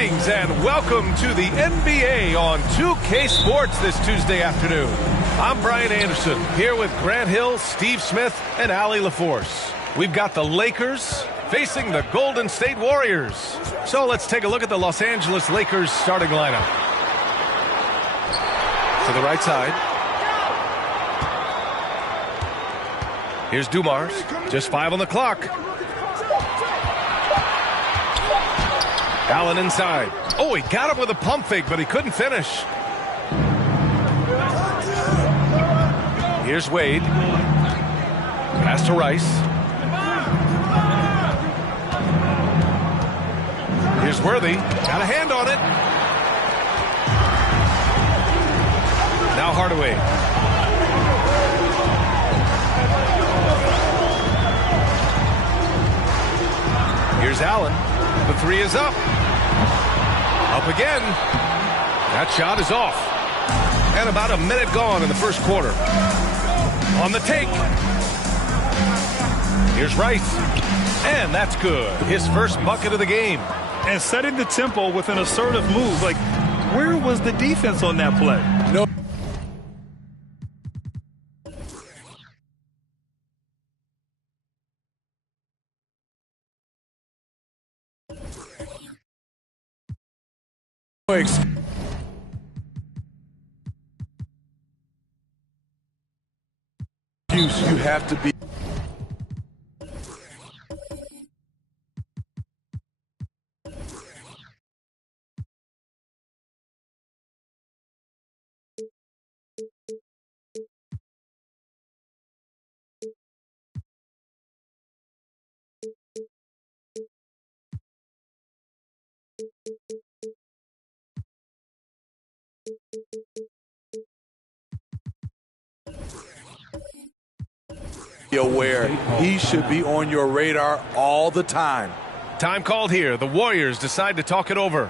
Greetings and welcome to the NBA on 2K Sports this Tuesday afternoon. I'm Brian Anderson, here with Grant Hill, Steve Smith, and Allie LaForce. We've got the Lakers facing the Golden State Warriors. So let's take a look at the Los Angeles Lakers starting lineup. To the right side. Here's Dumars, just 5 on the clock. Allen inside. Oh, he got him with a pump fake, but he couldn't finish. Here's Wade. Pass to Rice. Here's Worthy. Got a hand on it. Now Hardaway. Here's Allen. The three is up. Up again. That shot is off. And about a minute gone in the first quarter. On the take. Here's Rice. And that's good. His first bucket of the game. And setting the tempo with an assertive move. Like, where was the defense on that play? No. You have to be. Be aware, he should be on your radar all the time. Time called here. The Warriors decide to talk it over.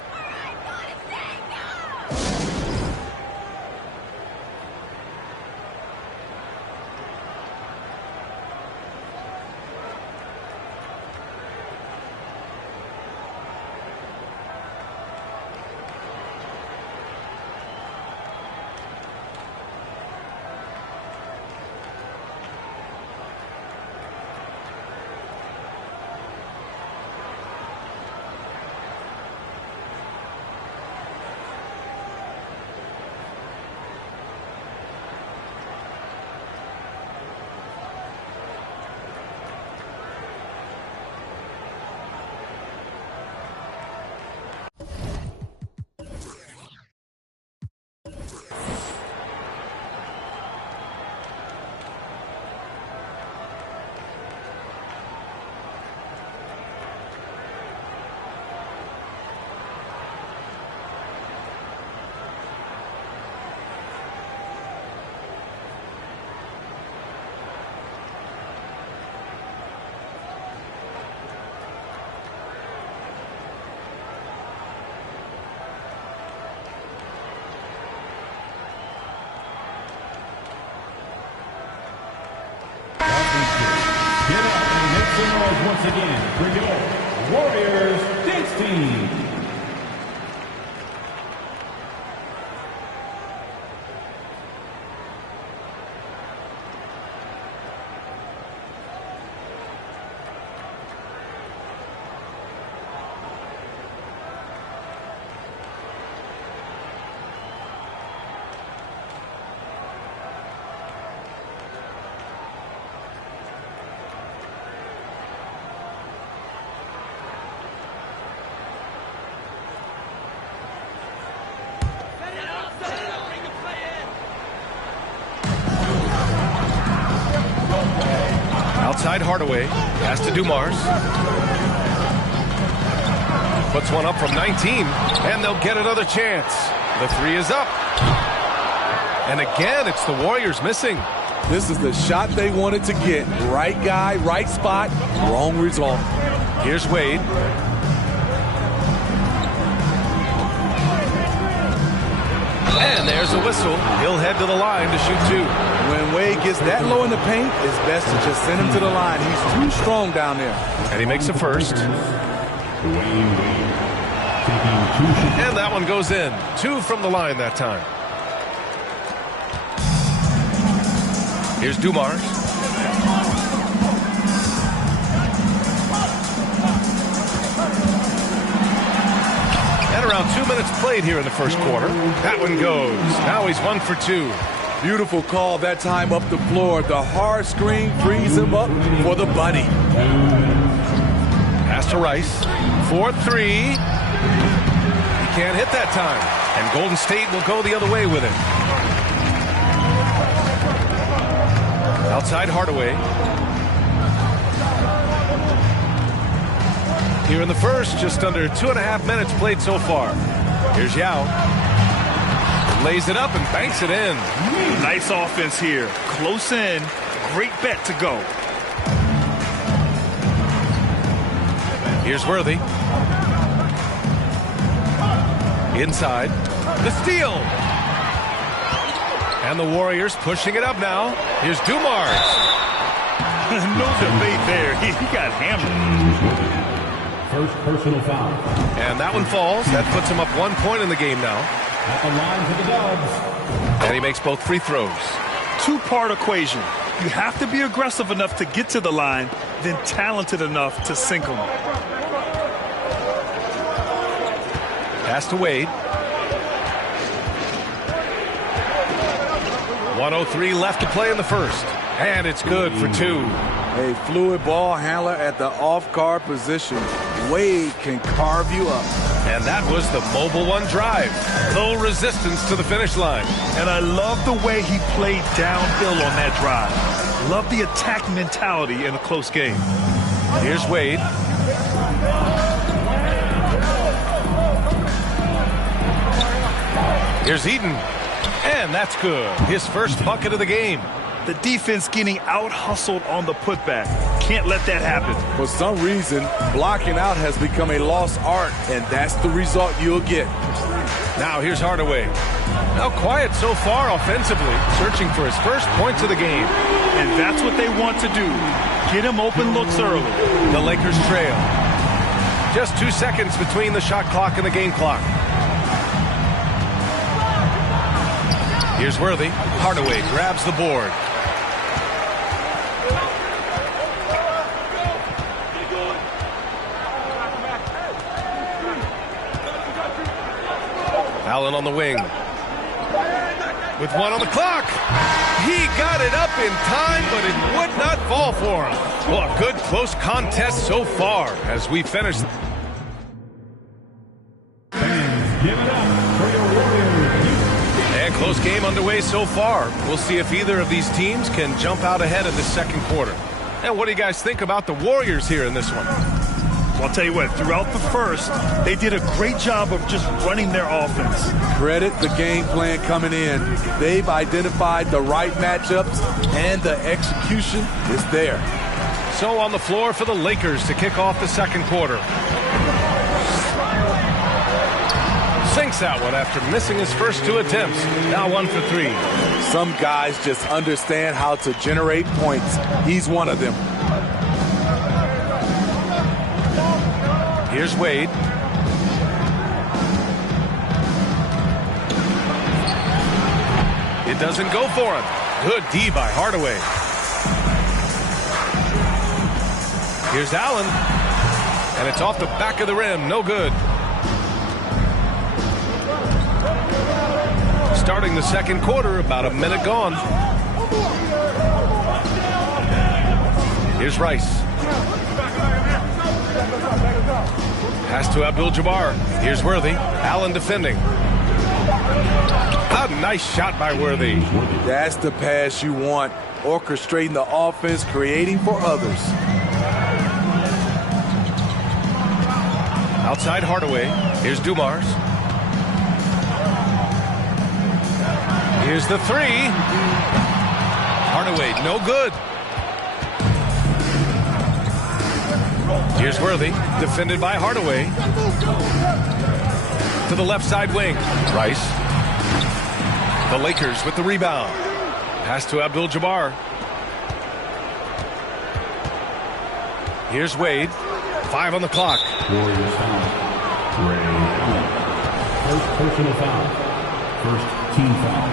Get up and make some noise once again for your Warriors dance team. Outside Hardaway. Pass to Dumars. Puts one up from 19. And they'll get another chance. The three is up. And again, it's the Warriors missing. This is the shot they wanted to get. Right guy, right spot, wrong result. Here's Wade. And there's a whistle. He'll head to the line to shoot two. When Wade gets that low in the paint, it's best to just send him to the line. He's too strong down there. And he makes a first. And that one goes in. 2 from the line that time. Here's Dumars. And around 2 minutes played here in the first quarter. That one goes. Now he's 1 for 2. Beautiful call that time up the floor. The hard screen frees him up for the bunny. Pass to Rice. 4-3. He can't hit that time. And Golden State will go the other way with it. Outside Hardaway. Here in the first, just under 2.5 minutes played so far. Here's Yao. Lays it up and banks it in. Nice offense here. Close in. Great bet to go. Here's Worthy. Inside. The steal. And the Warriors pushing it up now. Here's Dumars. No debate there. He got hammered. First personal foul. And that one falls. That puts him up 1 point in the game now. At the line for the Dubs. And he makes both free throws. Two-part equation. You have to be aggressive enough to get to the line, then talented enough to sink them. Pass to Wade. 1:03 left to play in the first. And it's good for 2. A fluid ball handler at the off-guard position. Wade can carve you up. And that was the mobile one drive. Low resistance to the finish line. And I love the way he played downhill on that drive. Love the attack mentality in a close game. Here's Wade. Here's Eden. And that's good. His first bucket of the game. The defense getting out-hustled on the putback. Can't let that happen. For some reason, blocking out has become a lost art, and that's the result you'll get. Now here's Hardaway. Now quiet so far offensively, searching for his first points of the game. And that's what they want to do. Get him open looks early. The Lakers trail. Just 2 seconds between the shot clock and the game clock. Here's Worthy. Hardaway grabs the board. Allen on the wing. With 1 on the clock. He got it up in time, but it would not fall for him. Well, a good close contest so far as we finish. Fans, give it up for your Warriors. And close game underway so far. We'll see if either of these teams can jump out ahead in the second quarter. And what do you guys think about the Warriors here in this one? Well, I'll tell you what, throughout the first, they did a great job of just running their offense. Credit the game plan coming in. They've identified the right matchups, and the execution is there. So on the floor for the Lakers to kick off the second quarter. Sinks that one after missing his first 2 attempts. Now 1 for 3. Some guys just understand how to generate points. He's one of them. Here's Wade. It doesn't go for him. Good D by Hardaway. Here's Allen. And it's off the back of the rim. No good. Starting the second quarter, about a minute gone. Here's Rice. Pass to Abdul-Jabbar. Here's Worthy. Allen defending. A nice shot by Worthy. That's the pass you want. Orchestrating the offense, creating for others. Outside Hardaway. Here's Dumars. Here's the 3. Hardaway, no good. Here's Worthy, defended by Hardaway. To the left side wing. Rice. The Lakers with the rebound. Pass to Abdul-Jabbar. Here's Wade. 5 on the clock. First personal foul. First team foul.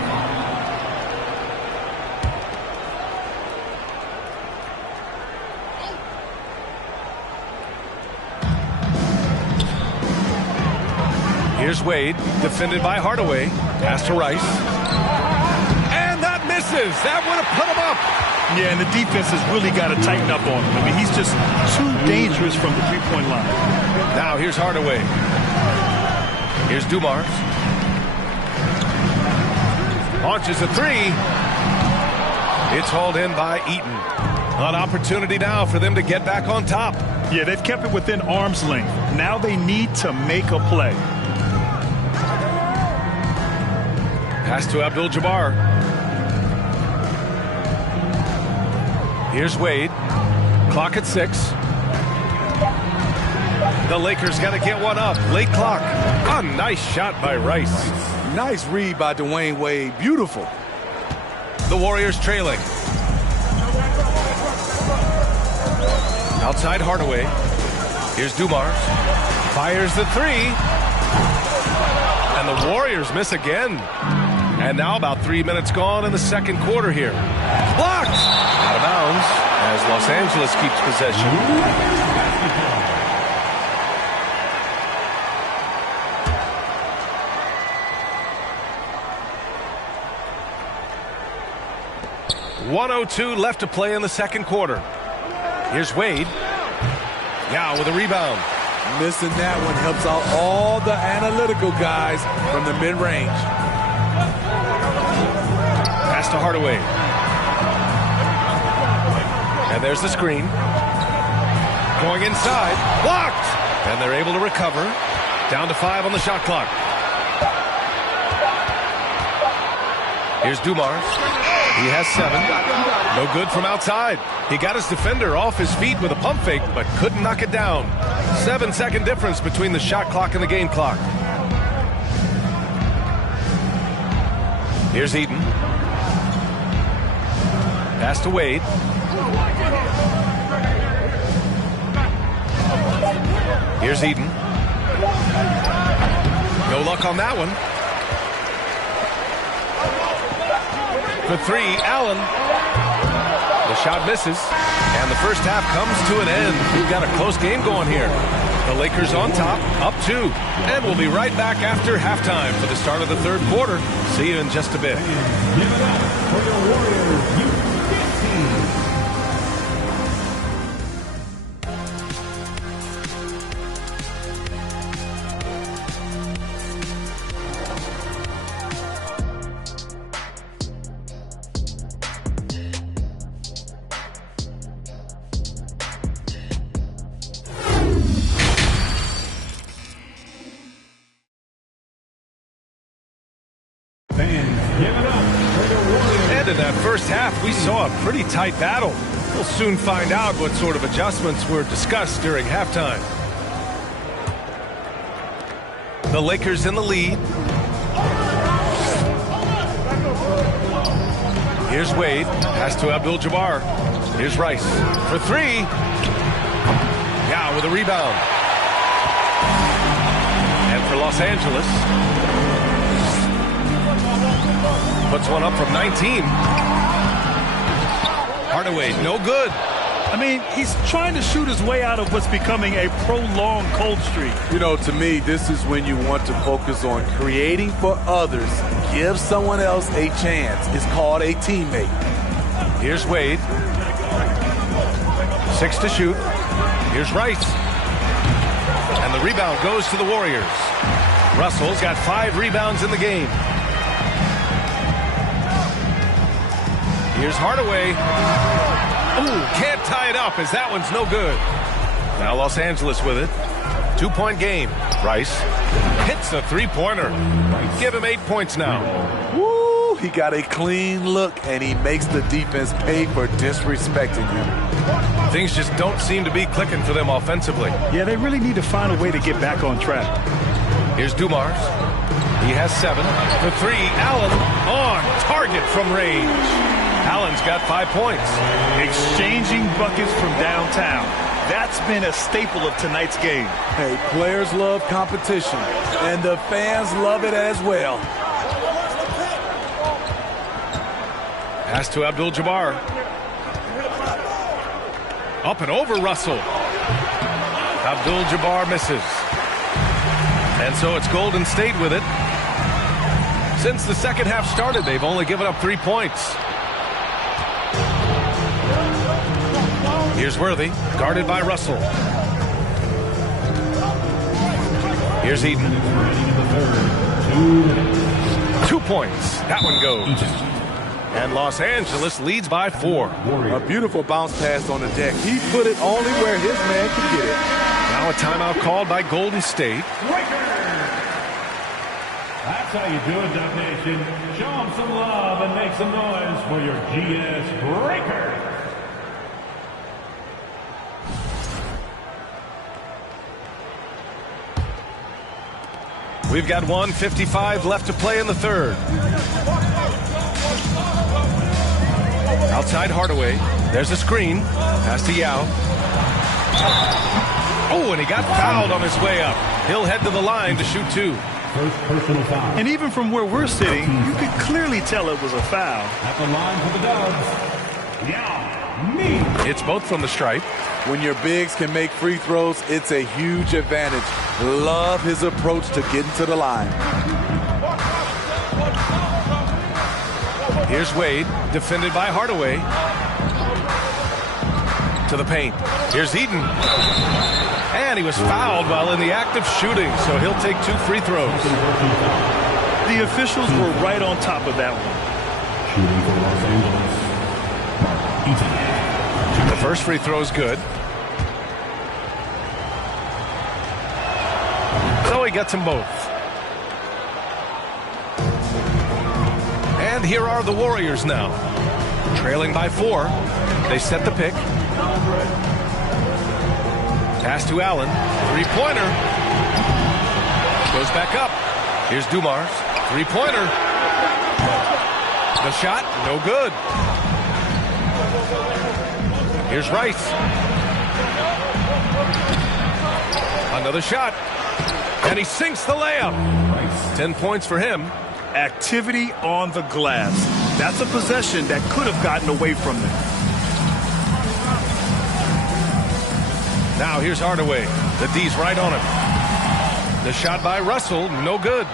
Here's Wade, defended by Hardaway. Pass to Rice. And that misses. That would have put him up. Yeah, and the defense has really got to tighten up on him. I mean, he's just too dangerous from the three-point line. Now here's Hardaway. Here's Dumars. Launches a three. It's hauled in by Eaton. An opportunity now for them to get back on top. Yeah, they've kept it within arm's length. Now they need to make a play. Pass to Abdul-Jabbar. Here's Wade. Clock at 6. The Lakers got to get one up. Late clock. A nice shot by Rice. Nice read by Dwayne Wade. Beautiful. The Warriors trailing. Outside Hardaway. Here's Dumars. Fires the three. And the Warriors miss again. And now about 3 minutes gone in the second quarter here. Blocked! Out of bounds as Los Angeles keeps possession. .102 left to play in the second quarter. Here's Wade. Now with a rebound. Missing that one helps out all the analytical guys from the mid-range. Pass to Hardaway. And there's the screen. Going inside. Blocked! And they're able to recover. Down to 5 on the shot clock. Here's Dumars. He has 7. No good from outside. He got his defender off his feet with a pump fake, but couldn't knock it down. 7-second difference between the shot clock and the game clock. Here's Eaton. Pass to Wade. Here's Eaton. No luck on that one. For 3, Allen. The shot misses. And the first half comes to an end. We've got a close game going here. The Lakers on top, up 2. And we'll be right back after halftime for the start of the third quarter. See you in just a bit. Give it up for the Warriors U15. And in that first half, we saw a pretty tight battle. We'll soon find out what sort of adjustments were discussed during halftime. The Lakers in the lead. Here's Wade. Pass to Abdul-Jabbar. Here's Rice. For 3. Yeah, with a rebound. And for Los Angeles. Puts one up from 19. Hardaway, no good. I mean, he's trying to shoot his way out of what's becoming a prolonged cold streak. You know, to me, this is when you want to focus on creating for others. Give someone else a chance. It's called a teammate. Here's Wade. 6 to shoot. Here's Rice. And the rebound goes to the Warriors. Russell's got 5 rebounds in the game. Here's Hardaway. Ooh, can't tie it up as that one's no good. Now Los Angeles with it. 2-point game. Rice hits a 3-pointer. Give him 8 points now. Woo, he got a clean look, and he makes the defense pay for disrespecting him. Things just don't seem to be clicking for them offensively. Yeah, they really need to find a way to get back on track. Here's Dumars. He has 7. For 3, Allen on target from range. Allen's got 5 points. Exchanging buckets from downtown. That's been a staple of tonight's game. Hey, players love competition, and the fans love it as well. Pass to Abdul-Jabbar. Up and over Russell. Abdul-Jabbar misses. And so it's Golden State with it. Since the second half started, they've only given up 3 points. Here's Worthy, guarded by Russell. Here's Eden. 2 points. That one goes. And Los Angeles leads by 4. A beautiful bounce pass on the deck. He put it only where his man could get it. Now a timeout called by Golden State. That's how you do it, Dub Nation. Show them some love and make some noise for your GS Breakers. We've got 1:55 left to play in the third. Outside Hardaway. There's a screen. Pass to Yao. Oh, and he got fouled on his way up. He'll head to the line to shoot 2. First personal foul. And even from where we're sitting, you could clearly tell it was a foul. At the line for the Dubs. Yao Ming. It's both from the stripe. When your bigs can make free throws, it's a huge advantage. Love his approach to getting to the line. Here's Wade, defended by Hardaway. To the paint. Here's Eden. And he was fouled while in the act of shooting, so he'll take 2 free throws. The officials were right on top of that one. Shooting for Los Angeles. The first free throw is good. So he gets them both. And here are the Warriors now. Trailing by 4. They set the pick. Pass to Allen. 3-pointer. Goes back up. Here's Dumars. 3-pointer. The shot, no good. Here's Rice. Another shot. And he sinks the layup. 10 points for him. Activity on the glass. That's a possession that could have gotten away from them. Now here's Hardaway. The D's right on him. The shot by Russell, no good.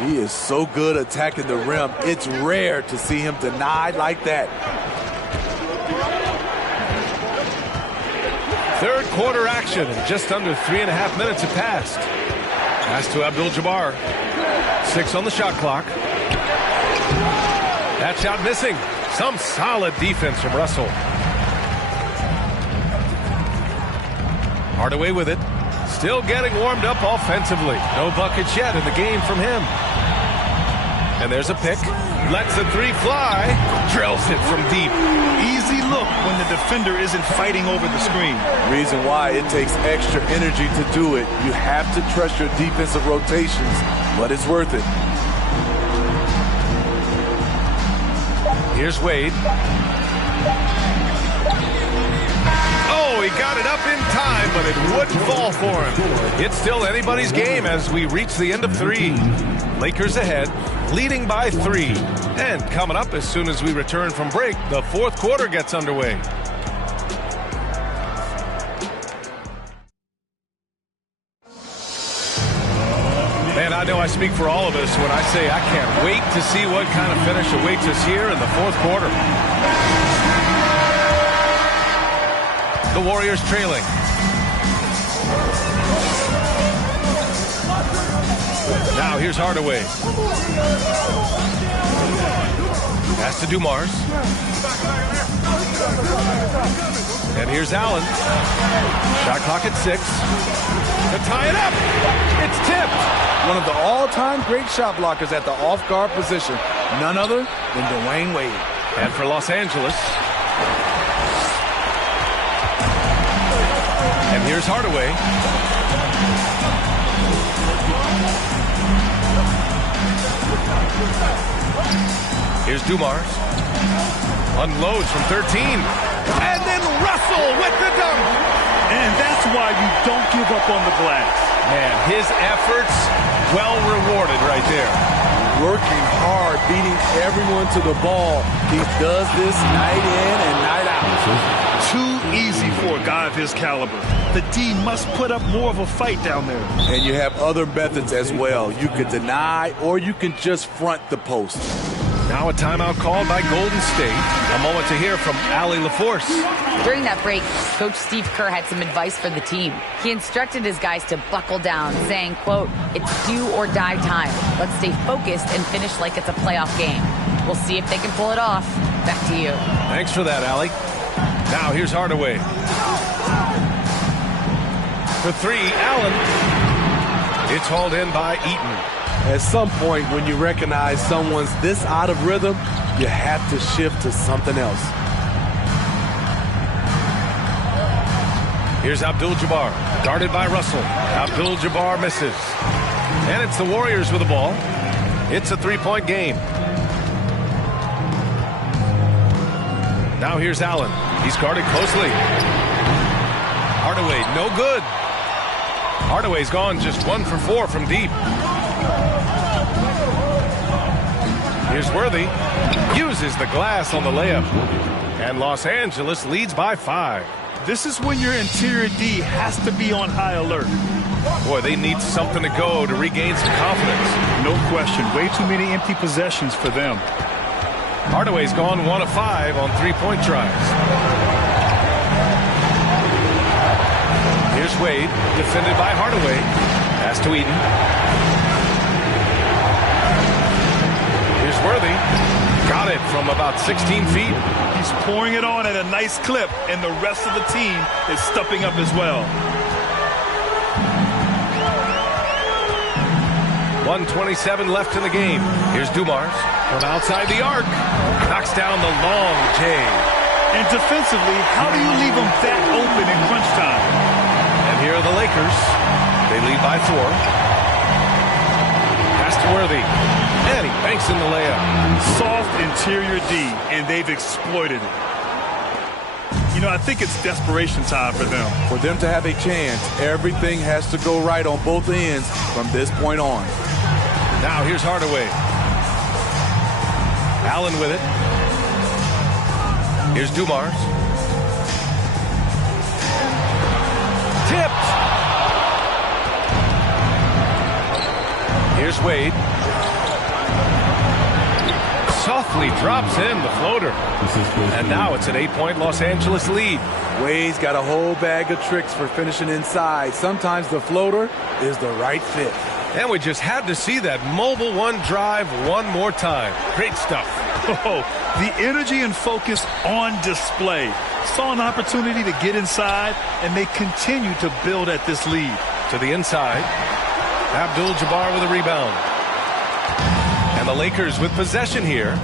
He is so good attacking the rim. It's rare to see him denied like that. Third quarter action. Just under 3.5 minutes have passed. Pass to Abdul-Jabbar. 6 on the shot clock. That shot missing. Some solid defense from Russell. Hardaway with it. Still getting warmed up offensively. No buckets yet in the game from him. And there's a pick. Lets the 3 fly. Drills it from deep. Easy look when the defender isn't fighting over the screen. Reason why it takes extra energy to do it. You have to trust your defensive rotations, but it's worth it. Here's Wade. Oh, he got it up in time, but it wouldn't fall for him. It's still anybody's game as we reach the end of 3. Lakers ahead, leading by 3. And coming up as soon as we return from break, the fourth quarter gets underway. Man, I know I speak for all of us when I say I can't wait to see what kind of finish awaits us here in the fourth quarter. The Warriors trailing. Now here's Hardaway. Pass to Dumars. And here's Allen. Shot clock at 6. To tie it up. It's tipped. One of the all-time great shot blockers at the off-guard position. None other than Dwayne Wade. And for Los Angeles. And here's Hardaway. Here's Dumars. Unloads from 13. And then Russell with the dunk. And that's why you don't give up on the glass. Man, his efforts well rewarded right there. Working hard, beating everyone to the ball. He does this night in and night out. Too easy for a guy of his caliber. The D must put up more of a fight down there. And you have other methods as well. You can deny or you can just front the post. Now a timeout called by Golden State. A moment to hear from Allie LaForce. During that break, Coach Steve Kerr had some advice for the team. He instructed his guys to buckle down, saying, quote, "It's do or die time. Let's stay focused and finish like it's a playoff game. We'll see if they can pull it off." Back to you. Thanks for that, Allie. Now here's Hardaway. For three, Allen. It's hauled in by Eaton. At some point, when you recognize someone's this out of rhythm, you have to shift to something else. Here's Abdul-Jabbar, guarded by Russell. Abdul-Jabbar misses. And it's the Warriors with the ball. It's a three-point game. Now here's Allen. He's guarded closely. Hardaway, no good. Hardaway's gone just 1 for 4 from deep. Here's Worthy. Uses the glass on the layup. And Los Angeles leads by 5. This is when your interior D has to be on high alert. Boy, they need something to go to regain some confidence. No question. Way too many empty possessions for them. Hardaway's gone 1 of 5 on three-point tries. Here's Wade, defended by Hardaway. Pass to Eaton. Here's Worthy. Got it from about 16 feet. He's pouring it on at a nice clip, and the rest of the team is stepping up as well. 1:27 left in the game. Here's Dumars from outside the arc. Knocks down the long J. And defensively, how do you leave them that open in crunch time? And here are the Lakers. They lead by 4. Pass to Worthy. And he banks in the layup. Soft interior D, and they've exploited it. You know, I think it's desperation time for them. For them to have a chance, everything has to go right on both ends from this point on. Now here's Hardaway. Allen with it. Here's Dumars. Tipped. Here's Wade. Softly drops in the floater. And now it's an 8-point Los Angeles lead. Wade's got a whole bag of tricks for finishing inside. Sometimes the floater is the right fit. And we just had to see that mobile one drive one more time. Great stuff. Oh, the energy and focus on display. Saw an opportunity to get inside, and they continue to build at this lead. To the inside. Abdul-Jabbar with a rebound. And the Lakers with possession here.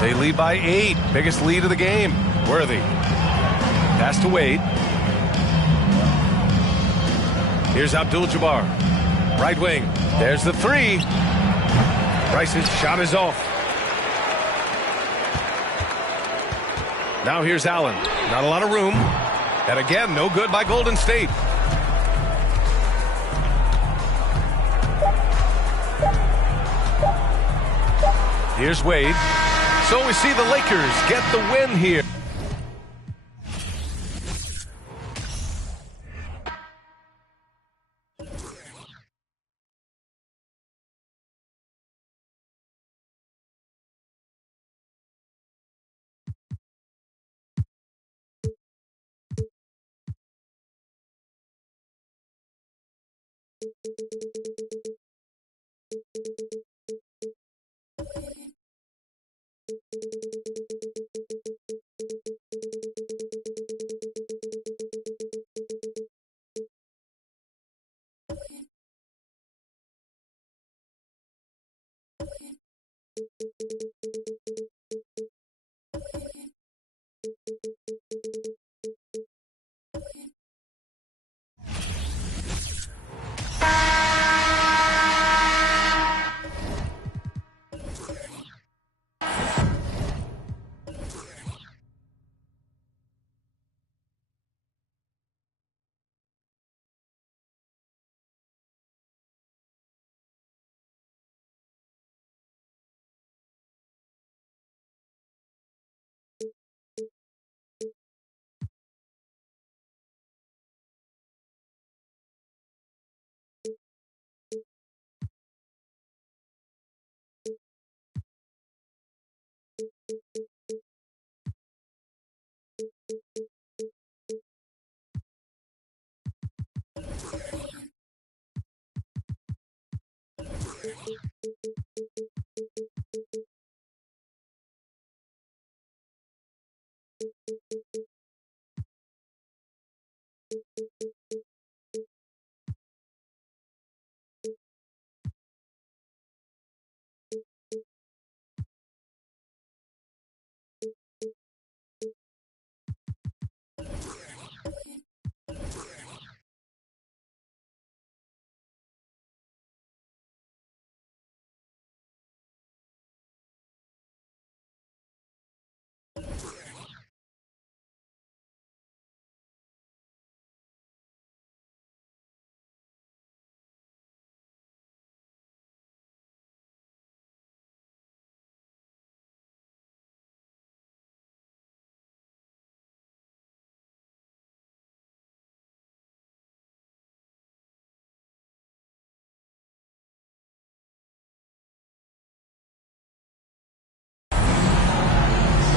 They lead by 8. Biggest lead of the game. Worthy. Pass to Wade. Here's Abdul-Jabbar. Right wing. There's the 3. Rice's shot is off. Now here's Allen. Not a lot of room. And again, no good by Golden State. Here's Wade. So we see the Lakers get the win here.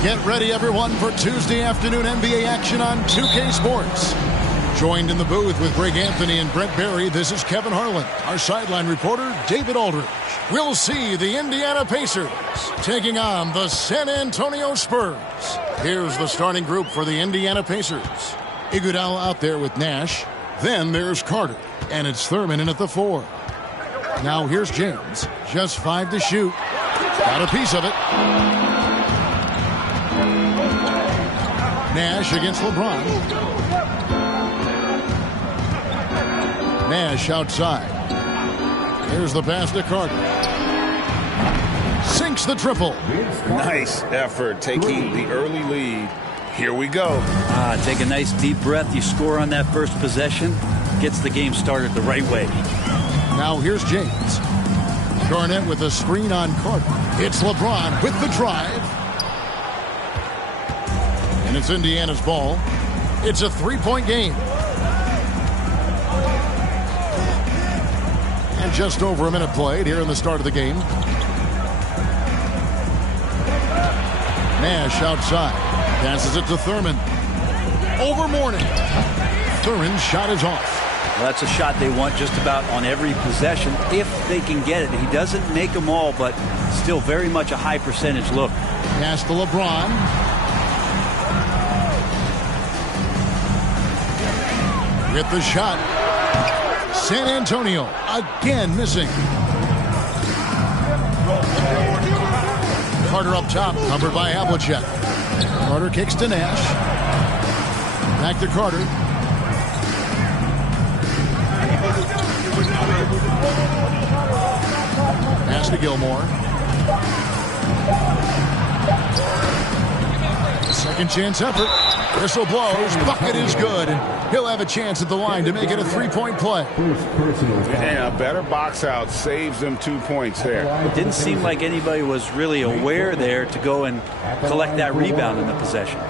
Get ready, everyone, for Tuesday afternoon NBA action on 2K Sports. Joined in the booth with Greg Anthony and Brent Barry, this is Kevin Harlan. Our sideline reporter, David Aldridge. We'll see the Indiana Pacers taking on the San Antonio Spurs. Here's the starting group for the Indiana Pacers. Iguodala out there with Nash. Then there's Carter, and it's Thurman in at the 4. Now here's James. Just 5 to shoot. Got a piece of it. Nash against LeBron. Nash outside. Here's the pass to Carter. Sinks the triple. Nice effort taking the early lead. Here we go. Take a nice deep breath. You score on that first possession. Gets the game started the right way. Now here's James. Garnett with a screen on Carter. It's LeBron with the drive. And it's Indiana's ball. It's a 3-point game. And just over a minute played here in the start of the game. Nash outside. Passes it to Thurman. Over Mourning. Thurman's shot is off. Well, that's a shot they want just about on every possession if they can get it. He doesn't make them all, but still very much a high percentage look. Pass to LeBron. With the shot. San Antonio again missing. Carter up top, covered by Havlicek. Carter kicks to Nash. Back to Carter. Pass to Gilmore. Second chance effort. Whistle blows. Bucket is good. And he'll have a chance at the line to make it a 3-point play. And a better box out saves them 2 points there. It didn't seem like anybody was really aware there to go and collect that rebound in the possession.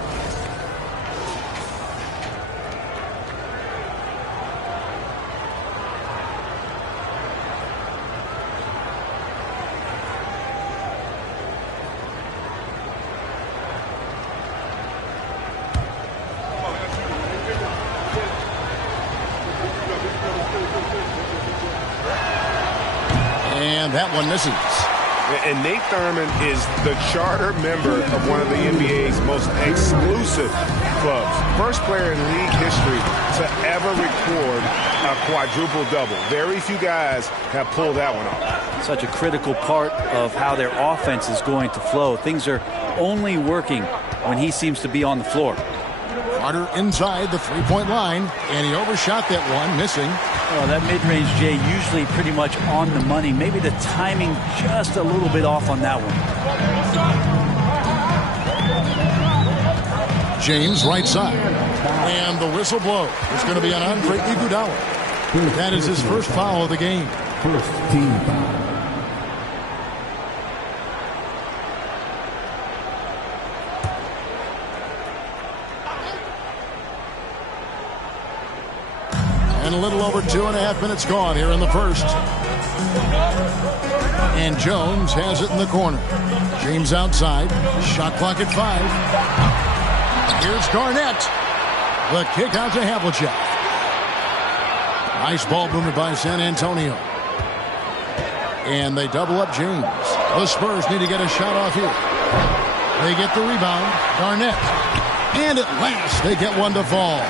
And that one misses. And Nate Thurman is the charter member of one of the NBA's most exclusive clubs. First player in league history to ever record a quadruple-double. Very few guys have pulled that one off. Such a critical part of how their offense is going to flow. Things are only working when he seems to be on the floor. Carter inside the 3-point line, and he overshot that one, missing. Oh, that mid-range, Jay, usually pretty much on the money. Maybe the timing just a little bit off on that one. James right side. And the whistle blow. It's going to be on Andre Iguodala. That is his first foul of the game. First team foul. And a little over 2.5 minutes gone here in the first. And Jones has it in the corner. James outside. Shot clock at 5. Here's Garnett. The kick out to Havlicek. Nice ball movement by San Antonio. And they double up James. The Spurs need to get a shot off here. They get the rebound. Garnett. And at last, they get one to fall.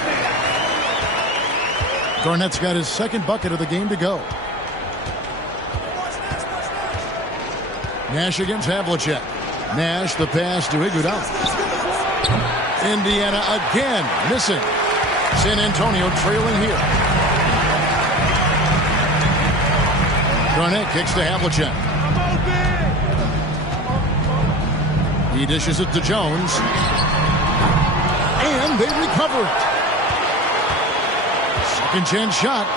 Garnett's got his second bucket of the game to go. Nash against Havlicek. Nash, the pass to Iguodala. Indiana again missing. San Antonio trailing here. Garnett kicks to Havlicek. He dishes it to Jones. And they recover it. Second chance shot.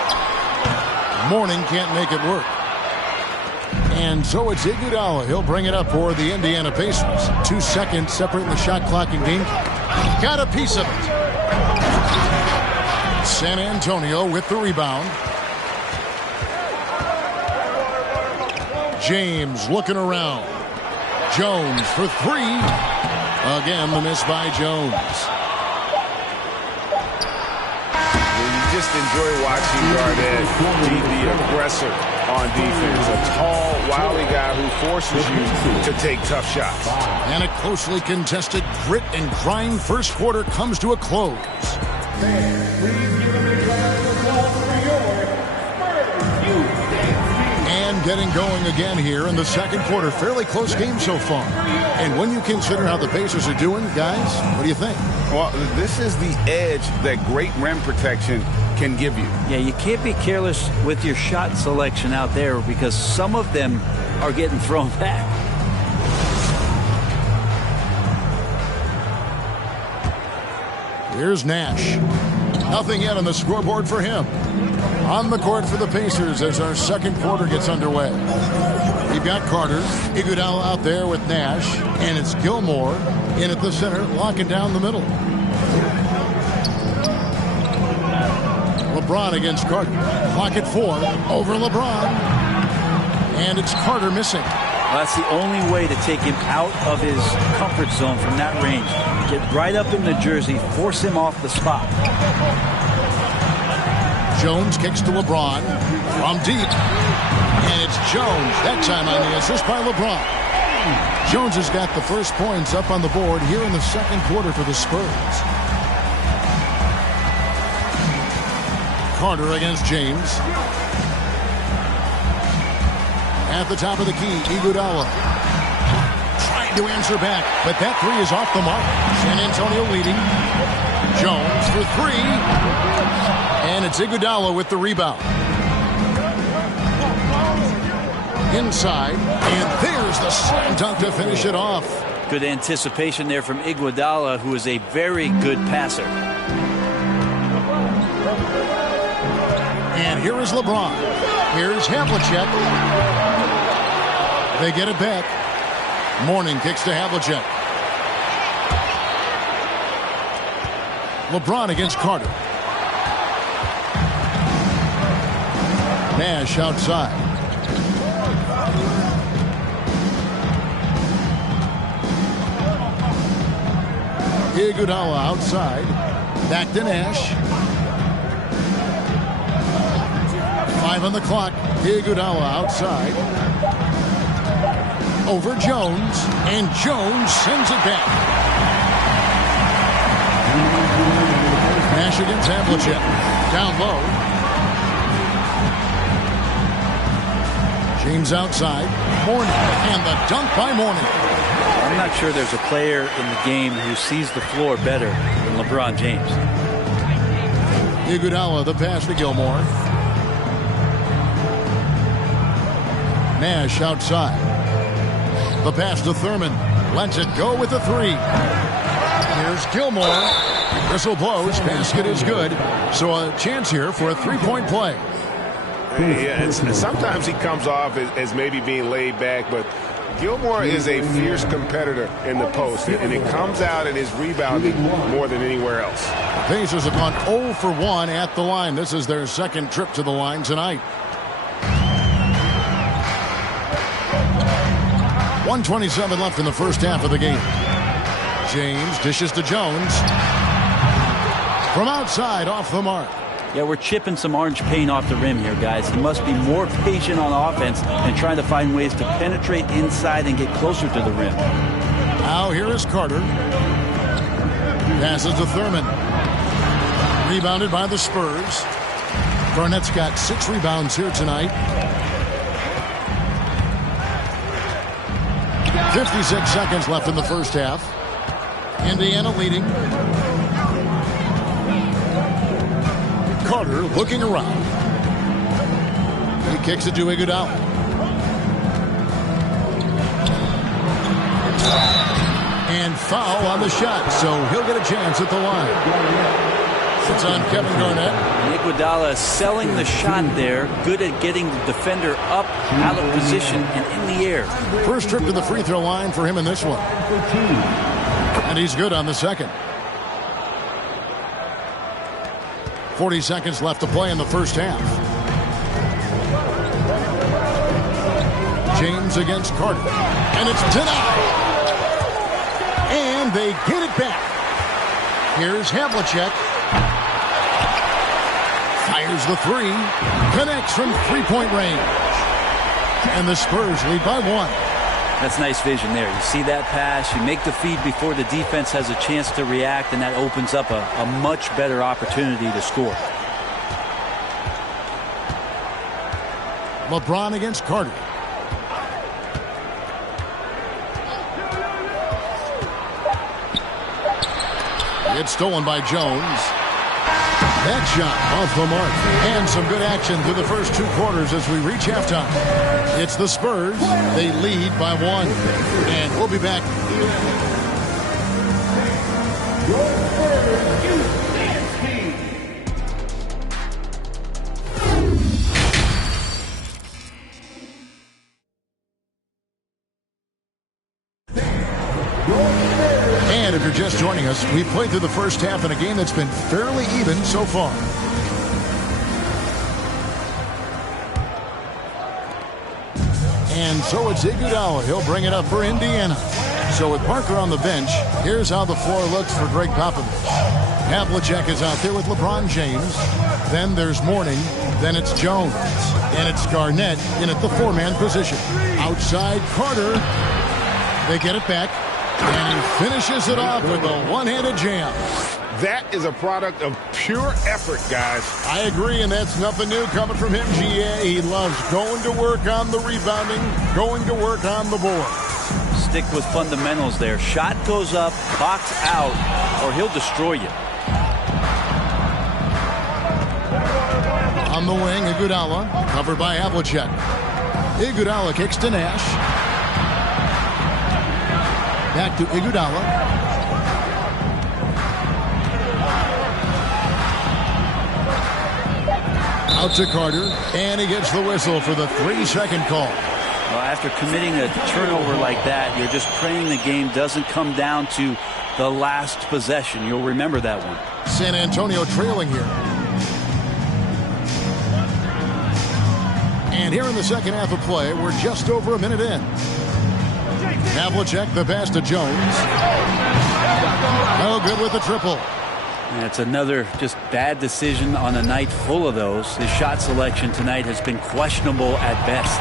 Mourning can't make it work. And so it's Iguodala. He'll bring it up for the Indiana Pacers. 2 seconds separating the shot clock and game. Got a piece of it. San Antonio with the rebound. James looking around. Jones for 3. Again, the miss by Jones. You just enjoy watching Garnett be the aggressor on defense. A tall, wily guy who forces you to take tough shots. And a closely contested grit and grind first quarter comes to a close. And getting going again here in the second quarter. Fairly close game so far. And when you consider how the Pacers are doing, guys, what do you think? Well, this is the edge that great rim protection can give you. Yeah, you can't be careless with your shot selection out there because some of them are getting thrown back. Here's Nash. Nothing yet on the scoreboard for him. On the court for the Pacers as our second quarter gets underway. We've got Carter, Iguodala out there with Nash, and it's Gilmore in at the center, locking down the middle. LeBron against Carter. Clock at 4. Over LeBron. And it's Carter missing. Well, that's the only way to take him out of his comfort zone from that range. Get right up in the jersey, force him off the spot. Jones kicks to LeBron from deep. And it's Jones. That time on the assist by LeBron. Jones has got the first points up on the board here in the second quarter for the Spurs. Carter against James. At the top of the key, Iguodala trying to answer back, but that 3 is off the mark. San Antonio leading. Jones for 3. And it's Iguodala with the rebound. Inside, and there's the slam dunk to finish it off. Good anticipation there from Iguodala, who is a very good passer. And here is LeBron. Here's Havlicek. They get it back. Mourning kicks to Havlicek. LeBron against Carter. Nash outside. Iguodala outside. Back to Nash. 5 on the clock. Iguodala outside. Over Jones. And Jones sends it back. Nash against Havlicek. Down low. James outside. Mourning. And the dunk by Mourning. I'm not sure there's a player in the game who sees the floor better than LeBron James. Iguodala, the pass to Gilmore. Nash outside. The pass to Thurman. Lets it go with the 3. Here's Gilmore. Whistle blows. Basket is good. So a chance here for a 3-point play. Yeah, and sometimes he comes off as maybe being laid back, but Gilmore is a fierce competitor in the post, and it comes out in his rebounding more than anywhere else. The Pacers have gone 0 for 1 at the line. This is their second trip to the line tonight. 1:27 left in the first half of the game. James dishes to Jones. From outside, off the mark. Yeah, we're chipping some orange paint off the rim here, guys. He must be more patient on offense and trying to find ways to penetrate inside and get closer to the rim. Now here is Carter. Passes to Thurman. Rebounded by the Spurs. Garnett's got 6 rebounds here tonight. 56 seconds left in the first half. Indiana leading. Carter looking around. He kicks it to Iguodala. And foul on the shot, so he'll get a chance at the line. It's on Kevin Garnett. Iguodala selling the shot there. Good at getting the defender up, out of position, and in the air. First trip to the free throw line for him in this one. And he's good on the second. 40 seconds left to play in the first half. James against Carter. And it's denied. And they get it back. Here's Havlicek. Fires the three. Connects from three-point range. And the Spurs lead by 1. That's nice vision there. You see that pass, you make the feed before the defense has a chance to react, and that opens up a much better opportunity to score. LeBron against Carter. It's stolen by Jones. That shot off the mark. And some good action through the first 2 quarters as we reach halftime. It's the Spurs. They lead by 1. And we'll be back. And if you're just joining us, we've played through the first half in a game that's been fairly even so far. And so it's Iguodala. He'll bring it up for Indiana. So with Parker on the bench, here's how the floor looks for Greg Popovich. Havlicek is out there with LeBron James. Then there's Mourning. Then it's Jones. And it's Garnett in at the 4-man position. Outside Carter. They get it back. And he finishes it off with a one-handed jam. That is a product of pure effort, guys. I agree, and that's nothing new coming from him, GA. He loves going to work on the rebounding, going to work on the board. Stick with fundamentals there. Shot goes up, box out, or he'll destroy you. On the wing, Iguodala, covered by Havlicek. Iguodala kicks to Nash. Back to Iguodala. Out to Carter, and he gets the whistle for the 3-second call. Well, after committing a turnover like that, you're just praying the game doesn't come down to the last possession. You'll remember that one. San Antonio trailing here. And here in the second half of play, we're just over a minute in. Havlicek, the pass to Jones. No good with the triple. It's another just bad decision on a night full of those. His shot selection tonight has been questionable at best.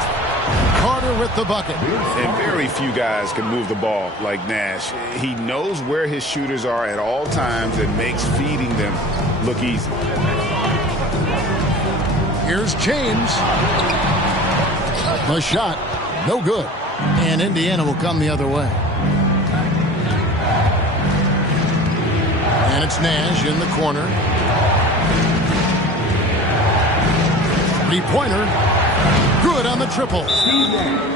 Carter with the bucket. And very few guys can move the ball like Nash. He knows where his shooters are at all times and makes feeding them look easy. Here's James. The shot, no good. And Indiana will come the other way. And it's Nash in the corner. 3-pointer. Good on the triple.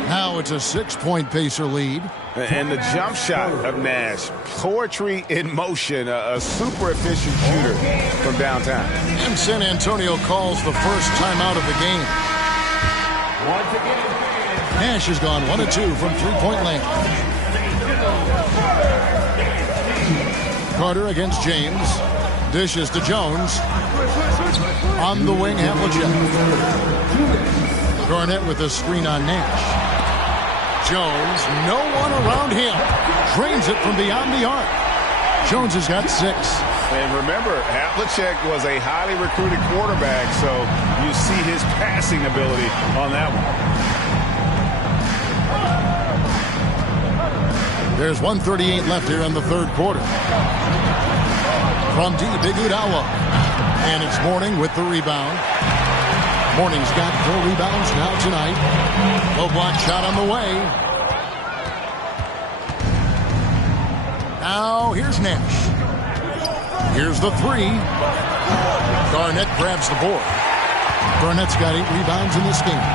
Now it's a 6-point Pacer lead. And the jump shot of Nash. Poetry in motion. A super efficient shooter from downtown. And San Antonio calls the first timeout of the game. Once again, Nash has gone 1 of 2 from 3-point land. Carter against James. Dishes to Jones. On the wing, Havlicek. Garnett with a screen on Nash. Jones, no one around him. Drains it from beyond the arc. Jones has got 6. And remember, Havlicek was a highly recruited quarterback, so you see his passing ability on that one. There's 1:38 left here in the third quarter. From deep, Iguodala. And it's Mourning with the rebound. Mourning's got 4 rebounds now tonight. Low block shot on the way. Now here's Nash. Here's the 3. Garnett grabs the board. Garnett's got 8 rebounds in this game.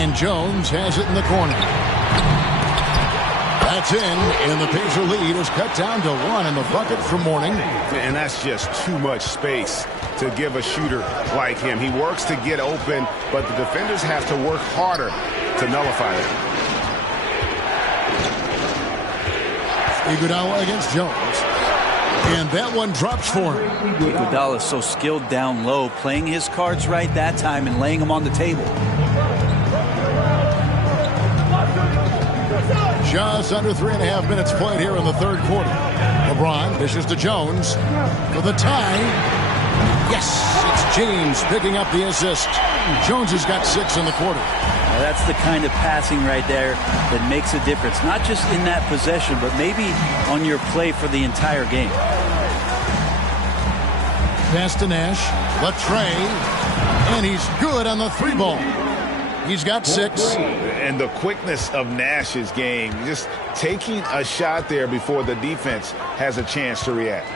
And Jones has it in the corner. That's in, and the Pacer lead is cut down to 1 in the bucket for Mourning. And that's just too much space to give a shooter like him. He works to get open, but the defenders have to work harder to nullify it. Iguodala against Jones. And that one drops for him. Iguodala is so skilled down low, playing his cards right that time and laying them on the table. Just under 3.5 minutes played here in the third quarter. LeBron dishes to Jones for the tie. Yes, it's James picking up the assist. Jones has got 6 in the quarter. Now that's the kind of passing right there that makes a difference, not just in that possession, but maybe on your play for the entire game. Pass to Nash, Latrey, and he's good on the 3 ball. He's got 6. And the quickness of Nash's game, just taking a shot there before the defense has a chance to react.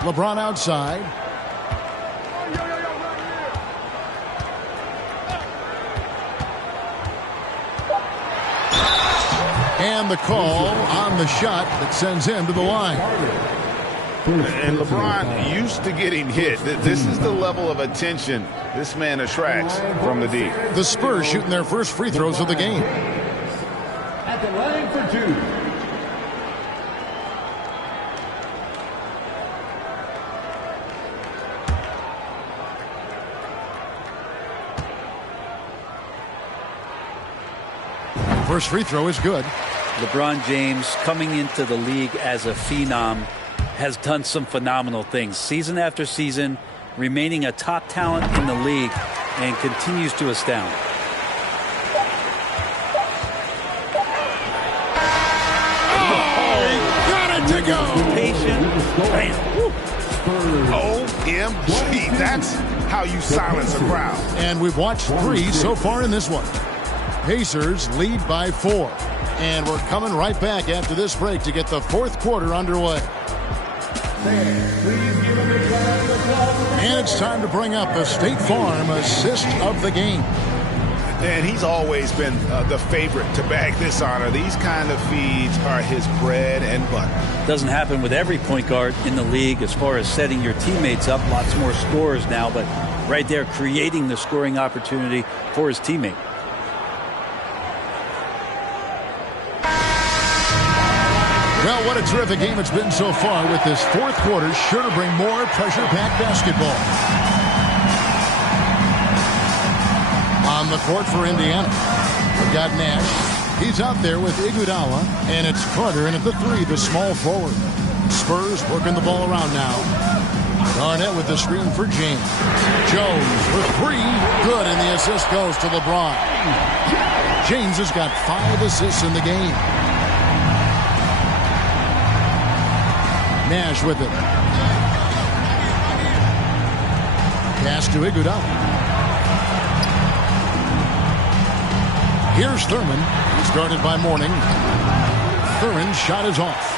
LeBron outside. And the call on the shot that sends him to the line. And LeBron used to getting hit. This is the level of attention this man attracts from the D. The Spurs shooting their first free throws of the game. At the line for 2. First free throw is good. LeBron James, coming into the league as a phenom, has done some phenomenal things. Season after season, remaining a top talent in the league, and continues to astound. Oh, got it to go. Patient. Bam. OMG, that's how you silence a crowd. And we've watched 3 so far in this one. Pacers lead by 4. And we're coming right back after this break to get the fourth quarter underway. And it's time to bring up the State Farm assist of the game. And he's always been the favorite to bag this honor. These kind of feeds are his bread and butter. Doesn't happen with every point guard in the league as far as setting your teammates up. Lots more scorers now, but right there creating the scoring opportunity for his teammate. Well, what a terrific game it's been so far, with this fourth quarter sure to bring more pressure-packed basketball. On the court for Indiana, we've got Nash. He's out there with Iguodala, and it's Carter in at the 3, the small forward. Spurs working the ball around now. Garnett with the screen for James. Jones for 3, good, and the assist goes to LeBron. James has got 5 assists in the game. Nash with it. Pass to Iguodala. Here's Thurman. He's guarded by Mourning. Thurman's shot is off.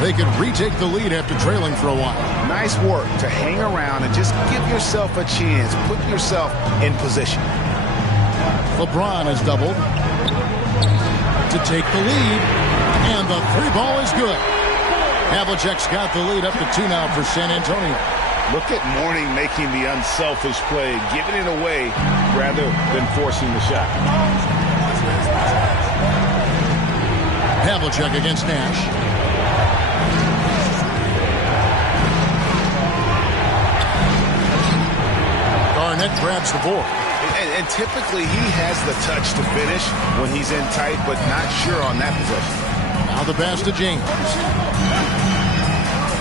They could retake the lead after trailing for a while. Nice work to hang around and just give yourself a chance. Put yourself in position. LeBron has doubled to take the lead. And the 3 ball is good. Havlicek's got the lead up to 2 now for San Antonio. Look at Mourning making the unselfish play, giving it away rather than forcing the shot. Havlicek against Nash. Garnett grabs the board. And typically he has the touch to finish when he's in tight, but not sure on that possession. Now the pass to James.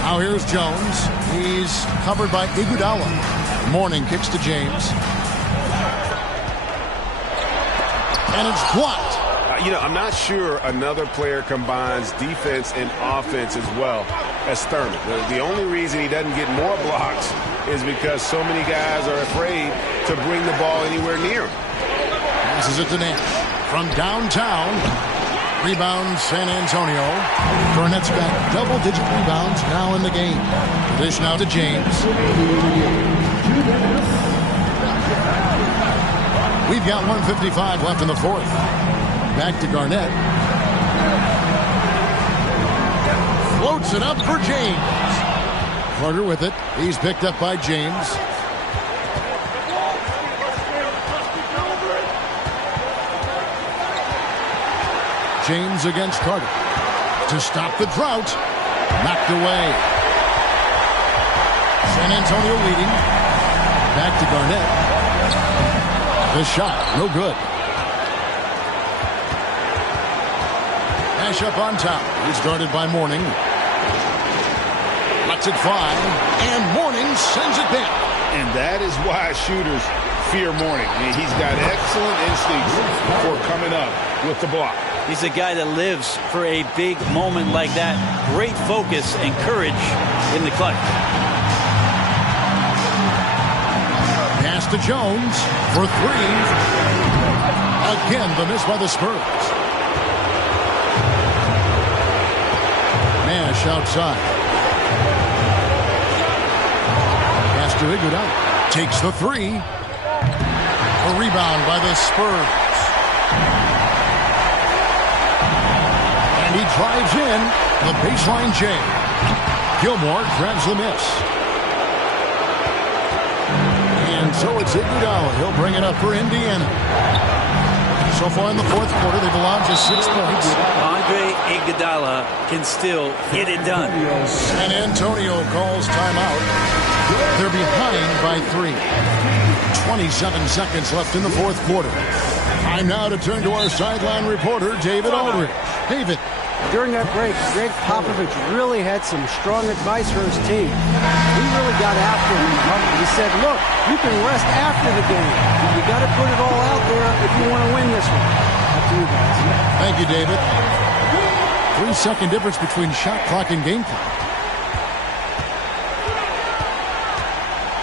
Now here's Jones. He's covered by Iguodala. Mourning kicks to James. And it's blocked. I'm not sure another player combines defense and offense as well as Thurman. The only reason he doesn't get more blocks is because so many guys are afraid to bring the ball anywhere near him. Passes it to Nash. From downtown, rebound San Antonio. Garnett's got double-digit rebounds now in the game. Dish now to James. We've got 1:55 left in the fourth. Back to Garnett. Floats it up for James. Carter with it. He's picked up by James. James against Carter. To stop the drought. Knocked away. San Antonio leading. Back to Garnett. The shot, no good. Nash up on top. He's guarded by Mourning. Lets it fly. And Mourning sends it back. And that is why shooters fear Mourning. He's got excellent instincts for coming up with the block. He's a guy that lives for a big moment like that. Great focus and courage in the clutch. Pass to Jones for three. Again, the miss by the Spurs. Nash outside. Pass to Iguodala. Takes the three. A rebound by the Spurs. And he drives in the baseline J. Gilmore grabs the miss. And so it's Iguodala. He'll bring it up for Indiana. So far in the fourth quarter, they've allowed just 6 points. Andre Iguodala can still get it done. San Antonio calls timeout. They're behind by 3. 27 seconds left in the fourth quarter. Time now to turn to our sideline reporter, David Aldridge. David. During that break, Greg Popovich really had some strong advice for his team. He really got after him. He said, look, you can rest after the game. You got to put it all out there if you want to win this one. Up to you guys. Thank you, David. 3-second difference between shot clock and game clock.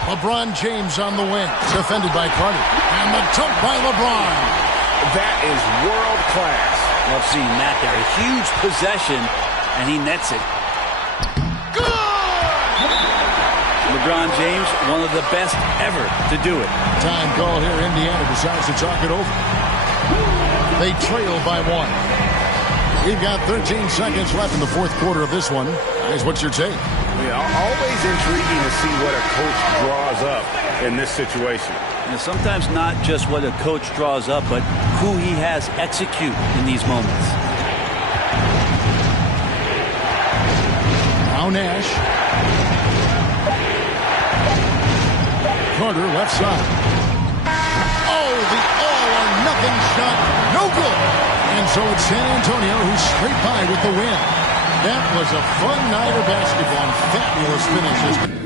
LeBron James on the wing. Defended by Carter. And the dunk by LeBron. That is world class. Love seeing that there. A huge possession, and he nets it. Good! LeBron James, one of the best ever to do it. Time call here. Indiana decides to talk it over. They trail by 1. We've got 13 seconds left in the fourth quarter of this one. Guys, what's your take? Yeah, always intriguing to see what a coach draws up in this situation. And sometimes not just what a coach draws up, but who he has execute in these moments. Now Nash. Carter left side. Oh, the all-or-nothing shot. No good. And so it's San Antonio who's straight by with the win. That was a fun night of basketball and fabulous finishes.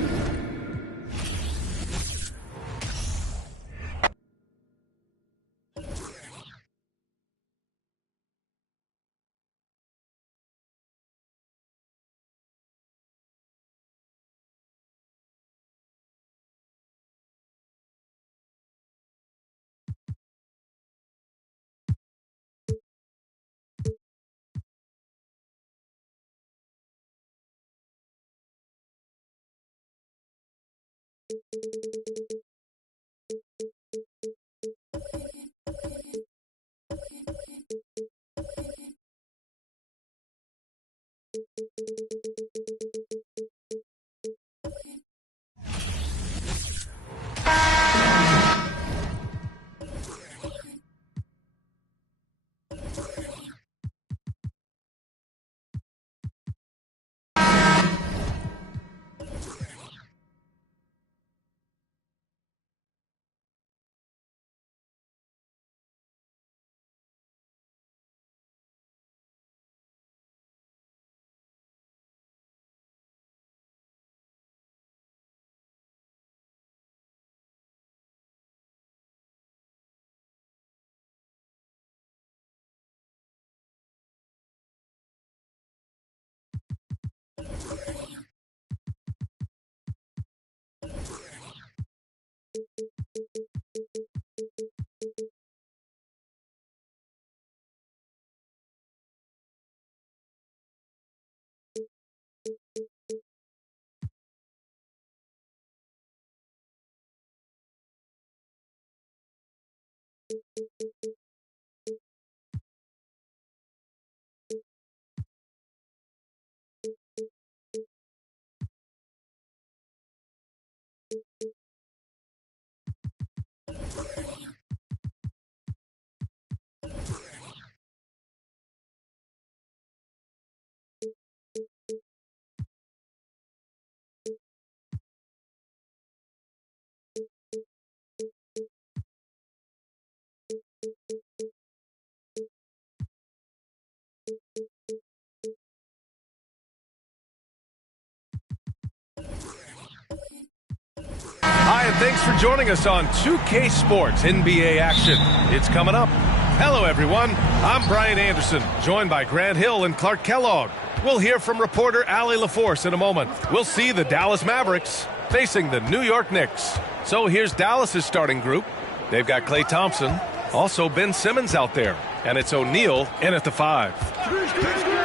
Hi, and thanks for joining us on 2K Sports NBA action. It's coming up. Hello, everyone. I'm Brian Anderson, joined by Grant Hill and Clark Kellogg. We'll hear from reporter Allie LaForce in a moment. We'll see the Dallas Mavericks facing the New York Knicks. So here's Dallas's starting group. They've got Klay Thompson, also Ben Simmons out there, and it's O'Neal in at the 5.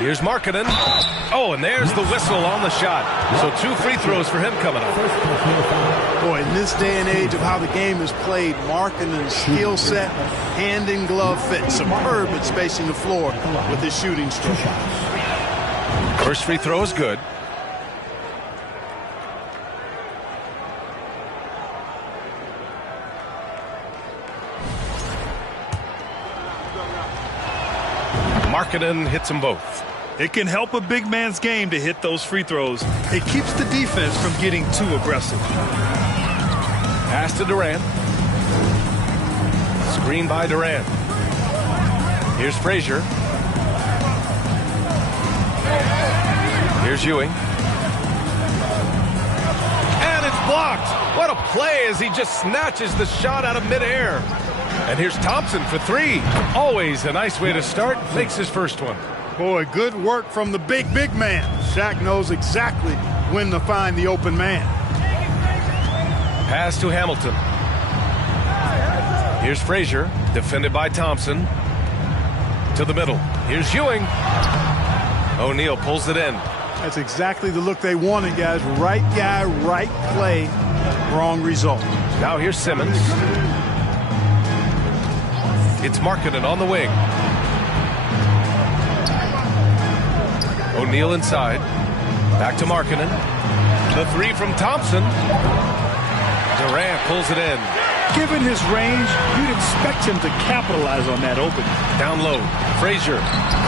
Here's Markkanen. Oh, and there's the whistle on the shot. So 2 free throws for him coming up. Boy, in this day and age of how the game is played, Markkanen's skill set, hand in glove fit, superb at spacing the floor with his shooting stroke. First free throw is good. Markkanen hits them both. It can help a big man's game to hit those free throws. It keeps the defense from getting too aggressive. Pass to Durant. Screen by Durant. Here's Frazier. Here's Ewing. And it's blocked. What a play as he just snatches the shot out of midair. And here's Thompson for 3. Always a nice way to start. Makes his first one. Boy, good work from the big man. Shaq knows exactly when to find the open man. Pass to Hamilton. Here's Frazier, defended by Thompson. To the middle. Here's Ewing. O'Neal pulls it in. That's exactly the look they wanted, guys. Right guy, right play, wrong result. Now here's Simmons. It's Markkanen on the wing. O'Neal inside. Back to Markkanen. The 3 from Thompson. Durant pulls it in. Given his range, you'd expect him to capitalize on that opening. Down low. Frazier.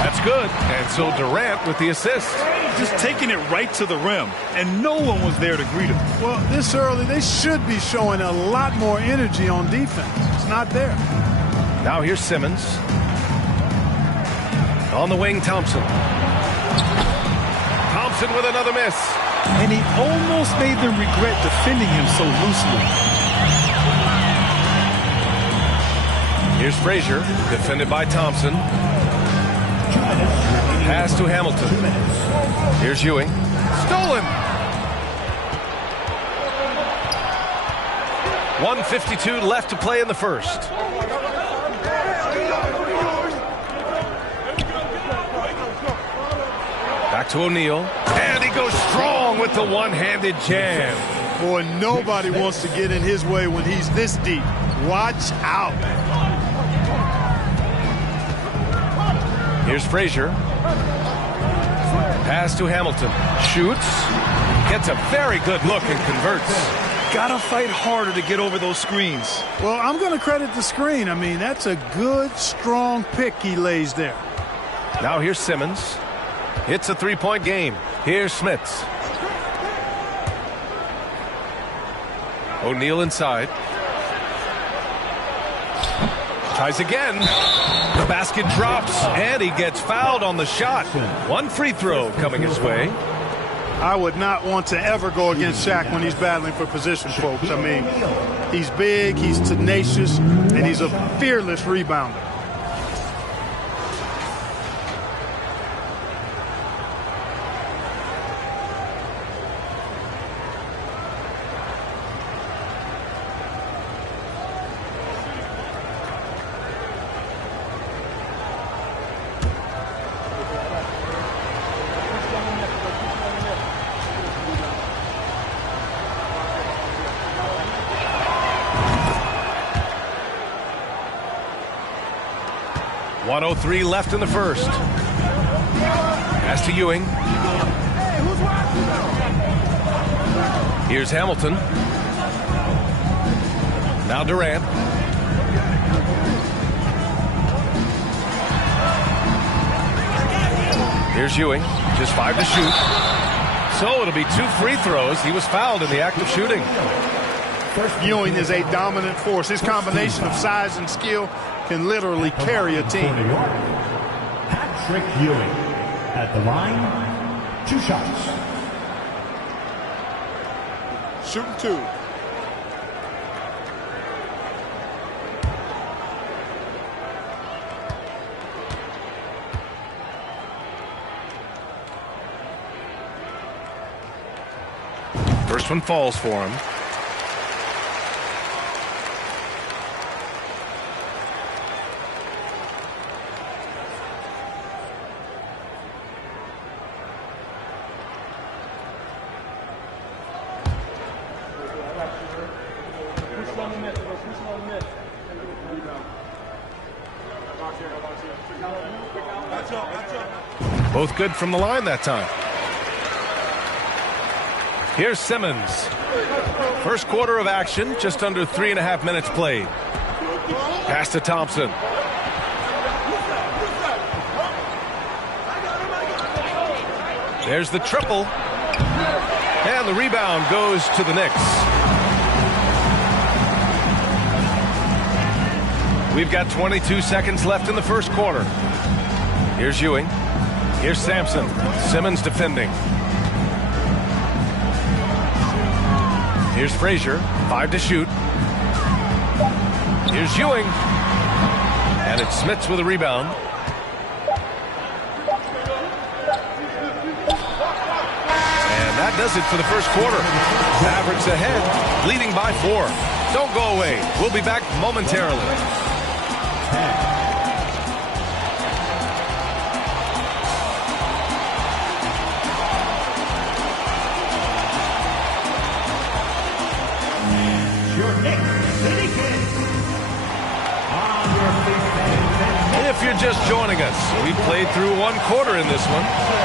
That's good. And so Durant with the assist. Just taking it right to the rim, and no one was there to greet him. Well, this early, they should be showing a lot more energy on defense. It's not there. Now here's Simmons. On the wing, Thompson. Thompson with another miss. And he almost made them regret defending him so loosely. Here's Frazier, defended by Thompson. Pass to Hamilton. Here's Ewing. Stolen! 1:52 left to play in the first. Back to O'Neal. And he goes strong with the one-handed jam. Boy, nobody wants to get in his way when he's this deep. Watch out. Here's Frazier. Pass to Hamilton. Shoots. Gets a very good look and converts. Gotta fight harder to get over those screens. Well, I'm going to credit the screen. I mean, that's a good, strong pick he lays there. Now here's Simmons. It's a 3-point game. Here's Smits. O'Neal inside. Tries again. The basket drops, and he gets fouled on the shot. 1 free throw coming his way. I would not want to ever go against Shaq when he's battling for position, folks. I mean, he's big, he's tenacious, and he's a fearless rebounder. .103 left in the first. Pass to Ewing. Here's Hamilton. Now Durant. Here's Ewing. Just 5 to shoot. So it'll be 2 free throws. He was fouled in the act of shooting. Ewing is a dominant force. His combination of size and skill can literally carry a team. Patrick Ewing at the line, 2 shots. Shooting 2. First one falls for him. Both good from the line that time. Here's Simmons. First quarter of action, just under 3.5 minutes played. Pass to Thompson. There's the triple. And the rebound goes to the Knicks. We've got 22 seconds left in the first quarter. Here's Ewing. Here's Sampson. Simmons defending. Here's Frazier. 5 to shoot. Here's Ewing. And it's Smits with a rebound. And that does it for the first quarter. Mavericks ahead, leading by 4. Don't go away. We'll be back momentarily. If you're just joining us, we played through one quarter in this one.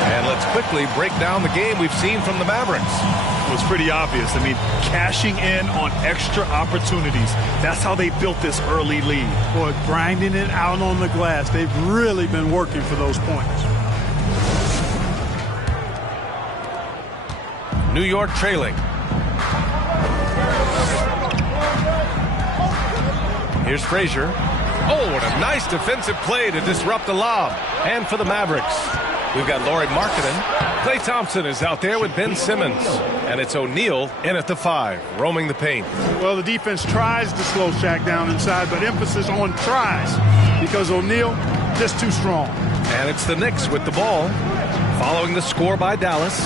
And let's quickly break down the game we've seen from the Mavericks. Well, it's pretty obvious. I mean, cashing in on extra opportunities. That's how they built this early lead. Boy, grinding it out on the glass. They've really been working for those points. New York trailing. Here's Frazier. Oh, what a nice defensive play to disrupt the lob. And for the Mavericks, we've got Lauri Markkanen. Klay Thompson is out there with Ben Simmons. And it's O'Neal in at the 5, roaming the paint. Well, the defense tries to slow Shaq down inside, but emphasis on tries because O'Neal just too strong. And it's the Knicks with the ball, following the score by Dallas.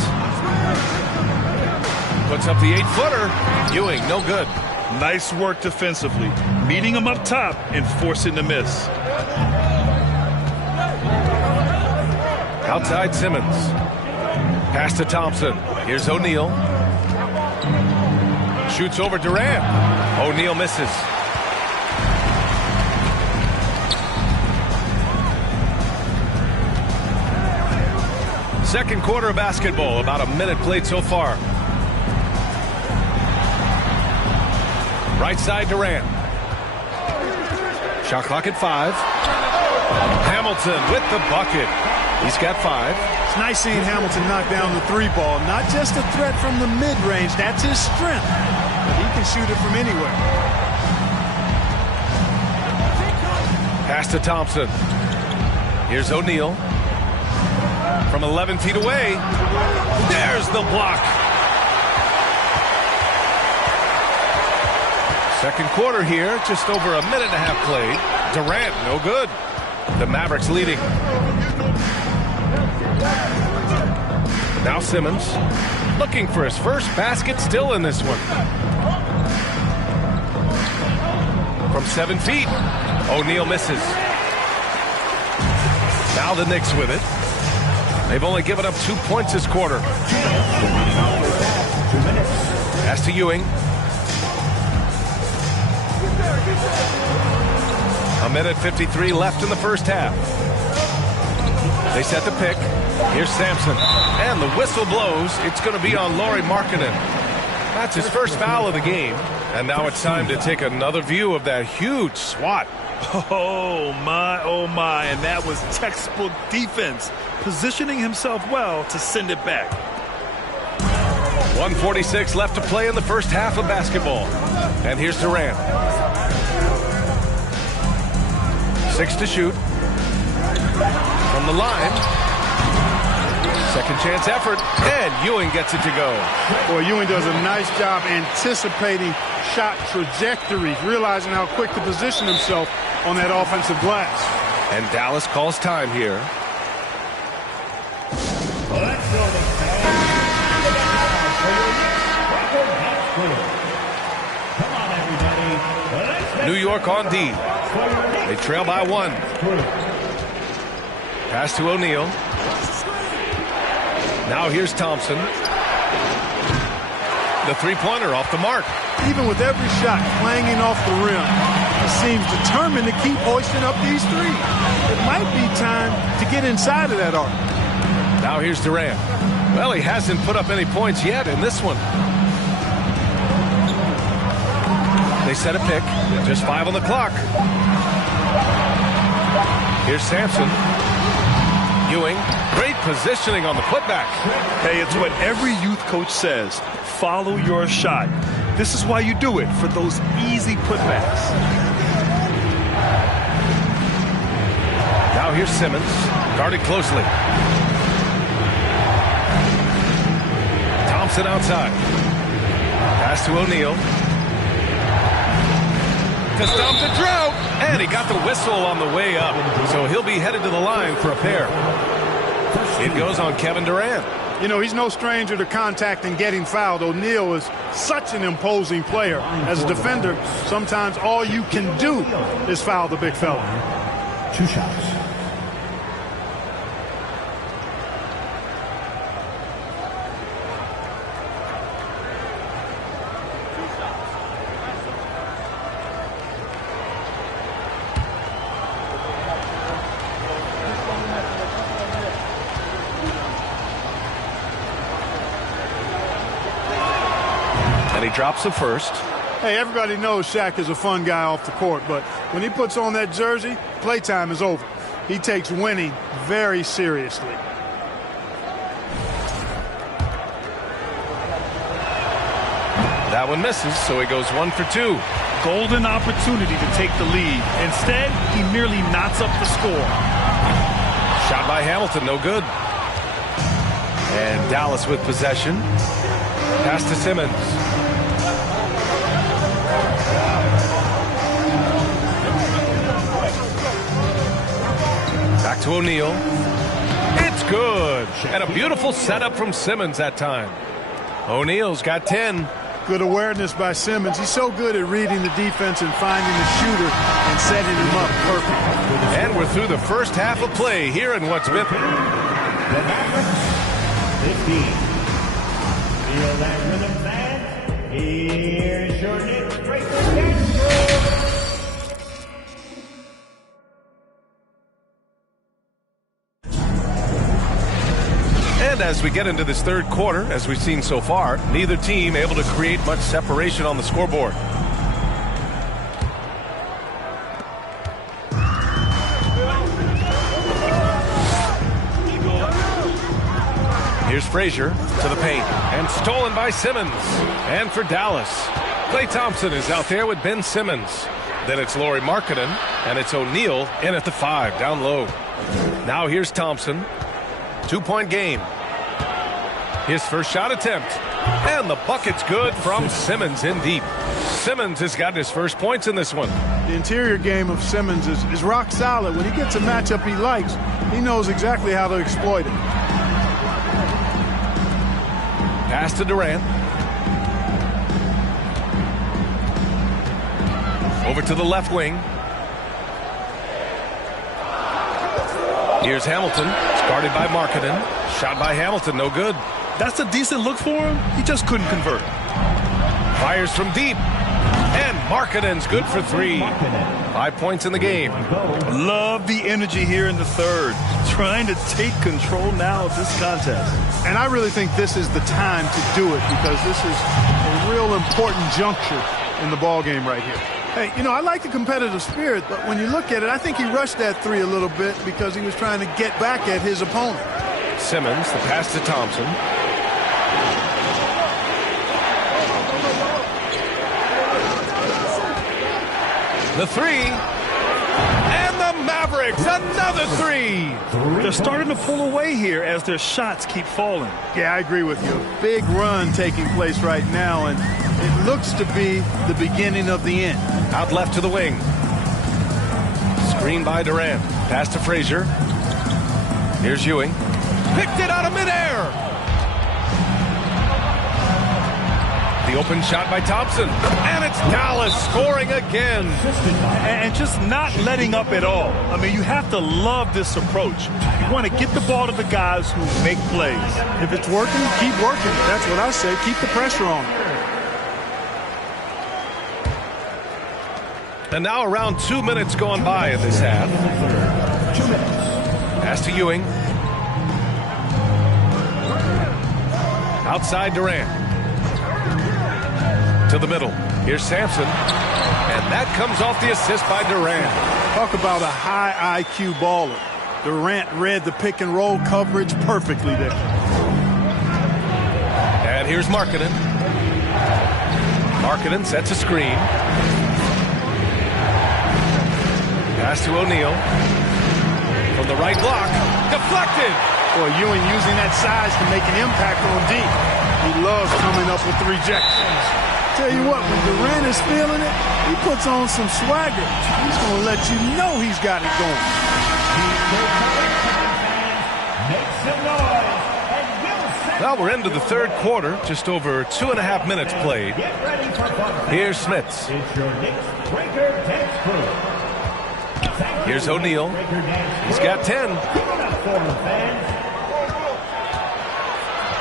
Puts up the 8-footer. Ewing, no good. Nice work defensively, meeting him up top and forcing the miss. Outside Simmons. Pass to Thompson. Here's O'Neal. Shoots over Durant. O'Neal misses. Second quarter of basketball, about a minute played so far. Right side Durant. Shot clock at 5. Hamilton with the bucket. He's got 5. It's nice seeing Hamilton knock down the 3 ball. Not just a threat from the mid-range. That's his strength. But he can shoot it from anywhere. Pass to Thompson. Here's O'Neal. From 11 feet away. There's the block. Second quarter here, just over a minute and a half played. Durant, no good. The Mavericks leading. Now Simmons, looking for his first basket, still in this one. From 7 feet, O'Neal misses. Now the Knicks with it. They've only given up 2 points this quarter. Pass to Ewing. A minute 53 left in the first half. They set the pick. Here's Sampson. And the whistle blows. It's going to be on Lauri Markkanen. That's his first foul of the game. And now it's time to take another view of that huge swat. Oh, my. And that was textbook defense. Positioning himself well to send it back. 1:46 left to play in the first half of basketball. And here's Durant. 6 to shoot. From the line. Second chance effort. And Ewing gets it to go. Boy, Ewing does a nice job anticipating shot trajectories, realizing how quick to position himself on that offensive glass. And Dallas calls time here. Come on, everybody. New York on D. They trail by 1. Pass to O'Neal. Now here's Thompson. The three-pointer off the mark. Even with every shot clanging off the rim, he seems determined to keep hoisting up these threes. It might be time to get inside of that arc. Now here's Durant. Well, he hasn't put up any points yet in this one. They set a pick. Just 5 on the clock. Here's Sampson. Ewing. Great positioning on the putback. Hey, it's what every youth coach says. Follow your shot. This is why you do it, for those easy putbacks. Now here's Simmons. Guarded closely. Thompson outside. Pass to O'Neal. To stop the drought. And he got the whistle on the way up. So he'll be headed to the line for a pair. It goes on Kevin Durant. You know, he's no stranger to contact and getting fouled. O'Neal is such an imposing player. As a defender, sometimes all you can do is foul the big fella. 2 shots. And he drops the first. Hey, everybody knows Shaq is a fun guy off the court, but when he puts on that jersey, playtime is over. He takes winning very seriously. That one misses, so he goes 1 for 2. Golden opportunity to take the lead. Instead, he merely knots up the score. Shot by Hamilton, no good. And Dallas with possession. Pass to Simmons. Back to O'Neal. It's good. And a beautiful setup from Simmons that time. O'Neal's got 10. Good awareness by Simmons. He's so good at reading the defense and finding the shooter and setting him up perfect. And we're through the first half of play here in what's been... The Mavericks, 15. Feel that rhythm, fans? Here's your next breaker. And as we get into this third quarter, as we've seen so far, neither team able to create much separation on the scoreboard. Here's Frazier to the paint, and stolen by Simmons. And for Dallas, Klay Thompson is out there with Ben Simmons. Then it's Lauri Markkanen, and it's O'Neal in at the 5, down low. Now here's Thompson. 2-point game. His first shot attempt. And the bucket's good from Simmons in deep. Simmons has got his first points in this one. The interior game of Simmons is rock solid. When he gets a matchup he likes, he knows exactly how to exploit it. Pass to Durant. Over to the left wing. Here's Hamilton. It's guarded by Markkanen. Shot by Hamilton, no good. That's a decent look for him. He just couldn't convert. Fires from deep. And Markkanen's good for 3. 5 points in the game. Love the energy here in the third. Trying to take control now of this contest. And I really think this is the time to do it because this is a real important juncture in the ball game right here. Hey, you know, I like the competitive spirit, but when you look at it, I think he rushed that 3 a little bit because he was trying to get back at his opponent. Simmons, the pass to Thompson. The 3. And the Mavericks, another 3. They're starting to pull away here as their shots keep falling. Yeah, I agree with you. A big run taking place right now, and it looks to be the beginning of the end. Out left to the wing. Screen by Durant. Pass to Frazier. Here's Ewing. Picked it out of midair. The open shot by Thompson. And it's Dallas scoring again. And just not letting up at all. I mean, you have to love this approach. You want to get the ball to the guys who make plays. If it's working, keep working. That's what I say. Keep the pressure on. And now around 2 minutes gone by in this half. Pass to Ewing. Outside Durant. To the middle. Here's Sampson. And that comes off the assist by Durant. Talk about a high IQ baller. Durant read the pick and roll coverage perfectly there. And here's Markkanen. Markkanen sets a screen. Pass to O'Neal. From the right block. Deflected. Boy, Ewing using that size to make an impact on D. He loves coming up with the rejections. Tell you what, when Durant is feeling it, he puts on some swagger. He's going to let you know he's got it going. Well, we're into the third quarter. Just over 2.5 minutes played. Here's Smits. Here's O'Neal. He's got 10.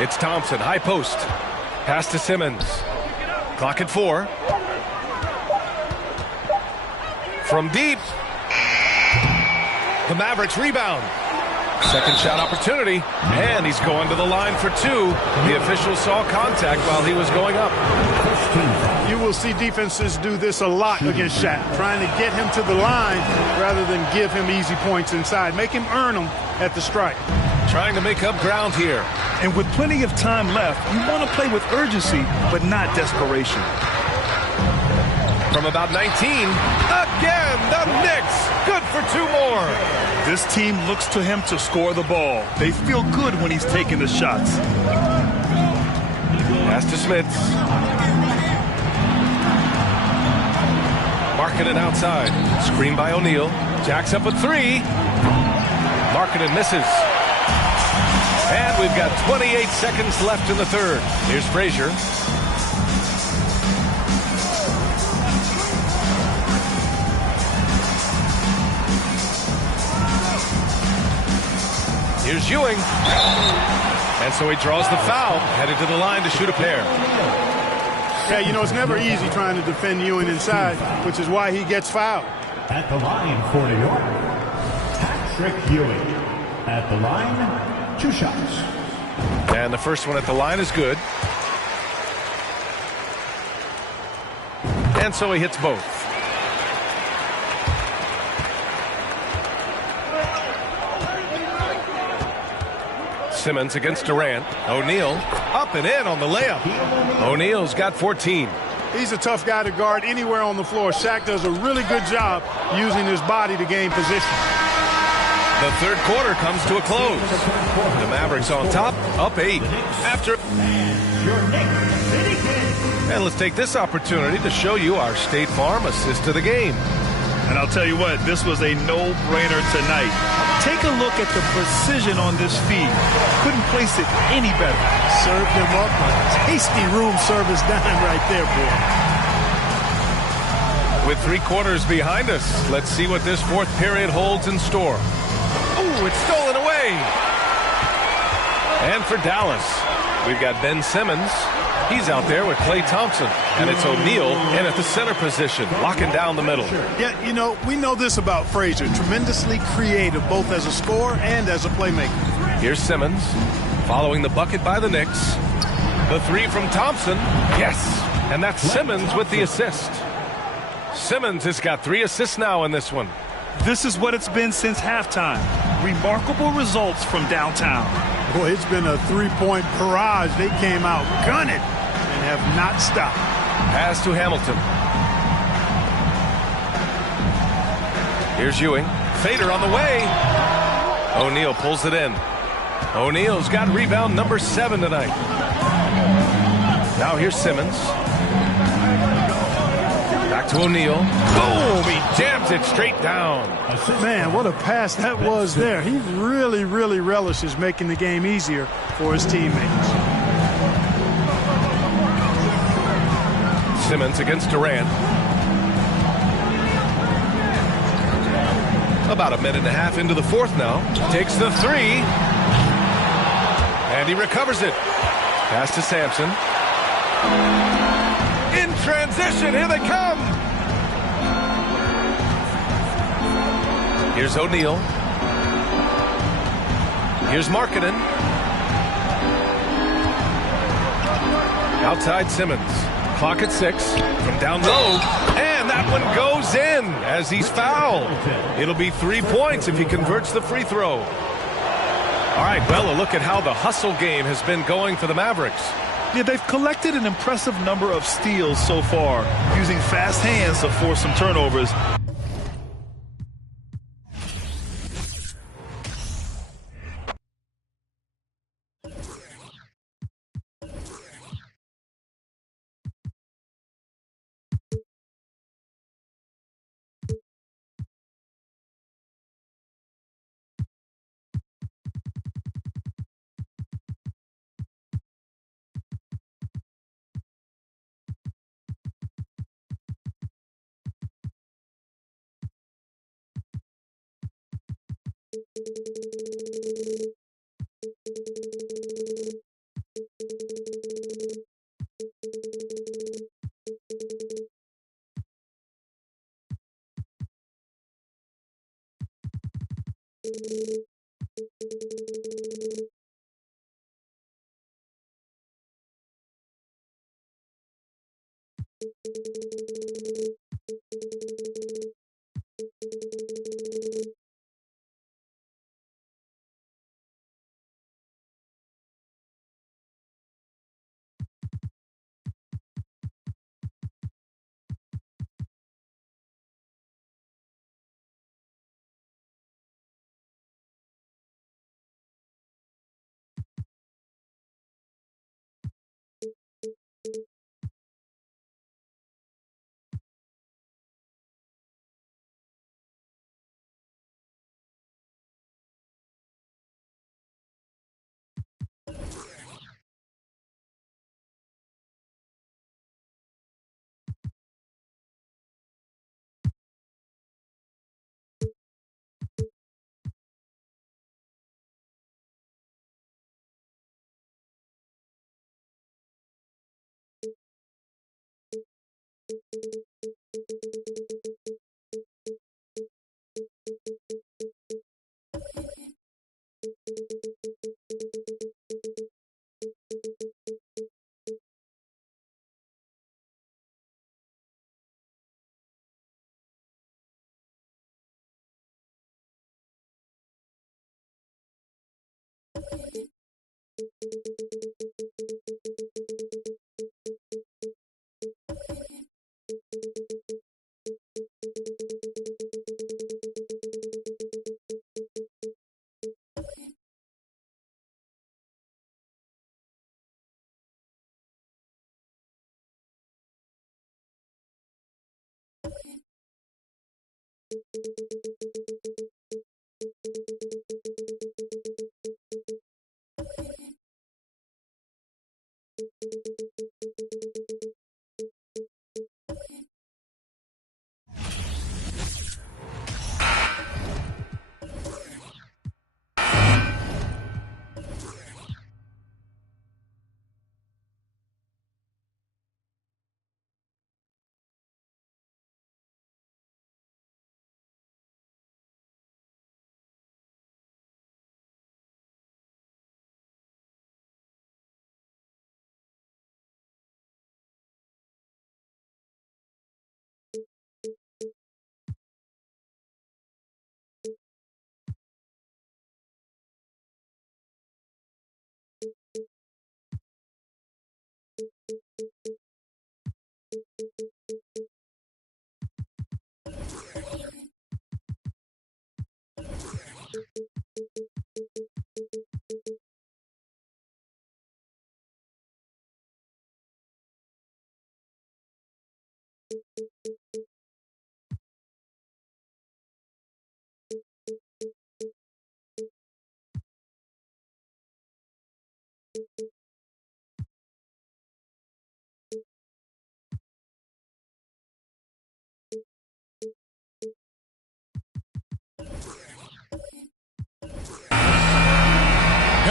It's Thompson, high post. Pass to Simmons. Clock at 4. From deep. The Mavericks rebound. Second shot opportunity. And he's going to the line for 2. The official saw contact while he was going up. You will see defenses do this a lot against Shaq, trying to get him to the line rather than give him easy points inside. Make him earn them at the strike. Trying to make up ground here. And with plenty of time left, you want to play with urgency, but not desperation. From about 19, again, the Knicks. Good for 2 more. This team looks to him to score the ball. They feel good when he's taking the shots. Pass to Smits. Markkanen outside. Screen by O'Neal. Jacks up a 3. Markkanen misses. And we've got 28 seconds left in the third. Here's Frazier. Here's Ewing. And so he draws the foul, headed to the line to shoot a pair. Yeah, you know, it's never easy trying to defend Ewing inside, which is why he gets fouled. At the line for New York, Patrick Ewing. At the line, 2 shots. And the first one at the line is good. And so he hits both. Simmons against Durant. O'Neal up and in on the layup. O'Neal's got 14. He's a tough guy to guard anywhere on the floor. Shaq does a really good job using his body to gain position. The third quarter comes to a close. The Mavericks on top, up 8. After. And let's take this opportunity to show you our State Farm assist to the game. And I'll tell you what, this was a no-brainer tonight. Take a look at the precision on this feed. Couldn't place it any better. Served him up a tasty room service dime right there, boy. With 3 quarters behind us, let's see what this fourth period holds in store. Oh, it's stolen away. And for Dallas, we've got Ben Simmons. He's out there with Klay Thompson. And it's O'Neal in at the center position, locking down the middle. Yeah, you know, we know this about Frazier. Tremendously creative, both as a scorer and as a playmaker. Here's Simmons, following the bucket by the Knicks. The 3 from Thompson. Yes. And that's Simmons with the assist. Simmons has got 3 assists now in this one. This is what it's been since halftime. Remarkable results from downtown. Boy, it's been a 3-point barrage. They came out gunning and have not stopped. Pass to Hamilton. Here's Ewing. Fader on the way. O'Neal pulls it in. O'Neal's got rebound number 7 tonight. Now here's Simmons. Back to O'Neal. Boom! He jams it straight down. Man, what a pass that was there. He really, really relishes making the game easier for his teammates. Simmons against Durant. About a minute and a half into the fourth now. Takes the three. And he recovers it. Pass to Sampson. In transition, here they come. Here's O'Neal. Here's Markkanen. Outside Simmons. Clock at 6. From down low. And that one goes in as he's fouled. It'll be 3 points if he converts the free throw. All right, well, a look at how the hustle game has been going for the Mavericks. Yeah, they've collected an impressive number of steals so far, using fast hands to force some turnovers.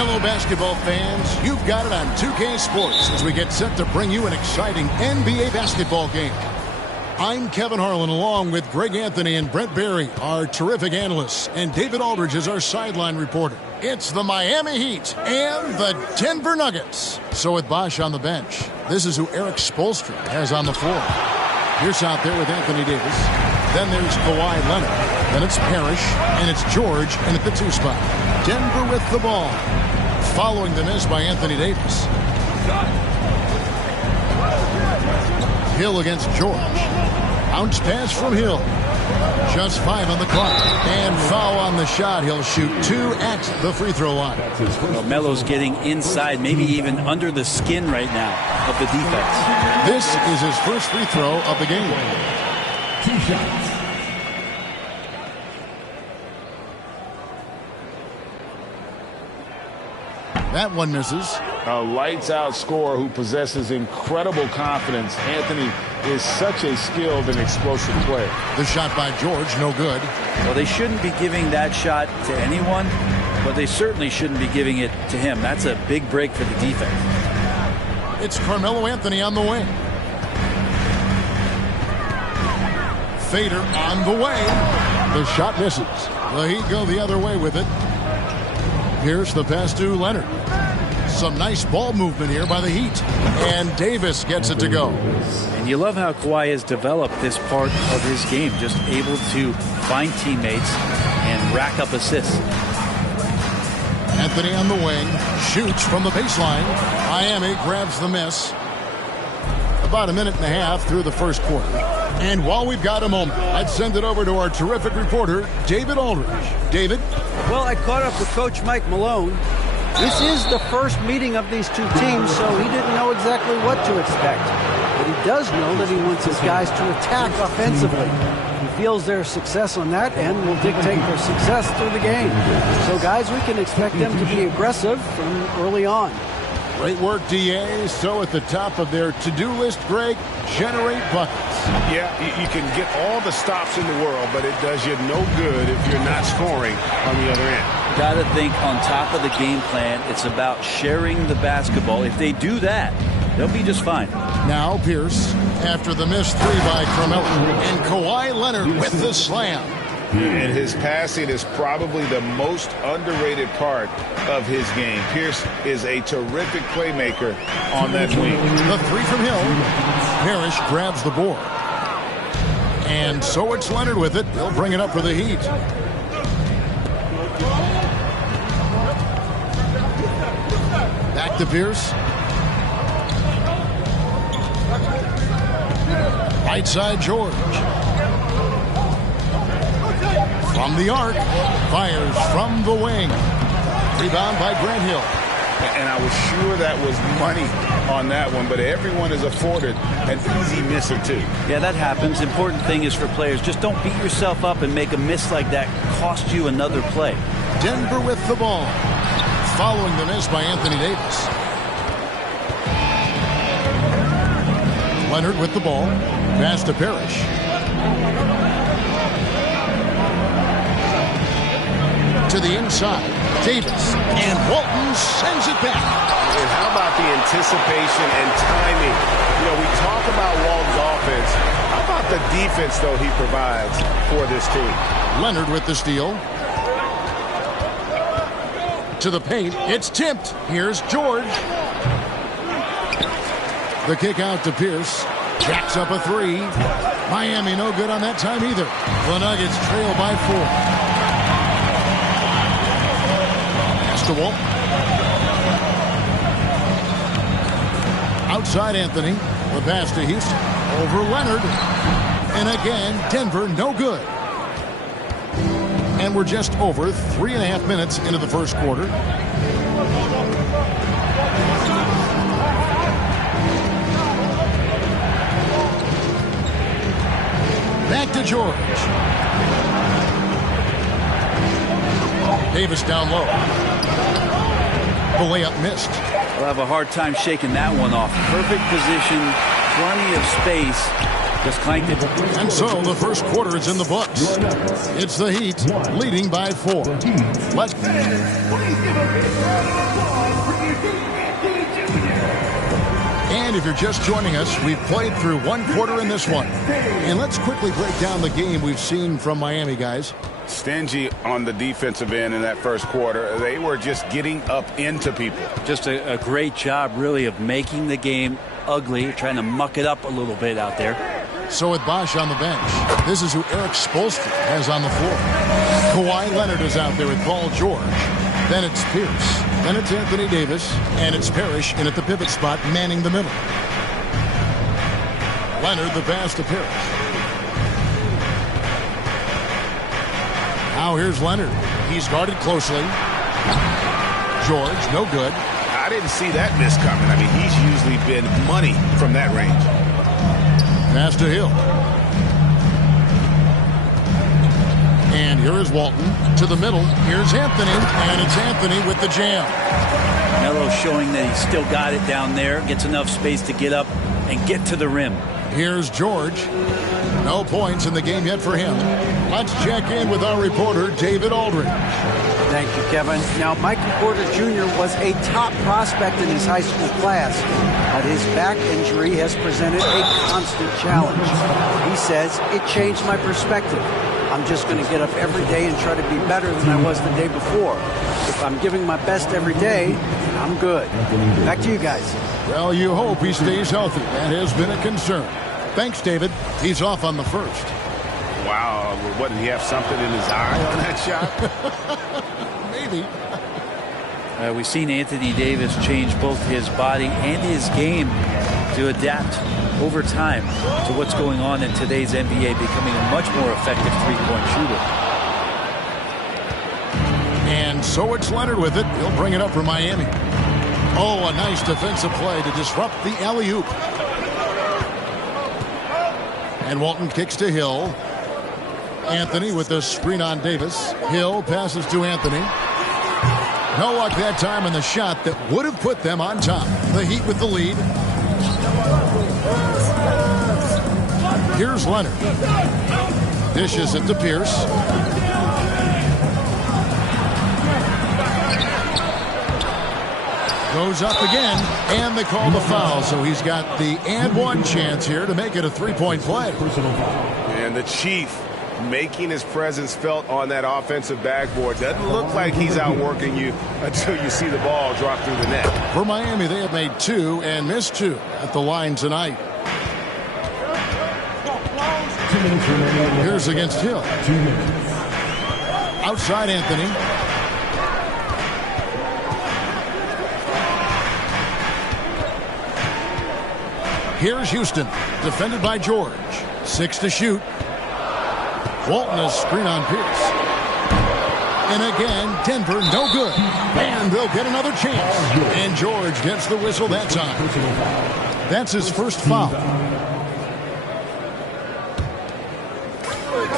Hello, basketball fans. You've got it on 2K Sports as we get set to bring you an exciting NBA basketball game. I'm Kevin Harlan along with Greg Anthony and Brent Barry, our terrific analysts, and David Aldridge is our sideline reporter. It's the Miami Heat and the Denver Nuggets. So with Bosh on the bench, this is who Eric Spoelstra has on the floor. Here's out there with Anthony Davis. Then there's Kawhi Leonard. Then it's Parrish, and it's George, and at the 2 spot. Denver with the ball. Following the miss by Anthony Davis. Hill against George. Bounce pass from Hill. Just 5 on the clock. And foul on the shot. He'll shoot 2 at the free throw line. Well, Melo's getting inside, maybe even under the skin right now of the defense. This is his first free throw of the game. 2 shots. That one misses. A lights-out scorer who possesses incredible confidence. Anthony is such a skilled and explosive player. The shot by George, no good. Well, they shouldn't be giving that shot to anyone, but they certainly shouldn't be giving it to him. That's a big break for the defense. It's Carmelo Anthony on the wing. Fader on the way. The shot misses. The Heat go the other way with it. Here's the pass to Leonard. Some nice ball movement here by the Heat. And Davis gets it to go. And you love how Kawhi has developed this part of his game, just able to find teammates and rack up assists. Anthony on the wing, shoots from the baseline. Miami grabs the miss. About a minute and a half through the first quarter. And while we've got a moment, let's send it over to our terrific reporter, David Aldridge. David? Well, I caught up with Coach Mike Malone. This is the first meeting of these two teams, so he didn't know exactly what to expect. But he does know that he wants his guys to attack offensively. He feels their success on that end will dictate their success through the game. So, guys, we can expect them to be aggressive from early on. Great work, DA. So at the top of their to-do list, Greg, generate buckets. Yeah, you can get all the stops in the world, but it does you no good if you're not scoring on the other end. Got to think on top of the game plan, it's about sharing the basketball. If they do that, they'll be just fine. Now Pierce, after the missed 3 by Carmelo, and Kawhi Leonard with the slam. And his passing is probably the most underrated part of his game. Pierce is a terrific playmaker on that wing. The 3 from Hill. Parrish grabs the board. And so it's Leonard with it. He'll bring it up for the Heat. Back to Pierce. Right side George. From the arc, fires from the wing. Rebound by Grant Hill. And I was sure that was money on that one, but everyone is afforded an easy miss or 2. Yeah, that happens. Important thing is for players, just don't beat yourself up and make a miss like that cost you another play. Denver with the ball. Following the miss by Anthony Davis. Leonard with the ball. Pass to Parrish. To the inside, Davis, and Walton sends it back. And how about the anticipation and timing? You know, we talk about Walton's offense. How about the defense, though, he provides for this team? Leonard with the steal. To the paint, it's tipped. Here's George. The kick out to Pierce. Jacks up a 3. Miami no good on that time either. The Nuggets trail by 4. Wall. Outside Anthony. The pass to Houston. Over Leonard. And again, Denver no good. And we're just over 3.5 minutes into the first quarter. Back to George. Davis down low. The layup missed. I'll have a hard time shaking that one off. Perfect position, plenty of space, Just clanked it. And so the first quarter is in the books. It's the Heat leading by 4. Let's... And if you're just joining us, we've played through one quarter in this one. And let's quickly break down the game we've seen from Miami, guys. Stingy on the defensive end in that first quarter. They were just getting up into people. Just a great job, really, of making the game ugly, trying to muck it up a little bit out there. So with Bosch on the bench, this is who Eric Spoelstra has on the floor. Kawhi Leonard is out there with Paul George. Then it's Pierce. Then it's Anthony Davis. And it's Parrish in at the pivot spot, manning the middle. Leonard the pass to Parrish. Now here's Leonard. He's guarded closely. George, no good. I didn't see that miss coming. I mean, he's usually been money from that range. Pass to Hill. And here is Walton to the middle. Here's Anthony, and it's Anthony with the jam. Melo showing that he's still got it down there, gets enough space to get up and get to the rim. Here's George. No points in the game yet for him. Let's check in with our reporter, David Aldridge. Thank you, Kevin. Now, Michael Porter Jr. was a top prospect in his high school class, but his back injury has presented a constant challenge. He says, it changed my perspective. I'm just going to get up every day and try to be better than I was the day before. If I'm giving my best every day, I'm good. Back to you guys. Well, you hope he stays healthy. That has been a concern. Thanks, David. He's off on the first. Wow. What, did he have something in his eye on that shot? Maybe. We've seen Anthony Davis change both his body and his game to adapt over time to what's going on in today's NBA, becoming a much more effective three-point shooter. And so it's Leonard with it. He'll bring it up for Miami. Oh, a nice defensive play to disrupt the alley-oop. And Walton kicks to Hill. Anthony with the screen on Davis. Hill passes to Anthony. No luck that time in the shot that would have put them on top. The Heat with the lead. Here's Leonard. Dishes it to Pierce. Goes up again, and they call the foul. So he's got the and one chance here to make it a three-point play. And the Chief making his presence felt on that offensive backboard. Doesn't look like he's outworking you until you see the ball drop through the net. For Miami, they have made 2 and missed 2 at the line tonight. Here's against Hill. Outside Anthony. Here's Houston, defended by George. 6 to shoot. Walton a screen on Pierce. And again, Denver, no good. And they'll get another chance. And George gets the whistle that time. That's his first foul.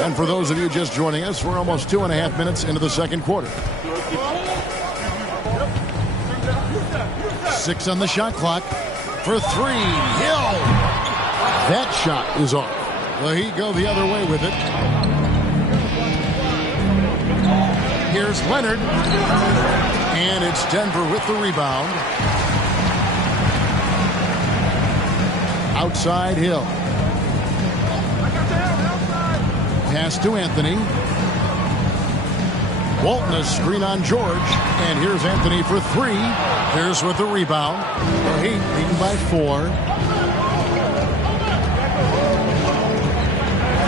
And for those of you just joining us, we're almost 2.5 minutes into the second quarter. 6 on the shot clock. For 3, Hill. That shot is off. The Heat go the other way with it. Here's Leonard. And it's Denver with the rebound. Outside Hill. Pass to Anthony. Walton a screen on George. And here's Anthony for 3. Here's with the rebound. The Heat leading by 4.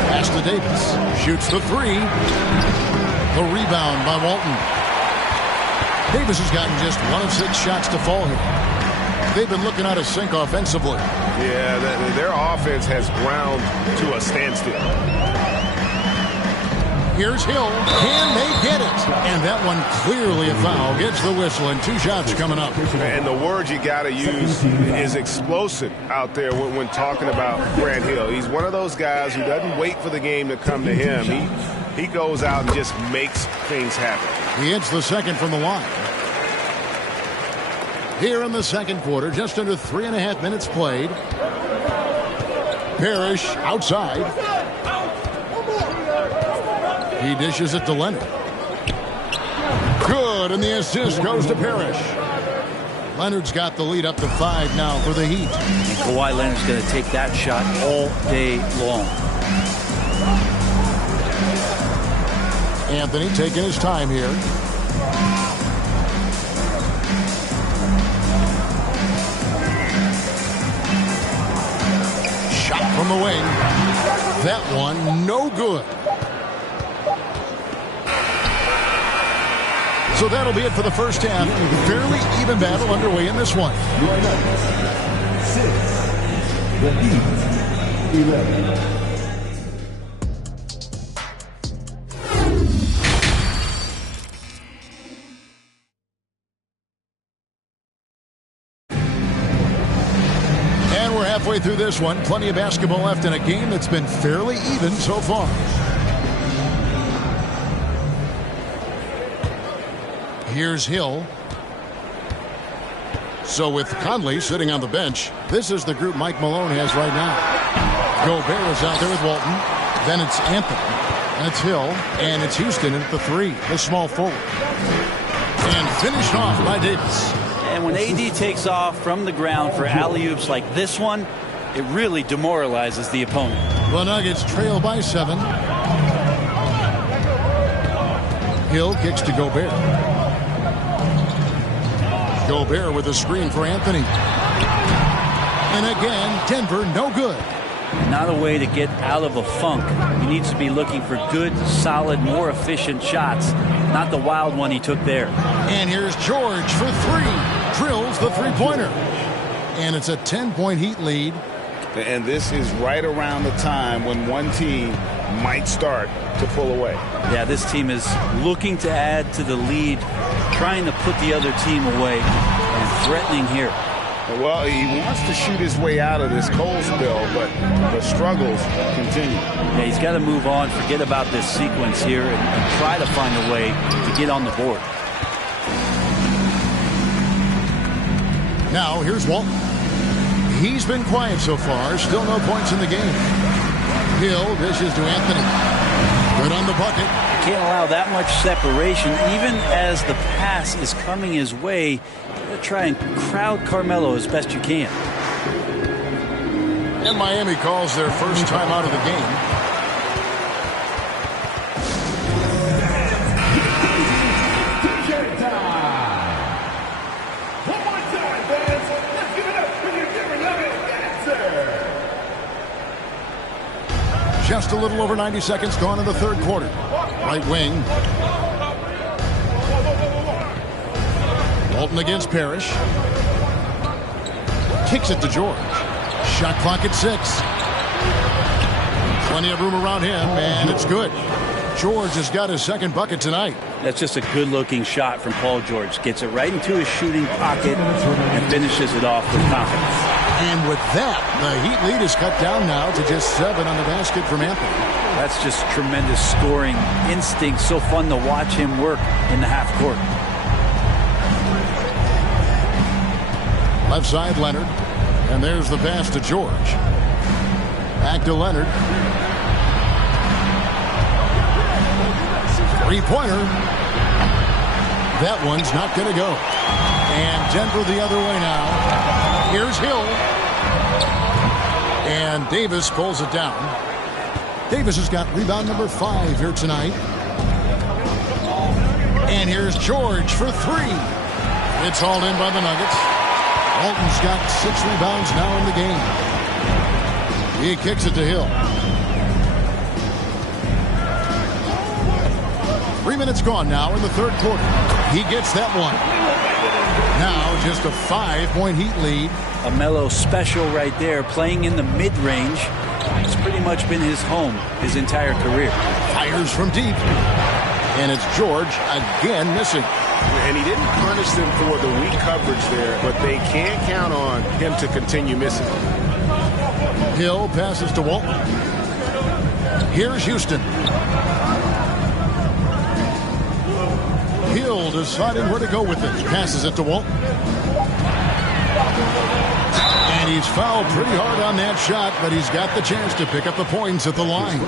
Pass to Davis. Shoots the 3. The rebound by Walton. Davis has gotten just 1 of 6 shots to fall here. They've been looking out of sync offensively. Yeah, their offense has ground to a standstill. Here's Hill. Can they get it? And that one clearly a foul. Gets the whistle, and 2 shots coming up. And the word you got to use is explosive out there when talking about Grant Hill. He's one of those guys who doesn't wait for the game to come to him. He goes out and just makes things happen. He hits the second from the line. Here in the second quarter, just under 3.5 minutes played. Parrish outside. He dishes it to Leonard. Good, and the assist goes to Parrish. Leonard's got the lead up to 5 now for the Heat. And Kawhi Leonard's going to take that shot all day long. Anthony taking his time here. Shot from the wing. That one no good. So that'll be it for the first half. Fairly even battle underway in this one. Your numbers, 6. The Heat, 11. And we're halfway through this one. Plenty of basketball left in a game that's been fairly even so far. Here's Hill. So with Conley sitting on the bench, this is the group Mike Malone has right now. Gobert is out there with Walton. Then it's Anthony. And it's Hill. And it's Houston at the 3, the small forward. And finished off by Davis. And when AD takes off from the ground for alley-oops like this one, it really demoralizes the opponent. The Nuggets trail by 7. Hill kicks to Gobert. Gobert with a screen for Anthony. And again, Denver no good. Not a way to get out of a funk. He needs to be looking for good, solid, more efficient shots. Not the wild one he took there. And here's George for 3. Drills the three-pointer. And it's a 10-point Heat lead. And this is right around the time when one team might start to pull away. Yeah, this team is looking to add to the lead, trying to put the other team away, and threatening here. Well, he wants to shoot his way out of this cold spell, but the struggles continue. Yeah, he's got to move on, forget about this sequence here, and try to find a way to get on the board. Now, here's Walton. He's been quiet so far. Still no points in the game. Hill dishes to Anthony. Good on the bucket. Can't allow that much separation, even as the pass is coming his way. Try and crowd Carmelo as best you can. And Miami calls their first time out of the game. Just a little over 90 seconds gone in the third quarter. Right wing. Walton against Parrish. Kicks it to George. Shot clock at 6. Plenty of room around him, and it's good. George has got his second bucket tonight. That's just a good-looking shot from Paul George. Gets it right into his shooting pocket and finishes it off with confidence. And with that, the Heat lead is cut down now to just 7 on the basket from Anthony. That's just tremendous scoring instinct. So fun to watch him work in the half court. Left side, Leonard. And there's the pass to George. Back to Leonard. Three-pointer. That one's not going to go. And Denver the other way now. Here's Hill. And Davis pulls it down. Davis has got rebound number 5 here tonight. And here's George for 3. It's hauled in by the Nuggets. Walton's got 6 rebounds now in the game. He kicks it to Hill. 3 minutes gone now in the third quarter. He gets that one. Now just a 5-point Heat lead. A Melo special right there, playing in the mid-range. It's pretty much been his home his entire career. Fires from deep. And it's George again missing. And he didn't punish them for the weak coverage there, but they can't count on him to continue missing. Hill passes to Walton. Here's Houston. Hill deciding where to go with it. Passes it to Walton. And He's fouled pretty hard on that shot, but he's got the chance to pick up the points at the line.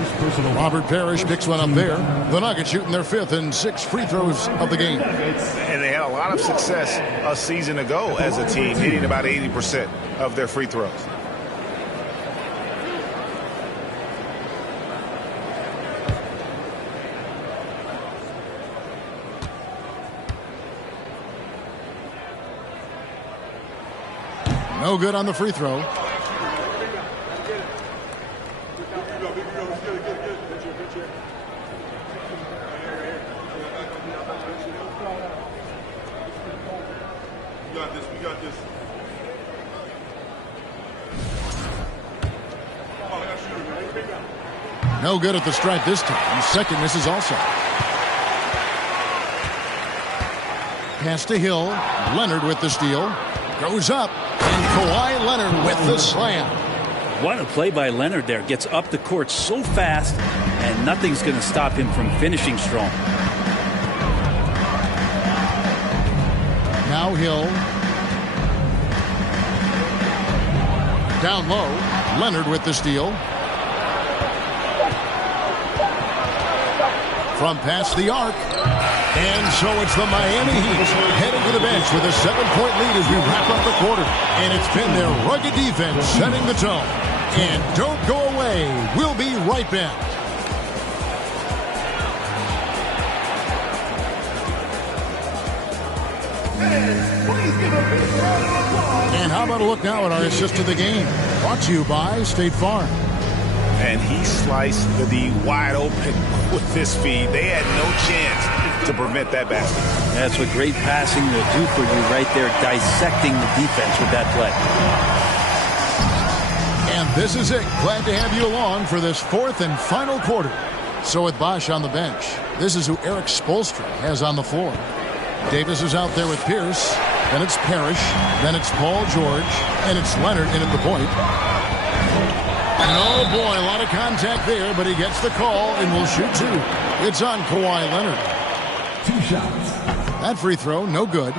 Robert Parrish picks one up there. The Nuggets shooting their 5th and 6th free throws of the game. And they had a lot of success a season ago as a team, hitting about 80% of their free throws. No good on the free throw. We got this. No good at the stripe this time. Second misses also. Pass to Hill. Leonard with the steal. Goes up. And Kawhi Leonard with the slam. What a play by Leonard there. Gets up the court so fast, and nothing's going to stop him from finishing strong. Now Hill. Down low. Leonard with the steal. From past the arc. And so it's the Miami Heat heading to the bench with a 7-point lead as we wrap up the quarter. And it's been their rugged defense setting the tone. And don't go away. We'll be right back. And how about a look now at our assist of the game? Brought to you by State Farm. And he sliced the D wide open with this feed. They had no chance to prevent that basket. That's what great passing will do for you right there, dissecting the defense with that play. And this is it. Glad to have you along for this 4th and final quarter. So with Bosch on the bench, this is who Eric Spoelstra has on the floor. Davis is out there with Pierce. Then it's Parrish. Then it's Paul George. And it's Leonard in at the point. And oh boy, a lot of contact there, but he gets the call and will shoot 2. It's on Kawhi Leonard. 2 shots. That free throw, no good.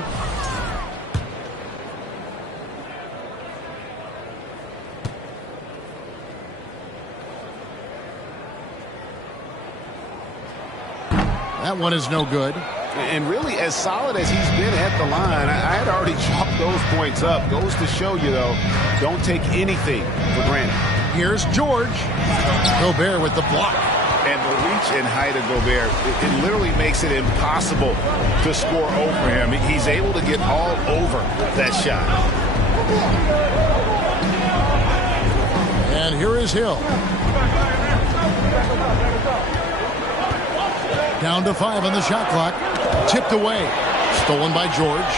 That one is no good. And really, as solid as he's been at the line, I had already chalked those points up. Goes to show you, though, don't take anything for granted. Here's George. Gobert with the block. And the reach and height of Gobert, it literally makes it impossible to score over him. He's able to get all over that shot. And here is Hill. Down to 5 on the shot clock. Tipped away. Stolen by George.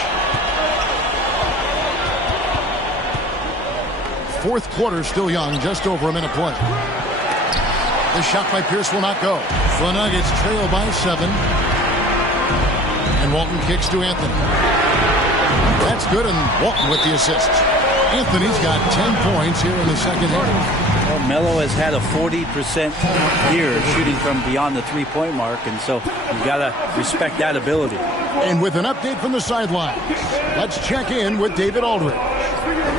4th quarter still young. Just over a minute play. The shot by Pierce will not go. The Nuggets trail by 7. And Walton kicks to Anthony. That's good, and Walton with the assist. Anthony's got 10 points here in the second half. Well, Melo has had a 40% year shooting from beyond the three-point mark, and so you got to respect that ability. And with an update from the sideline, let's check in with David Aldridge.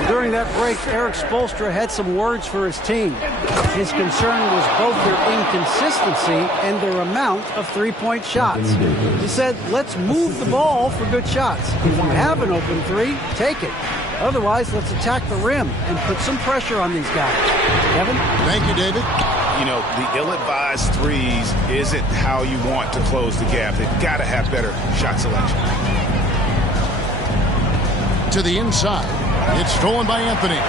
During that break, Eric Spoelstra had some words for his team. His concern was both their inconsistency and their amount of three-point shots. He said, let's move the ball for good shots. If you have an open three, take it. Otherwise, let's attack the rim and put some pressure on these guys. Kevin? Thank you, David. You know, the ill-advised threes isn't how you want to close the gap. They've got to have better shot selection. To the inside. It's stolen by Anthony.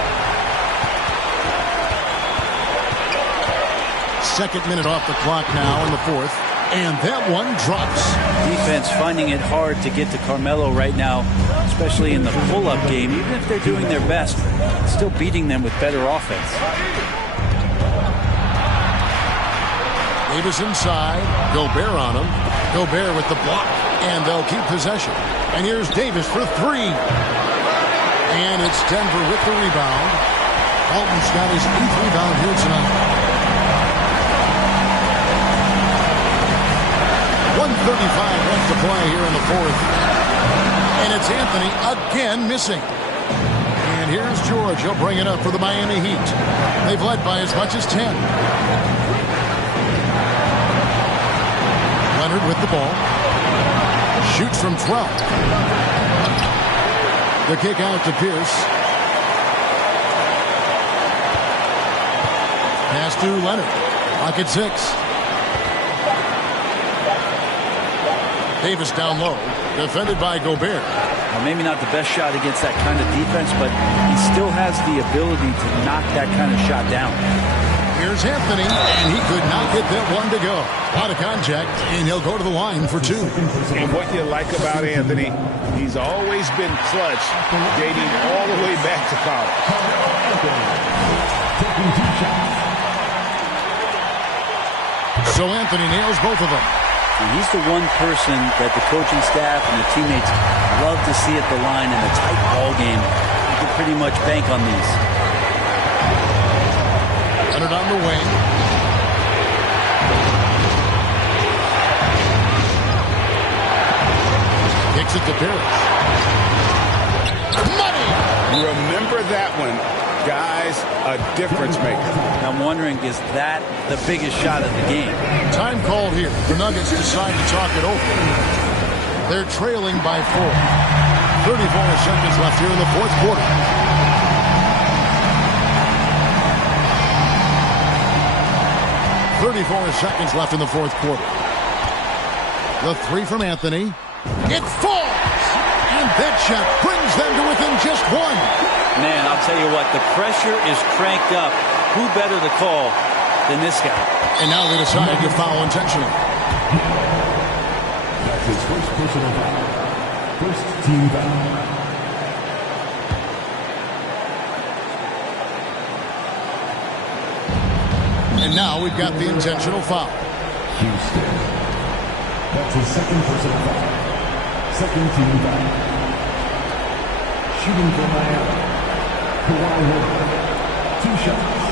Second minute off the clock now in the 4th. And that one drops. Defense finding it hard to get to Carmelo right now, especially in the pull-up game. Even if they're doing their best, still beating them with better offense. Davis inside. Gobert on him. Gobert with the block. And they'll keep possession. And here's Davis for 3. And it's Denver with the rebound. Walton's got his 8th rebound here tonight. 1:35 left to play here in the 4th. And it's Anthony again missing. And here's George. He'll bring it up for the Miami Heat. They've led by as much as 10. Leonard with the ball. Shoots from 12. The kick out to Pierce. Pass to Leonard. Clock at 6. Davis down low. Defended by Gobert. Well, maybe not the best shot against that kind of defense, but he still has the ability to knock that kind of shot down. Here's Anthony, and he could not get that one to go. Out of contact, and he'll go to the line for 2. And what you like about Anthony, he's always been clutch, dating all the way back to college. So Anthony nails both of them. And he's the one person that the coaching staff and the teammates love to see at the line in a tight ball game. You can pretty much bank on these. Leonard on the wing. Kicks it to Pierce. Money! Remember that one. Guys, a difference maker. I'm wondering, is that the biggest shot of the game? Time called here. The Nuggets decide to talk it over. They're trailing by 4. 34 seconds left here in the fourth quarter. Seconds left in the fourth quarter. The 3 from Anthony. It falls! And that shot brings them to within just 1. Man, I'll tell you what, the pressure is cranked up. Who better to call than this guy? And now they decide to foul intentionally. That's his first personal foul. First team foul. And now we've got the intentional foul. Houston. That's his second personal foul. Second team foul. Shooting for Miami. Kawhi Leonard. 2 shots.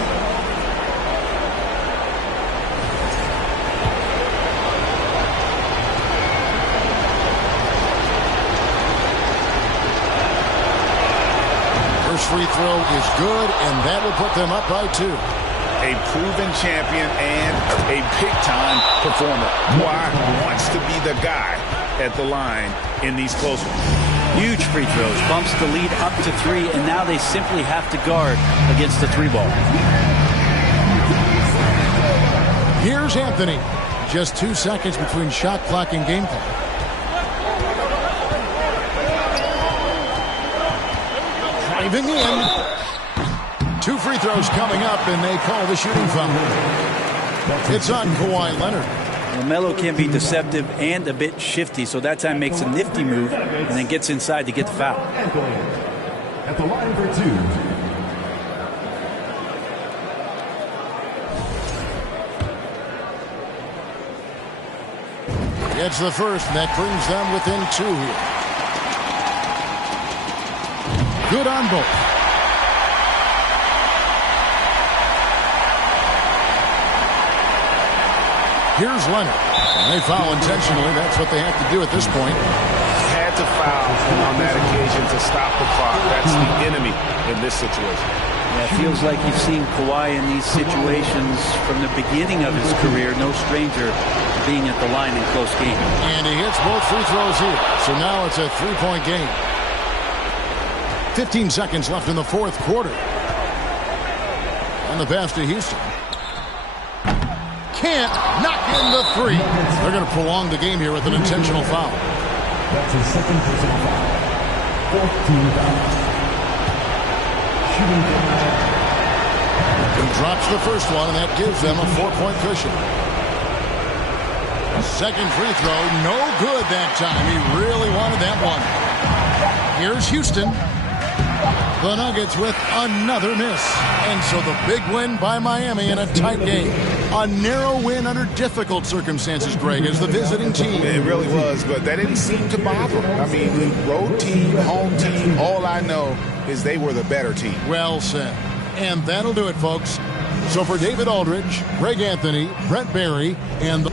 First free throw is good, and that will put them up by 2. A proven champion and a big-time performer. Kawhi wants to be the guy at the line in these close ones. Huge free throws, bumps the lead up to 3, and now they simply have to guard against the 3 ball. Here's Anthony. Just 2 seconds between shot clock and game clock. Driving in. 2 free throws coming up, and they call the shooting foul. It's on Kawhi Leonard. LaMelo can be deceptive and a bit shifty, so that time makes a nifty move and then gets inside to get the foul. At the line for 2. Gets the first, and that brings them within 2 here. Good on both. Here's Leonard. And they foul intentionally. That's what they have to do at this point. Had to foul on that occasion to stop the clock. That's the enemy in this situation. Yeah, it feels like you've seen Kawhi in these situations from the beginning of his career. No stranger to being at the line in close game. And he hits both free throws here. So now it's a 3-point game. 15 seconds left in the fourth quarter. And the pass to Houston. Can't knock in the 3. They're going to prolong the game here with an intentional foul. That's his second personal foul. 4th team foul. Shooting for Miami. He drops the first one, and that gives them a 4-point cushion. Second free throw, no good that time. He really wanted that one. Here's Houston. The Nuggets with another miss. And so the big win by Miami in a tight game. A narrow win under difficult circumstances, Greg, as the visiting team. It really was, but that didn't seem to bother them. I mean, road team, home team, all I know is they were the better team. Well said. And that'll do it, folks. So for David Aldridge, Greg Anthony, Brent Barry, and the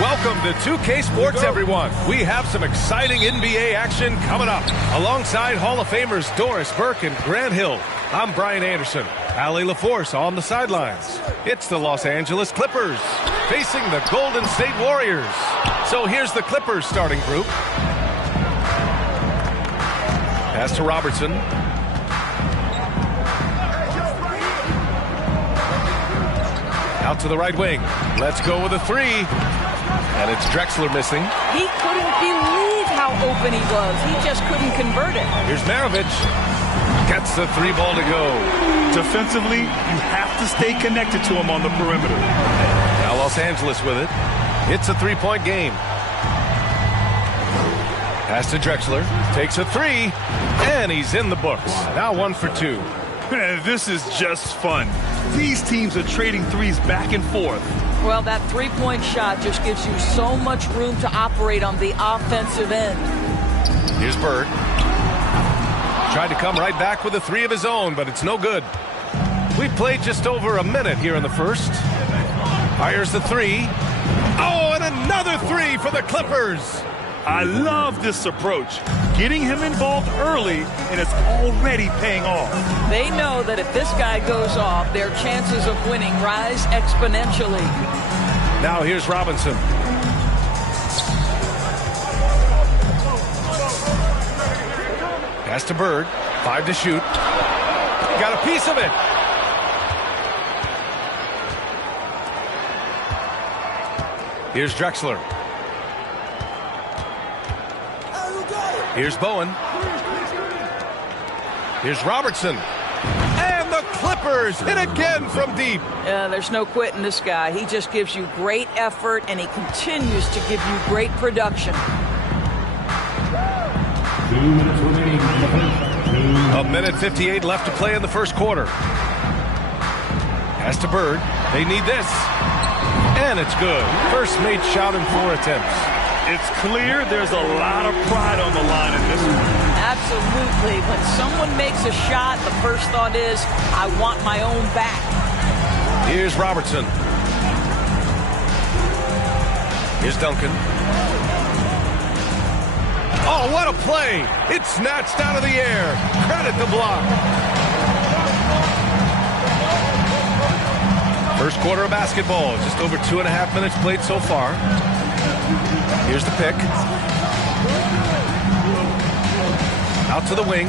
Welcome to 2K Sports, everyone. We have some exciting NBA action coming up. Alongside Hall of Famers Doris Burke and Grant Hill, I'm Brian Anderson. Allie LaForce on the sidelines. It's the Los Angeles Clippers facing the Golden State Warriors. So here's the Clippers starting group. Pass to Robertson. Out to the right wing. Let's go with a three. And it's Drexler missing. He couldn't believe how open he was. He just couldn't convert it. Here's Maravich. Gets the three ball to go. Defensively, you have to stay connected to him on the perimeter. Now Los Angeles with it. It's a three-point game. Pass to Drexler. Takes a three. And he's in the books. Now 1 for 2. Man, this is just fun. These teams are trading threes back and forth. Well, that three-point shot just gives you so much room to operate on the offensive end. Here's Bird. Tried to come right back with a three of his own, but it's no good. We've played just over a minute here in the first. Fires the three. Oh, and another three for the Clippers. I love this approach. Getting him involved early, and it's already paying off. They know that if this guy goes off, their chances of winning rise exponentially. Now here's Robinson. Pass to Bird. 5 to shoot. He got a piece of it. Here's Drexler. Here's Bowen. Here's Robertson. And the Clippers hit again from deep. There's no quitting this guy. He just gives you great effort, and he continues to give you great production. 2 minutes remaining. 1:58 left to play in the first quarter. Pass to Bird. They need this. And it's good. First made shot in 4 attempts. It's clear there's a lot of pride on the line in this one. Absolutely. When someone makes a shot, the first thought is, I want my own back. Here's Robertson. Here's Duncan. Oh, what a play! It's snatched out of the air. Credit the block. First quarter of basketball. Just over 2.5 minutes played so far. Here's the pick. Out to the wing.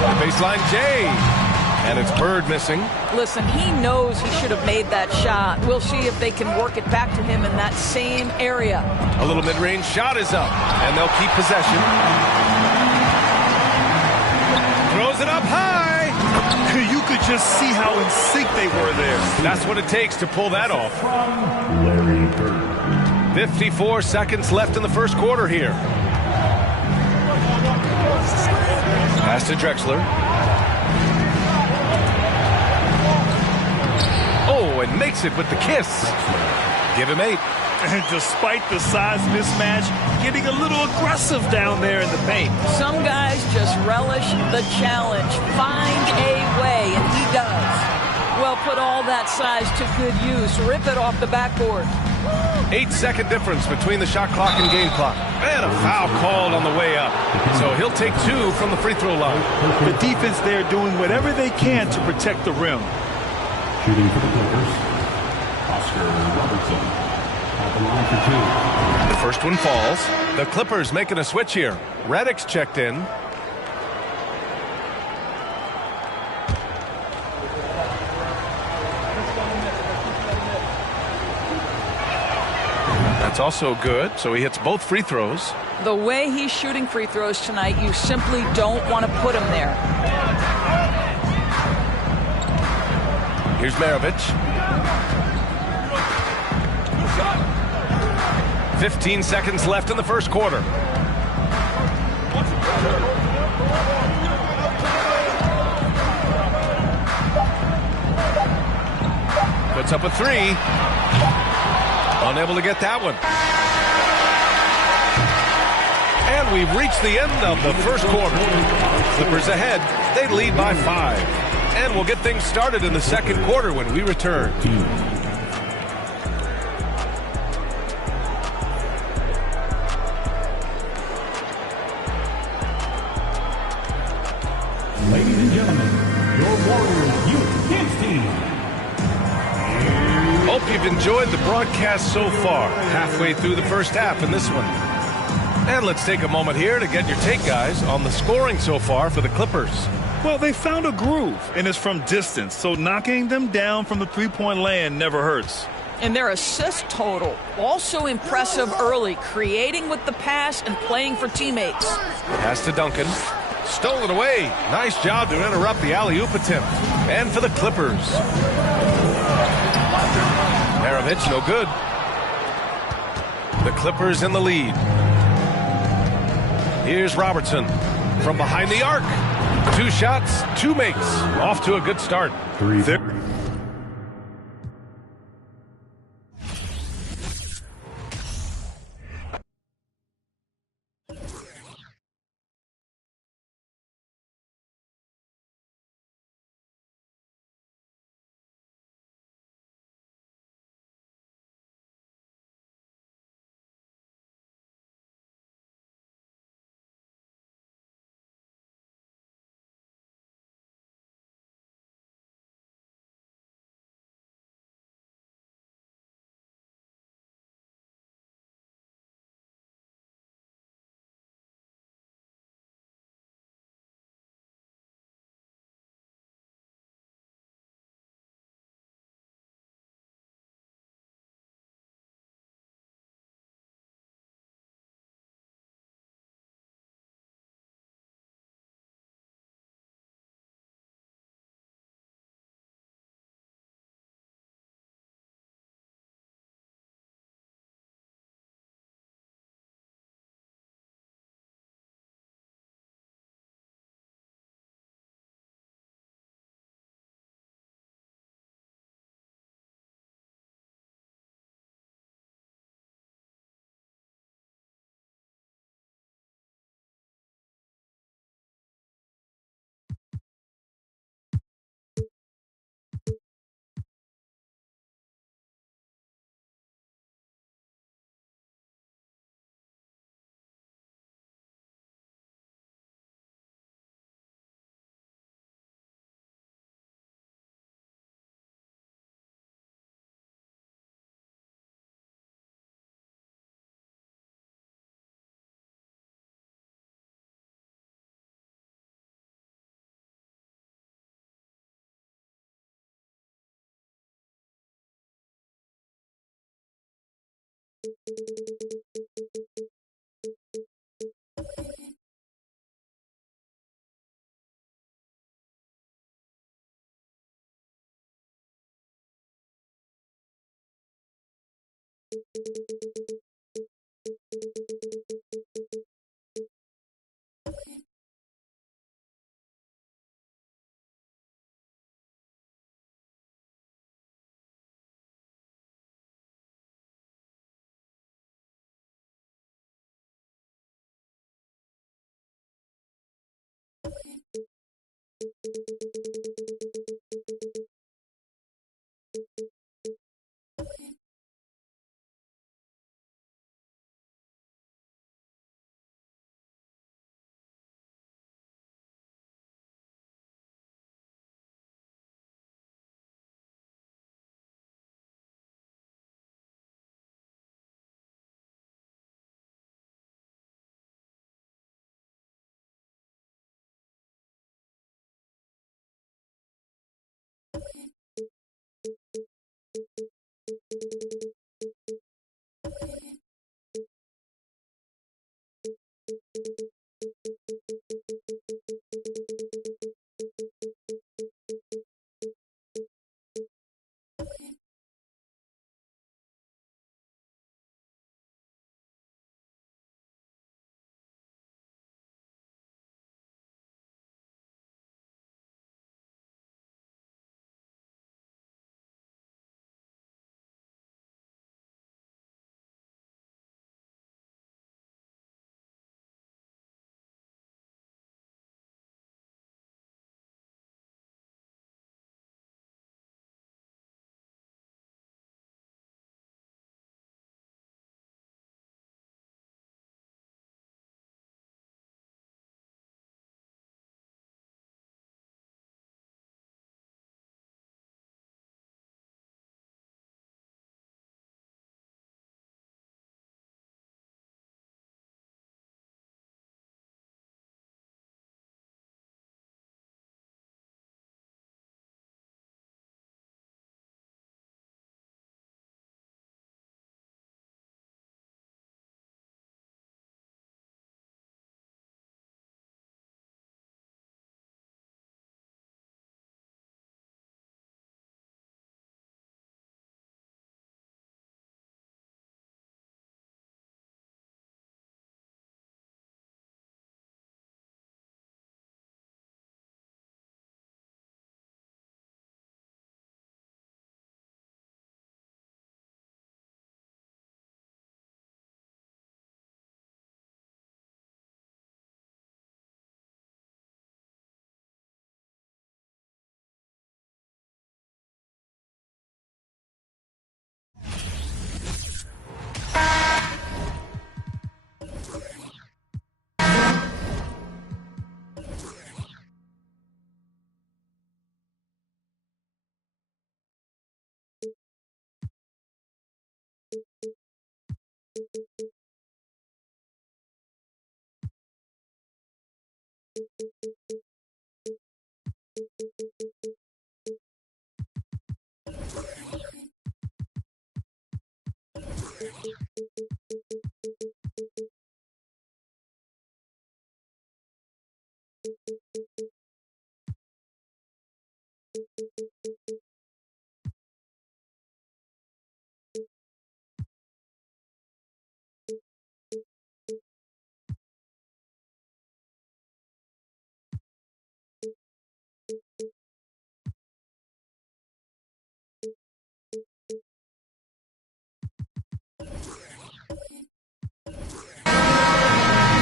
The baseline J. And it's Bird missing. Listen, he knows he should have made that shot. We'll see if they can work it back to him in that same area. A little mid-range shot is up. And they'll keep possession. Throws it up high. You could just see how in sync they were there. That's what it takes to pull that off. Larry Bird. 54 seconds left in the first quarter here. Pass to Drexler. Oh, and makes it with the kiss. Give him 8. And despite the size mismatch, getting a little aggressive down there in the paint. Some guys just relish the challenge. Find a way, and he does. Well, put all that size to good use. Rip it off the backboard. 8-second difference between the shot clock and game clock. And a foul called on the way up. So he'll take 2 from the free throw line. The defense there doing whatever they can to protect the rim. Shooting for the Clippers, Oscar Robertson. At the line for 2. The first one falls. The Clippers making a switch here. Redick's checked in. That's also good, so he hits both free throws. The way he's shooting free throws tonight, you simply don't want to put him there. Here's Maravich. 15 seconds left in the first quarter. Puts up a 3. Unable to get that one. And we've reached the end of the first quarter. Clippers ahead. They lead by 5. And we'll get things started in the second quarter when we return. Ladies and gentlemen, your Warriors Youth Kids team. Hope you've enjoyed the broadcast so far. Halfway through the first half in this one. And let's take a moment here to get your take, guys, on the scoring so far for the Clippers. Well, they found a groove, and it's from distance, so knocking them down from the three-point land never hurts. And their assist total, also impressive early, creating with the pass and playing for teammates. Pass to Duncan. Stolen away. Nice job to interrupt the alley-oop attempt. And for the Clippers. Maravich, no good. The Clippers in the lead. Here's Robertson from behind the arc. 2 shots, 2 makes. Off to a good start. 3.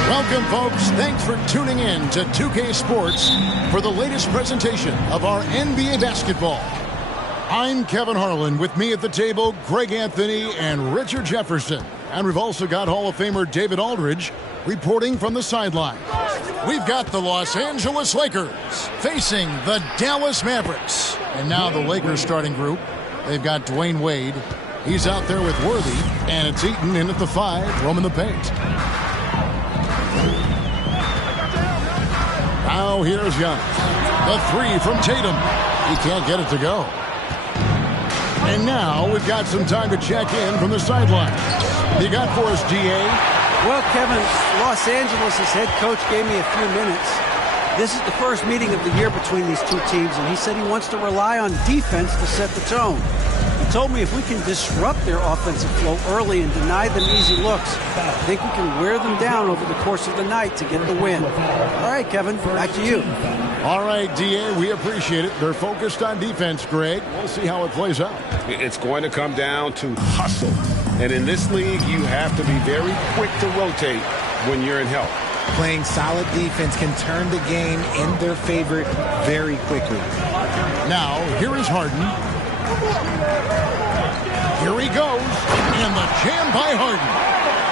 Welcome, folks. Thanks for tuning in to 2K Sports for the latest presentation of our NBA basketball. I'm Kevin Harlan. With me at the table, Greg Anthony and Richard Jefferson. And we've also got Hall of Famer David Aldridge reporting from the sideline. We've got the Los Angeles Lakers facing the Dallas Mavericks. And now the Lakers starting group. They've got Dwayne Wade. He's out there with Worthy. And it's Eaton in at the 5, roaming the paint. Now here's Young. The 3 from Tatum. He can't get it to go. And now we've got some time to check in from the sideline. You got for us, DA? Well, Kevin, Los Angeles' head coach gave me a few minutes. This is the first meeting of the year between these two teams, and he said he wants to rely on defense to set the tone. He told me if we can disrupt their offensive flow early and deny them easy looks, I think we can wear them down over the course of the night to get the win. All right, Kevin, back to you. All right, DA, we appreciate it. They're focused on defense, Greg. We'll see how it plays out. It's going to come down to hustle. And in this league, you have to be very quick to rotate when you're in help. Playing solid defense can turn the game in their favor very quickly. Now, here is Harden. Here he goes, and the jam by Harden.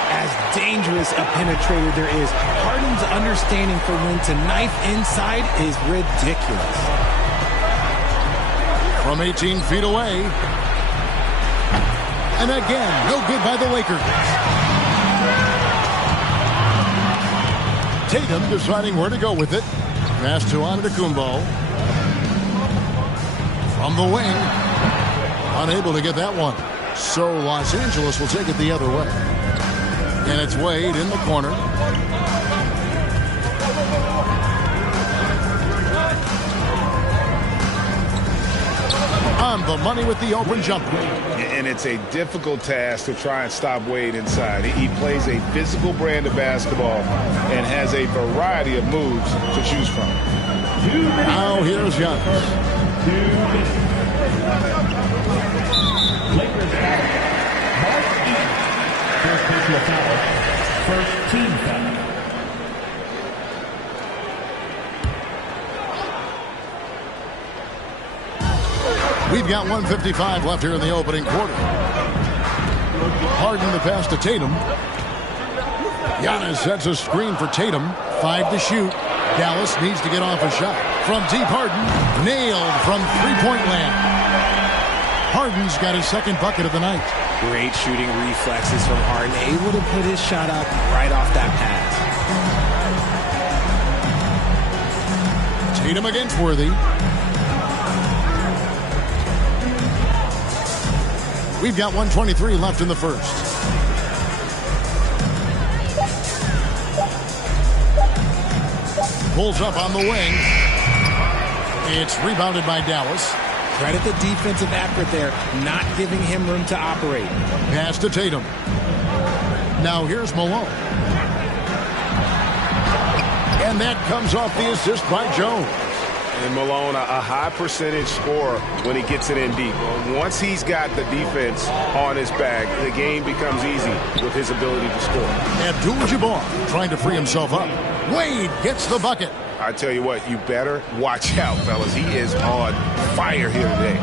As dangerous a penetrator there is, Harden's understanding for when to knife inside is ridiculous. From 18 feet away. And again, no good by the Lakers. Tatum deciding where to go with it. Pass to Antetokounmpo. From the wing. Unable to get that one. So Los Angeles will take it the other way. And it's Wade in the corner. On the money with the open jumper. And it's a difficult task to try and stop Wade inside. He plays a physical brand of basketball and has a variety of moves to choose from. Now here's Giannis. Lakers first personal foul. First team foul. We've got 1:55 left here in the opening quarter. Harden the pass to Tatum. Giannis sets a screen for Tatum. 5 to shoot. Dallas needs to get off a shot. From deep, Harden. Nailed from three-point land. Harden's got his second bucket of the night. Great shooting reflexes from Harden. Able to put his shot up right off that pass. Tatum against Worthy. We've got 1:23 left in the first. Pulls up on the wing. It's rebounded by Dallas. Credit the defensive effort there, not giving him room to operate. Pass to Tatum. Now here's Malone. And that comes off the assist by Jones. And Malone, a high percentage scorer when he gets it in deep. Once he's got the defense on his back, the game becomes easy with his ability to score. Abdul-Jabbar trying to free himself up. Wade gets the bucket. I tell you what, you better watch out, fellas. He is on fire here today.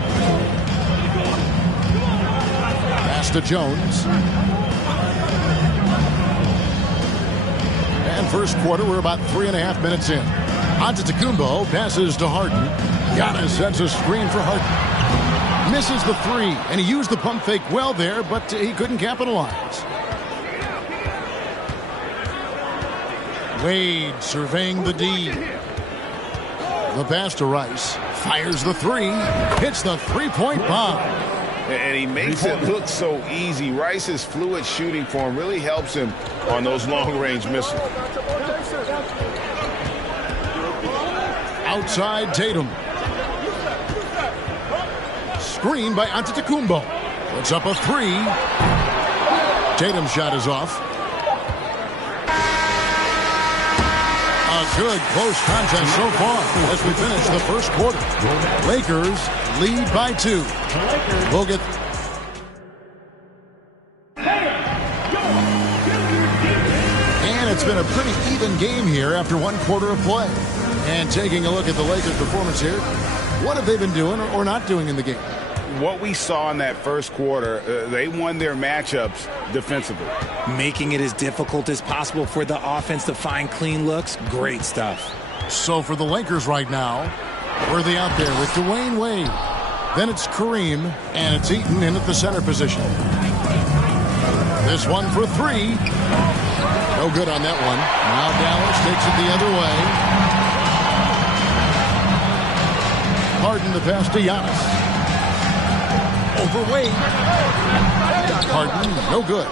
Pass to Jones. And first quarter, we're about 3.5 minutes in. Antetokounmpo passes to Harden. Giannis sets a screen for Harden. Misses the three, and he used the pump fake well there, but he couldn't capitalize. Wade surveying the D. The pass to Rice. Fires the three. Hits the three-point bomb. And he makes it look so easy. Rice's fluid shooting form really helps him on those long-range missiles. Outside Tatum. Screen by Antetokounmpo. Puts up a three. Tatum's shot is off. A good close contest so far as we finish the first quarter. Lakers lead by 2. We'll get... And it's been a pretty even game here after one quarter of play. And taking a look at the Lakers' performance here, what have they been doing or not doing in the game? What we saw in that first quarter, they won their matchups defensively. Making it as difficult as possible for the offense to find clean looks. Great stuff. So for the Lakers right now, Worthy out there with Dwayne Wade. Then it's Kareem, and it's Eaton in at the center position. This one for three. No good on that one. Now Dallas takes it the other way. Harden the pass to Giannis. Over Wade. Harden, no good.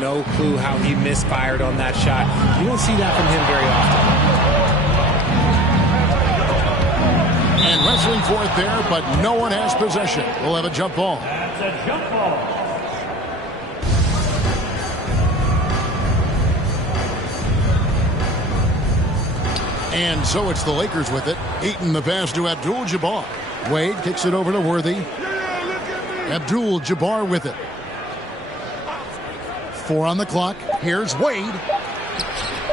No clue how he misfired on that shot. You don't see that from him very often. And wrestling for it there, but no one has possession. We'll have a jump ball. That's a jump ball. And so it's the Lakers with it. Eaton the pass to Abdul-Jabbar. Wade kicks it over to Worthy. Abdul-Jabbar with it. 4 on the clock. Here's Wade.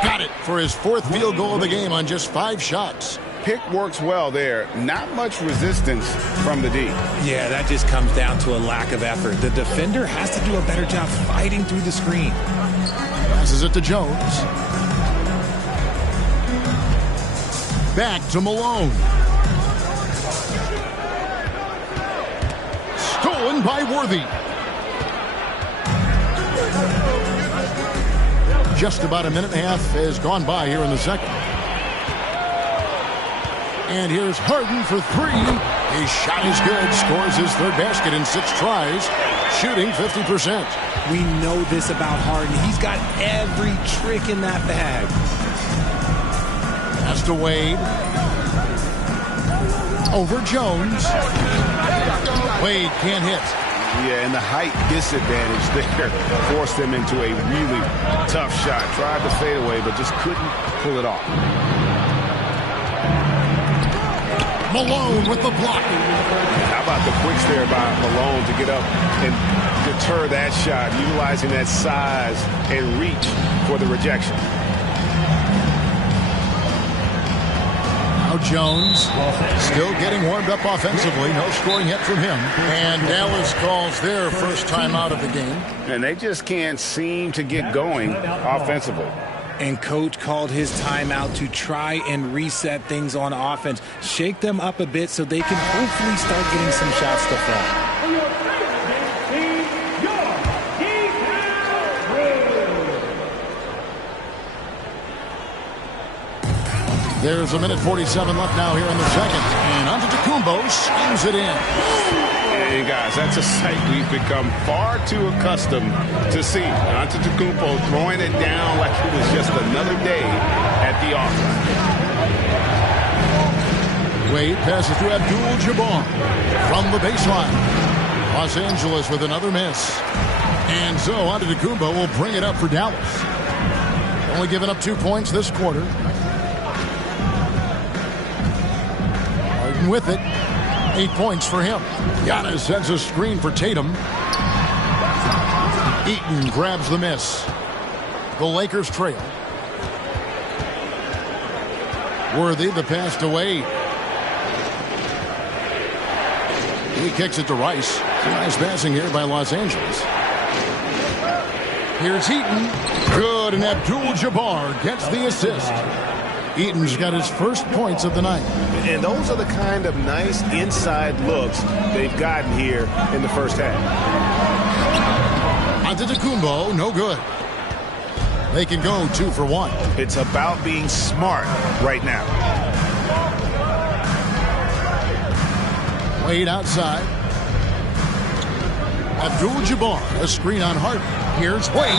Got it for his 4th field goal of the game on just 5 shots. Pick works well there. Not much resistance from the D. Yeah, that just comes down to a lack of effort. The defender has to do a better job fighting through the screen. Passes it to Jones. Back to Malone. Stolen by Worthy. Just about a minute and a half has gone by here in the second. And here's Harden for 3. His shot is good. Scores his 3rd basket in 6 tries. Shooting 50%. We know this about Harden. He's got every trick in that bag. Pass to Wade. Over Jones. Wade can't hit. Yeah, and the height disadvantage there forced them into a really tough shot. Tried to fade away, but just couldn't pull it off. Malone with the block. How about the quicks there by Malone to get up and deter that shot, utilizing that size and reach for the rejection. Now Jones still getting warmed up offensively. No scoring yet from him. And Dallas calls their first time out of the game. And they just can't seem to get going offensively. And coach called his timeout to try and reset things on offense. Shake them up a bit so they can hopefully start getting some shots to fall. There's a minute 47 left now here in the second. And Antetokounmpo slams it in. Hey, guys, that's a sight we've become far too accustomed to seeing. Antetokounmpo throwing it down like it was just another day at the office. Wade passes to Abdul-Jabbar from the baseline. Los Angeles with another miss. And so Antetokounmpo will bring it up for Dallas. Only giving up 2 points this quarter. Harden with it. 8 points for him. Giannis sends a screen for Tatum. Eaton grabs the miss. The Lakers trail. Worthy, the pass to Wade. He kicks it to Rice. Nice passing here by Los Angeles. Here's Eaton. Good, and Abdul-Jabbar gets the assist. Eaton's got his first points of the night. And those are the kind of nice inside looks they've gotten here in the first half. Antetokounmpo, no good. They can go 2 for 1. It's about being smart right now. Wade outside. Abdul-Jabbar, a screen on Harden. Here's Wade.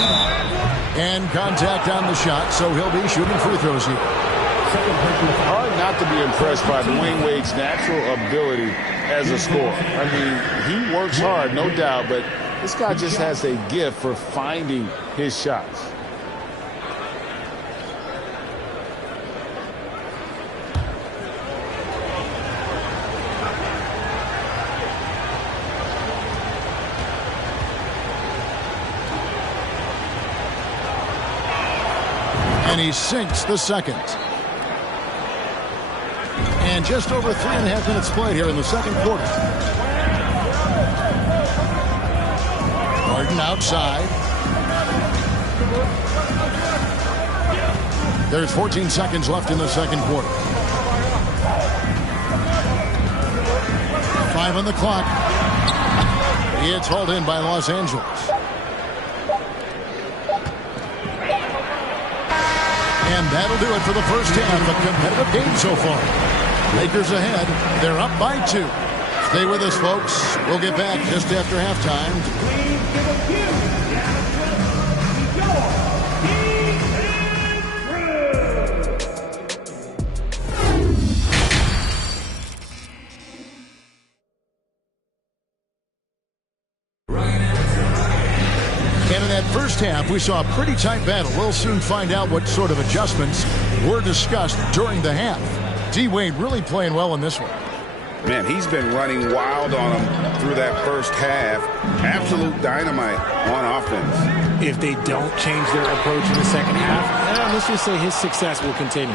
And contact on the shot, so he'll be shooting free throws here. Hard not to be impressed by Dwayne Wade's natural ability as a scorer. I mean, he works hard, no doubt, but this guy just has a gift for finding his shots. And he sinks the second. And just over 3.5 minutes played here in the second quarter. Harden outside. There's 14 seconds left in the second quarter. 5 on the clock. It's hauled in by Los Angeles. And that'll do it for the first half. A competitive game so far. Lakers ahead. They're up by 2. Stay with us, folks. We'll get back just after halftime. And in that first half, we saw a pretty tight battle. We'll soon find out what sort of adjustments were discussed during the half. D. Wade really playing well in this one. Man, he's been running wild on him through that first half. Absolute dynamite on offense. If they don't change their approach in the second half, let's just say his success will continue.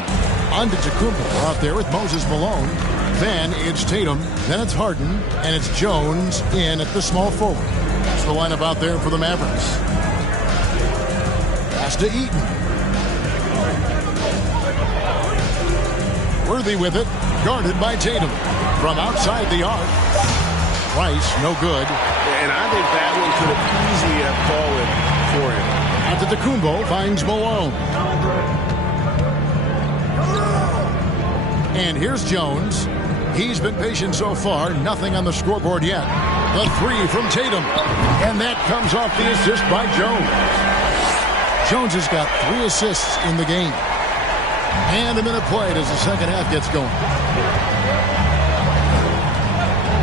Antetokounmpo out there with Moses Malone. Then it's Tatum, then it's Harden, and it's Jones in at the small forward. That's the lineup out there for the Mavericks. Pass to Eaton. Worthy with it, guarded by Tatum. From outside the arc. Rice, no good. And I think that one could have easily have fallen for him. Antetokounmpo finds Malone. And here's Jones. He's been patient so far. Nothing on the scoreboard yet. The three from Tatum. And that comes off the assist by Jones. Jones has got 3 assists in the game. And a minute played as the second half gets going.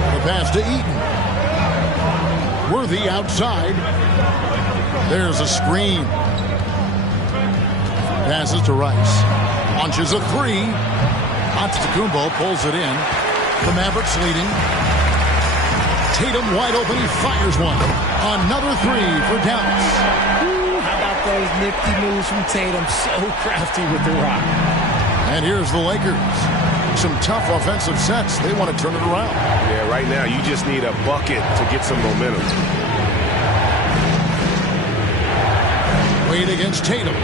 The pass to Eaton. Worthy outside. There's a screen. Passes to Rice. Launches a three. Antetokounmpo pulls it in. The Mavericks leading. Tatum wide open. He fires one. Another three for Dallas. Ooh, how about those nifty moves from Tatum? So crafty with the rock. And here's the Lakers. Some tough offensive sets. They want to turn it around. Yeah, right now you just need a bucket to get some momentum. Wade against Tatum.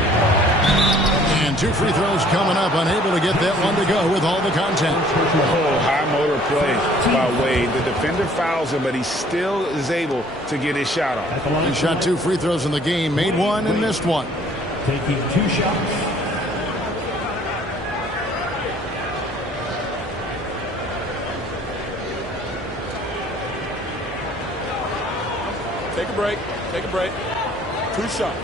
And 2 free throws coming up. Unable to get that one to go with all the contact. Oh, high motor play by Wade. The defender fouls him, but he still is able to get his shot off. He shot 2 free throws in the game. Made one and missed one. Taking 2 shots. Take a break. Take a break. 2 shots.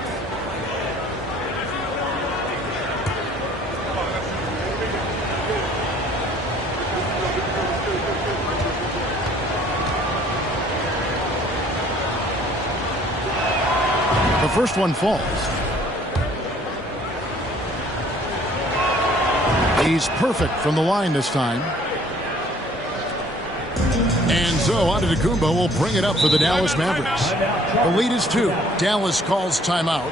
The first one falls. He's perfect from the line this time. And so Antetokounmpo will bring it up for the Dallas Mavericks. The lead is 2. Dallas calls timeout.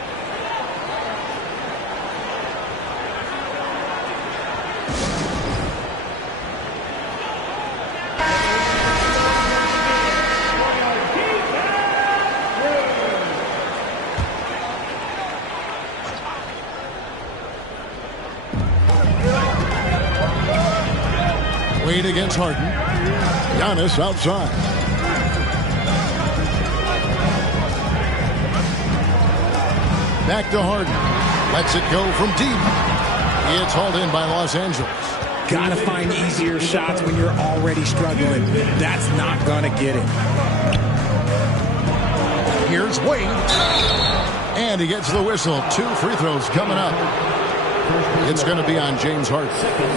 Wade against Harden. Giannis outside. Back to Harden. Lets it go from deep. It's hauled in by Los Angeles. Gotta find easier shots when you're already struggling. That's not gonna get it. Here's Wade. And he gets the whistle. 2 free throws coming up. It's going to be on James Harden.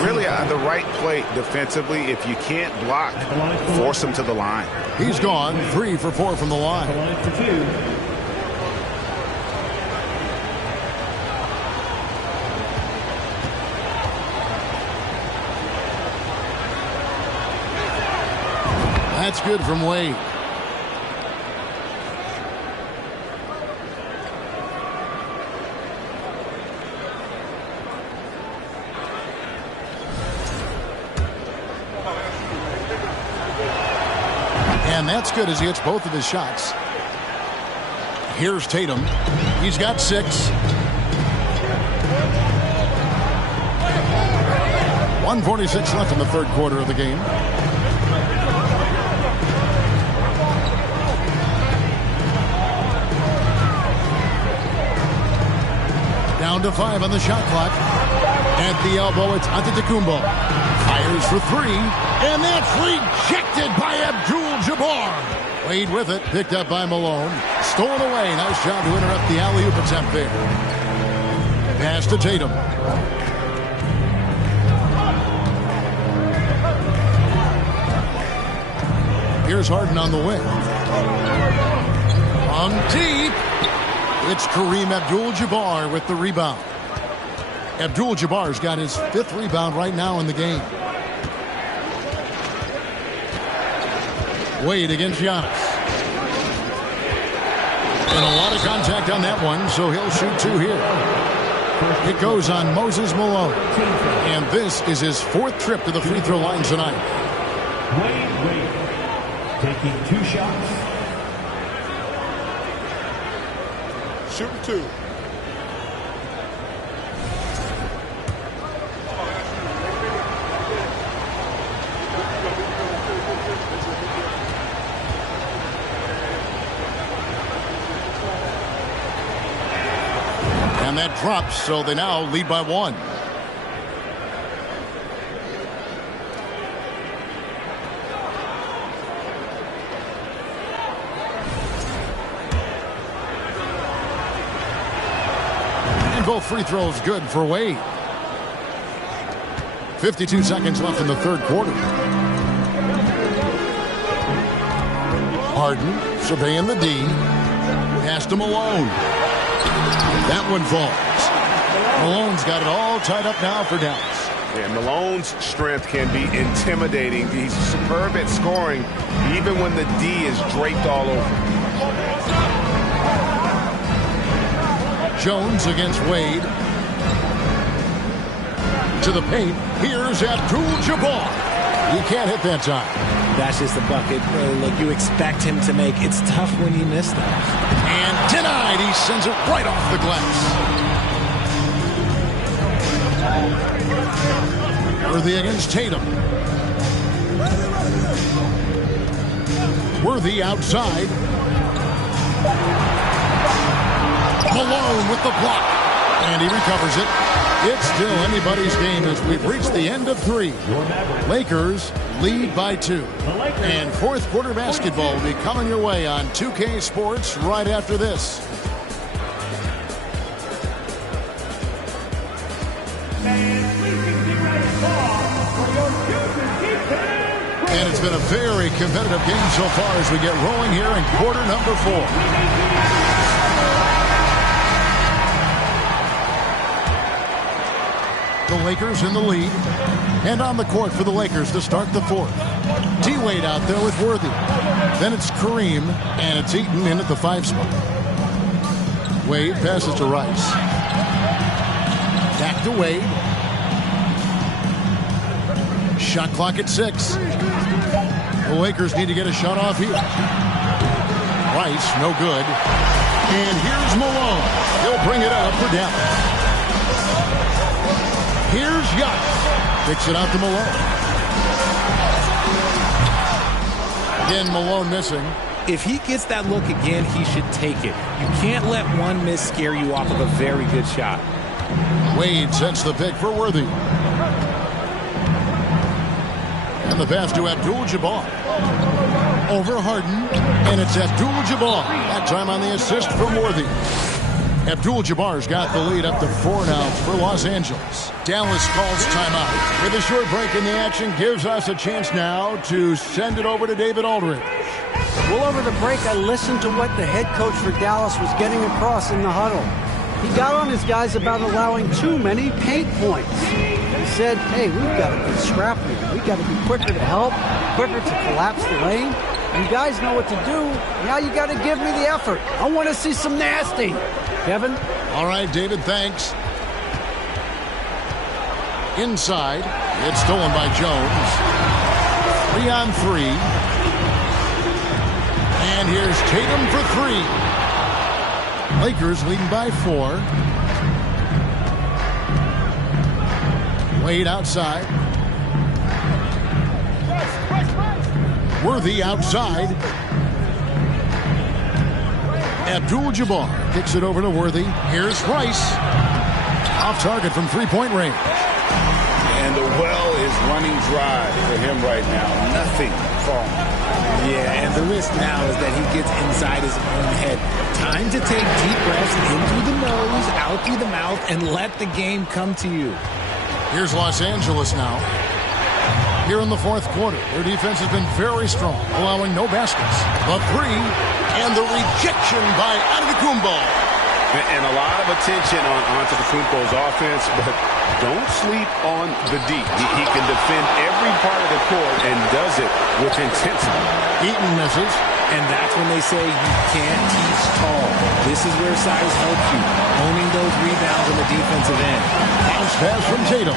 Really the right play defensively. If you can't block, force him to the line. He's gone 3 for 4 from the line. That's good from Wade. And that's good as he hits both of his shots. Here's Tatum. He's got 6. 1:46 left in the third quarter of the game. Down to 5 on the shot clock. At the elbow, it's Antetokounmpo. Fires for 3. And that's rejected by Abdul-Jabbar. Wade with it. Picked up by Malone. Stolen away. Nice job to interrupt the alley-oop attempt there. Pass to Tatum. Here's Harden on the wing. On deep. It's Kareem Abdul-Jabbar with the rebound. Abdul-Jabbar's got his 5th rebound right now in the game. Wade against Giannis. And a lot of contact on that one, so he'll shoot 2 here. It goes on Moses Malone. And this is his 4th trip to the free throw line tonight. Wade taking 2 shots. Shooting 2. And that drops, so they now lead by 1. And both free throws good for Wade. 52 seconds left in the 3rd quarter. Harden surveying the D. Pass to Malone. That one falls. Malone's got it all tied up now for Dallas. Yeah, Malone's strength can be intimidating. He's superb at scoring, even when the D is draped all over. Jones against Wade. To the paint. Here's Abdul-Jabbar. He can't hit that time. That's just the bucket look you expect him to make. It's tough when you miss that. And denied. He sends it right off the glass. Worthy against Tatum. Worthy outside. Malone with the block. And he recovers it. It's still anybody's game as we've reached the end of 3. Lakers lead by 2. And 4th quarter basketball will be coming your way on 2K Sports right after this. And it's been a very competitive game so far as we get rolling here in quarter number 4. The Lakers in the lead. And on the court for the Lakers to start the 4th. T-Wade out there with Worthy. Then it's Kareem, and it's Eaton in at the 5 spot. Wade passes to Rice. Back to Wade. Shot clock at 6. The Lakers need to get a shot off here. Rice, no good. And here's Malone. He'll bring it up for Dallas. Here's Giannis. Kicks it out to Malone. Again, Malone missing. If he gets that look again, he should take it. You can't let one miss scare you off of a very good shot. Wade sets the pick for Worthy. And the pass to Abdul-Jabbar. Over Harden. And it's Abdul-Jabbar. That time on the assist from Worthy. Abdul-Jabbar's got the lead up to 4 now for Los Angeles. Dallas calls timeout. With a short break in the action, gives us a chance now to send it over to David Aldridge. Well, over the break, I listened to what the head coach for Dallas was getting across in the huddle. He got on his guys about allowing too many paint points. He said, hey, we've got to be scrappier. We've got to be quicker to help, quicker to collapse the lane. You guys know what to do. Now you got to give me the effort. I want to see some nasty. Kevin? All right, David, thanks. Inside. It's stolen by Jones. 3 on 3. And here's Tatum for 3. Lakers leading by 4. Wade outside. Worthy outside. Abdul-Jabbar kicks it over to Worthy. Here's Rice. Off target from 3-point range. And the well is running dry for him right now. Nothing falling. Yeah, and the risk now is that he gets inside his own head. Time to take deep breaths in through the nose, out through the mouth, and let the game come to you. Here's Los Angeles now. Here in the 4th quarter, their defense has been very strong, allowing no baskets. The 3 and the rejection by Antetokounmpo. And a lot of attention on Antetokounmpo's offense, but don't sleep on the D. He can defend every part of the court and does it with intensity. Eaton misses. And that's when they say you can't teach tall. This is where size helps you. Owning those rebounds on the defensive end. Bounce pass from Tatum.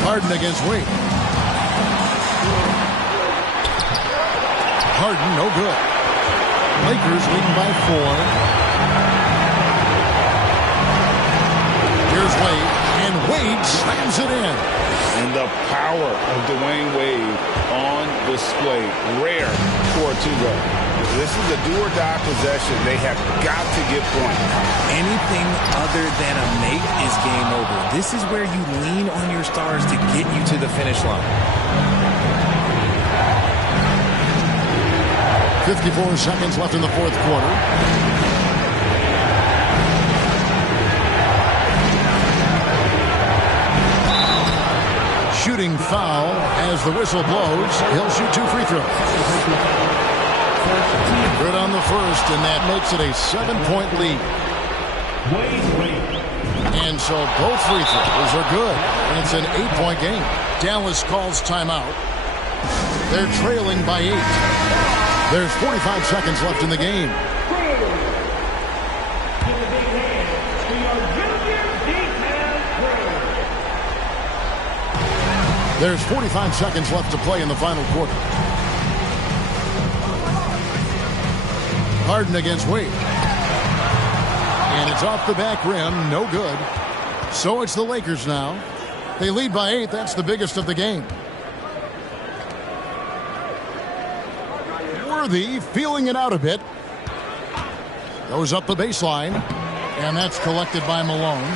Harden against Wade. Harden, no good. Lakers leading by 4. Here's Wade, and Wade slams it in. And the power of Dwayne Wade on display. Rare for a two-go. This is a do-or-die possession. They have got to get points. Anything other than a make is game over. This is where you lean on your stars to get you to the finish line. 54 seconds left in the fourth quarter. Shooting foul as the whistle blows. He'll shoot 2 free throws. Good on the first, and that makes it a 7-point lead. And so both free throws are good, and it's an 8-point game. Dallas calls timeout. They're trailing by 8. There's 45 seconds left in the game. There's 45 seconds left to play in the final quarter. Harden against Wade. And it's off the back rim. No good. So it's the Lakers now. They lead by 8. That's the biggest of the game. Worthy feeling it out a bit. Goes up the baseline. And that's collected by Malone.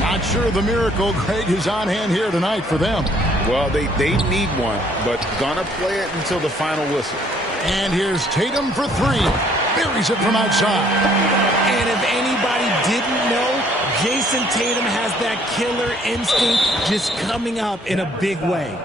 Not sure the miracle, Greg, is on hand here tonight for them. Well, they need one, but gonna play it until the final whistle. And here's Tatum for 3. Buries it from outside. And if anybody didn't know, Jason Tatum has that killer instinct just coming up in a big way.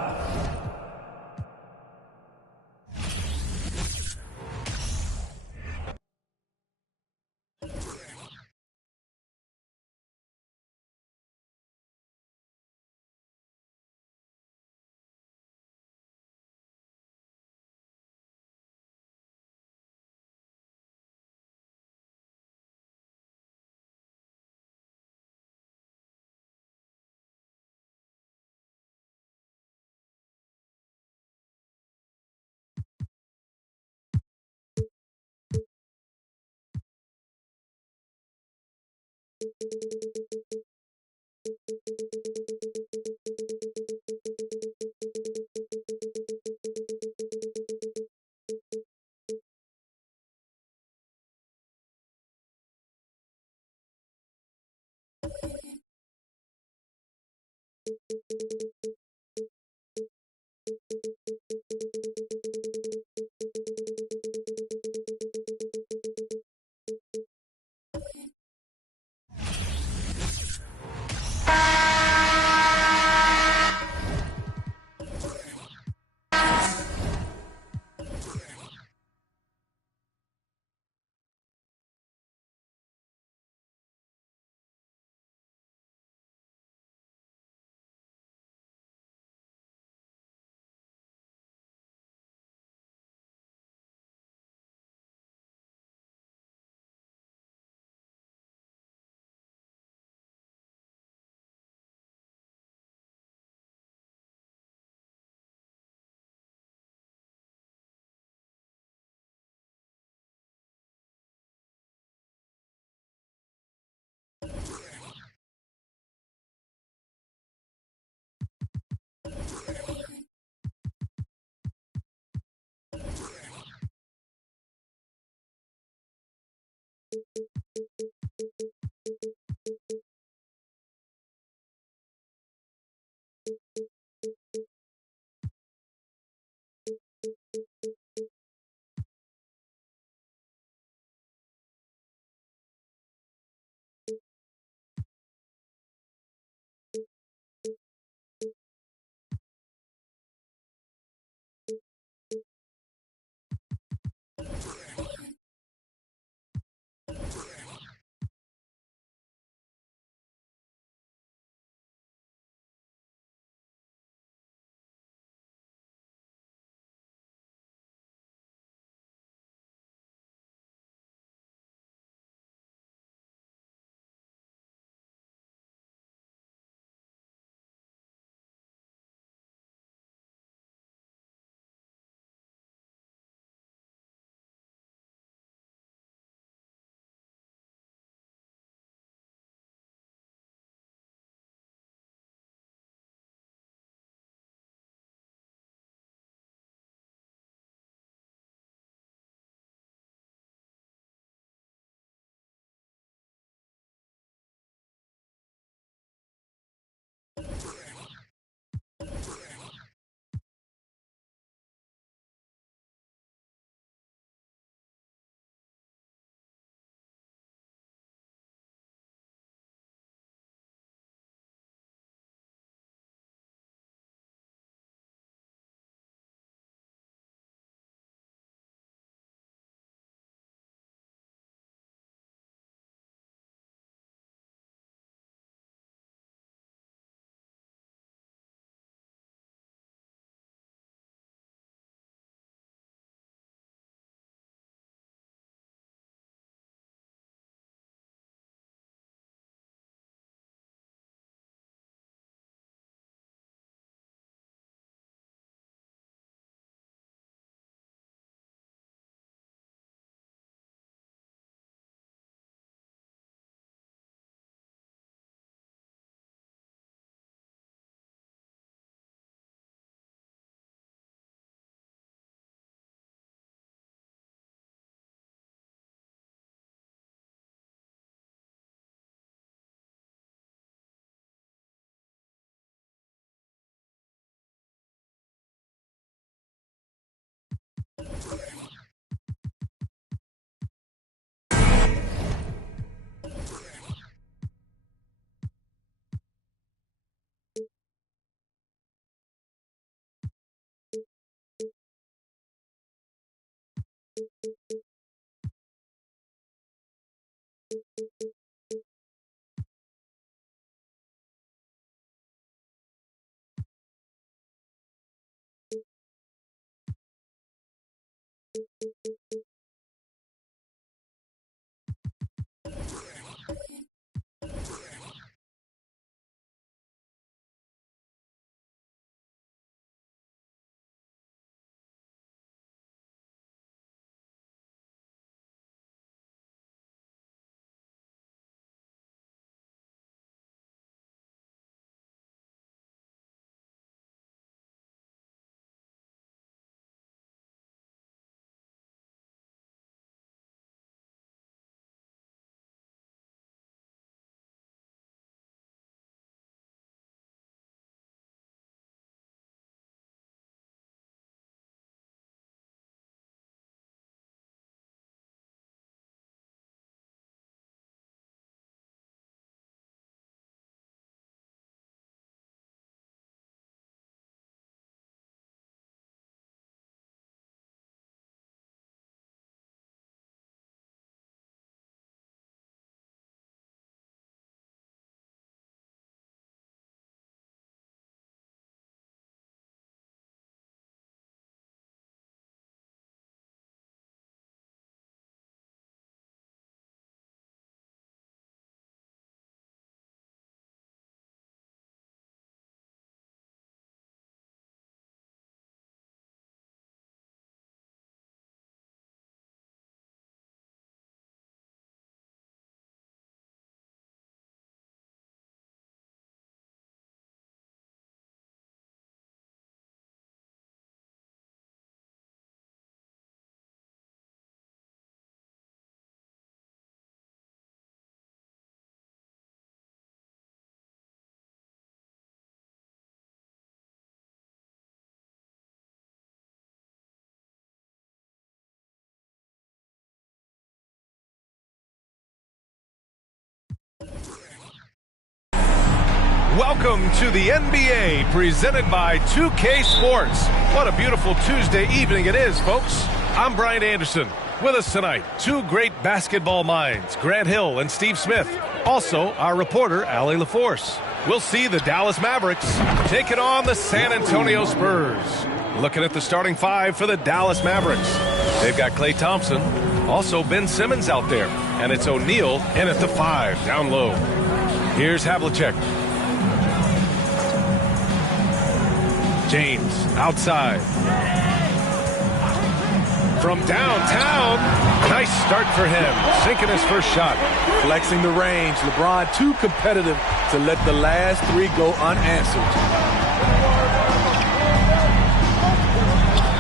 Welcome to the NBA, presented by 2K Sports. What a beautiful Tuesday evening it is, folks. I'm Brian Anderson. With us tonight, two great basketball minds, Grant Hill and Steve Smith. Also, our reporter, Allie LaForce. We'll see the Dallas Mavericks taking on the San Antonio Spurs. Looking at the starting five for the Dallas Mavericks. They've got Klay Thompson, also Ben Simmons out there, and it's O'Neal in at the 5, down low. Here's Havlicek. James outside. From downtown, nice start for him, sinking his first shot. Flexing the range, LeBron too competitive to let the last three go unanswered.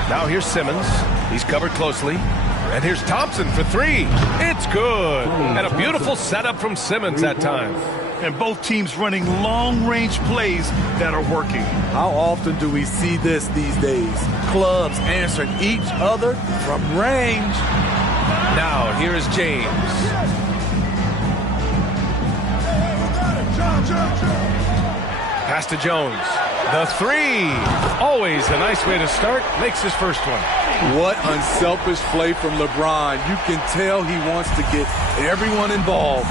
Now here's Simmons, he's covered closely. And here's Thompson for three. It's good. And a beautiful setup from Simmons that time. And both teams running long-range plays that are working. How often do we see this these days? Clubs answering each other from range. Now here is James. Pass to Jones. The three. Always a nice way to start. Makes his first one. What unselfish play from LeBron. You can tell he wants to get everyone involved.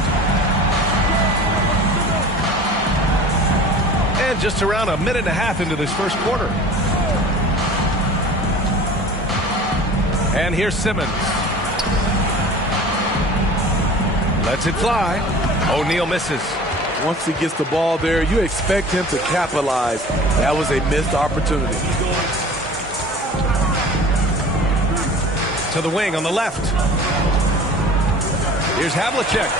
And just around a minute and a half into this first quarter. And here's Simmons. Lets it fly. O'Neal misses. Once he gets the ball there, you expect him to capitalize. That was a missed opportunity. To the wing on the left. Here's Havlicek.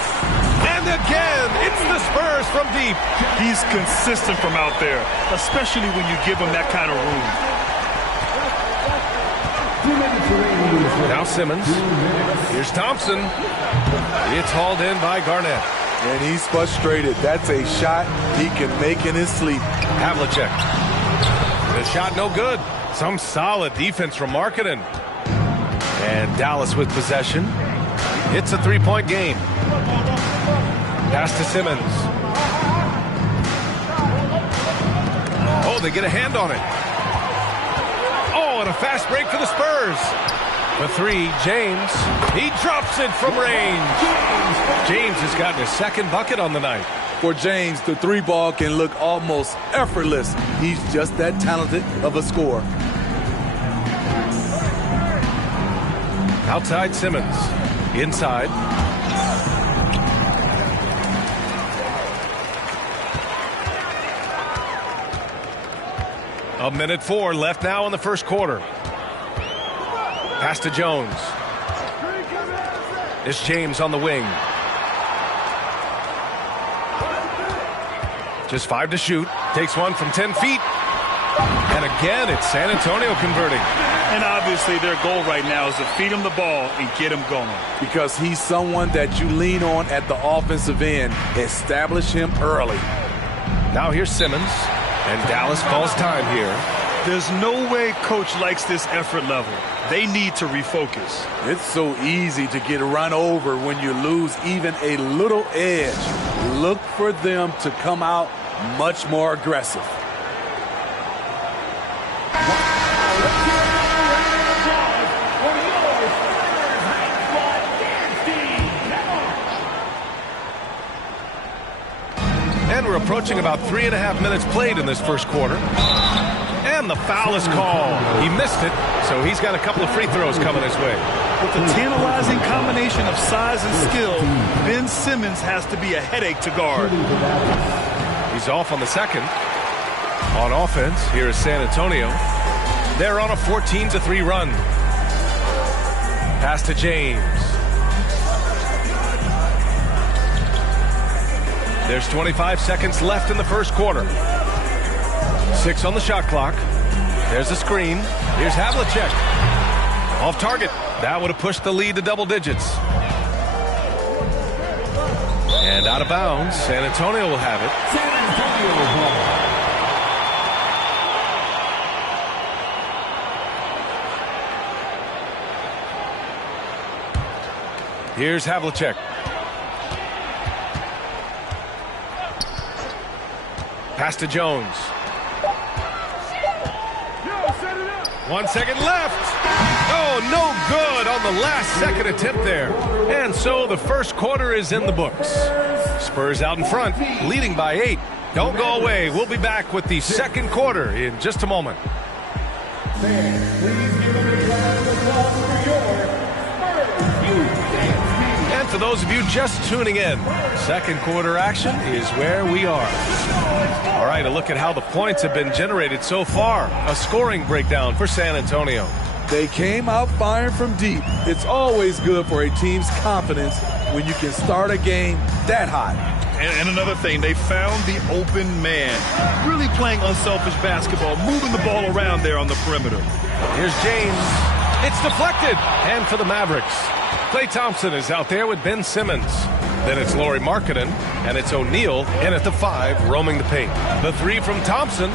And again, it's the Spurs from deep. He's consistent from out there, especially when you give him that kind of room. Now Simmons. Here's Thompson. It's hauled in by Garnett. And he's frustrated. That's a shot he can make in his sleep. Havlicek. The shot no good. Some solid defense from Markkanen. And Dallas with possession. It's a three-point game. Pass to Simmons. Oh, they get a hand on it. Oh, and a fast break for the Spurs. The three, James. He drops it from range. James has gotten his second bucket on the night. For James, the three ball can look almost effortless. He's just that talented of a scorer. Outside Simmons. Inside. A minute 4 left now in the first quarter. Pass to Jones. It's James on the wing. Just 5 to shoot. Takes one from 10 feet. And again, it's San Antonio converting. And obviously their goal right now is to feed him the ball and get him going. Because he's someone that you lean on at the offensive end. Establish him early. Now here's Simmons. And Dallas calls time here. There's no way coach likes this effort level. They need to refocus. It's so easy to get run over when you lose even a little edge. Look for them to come out much more aggressive. And we're approaching about 3.5 minutes played in this first quarter. And the foul is called. He missed it, so he's got a couple of free throws coming his way. With the tantalizing combination of size and skill, Ben Simmons has to be a headache to guard. He's off on the second. On offense, here is San Antonio. They're on a 14-3 run. Pass to James. There's 25 seconds left in the first quarter. 6 on the shot clock. There's a screen. Here's Havlicek. Off target. That would have pushed the lead to double digits. And out of bounds. San Antonio will have it. San Antonio ball. Here's Havlicek. Pass to Jones. 1 second left. Oh, no good on the last second attempt there. And so the first quarter is in the books. Spurs out in front, leading by 8. Don't go away. We'll be back with the second quarter in just a moment. And for those of you just tuning in, second quarter action is where we are. All right, a look at how the points have been generated so far. A scoring breakdown for San Antonio. They came out firing from deep. It's always good for a team's confidence when you can start a game that hot. And another thing, they found the open man. Really playing unselfish basketball, moving the ball around there on the perimeter. Here's James. It's deflected. And for the Mavericks, Klay Thompson is out there with Ben Simmons. Then it's Lauri Markkanen, and it's O'Neal in at the 5, roaming the paint. The 3 from Thompson,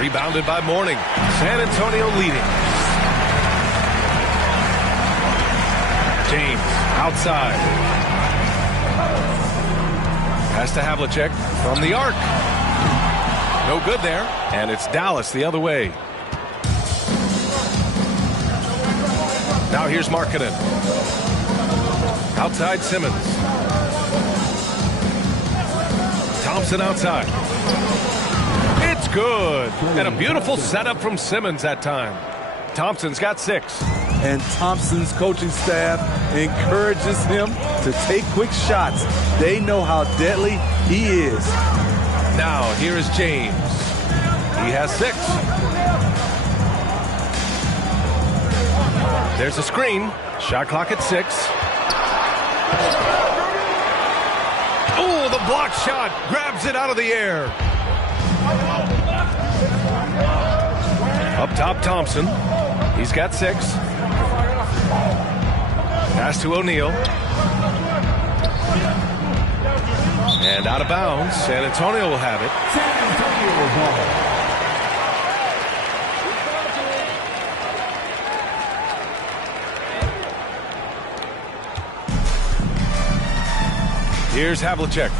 rebounded by Mourning. San Antonio leading. James outside. Pass to Havlicek from the arc. No good there, and it's Dallas the other way. Now here's Markkanen. Outside Simmons. Thompson outside. It's good. And a beautiful setup from Simmons that time. Thompson's got 6. And Thompson's coaching staff encourages him to take quick shots. They know how deadly he is. Now here is James. He has 6. There's a screen. Shot clock at 6. Oh, the block shot. Grabs it out of the air. Up top, Thompson. He's got 6. Pass to O'Neal. And out of bounds. San Antonio will have it. San Antonio ball. Here's Havlicek.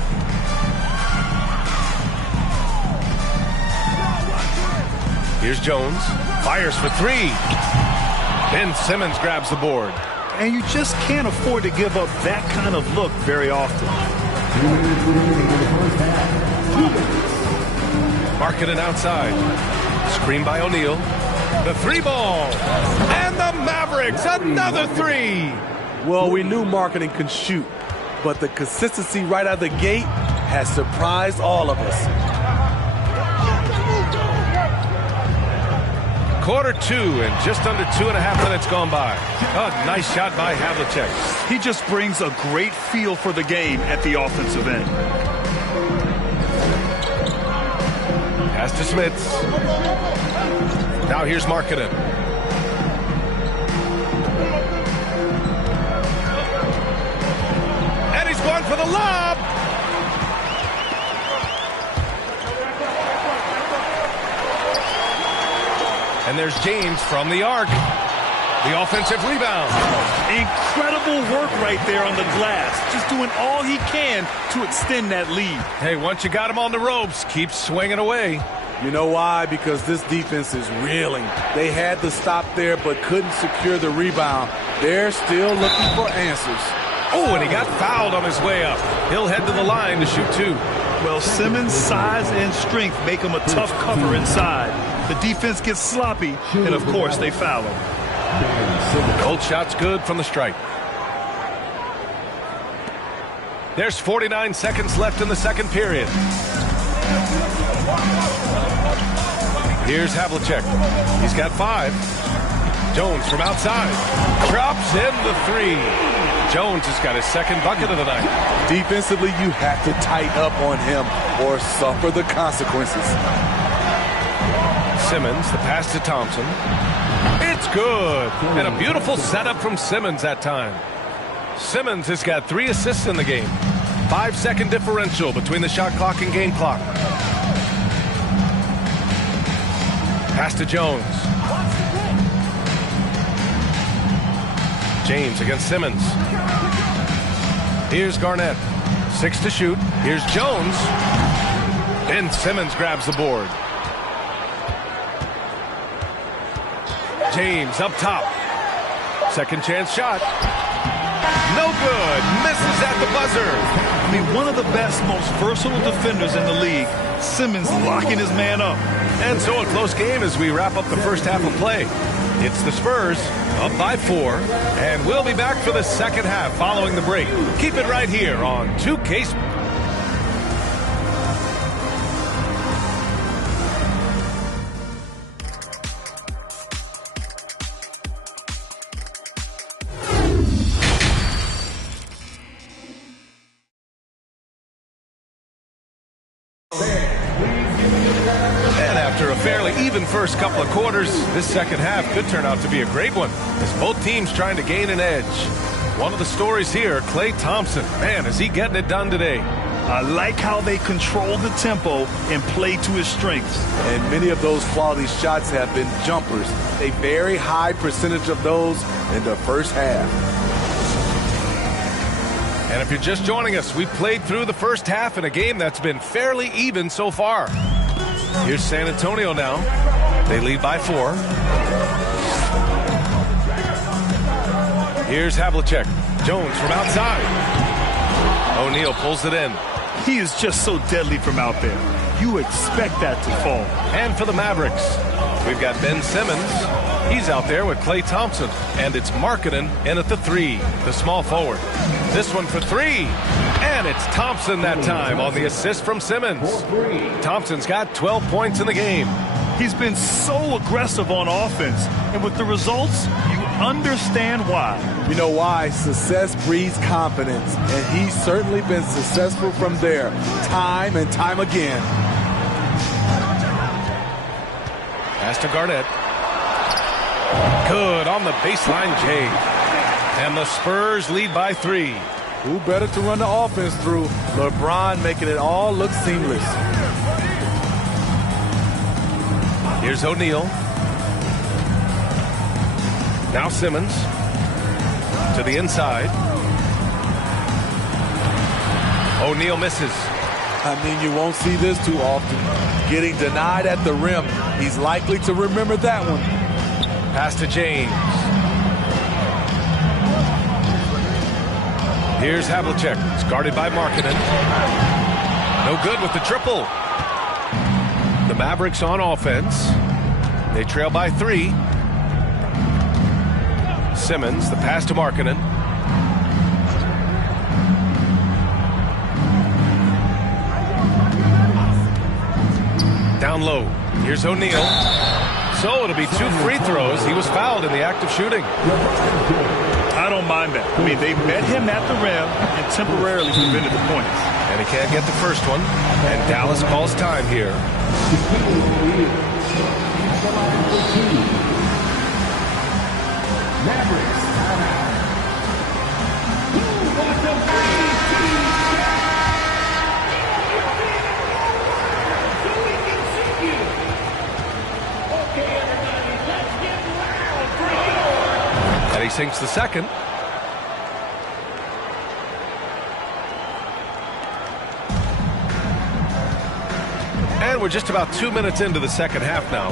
Here's Jones. Fires for 3. Ben Simmons grabs the board. And you just can't afford to give up that kind of look very often. Markkanen outside. Screen by O'Neal. The three ball. And the Mavericks, another three. Well, we knew Markkanen could shoot, but the consistency right out of the gate has surprised all of us. Quarter two and just under 2.5 minutes gone by. Oh, nice shot by Havlicek. He just brings a great feel for the game at the offensive end. Pass to Smits. Now here's Markkanen. And he's going for the lob. And there's James from the arc. The offensive rebound. Incredible work right there on the glass. Just doing all he can to extend that lead. Hey, once you got him on the ropes, keep swinging away. You know why? Because this defense is reeling. They had to stop there but couldn't secure the rebound. They're still looking for answers. Oh, and he got fouled on his way up. He'll head to the line to shoot two. Well, Simmons' size and strength make him a tough cover inside. The defense gets sloppy, and of course they foul him. Cold shot's good from the stripe. There's 49 seconds left in the second period. Here's Havlicek. He's got 5. Jones from outside. Drops in the 3. Jones has got his second bucket of the night. Defensively, you have to tighten up on him or suffer the consequences. Simmons, the pass to Thompson. It's good. And a beautiful setup from Simmons that time. Simmons has got 3 assists in the game. 5-second differential between the shot clock and game clock. Pass to Jones. James against Simmons. Here's Garnett. 6 to shoot. Here's Jones. And Simmons grabs the board. James up top. Second chance shot. No good. Misses at the buzzer. I mean, one of the best, most versatile defenders in the league. Simmons locking his man up. And so a close game as we wrap up the first half of play. It's the Spurs up by 4. And we'll be back for the second half following the break. Keep it right here on 2K Sports. First couple of quarters, this second half could turn out to be a great one as both teams trying to gain an edge. One of the stories here, Klay Thompson. Man, is he getting it done today. I like how they control the tempo and play to his strengths. And many of those quality shots have been jumpers. A very high percentage of those in the first half. And if you're just joining us, we've played through the first half in a game that's been fairly even so far. Here's San Antonio now. They lead by 4. Here's Havlicek. Jones from outside. O'Neal pulls it in. He is just so deadly from out there. You expect that to fall. And for the Mavericks, we've got Ben Simmons. He's out there with Klay Thompson. And it's Markkanen in at the 3, the small forward. This one for 3. And it's Thompson that time on the assist from Simmons. Thompson's got 12 points in the game. He's been so aggressive on offense. And with the results, you understand why. You know why? Success breeds confidence. And he's certainly been successful from there, time and time again. Pass to Garnett. Good on the baseline, Jay. And the Spurs lead by 3. Who better to run the offense through? LeBron making it all look seamless. Here's O'Neal. Now Simmons to the inside. O'Neal misses. I mean, you won't see this too often. Getting denied at the rim. He's likely to remember that one. Pass to James. Here's Havlicek. It's guarded by Markkanen. No good with the triple. The Mavericks on offense. They trail by 3. Simmons, the pass to Markkanen. Down low. Here's O'Neal. So it'll be 2 free throws. He was fouled in the act of shooting. I don't mind that. I mean, they met him at the rim and temporarily prevented the points. And he can't get the first one. And Dallas calls time here. Mavericks timeout. Who wants a free team so we can see you? Okay, everybody, let's get loud for you. And he sinks the second. And we're just about 2 minutes into the second half now.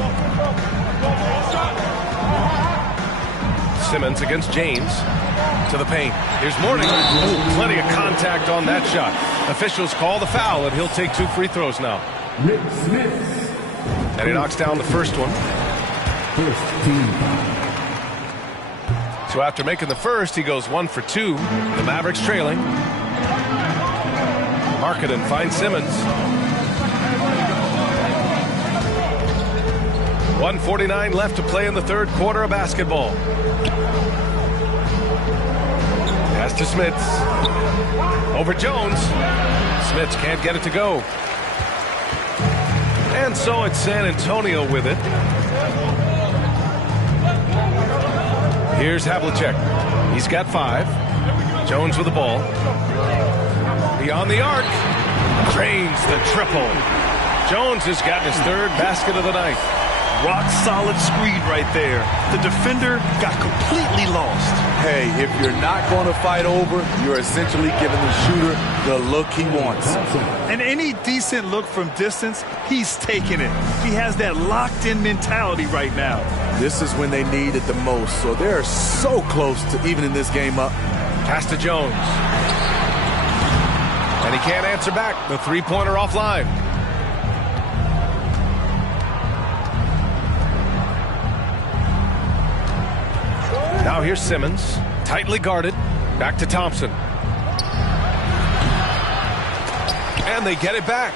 Simmons against James to the paint. Here's Mourning. Ooh, plenty of contact on that shot. Officials call the foul, and he'll take 2 free throws now. Rick Smith. And he knocks down the first one. First team foul. So after making the first, he goes 1 for 2. The Mavericks trailing. Markkanen finds Simmons. 1:49 left to play in the third quarter of basketball. Pass to Smits. Over Jones. Smits can't get it to go. And so it's San Antonio with it. Here's Havlicek. He's got 5. Jones with the ball. Beyond the arc. Drains the triple. Jones has gotten his 3rd basket of the night. Rock solid screen right there. The defender got completely lost. Hey, if you're not going to fight over, you're essentially giving the shooter the look he wants. And any decent look from distance, he's taking it. He has that locked-in mentality right now. This is when they need it the most, so they're so close to evening this game up. Pass to Jones. And he can't answer back. The 3-pointer offline. Now here's Simmons, tightly guarded, back to Thompson. And they get it back.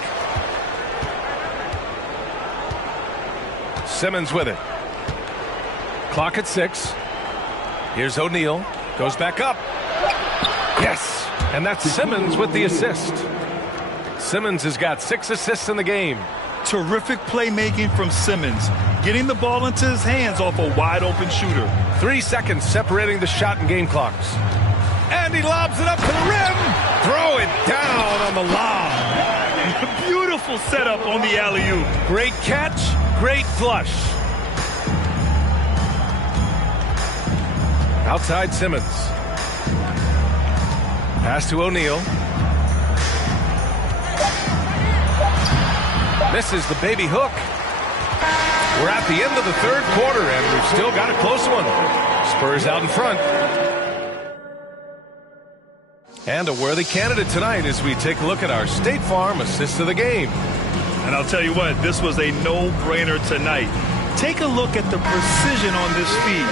Simmons with it. Clock at 6. Here's O'Neal, goes back up. Yes, and that's Simmons with the assist. Simmons has got 6 assists in the game. Terrific playmaking from Simmons, getting the ball into his hands off a wide-open shooter. 3 seconds separating the shot and game clocks. And he lobs it up to the rim. Throw it down on the lob. Beautiful setup on the alley-oop. Great catch, great flush. Outside Simmons. Pass to O'Neal. Misses the baby hook. We're at the end of the third quarter, and we've still got a close one. Spurs out in front. And a worthy candidate tonight as we take a look at our State Farm assist of the game. And I'll tell you what, this was a no-brainer tonight. Take a look at the precision on this feed.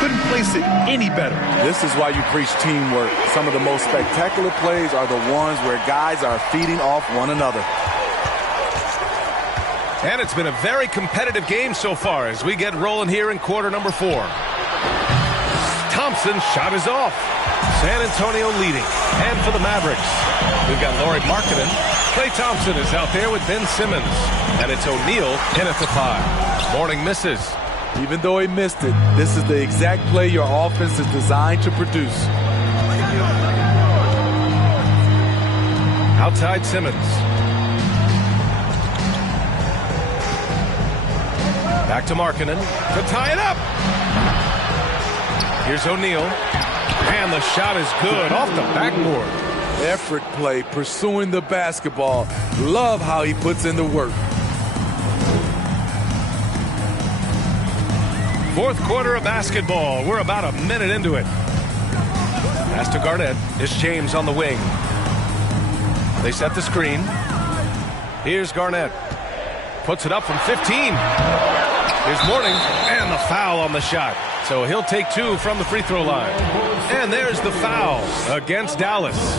Couldn't place it any better. This is why you preach teamwork. Some of the most spectacular plays are the ones where guys are feeding off one another. And it's been a very competitive game so far as we get rolling here in quarter number 4. Thompson's shot is off. San Antonio leading. And for the Mavericks, we've got Lauri Markkanen. Klay Thompson is out there with Ben Simmons. And it's O'Neal in at the 5. Mourning misses. Even though he missed it, this is the exact play your offense is designed to produce. Outside Simmons. Back to Markkanen to tie it up. Here's O'Neal. And the shot is good off the backboard. Effort play, pursuing the basketball. Love how he puts in the work. Fourth quarter of basketball. We're about a minute into it. Pass to Garnett. It's James on the wing. They set the screen. Here's Garnett. Puts it up from 15. Here's Mourning, and the foul on the shot. So he'll take 2 from the free throw line. And there's the foul against Dallas.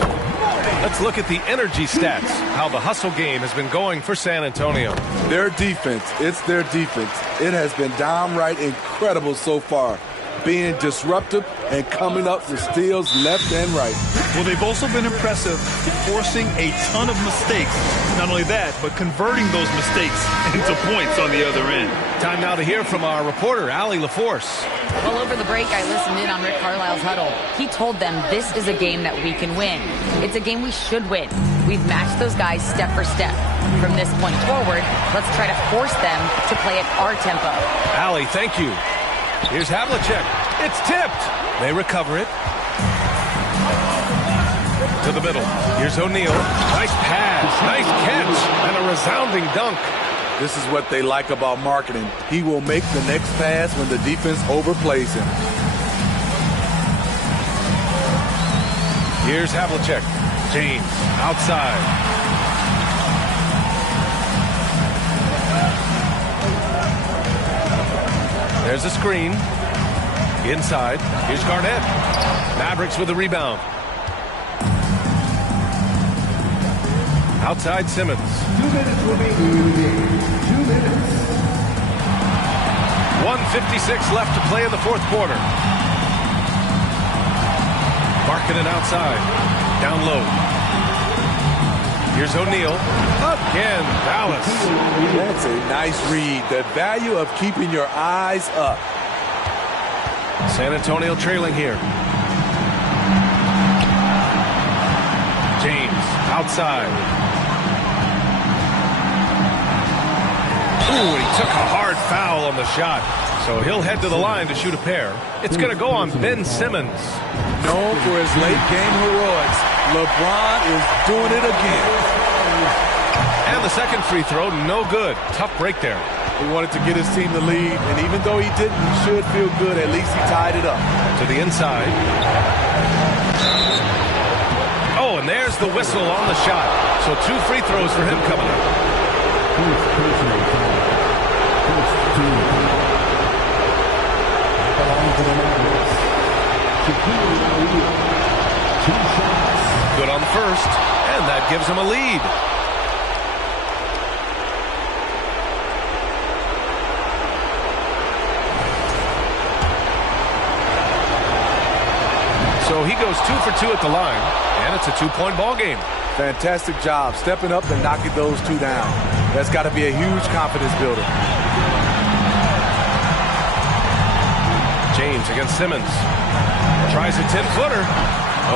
Let's look at the energy stats, how the hustle game has been going for San Antonio. Their defense, it's their defense. It has been downright incredible so far, being disruptive and coming up with steals left and right. Well, they've also been impressive, forcing a ton of mistakes. Not only that, but converting those mistakes into points on the other end. Time now to hear from our reporter, Allie LaForce. Well, over the break, I listened in on Rick Carlisle's huddle. He told them this is a game that we can win. It's a game we should win. We've matched those guys step for step. From this point forward, let's try to force them to play at our tempo. Allie, thank you. Here's Havlicek. It's tipped. They recover it. To the middle. Here's O'Neal. Nice pass. Nice catch. And a resounding dunk. This is what they like about marketing. He will make the next pass when the defense overplays him. Here's Havlicek. James outside. There's a screen. Inside. Here's Garnett. Mavericks with the rebound. Outside Simmons. 2 minutes remaining. 2 minutes. 1:56 left to play in the fourth quarter. Markkanen outside. Down low. Here's O'Neal. Again, Dallas. That's a nice read. The value of keeping your eyes up. San Antonio trailing here. James outside. Ooh, and he took a hard foul on the shot. So he'll head to the line to shoot a pair. It's going to go on Ben Simmons. Known for his late game heroics, LeBron is doing it again. And the second free throw, no good. Tough break there. He wanted to get his team the lead, and even though he didn't, he should feel good. At least he tied it up. To the inside. Oh, and there's the whistle on the shot. So 2 free throws for him coming up. Good on the first, and that gives him a lead. So he goes 2 for 2 at the line, and it's a 2-point ball game. Fantastic job stepping up and knocking those 2 down. That's got to be a huge confidence builder. James against Simmons. Tries a 10-footer.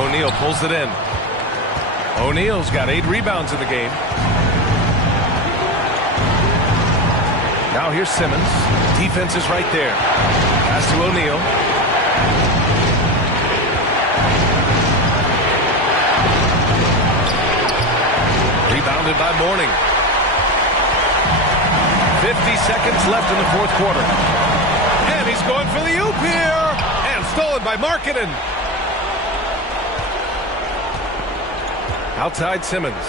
O'Neal pulls it in. O'Neal's got 8 rebounds in the game. Now here's Simmons. Defense is right there. Pass to O'Neal. Rebounded by Mourning. 50 seconds left in the fourth quarter. And he's going for the oop here. And stolen by Markkanen. Outside Simmons.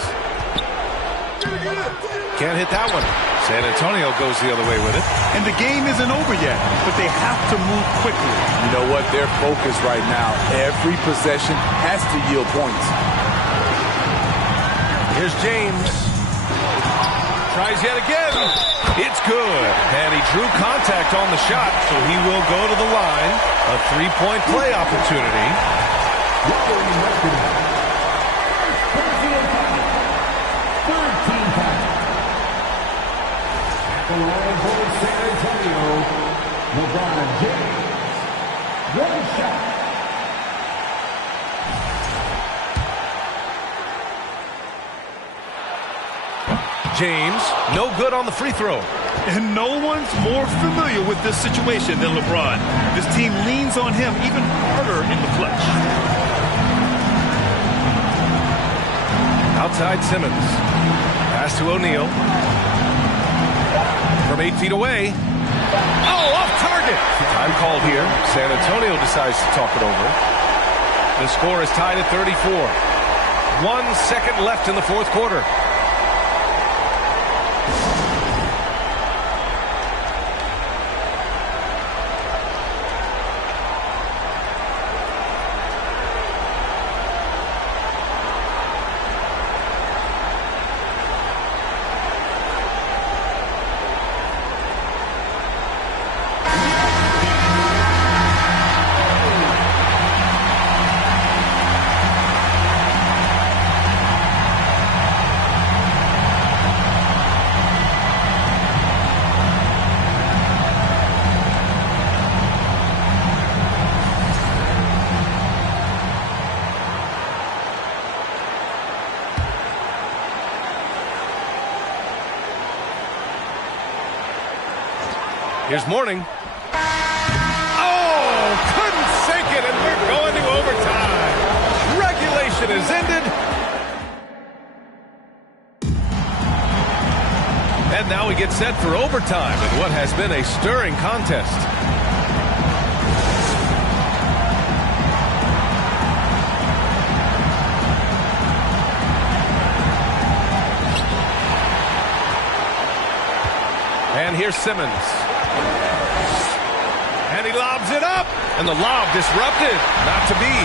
Can't hit that one. San Antonio goes the other way with it. And the game isn't over yet, but they have to move quickly. You know what? They're focused right now. Every possession has to yield points. Here's James. Tries yet again. It's good. And he drew contact on the shot, so he will go to the line. A 3-point play opportunity. The line for San Antonio, LeBron James. 1 shot. James, no good on the free throw. And no one's more familiar with this situation than LeBron. This team leans on him even harder in the clutch. Outside Simmons. Pass to O'Neal. From 8 feet away. Oh, off target. Time called here. San Antonio decides to talk it over. The score is tied at 34. 1 second left in the fourth quarter. Here's Mourning. Oh, couldn't sink it, and we're going to overtime. Regulation is ended. And now we get set for overtime in what has been a stirring contest. And here's Simmons. And he lobs it up. And the lob disrupted. Not to be.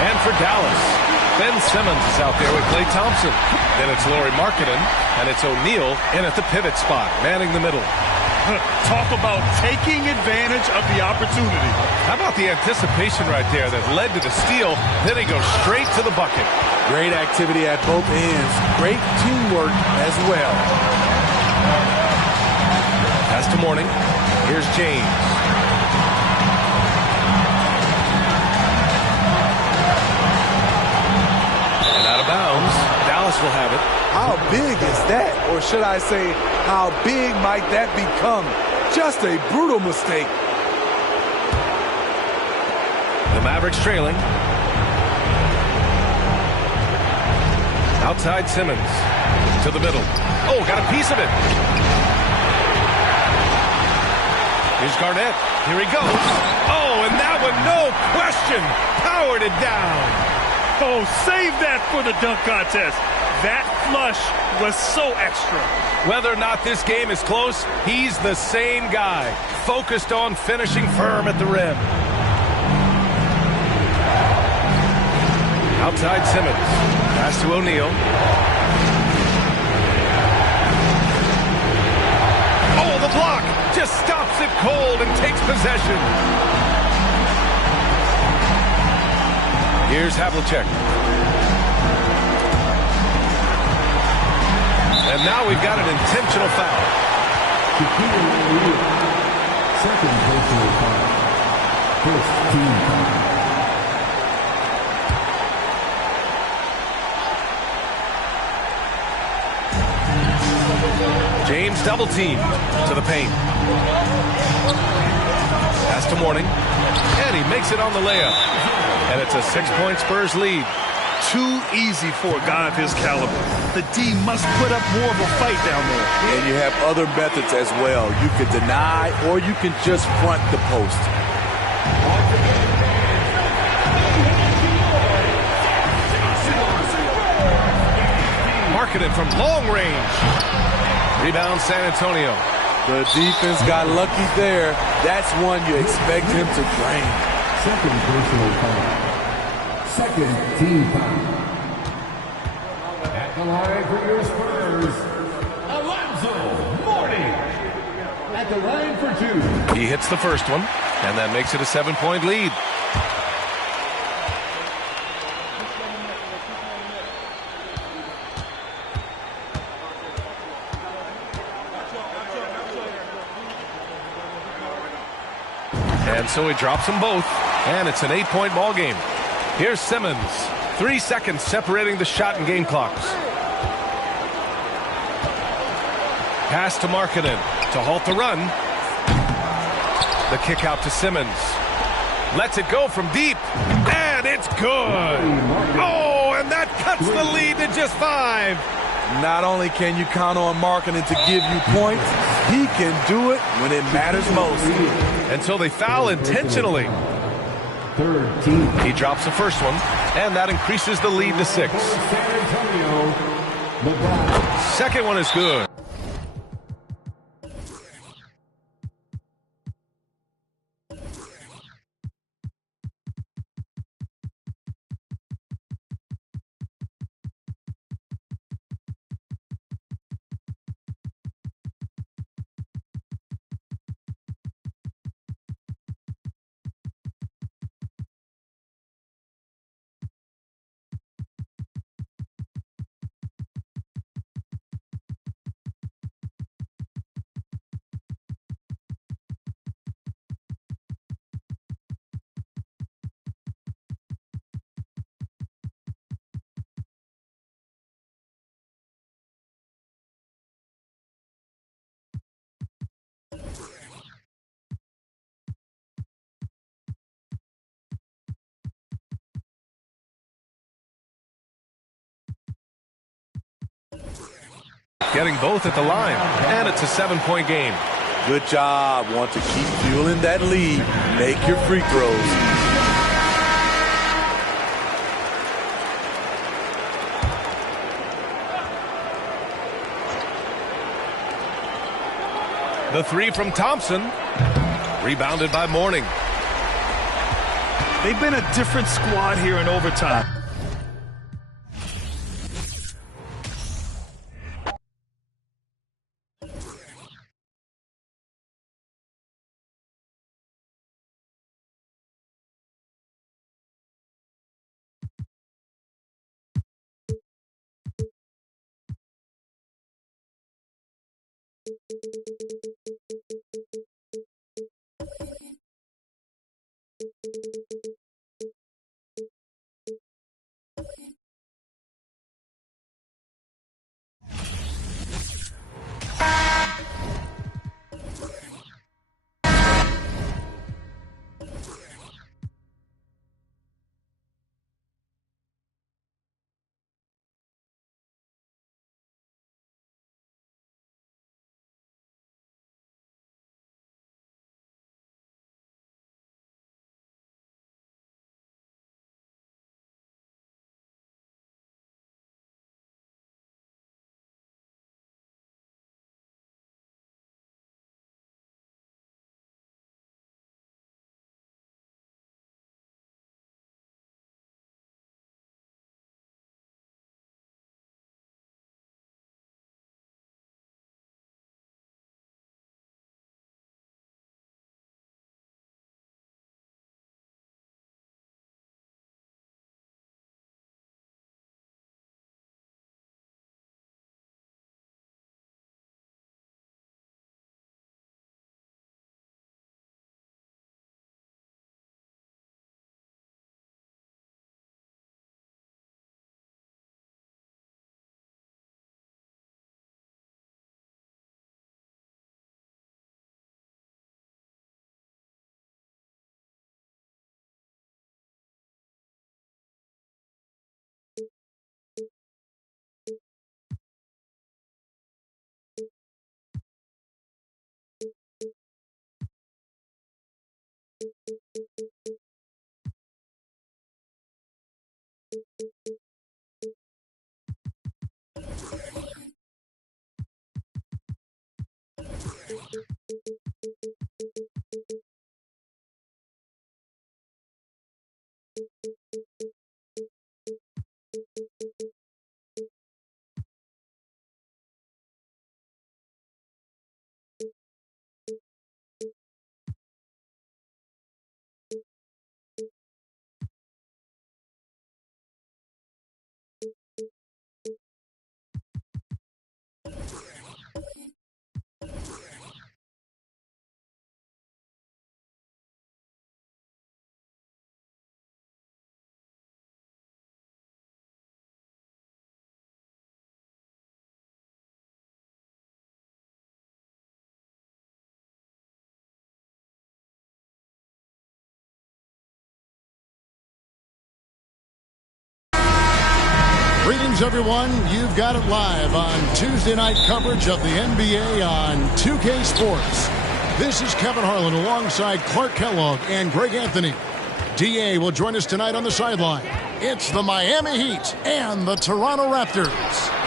And for Dallas, Ben Simmons is out there with Klay Thompson. Then it's Lauri Markkanen. And it's O'Neal in at the pivot spot, manning the middle. Talk about taking advantage of the opportunity. How about the anticipation right there that led to the steal? Then he goes straight to the bucket. Great activity at both ends. Great teamwork as well. Pass to Mourning. Here's James. And out of bounds. Dallas will have it. How big is that? Or should I say, how big might that become? Just a brutal mistake. The Mavericks trailing. Outside Simmons. To the middle. Oh, got a piece of it. Here's Garnett. Here he goes. Oh, and that one, no question, powered it down. Oh, save that for the dunk contest. That flush was so extra. Whether or not this game is close, he's the same guy, focused on finishing firm at the rim. Outside Simmons. Pass to O'Neal. Oh, the block just stops it cold and takes possession. Here's Havlicek. And now we've got an intentional foul. Second personal foul. First team foul. James double team to the paint. Pass to Mourning. And he makes it on the layup. And it's a 6-point Spurs lead. Too easy for a guy of his caliber. The D must put up more of a fight down there. And you have other methods as well. You can deny or you can just front the post. Markkanen from long range. Rebound San Antonio. The defense got lucky there. That's one you expect him to drain. Second personal foul. Second team foul. At the line for your Spurs, Alonzo Mourning. At the line for 2. He hits the first one, and that makes it a 7-point lead. And so he drops them both, and it's an 8-point ball game. Here's Simmons. 3 seconds separating the shot and game clocks. Pass to Markkanen to halt the run. The kick out to Simmons. Lets it go from deep, and it's good. Oh, and that cuts the lead to just 5. Not only can you count on Markkanen to give you points, he can do it when it matters most. And so they foul intentionally. third team. He drops the first one, and that increases the lead to 6. San Antonio, the Browns. Second one is good. Getting both at the line, and it's a 7-point game. Good job. Want to keep fueling that lead. Make your free throws. The three from Thompson. Rebounded by Mourning. They've been a different squad here in overtime. Greetings, everyone. You've got it live on Tuesday night coverage of the NBA on 2K Sports. This is Kevin Harlan alongside Clark Kellogg and Greg Anthony. DA will join us tonight on the sideline. It's the Miami Heat and the Toronto Raptors.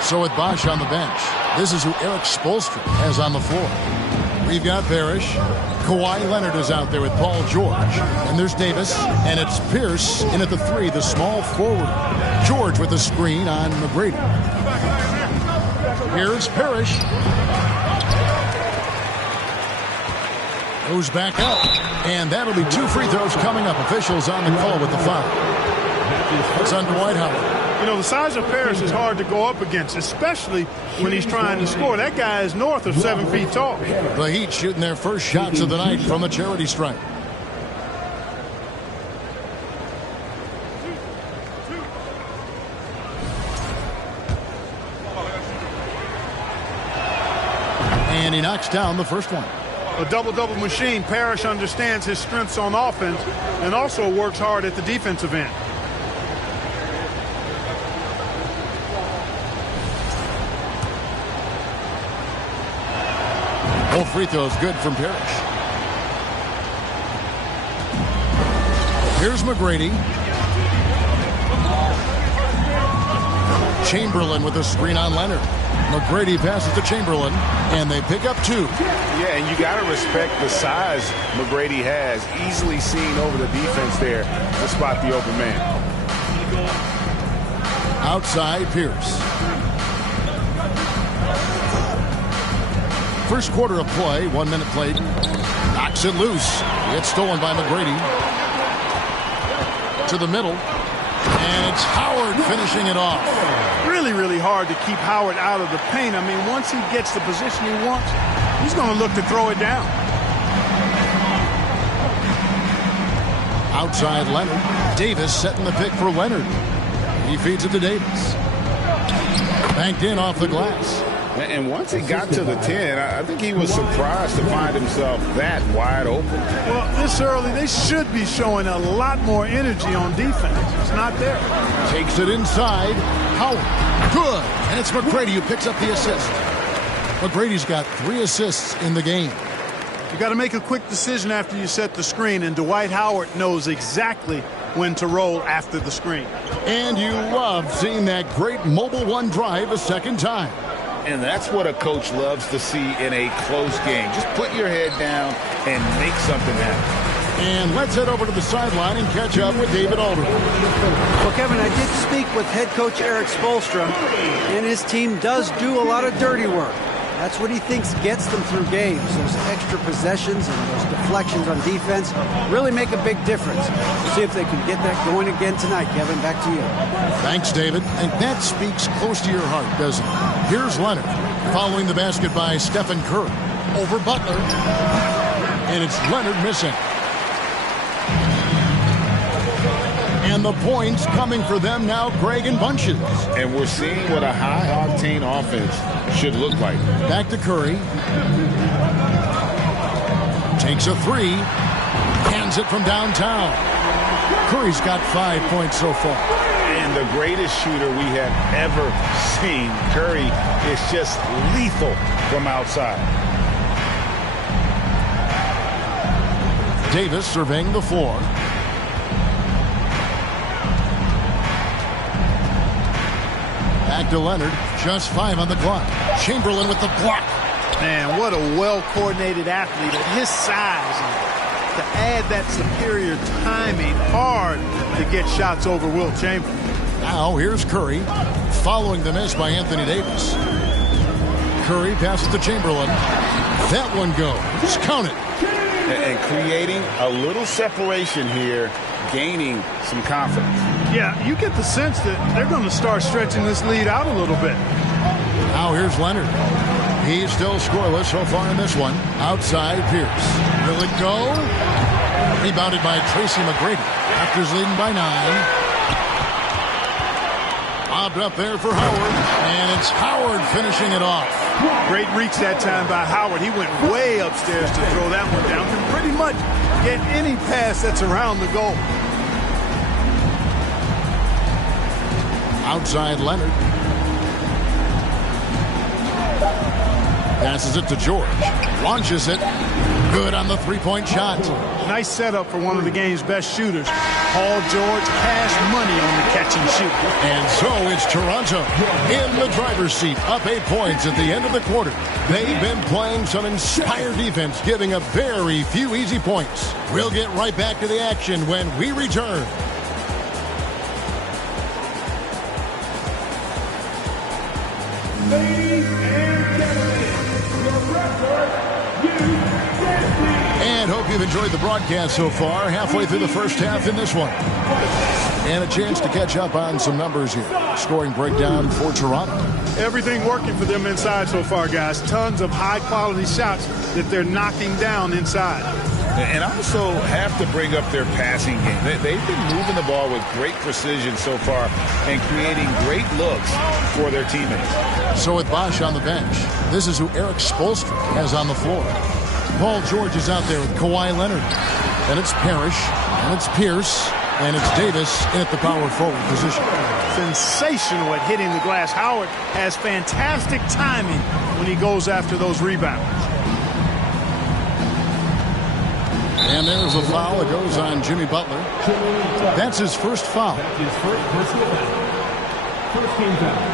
So with Bosch on the bench, this is who Eric Spoelstra has on the floor. We've got Parrish. Kawhi Leonard is out there with Paul George. And there's Davis. And it's Pierce in at the 3, the small forward. George with the screen on McGrady. Here's Parrish. Goes back up. And that'll be 2 free throws coming up. Officials on the call with the foul. It's on Dwight Howard. You know, the size of Parrish is hard to go up against, especially when he's trying to score. That guy is north of 7 feet tall. The Heat shooting their first shots of the night from the charity stripe. And he knocks down the first one. A double-double machine. Parrish understands his strengths on offense and also works hard at the defensive end. Both free throws good from Parrish. Here's McGrady. Chamberlain with a screen on Leonard. McGrady passes to Chamberlain, and they pick up 2. Yeah, and you got to respect the size McGrady has. Easily seen over the defense there to spot the open man. Outside Pierce. First quarter of play, 1 minute played. Knocks it loose. It's stolen by McGrady. To the middle. And it's Howard finishing it off. Really, really hard to keep Howard out of the paint. I mean, once he gets the position he wants, he's going to look to throw it down. Outside Leonard. Davis setting the pick for Leonard. He feeds it to Davis. Banked in off the glass. And once he got to the 10, I think he was surprised to find himself that wide open. Well, this early, they should be showing a lot more energy on defense. It's not there. Takes it inside. Howard. Good. And it's McGrady who picks up the assist. McGrady's got 3 assists in the game. You got to make a quick decision after you set the screen, and Dwight Howard knows exactly when to roll after the screen. And you love seeing that great mobile one drive a second time. And that's what a coach loves to see in a close game. Just put your head down and make something happen. And let's head over to the sideline and catch up with David Aldridge. Well, Kevin, I did speak with head coach Eric Spoelstra, and his team does do a lot of dirty work. That's what he thinks gets them through games. Those extra possessions and those deflections on defense really make a big difference. We'll see if they can get that going again tonight. Kevin, back to you. Thanks, David. And that speaks close to your heart, doesn't it? Here's Leonard, following the basket by Stephen Curry. Over Butler. And it's Leonard missing. And the points coming for them now, Greg, in bunches. And we're seeing what a high-octane offense should look like. Back to Curry. Takes a 3. Hands it from downtown. Curry's got 5 points so far. And the greatest shooter we have ever seen. Curry is just lethal from outside. Davis surveying the floor. Back to Leonard. Just 5 on the clock. Chamberlain with the block. Man, what a well-coordinated athlete at his size. To add that superior timing, hard to get shots over Will Chamberlain. Now here's Curry, following the miss by Anthony Davis. Curry passes to Chamberlain. That one goes. Count it. And creating a little separation here, gaining some confidence. Yeah, you get the sense that they're going to start stretching this lead out a little bit. Now here's Leonard. He's still scoreless so far in this one. Outside Pierce. Will it go? Rebounded by Tracy McGrady. Raptors leading by 9. Lobbed up there for Howard. And it's Howard finishing it off. Great reach that time by Howard. He went way upstairs to throw that one down. Can pretty much get any pass that's around the goal. Outside Leonard. Passes it to George. Launches it. Good on the three-point shot. Nice setup for one of the game's best shooters. Paul George, cash money on the catch and shoot. And so it's Toronto in the driver's seat, up 8 points at the end of the quarter. They've been playing some inspired defense, giving up very few easy points. We'll get right back to the action when we return. Ladies and gentlemen, your record, and hope you've enjoyed the broadcast so far. Halfway through the first half in this one. And a chance to catch up on some numbers here. Scoring breakdown for Toronto. Everything working for them inside so far, guys. Tons of high-quality shots that they're knocking down inside. And I also have to bring up their passing game. They've been moving the ball with great precision so far and creating great looks for their teammates. So with Bosch on the bench, this is who Eric Spoelstra has on the floor. Paul George is out there with Kawhi Leonard. And it's Parrish, and it's Pierce, and it's Davis in at the power forward position. Sensational at hitting the glass. Howard has fantastic timing when he goes after those rebounds. And there's a foul that goes on Jimmy Butler. That's his first foul. That's his first personal foul. First team foul.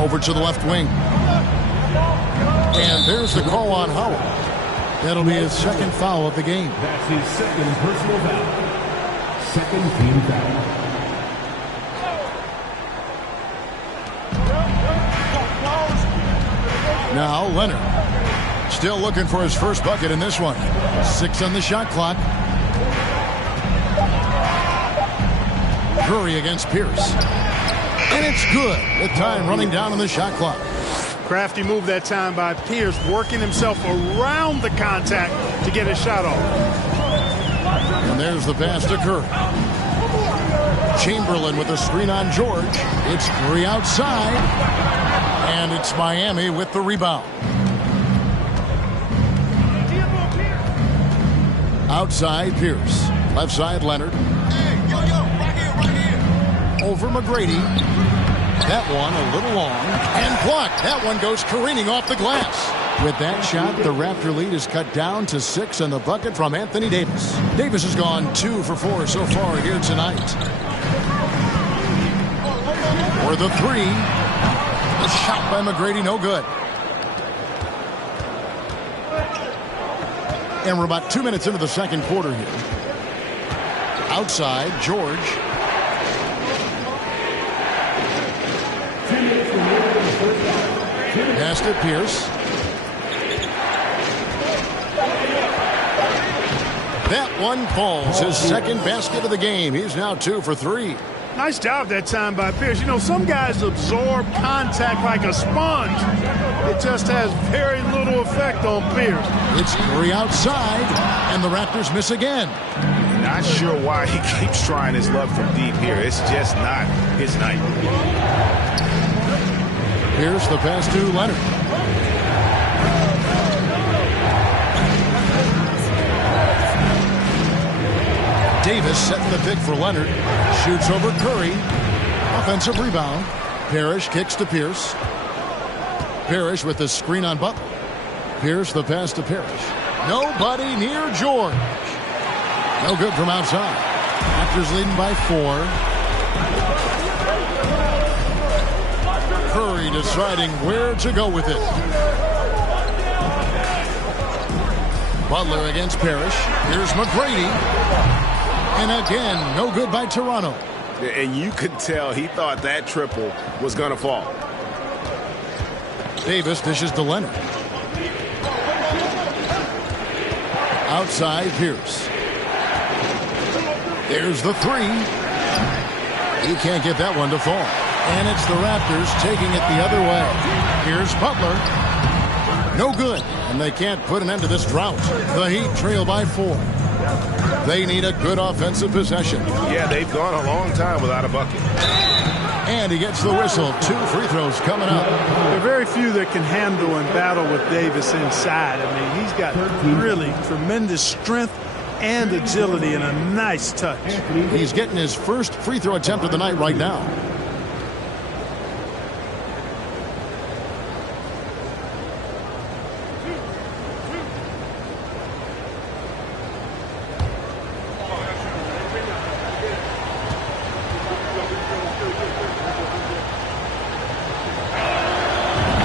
Over to the left wing. And there's the call on Howard. That'll be his second foul of the game. That's his second personal foul. Second team foul. Now Leonard. Still looking for his first bucket in this one. 6 on the shot clock. Curry against Pierce. And it's good. The time running down on the shot clock. Crafty move that time by Pierce, working himself around the contact to get his shot off. And there's the pass to Curry. Chamberlain with a screen on George. It's Curry outside. And it's Miami with the rebound. Outside Pierce. Left side Leonard. Over McGrady. That one a little long. And blocked. That one goes careening off the glass. With that shot, the Raptor lead is cut down to 6 on the bucket from Anthony Davis. Davis has gone 2 for 4 so far here tonight. For the 3. The shot by McGrady, no good. And we're about 2 minutes into the second quarter here. Outside, George. Pass to Pierce. That one falls. His second basket of the game. He's now 2 for 3. Nice job that time by Pierce. You know, some guys absorb contact like a sponge. It just has very little effect on Pierce. It's Curry outside, and the Raptors miss again. Not sure why he keeps trying his luck from deep here. It's just not his night. Here's the pass to Leonard. Davis setting the pick for Leonard. Shoots over Curry. Offensive rebound. Parrish kicks to Pierce. Parrish with the screen on Butler. Pierce the pass to Parrish. Nobody near George. No good from outside. Raptors leading by 4. Curry deciding where to go with it. Butler against Parrish. Here's McGrady. And again, no good by Toronto. And you could tell he thought that triple was going to fall. Davis dishes to Leonard. Outside Pierce. There's the 3. He can't get that one to fall. And it's the Raptors taking it the other way. Here's Butler. No good. And they can't put an end to this drought. The Heat trail by 4. They need a good offensive possession. Yeah, they've gone a long time without a bucket. And he gets the whistle. 2 free throws coming up. There are very few that can handle and battle with Davis inside. I mean, he's got really tremendous strength and agility, and a nice touch. He's getting his first free throw attempt of the night right now.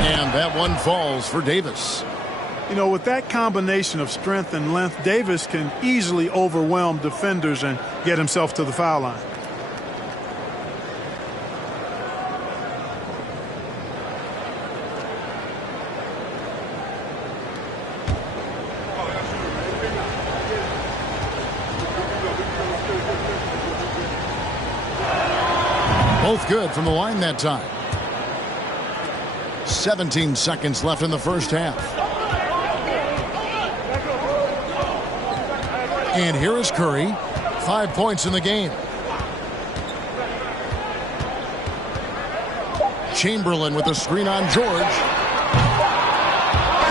And that one falls for Davis. You know, with that combination of strength and length, Davis can easily overwhelm defenders and get himself to the foul line. Both good from the line that time. 17 seconds left in the first half. And here is Curry. 5 points in the game. Chamberlain with a screen on George.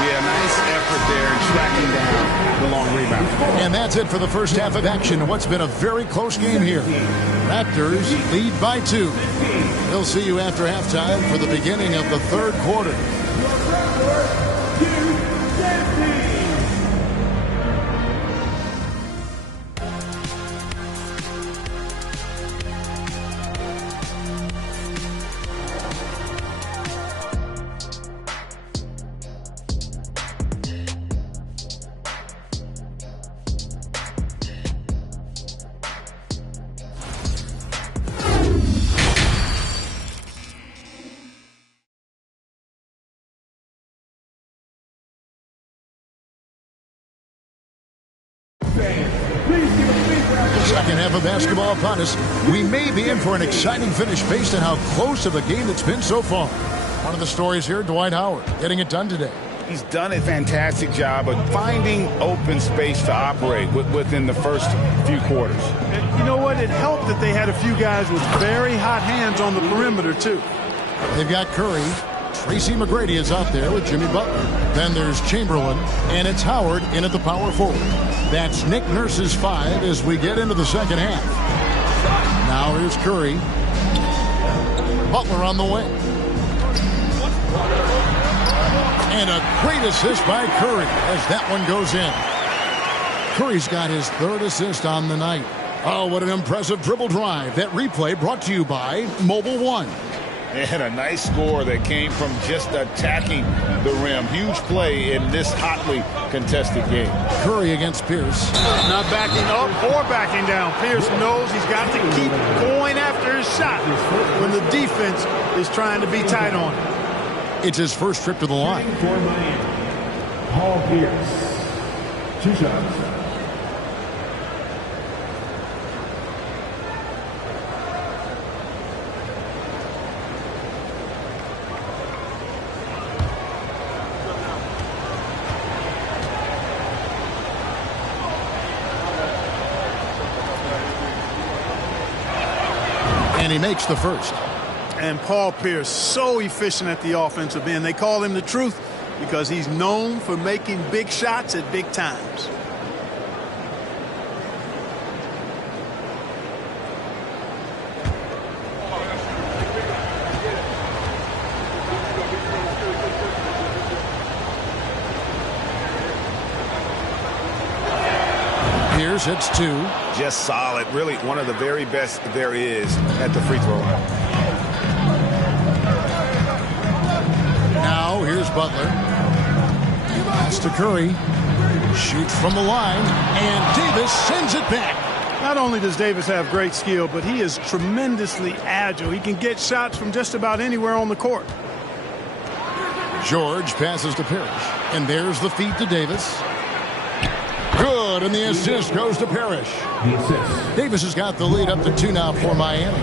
Yeah, nice effort there in tracking down the long rebound. And that's it for the first half of action. What's been a very close game here. Raptors lead by 2. We'll see you after halftime for the beginning of the third quarter. Second half of basketball upon us. We may be in for an exciting finish based on how close of a game it's been so far. One of the stories here, Dwight Howard getting it done today. He's done a fantastic job of finding open space to operate within the first few quarters. And you know what? It helped that they had a few guys with very hot hands on the perimeter, too. They've got Curry. Tracy McGrady is out there with Jimmy Butler. Then there's Chamberlain, and it's Howard in at the power forward. That's Nick Nurse's 5 as we get into the second half. Now here's Curry. Butler on the wing. And a great assist by Curry as that one goes in. Curry's got his 3rd assist on the night. Oh, what an impressive dribble drive. That replay brought to you by Mobile One. And a nice score that came from just attacking the rim. Huge play in this hotly contested game. Curry against Pierce. Not backing up or backing down. Pierce knows he's got to keep going after his shot when the defense is trying to be tight on him. It's his first trip to the line. For Miami, Paul Pierce. 2 shots. And he makes the first. And Paul Pierce, so efficient at the offensive end. They call him the truth because he's known for making big shots at big times. Pierce hits 2. Just solid. Really one of the very best there is at the free throw line. Now here's Butler. Pass to Curry. Shoots from the line. And Davis sends it back. Not only does Davis have great skill, but he is tremendously agile. He can get shots from just about anywhere on the court. George passes to Parrish. And there's the feed to Davis. Good, and the assist goes to Parrish. Davis has got the lead up to 2 now for Miami.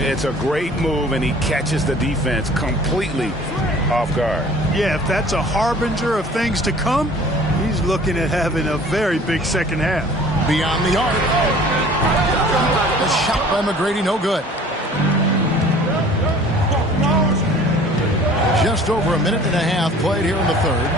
It's a great move, and he catches the defense completely off guard. Yeah, if that's a harbinger of things to come, he's looking at having a very big second half. Beyond the arc. The shot by McGrady, no good. Just over a minute and a half played here in the third.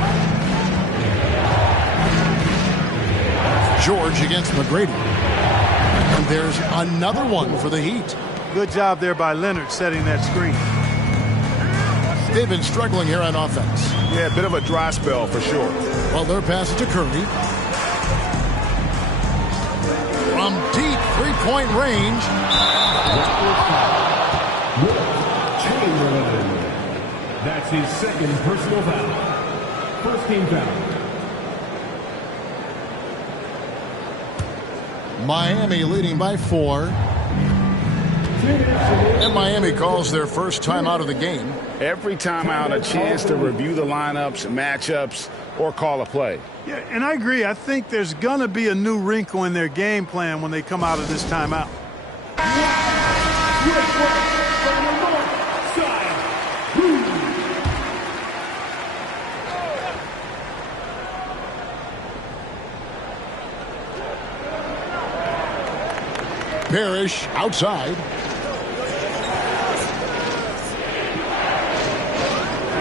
George against McGrady. And there's another one for the Heat. Good job there by Leonard setting that screen. They've been struggling here on offense. Yeah, a bit of a dry spell for sure. Well, their pass to Curry. From deep three-point range. Chamberlain. That's his second personal foul. First team foul. Miami leading by 4. And Miami calls their first timeout of the game. Every timeout, a chance to review the lineups, matchups, or call a play. Yeah, and I agree. I think there's going to be a new wrinkle in their game plan when they come out of this timeout. Parrish outside.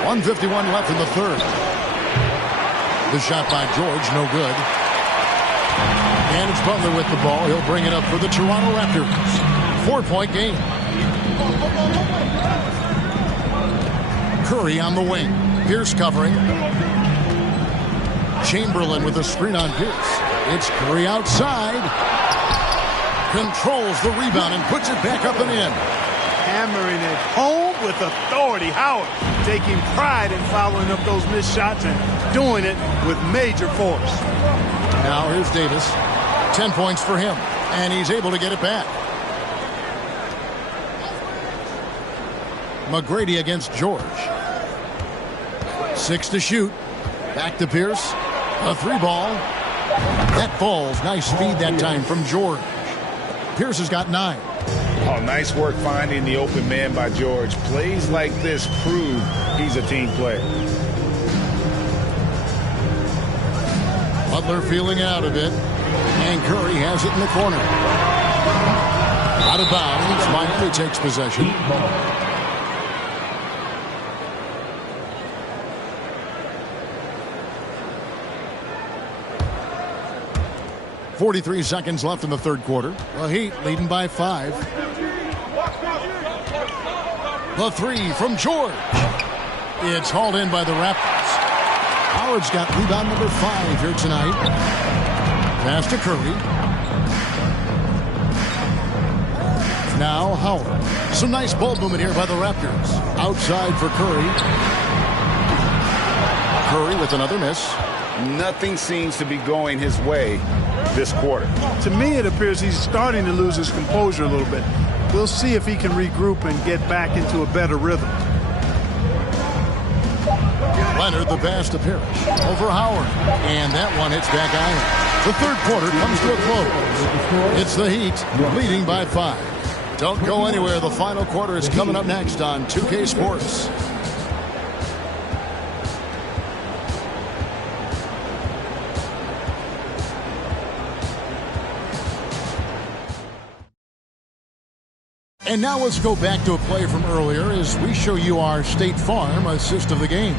1:51 left in the third. The shot by George, no good. And it's Butler with the ball. He'll bring it up for the Toronto Raptors. 4-point game. Curry on the wing. Pierce covering. Chamberlain with a screen on Pierce. It's Curry outside. Controls the rebound and puts it back up and in. Hammering it home with authority. Howard taking pride in following up those missed shots and doing it with major force. Now here's Davis. 10 points for him. And he's able to get it back. McGrady against George. 6 to shoot. Back to Pierce. A 3-ball. That falls. Nice feed that time from George. Pierce has got 9. Oh, nice work finding the open man by George. Plays like this prove he's a team player. Butler feeling out a bit. And Curry has it in the corner. Out of bounds. Miami takes possession. 43 seconds left in the third quarter. The Heat leading by 5. The 3 from George. It's hauled in by the Raptors. Howard's got rebound number 5 here tonight. Pass to Curry. Now Howard. Some nice ball movement here by the Raptors. Outside for Curry. Curry with another miss. Nothing seems to be going his way this quarter. To me, it appears he's starting to lose his composure a little bit. We'll see if he can regroup and get back into a better rhythm. Leonard, the pass to Parrish. Over Howard. And that one hits back iron. The third quarter comes to a close. It's the Heat leading by 5. Don't go anywhere. The final quarter is coming up next on 2K Sports. And now let's go back to a play from earlier as we show you our State Farm assist of the game.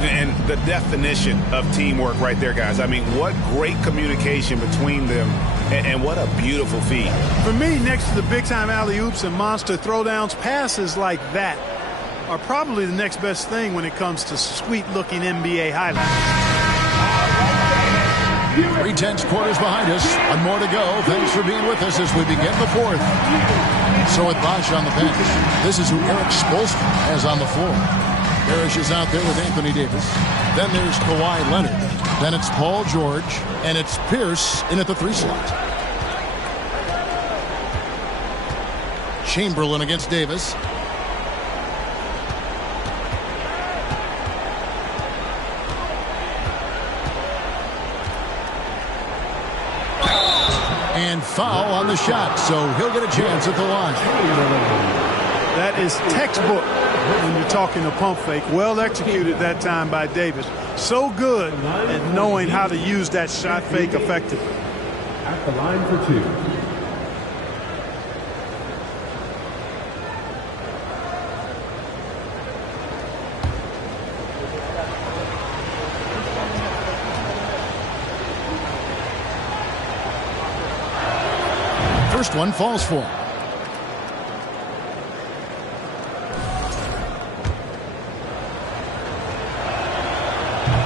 And the definition of teamwork right there, guys. I mean, what great communication between them, and what a beautiful feed. For me, next to the big-time alley-oops and monster throwdowns, passes like that are probably the next best thing when it comes to sweet-looking NBA highlights. 3 tenths quarters behind us. One more to go. Thanks for being with us as we begin the fourth. So with Bosch on the bench, this is who Eric Spoelstra has on the floor. Parrish is out there with Anthony Davis. Then there's Kawhi Leonard. Then it's Paul George. And it's Pierce in at the 3 slot. Chamberlain against Davis. And foul on the shot, so he'll get a chance at the line. That is textbook when you're talking a pump fake. Well executed that time by Davis. So good at knowing how to use that shot fake effectively. At the line for 2. first one falls for him.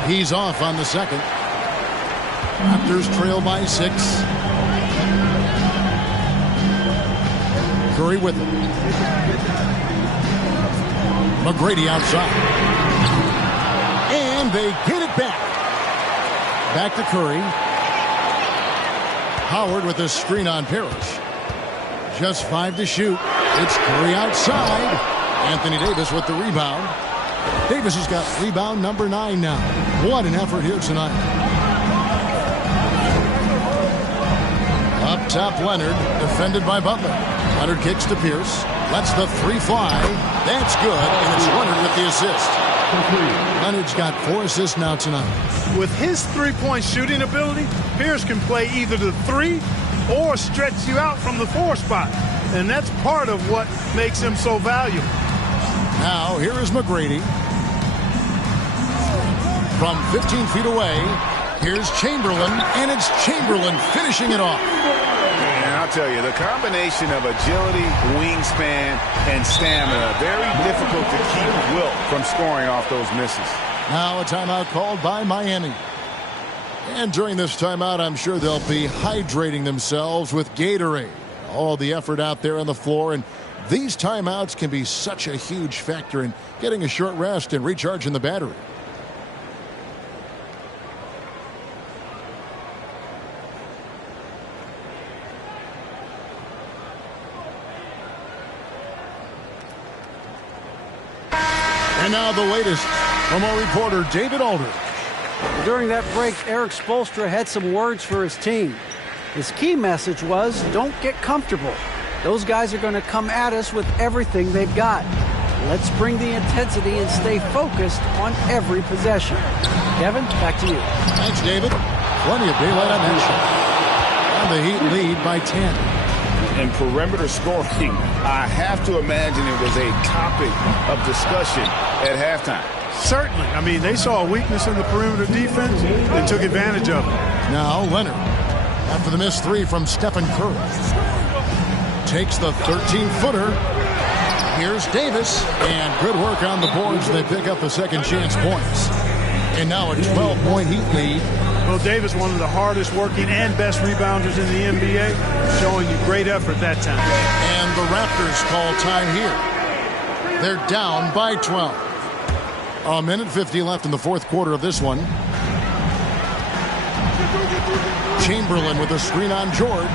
He's off on the second. Raptors trail by 6. Curry with it. McGrady outside. And they get it back. Back to Curry. Howard with a screen on Parrish. Just 5 to shoot. It's Curry outside. Anthony Davis with the rebound. Davis has got rebound number 9 now. What an effort here tonight. Up top, Leonard, defended by Butler. Leonard kicks to Pierce. Lets the 3 fly. That's good, and it's Leonard with the assist. Leonard's got 4 assists now tonight. With his three-point shooting ability, Pierce can play either the 3 or stretch you out from the 4 spot. And that's part of what makes him so valuable. Now, here is McGrady. From 15 feet away, here's Chamberlain, and it's Chamberlain finishing it off. And I'll tell you, the combination of agility, wingspan, and stamina, very difficult to keep Wilt from scoring off those misses. Now a timeout called by Miami. And during this timeout, I'm sure they'll be hydrating themselves with Gatorade. All the effort out there on the floor, and these timeouts can be such a huge factor in getting a short rest and recharging the battery. And now the latest from our reporter, David Aldridge. During that break, Eric Spoelstra had some words for his team. His key message was, don't get comfortable. Those guys are going to come at us with everything they've got. Let's bring the intensity and stay focused on every possession. Kevin, back to you. Thanks, David. Plenty of daylight on that shot. And the Heat lead by 10. And perimeter scoring, I have to imagine it was a topic of discussion at halftime. Certainly. I mean, they saw a weakness in the perimeter defense and took advantage of it. Now Leonard, after the missed 3 from Stephen Curry, takes the 13-footer. Here's Davis, and good work on the boards. They pick up the second chance points. And now a 12-point Heat lead. Well, Davis, one of the hardest working and best rebounders in the NBA, showing you great effort that time. And the Raptors call time here. They're down by 12. A minute 50 left in the fourth quarter of this one. Chamberlain with a screen on George.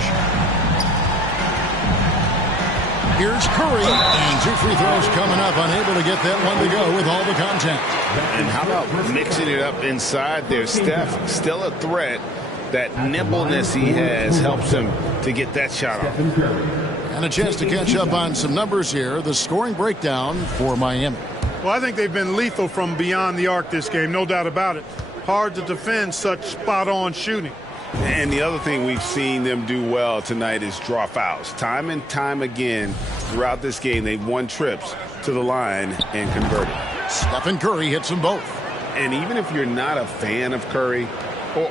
Here's Curry, and 2 free throws coming up, unable to get that one to go with all the contact. And how about mixing it up inside there? Steph, still a threat. That nimbleness he has helps him to get that shot off. And a chance to catch up on some numbers here. The scoring breakdown for Miami. Well, I think they've been lethal from beyond the arc this game, no doubt about it. Hard to defend such spot-on shooting. And the other thing we've seen them do well tonight is draw fouls. Time and time again throughout this game, they've won trips to the line and converted. Stephen Curry hits them both. And even if you're not a fan of Curry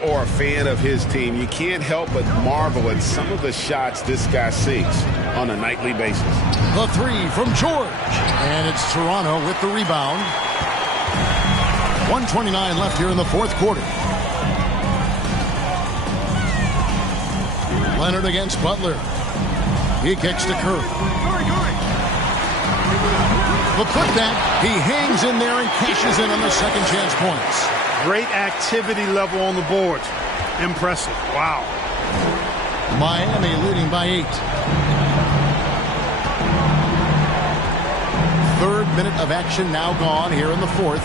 or a fan of his team, you can't help but marvel at some of the shots this guy sinks on a nightly basis. The 3 from George. And it's Toronto with the rebound. 1:29 left here in the fourth quarter. Leonard against Butler. He kicks to Curry. The putback, he hangs in there and cashes in on the second chance points. Great activity level on the board. Impressive. Wow. Miami leading by 8. Third minute of action now gone here in the fourth.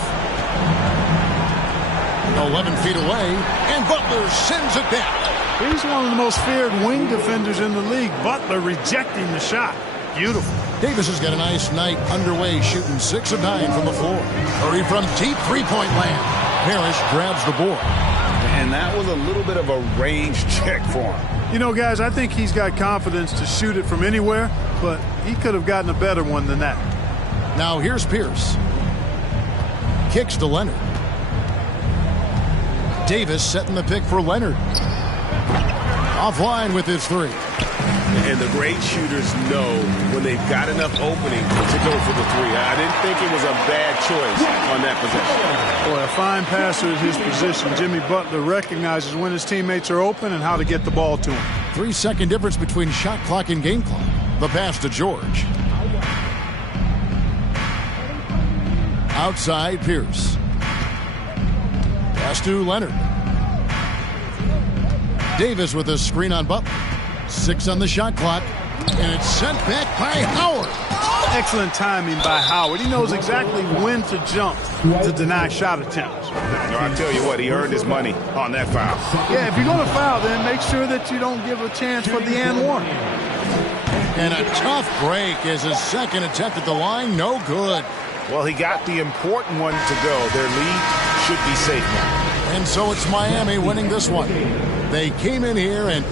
11 feet away, and Butler sends it back. He's one of the most feared wing defenders in the league. Butler rejecting the shot. Beautiful. Davis has got a nice night underway, shooting 6 of 9 from the floor. Curry from deep three-point land. Parrish grabs the board. And that was a little bit of a range check for him. You know, guys, I think he's got confidence to shoot it from anywhere, but he could have gotten a better one than that. Now here's Pierce. Kicks to Leonard. Davis setting the pick for Leonard. Offline with his 3. And the great shooters know when they've got enough opening to go for the three. I didn't think it was a bad choice on that possession. Boy, a fine passer at his position. Jimmy Butler recognizes when his teammates are open and how to get the ball to him. 3-second difference between shot clock and game clock. The pass to George. Outside, Pierce. Pass to Leonard. Davis with a screen on Butler. 6 on the shot clock. And it's sent back by Howard. Excellent timing by Howard. He knows exactly when to jump to deny shot attempts. No, I tell you what, he earned his money on that foul. Yeah, if you're going to foul, then make sure that you don't give a chance for the and one. And a tough break as his second attempt at the line, no good. Well, he got the important one to go. Their lead should be safe now. And so it's Miami winning this one. They came in here and...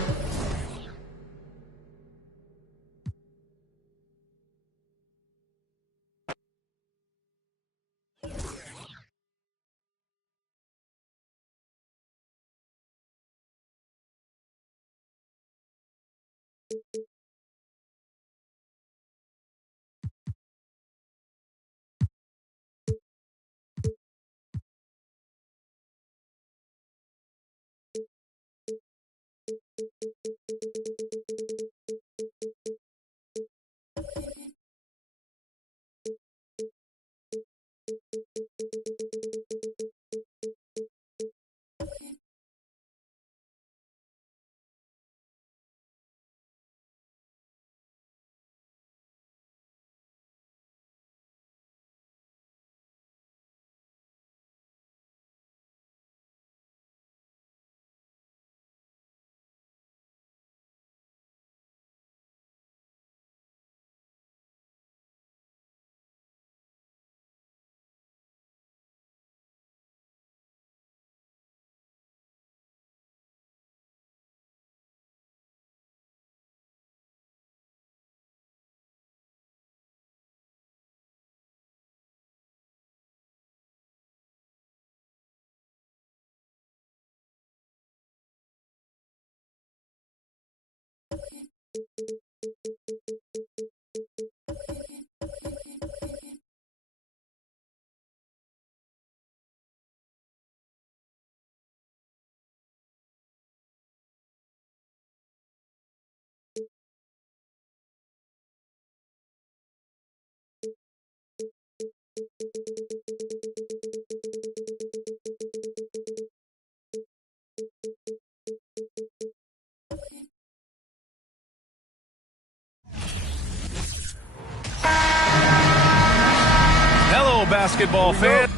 Hello, basketball fan.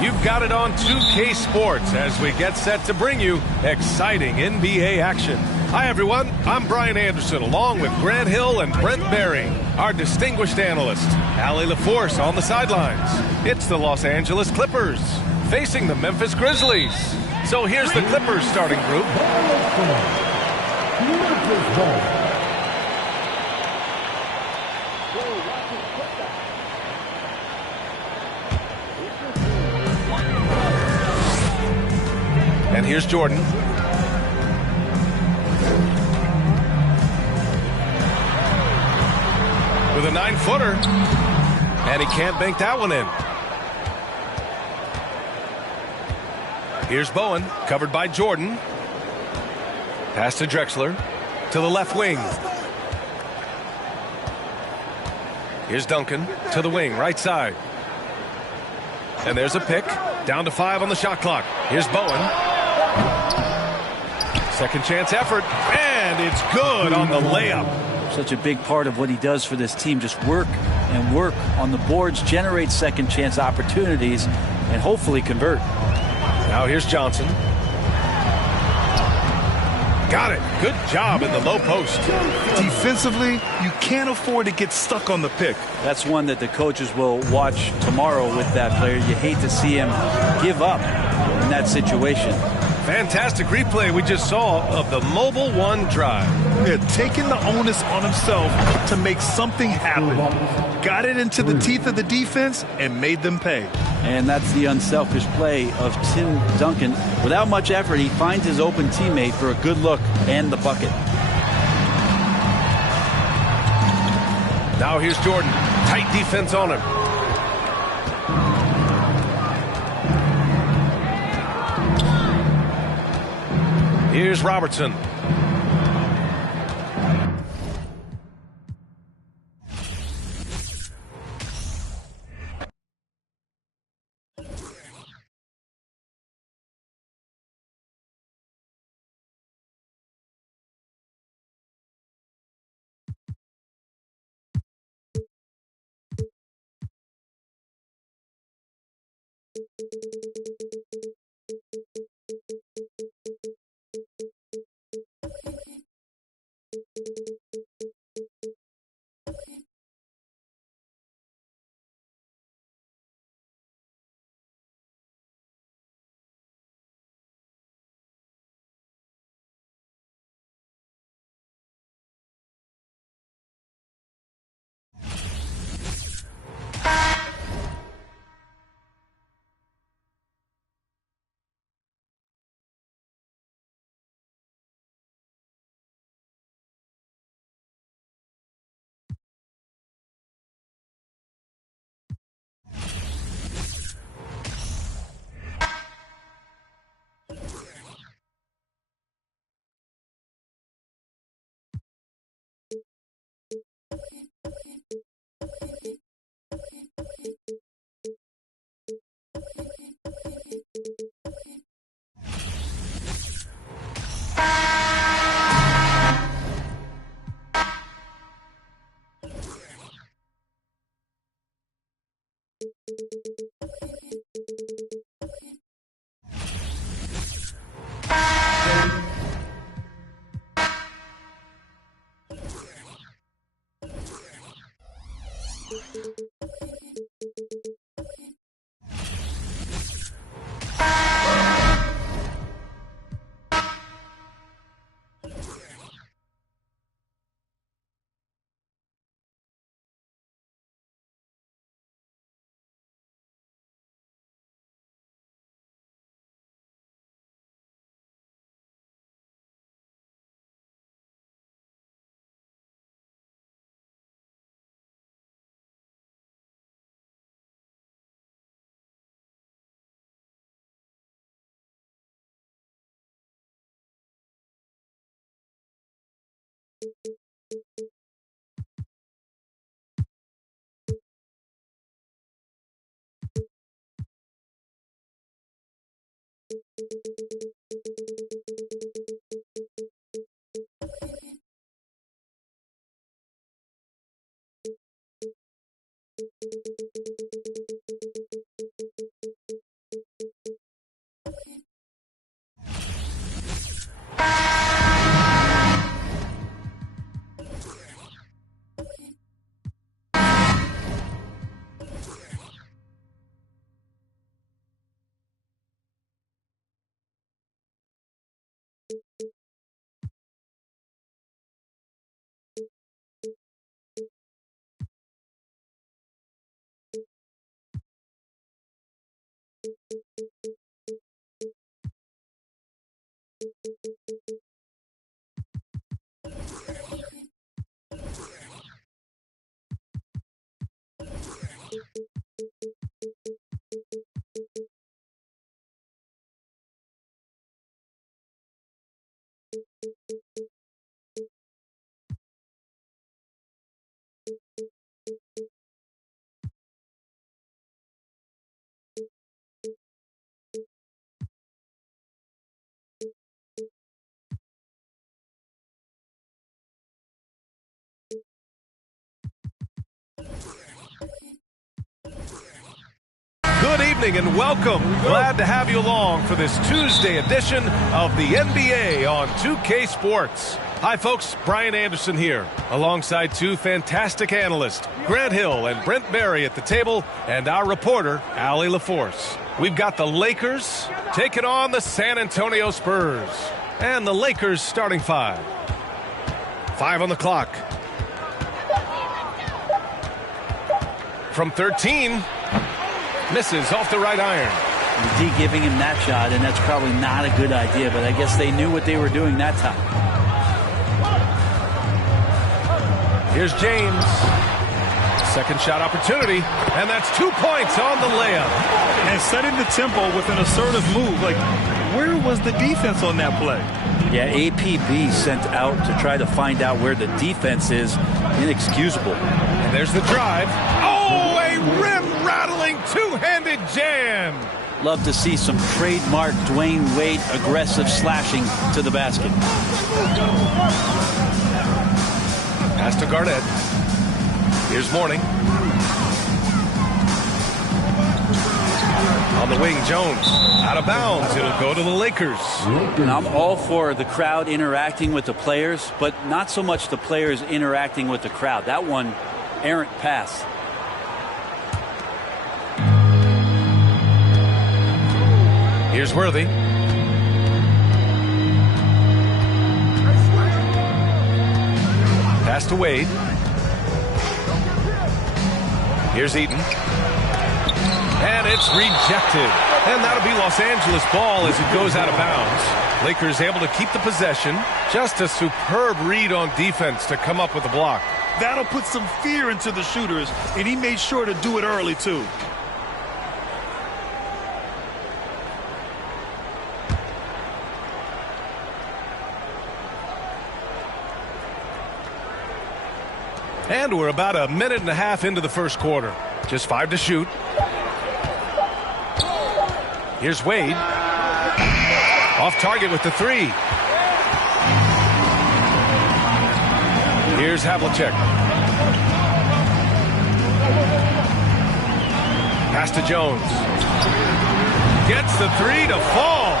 You've got it on 2K Sports as we get set to bring you exciting NBA action. Hi, everyone. I'm Brian Anderson, along with Grant Hill and Brent Barry, our distinguished analyst. Allie LaForce on the sidelines. It's the Los Angeles Clippers facing the Memphis Grizzlies. So here's the Clippers starting group. And here's Jordan. With a 9-footer. And he can't bank that one in. Here's Bowen, covered by Jordan. Pass to Drexler. To the left wing. Here's Duncan to the wing, right side. And there's a pick. Down to 5 on the shot clock. Here's Bowen. Second chance effort, and it's good on the layup. Such a big part of what he does for this team, just work and work on the boards, generate second chance opportunities, and hopefully convert. Now here's Johnson. Got it. Good job in the low post. Defensively, you can't afford to get stuck on the pick. That's one that the coaches will watch tomorrow with that player. You hate to see him give up in that situation. Fantastic replay we just saw of the Mobile One drive. Yeah, taking the onus on himself to make something happen. Got it into the teeth of the defense and made them pay. And that's the unselfish play of Tim Duncan. Without much effort, he finds his open teammate for a good look and the bucket. Now here's Jordan. Tight defense on him. Here's Robertson. Good evening and welcome. Glad to have you along for this Tuesday edition of the NBA on 2K Sports. Hi folks, Brian Anderson here, alongside two fantastic analysts, Grant Hill and Brent Barry at the table, and our reporter, Allie LaForce. We've got the Lakers taking on the San Antonio Spurs. And the Lakers starting five. 5 on the clock. From 13, misses off the right iron. The D giving him that shot, and that's probably not a good idea, but I guess they knew what they were doing that time. Here's James. Second shot opportunity, and that's 2 points on the layup. And setting the tempo with an assertive move. Like, where was the defense on that play? Yeah, APB sent out to try to find out where the defense is. Inexcusable. And there's the drive. Oh, a rim-rattling two-handed jam. Love to see some trademark Dwayne Wade aggressive slashing to the basket. Pass to Garnett. Here's Mourning. On the wing, Jones. Out of bounds. It'll go to the Lakers. And I'm all for the crowd interacting with the players, but not so much the players interacting with the crowd. That one, errant pass. Here's Worthy. Pass to Wade. Here's Eaton. And it's rejected. And that'll be Los Angeles ball as it goes out of bounds. Lakers able to keep the possession. Just a superb read on defense to come up with the block. That'll put some fear into the shooters, and he made sure to do it early, too. And we're about a minute and a half into the first quarter. Just 5 to shoot. Here's Wade. Off target with the 3. Here's Havlicek. Pass to Jones. Gets the 3 to fall.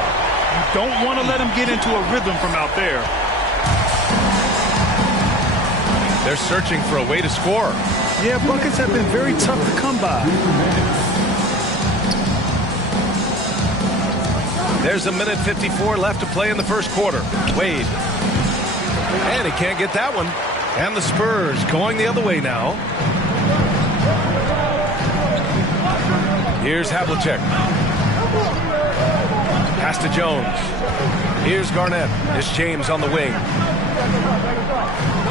You don't want to let him get into a rhythm from out there. They're searching for a way to score. Yeah, buckets have been very tough to come by. There's a minute 54 left to play in the first quarter. Wade. And he can't get that one. And the Spurs going the other way now. Here's Havlicek. Pass to Jones. Here's Garnett. It's James on the wing.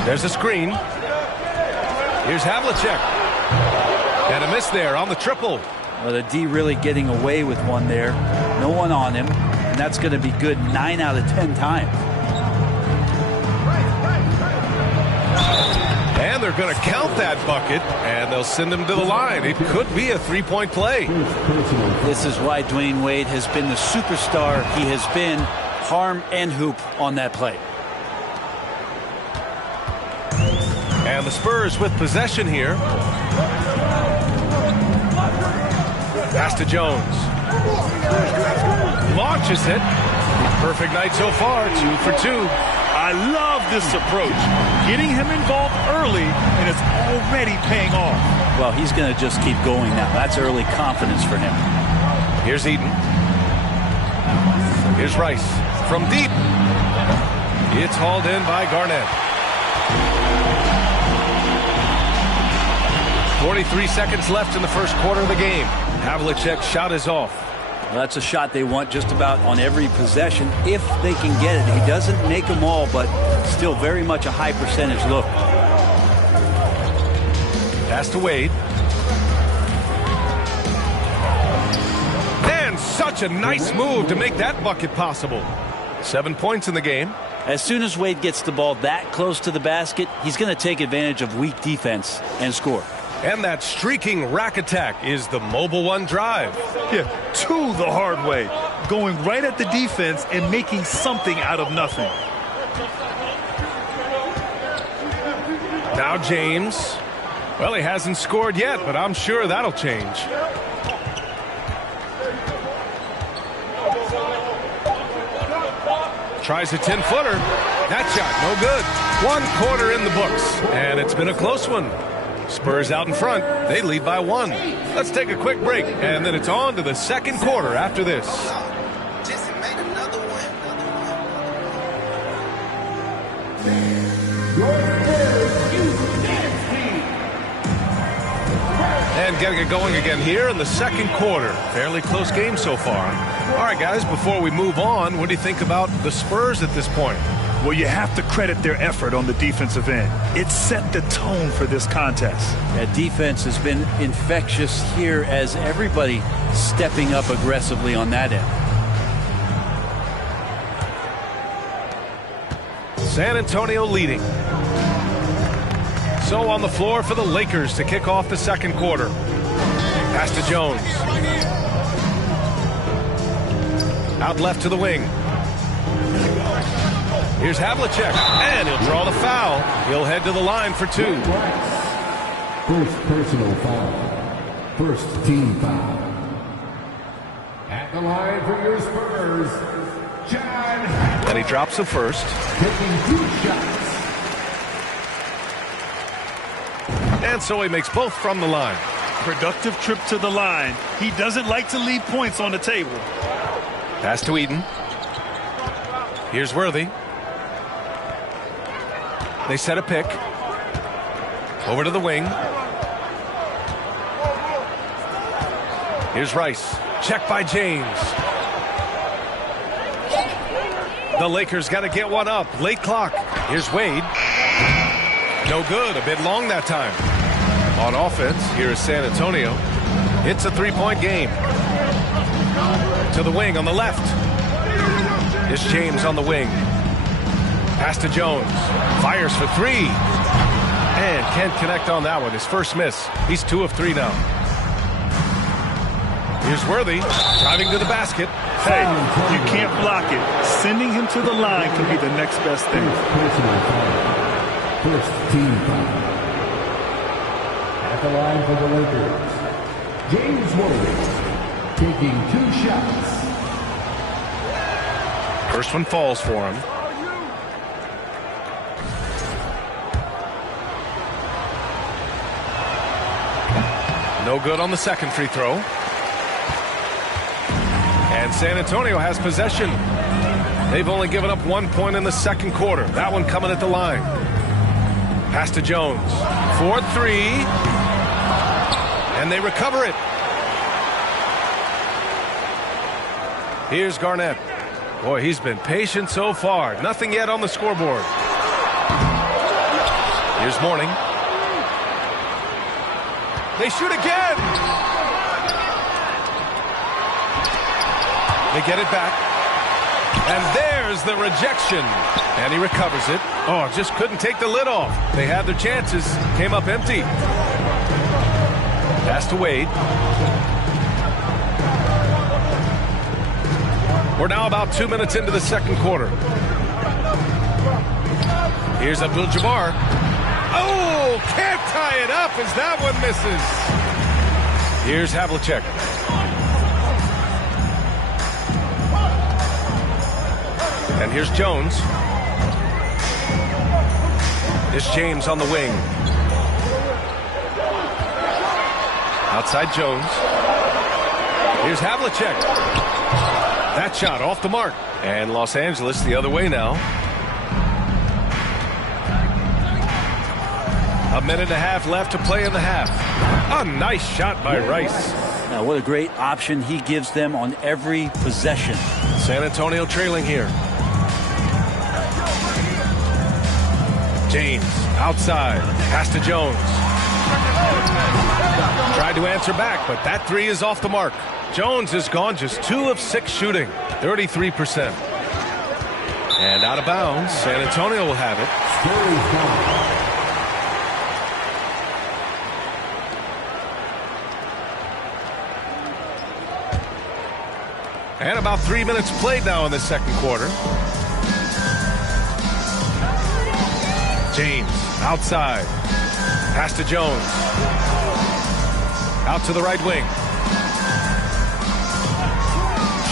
There's a screen. Here's Havlicek. And a miss there on the triple. Well, the D really getting away with one there. No one on him. And that's going to be good 9 out of 10 times. And they're going to count that bucket, and they'll send him to the line. It could be a three-point play. This is why Dwayne Wade has been the superstar he has been. Harm and hoop on that play. And the Spurs with possession here. Pass to Jones. Launches it. Perfect night so far, 2 for 2. I love this approach. Getting him involved early, and it's already paying off. Well, he's going to just keep going now. That's early confidence for him. Here's Eaton. Here's Rice. from deep. It's hauled in by Garnett. 43 seconds left in the first quarter of the game. Havlicek's shot is off. Well, that's a shot they want just about on every possession if they can get it. He doesn't make them all, but still very much a high percentage look. Pass to Wade. And such a nice move to make that bucket possible. 7 points in the game. As soon as Wade gets the ball that close to the basket, he's going to take advantage of weak defense and score. And that streaking rack attack is the Mobile One drive. Yeah, to the hard way. Going right at the defense and making something out of nothing. Now James. Well, he hasn't scored yet, but I'm sure that'll change. Tries a 10-footer. That shot, no good. 1 quarter in the books, and it's been a close one. Spurs out in front. They lead by 1. Let's take a quick break, and then it's on to the second quarter after this. And getting it going again here in the second quarter. Fairly close game so far. All right, guys, before we move on, what do you think about the Spurs at this point? Well, you have to credit their effort on the defensive end. It set the tone for this contest. That defense has been infectious here as everybody stepping up aggressively on that end. San Antonio leading. So on the floor for the Lakers to kick off the second quarter. Pass to Jones. Out left to the wing. Here's Havlicek, and he'll draw the foul. He'll head to the line for 2. First personal foul. First team foul. At the line for your Spurs, John. And he drops the first. Taking 2 shots. And so he makes both from the line. Productive trip to the line. He doesn't like to leave points on the table. Pass to Eden. Here's Worthy. They set a pick. Over to the wing. Here's Rice. Check by James. The Lakers got to get one up. Late clock. Here's Wade. No good. A bit long that time. On offense, here is San Antonio. It's a 3-point game. To the wing on the left. It's James on the wing. Pass to Jones. Fires for 3. And can't connect on that one. His first miss. He's 2 of 3 now. Here's Worthy. Driving to the basket. Hey, you can't block it. Sending him to the line can be the next best thing. First team foul. At the line for the Lakers, James Worthy taking 2 shots. First one falls for him. No good on the second free throw. And San Antonio has possession. They've only given up 1 point in the second quarter. That one coming at the line. Pass to Jones. 4-3. And they recover it. Here's Garnett. Boy, he's been patient so far. Nothing yet on the scoreboard. Here's Mourning. They shoot again. They get it back. And there's the rejection. And he recovers it. Oh, just couldn't take the lid off. They had their chances. Came up empty. Pass to Wade. We're now about 2 minutes into the second quarter. Here's Abdul-Jabbar. Oh, can't tie it up as that one misses. Here's Havlicek. And here's Jones. It's James on the wing. Outside Jones. Here's Havlicek. That shot off the mark. And Los Angeles the other way now. A minute and a half left to play in the half. A nice shot by Rice. Now, what a great option he gives them on every possession. San Antonio trailing here. James outside. Pass to Jones. Tried to answer back, but that three is off the mark. Jones has gone just 2 of 6 shooting, 33%. And out of bounds, San Antonio will have it. And about 3 minutes played now in the second quarter. James outside. Pass to Jones. Out to the right wing.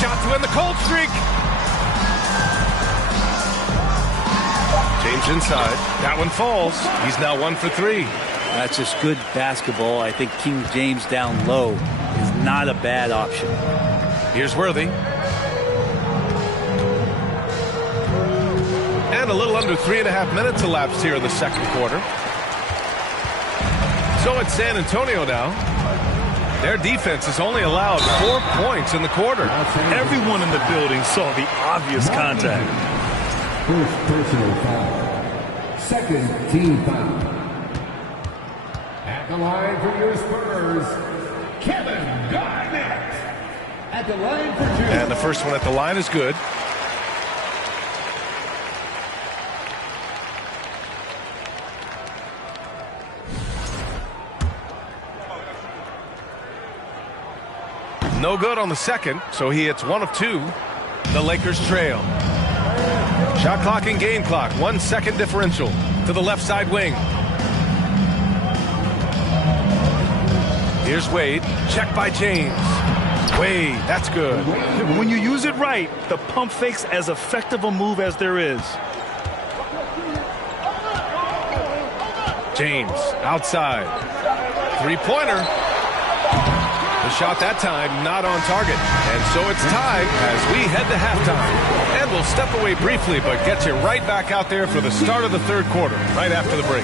Shot to end the cold streak. James inside. That one falls. He's now 1 for 3. That's just good basketball. I think King James down low is not a bad option. Here's Worthy. And a little under 3.5 minutes elapsed here in the second quarter. So it's San Antonio now. Their defense has only allowed 4 points in the quarter. Everyone in the building saw the obvious contact. First personal foul. Second team foul. At the line for your Spurs, Kevin Garnett. At the line for 2. And the first one at the line is good. No good on the second, so he hits 1 of 2. The Lakers trail. Shot clock and game clock, 1 second differential to the left side wing. Here's Wade, check by James. Wade, that's good. When you use it right, the pump fake's as effective a move as there is. James, outside. Three-pointer. The shot that time not on target. And so it's tied as we head to halftime. And we'll step away briefly, but get you right back out there for the start of the third quarter, right after the break.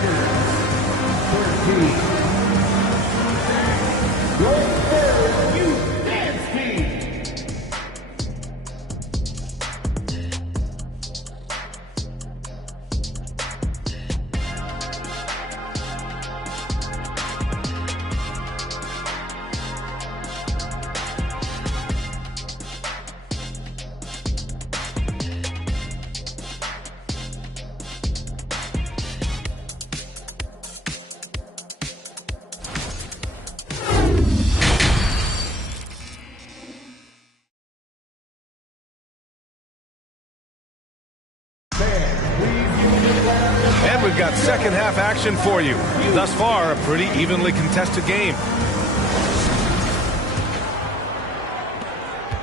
We've got second half action for you. Thus far, a pretty evenly contested game.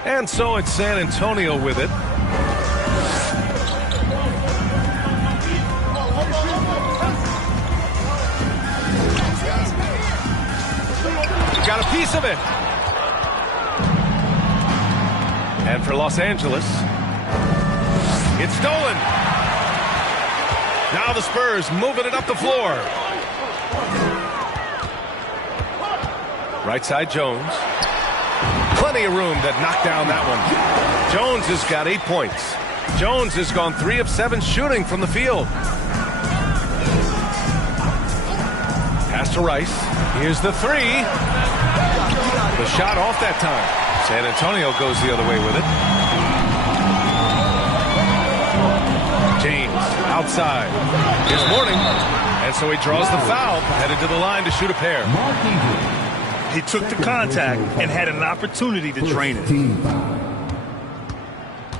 And so it's San Antonio with it. Got a piece of it. And for Los Angeles, it's stolen. Now the Spurs moving it up the floor. Right side Jones. Plenty of room that knocked down that one. Jones has got 8 points. Jones has gone 3 of 7 shooting from the field. Pass to Rice. Here's the three. The shot off that time. San Antonio goes the other way with it. James outside. Here's Morning. And so he draws the foul, headed to the line to shoot a pair. He took the contact and had an opportunity to drain it.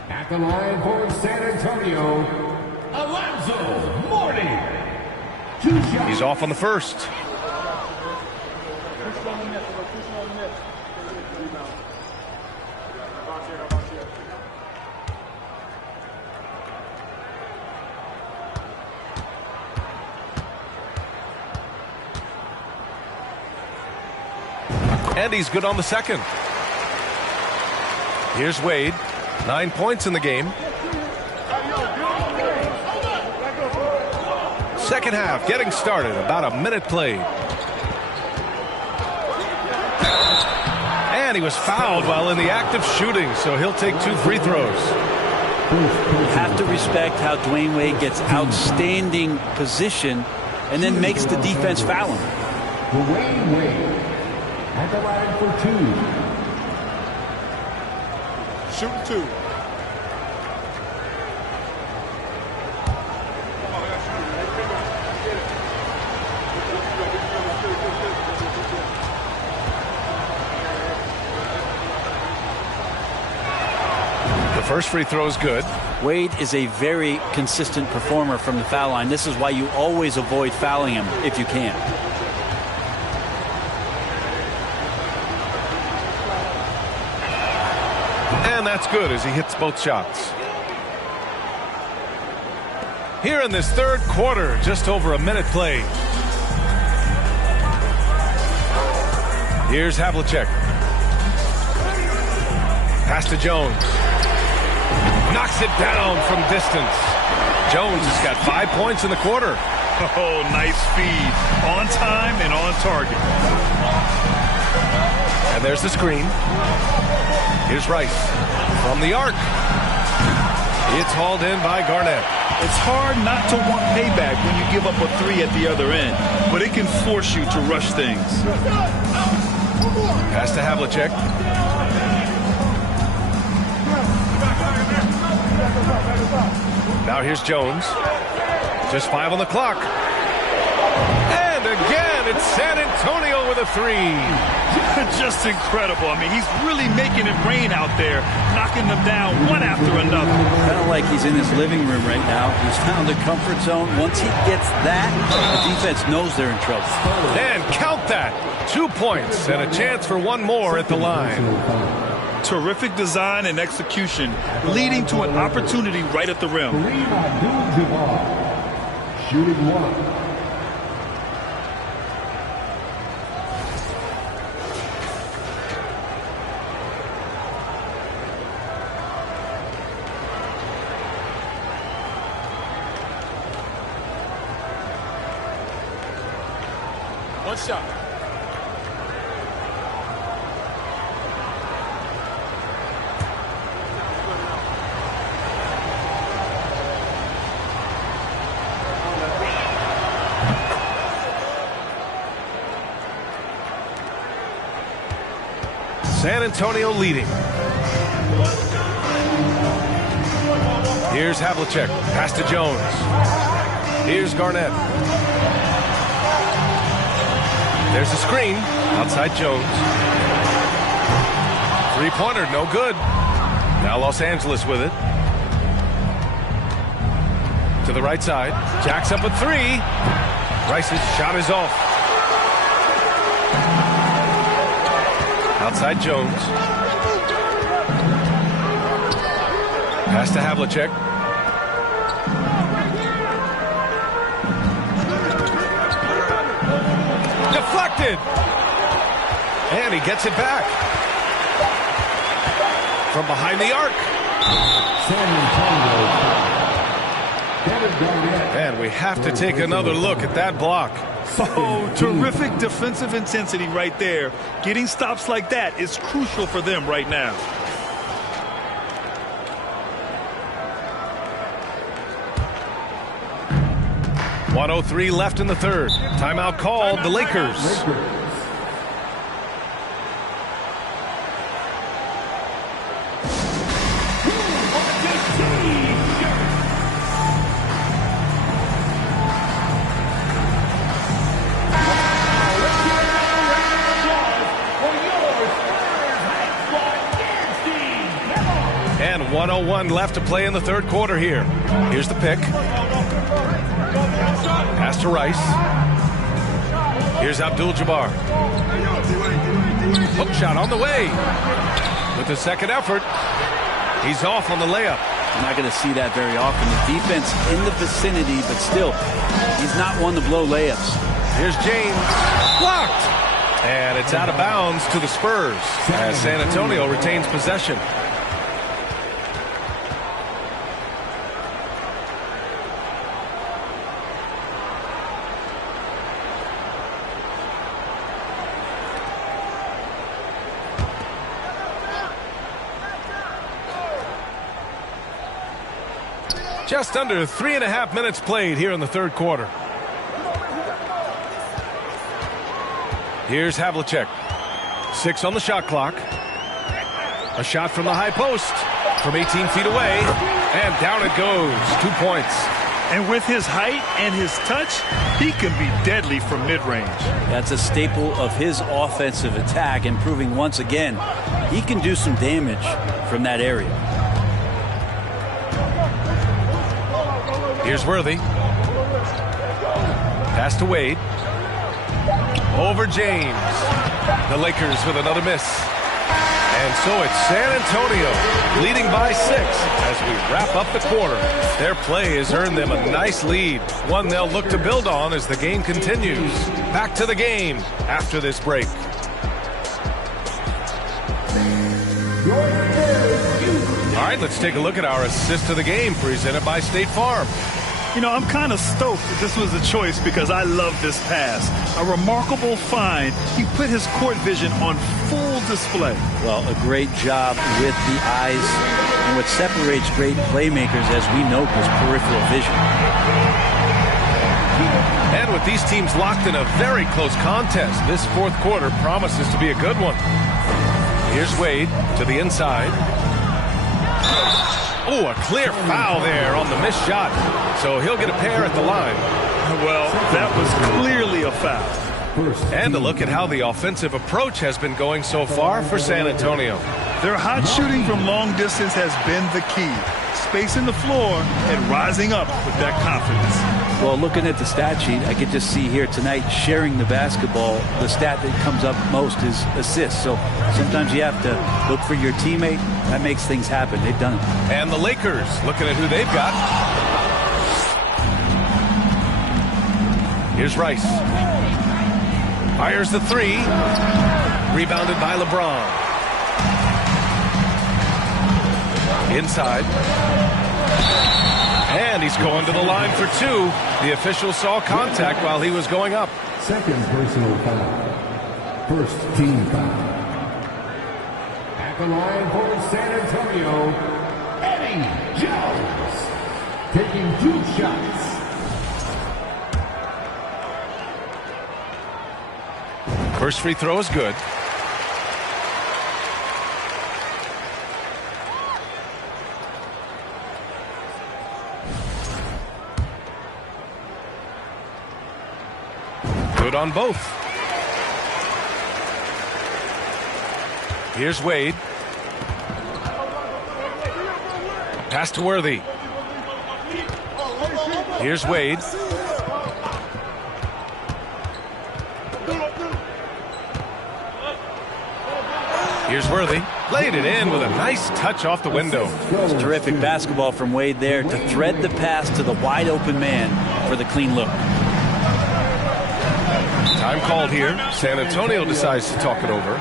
At the line for San Antonio, Alonzo Mourning. 2 shots. He's off on the first. And he's good on the second. Here's Wade. 9 points in the game. Second half getting started. About a minute played. And he was fouled while in the act of shooting, so he'll take 2 free throws. You have to respect how Dwayne Wade gets outstanding position and then makes the defense foul him. Dwayne Wade at the line for 2. Shooting 2. First free throw is good. Wade is a very consistent performer from the foul line. This is why you always avoid fouling him if you can. And that's good as he hits both shots. Here in this third quarter, just over a minute played. Here's Havlicek. Pass to Jones. Knocks it down from distance. Jones has got 5 points in the quarter. Oh, nice feed. On time and on target. And there's the screen. Here's Rice from the arc. It's hauled in by Garnett. It's hard not to want payback when you give up a 3 at the other end, but it can force you to rush things. Pass to Havlicek. Now here's Jones. Just 5 on the clock. And again, it's San Antonio with a 3. Just incredible. I mean, he's really making it rain out there, knocking them down one after another. Kind of like he's in his living room right now. He's found a comfort zone. Once he gets that, the defense knows they're in trouble. And count that. 2 points and a chance for one more at the line. Terrific design and execution, leading to an opportunity right at the rim. Shooting 1. One shot. San Antonio leading. Here's Havlicek. Pass to Jones. Here's Garnett. There's a screen. Outside Jones. Three-pointer, no good. Now Los Angeles with it. To the right side. Jacks up a 3. Rice's shot is off. Outside Jones. Pass to Havlicek. Deflected. And he gets it back. From behind the arc. And we have to take another look at that block. Oh, terrific defensive intensity right there. Getting stops like that is crucial for them right now. .103 left in the third. Timeout called. The Lakers. And 1:01 left to play in the third quarter here. Here's the pick. Pass to Rice. Here's Abdul-Jabbar. Hook shot on the way. With the second effort, he's off on the layup. You're not going to see that very often. The defense in the vicinity, but still, he's not one to blow layups. Here's James. Blocked. And it's out of bounds to the Spurs as San Antonio retains possession. Just under 3.5 minutes played here in the third quarter. Here's Havlicek. 6 on the shot clock. A shot from the high post from 18 feet away. And down it goes. 2 points. And with his height and his touch, he can be deadly from mid-range. That's a staple of his offensive attack, and proving once again he can do some damage from that area. Here's Worthy. Pass to Wade. Over James. The Lakers with another miss. And so it's San Antonio leading by 6 as we wrap up the quarter. Their play has earned them a nice lead, one they'll look to build on as the game continues. Back to the game after this break. All right, let's take a look at our assist of the game presented by State Farm. You know, I'm kind of stoked that this was a choice because I love this pass. A remarkable find. He put his court vision on full display. Well, a great job with the eyes. And what separates great playmakers, as we note, is peripheral vision. And with these teams locked in a very close contest, this fourth quarter promises to be a good one. Here's Wade to the inside. Oh, a clear foul there on the missed shot. So he'll get a pair at the line. Well, that was clearly a foul. And a look at how the offensive approach has been going so far for San Antonio. Their hot shooting from long distance has been the key. Spacing the floor and rising up with that confidence. Well, looking at the stat sheet, I could just see here tonight sharing the basketball. The stat that comes up most is assists. So sometimes you have to look for your teammate. That makes things happen. They've done it. And the Lakers looking at who they've got. Here's Rice. Fires the 3. Rebounded by LeBron. Inside. And he's going to the line for 2. The official saw contact while he was going up. Second personal foul. First team foul. At the line for San Antonio, Eddie Jones. Taking 2 shots. First free throw is good. Good on both. Here's Wade. Pass to Worthy. Here's Wade. Here's Worthy. Laid it in with a nice touch off the window. It's terrific basketball from Wade there to thread the pass to the wide open man for the clean look. Time called here. San Antonio decides to talk it over.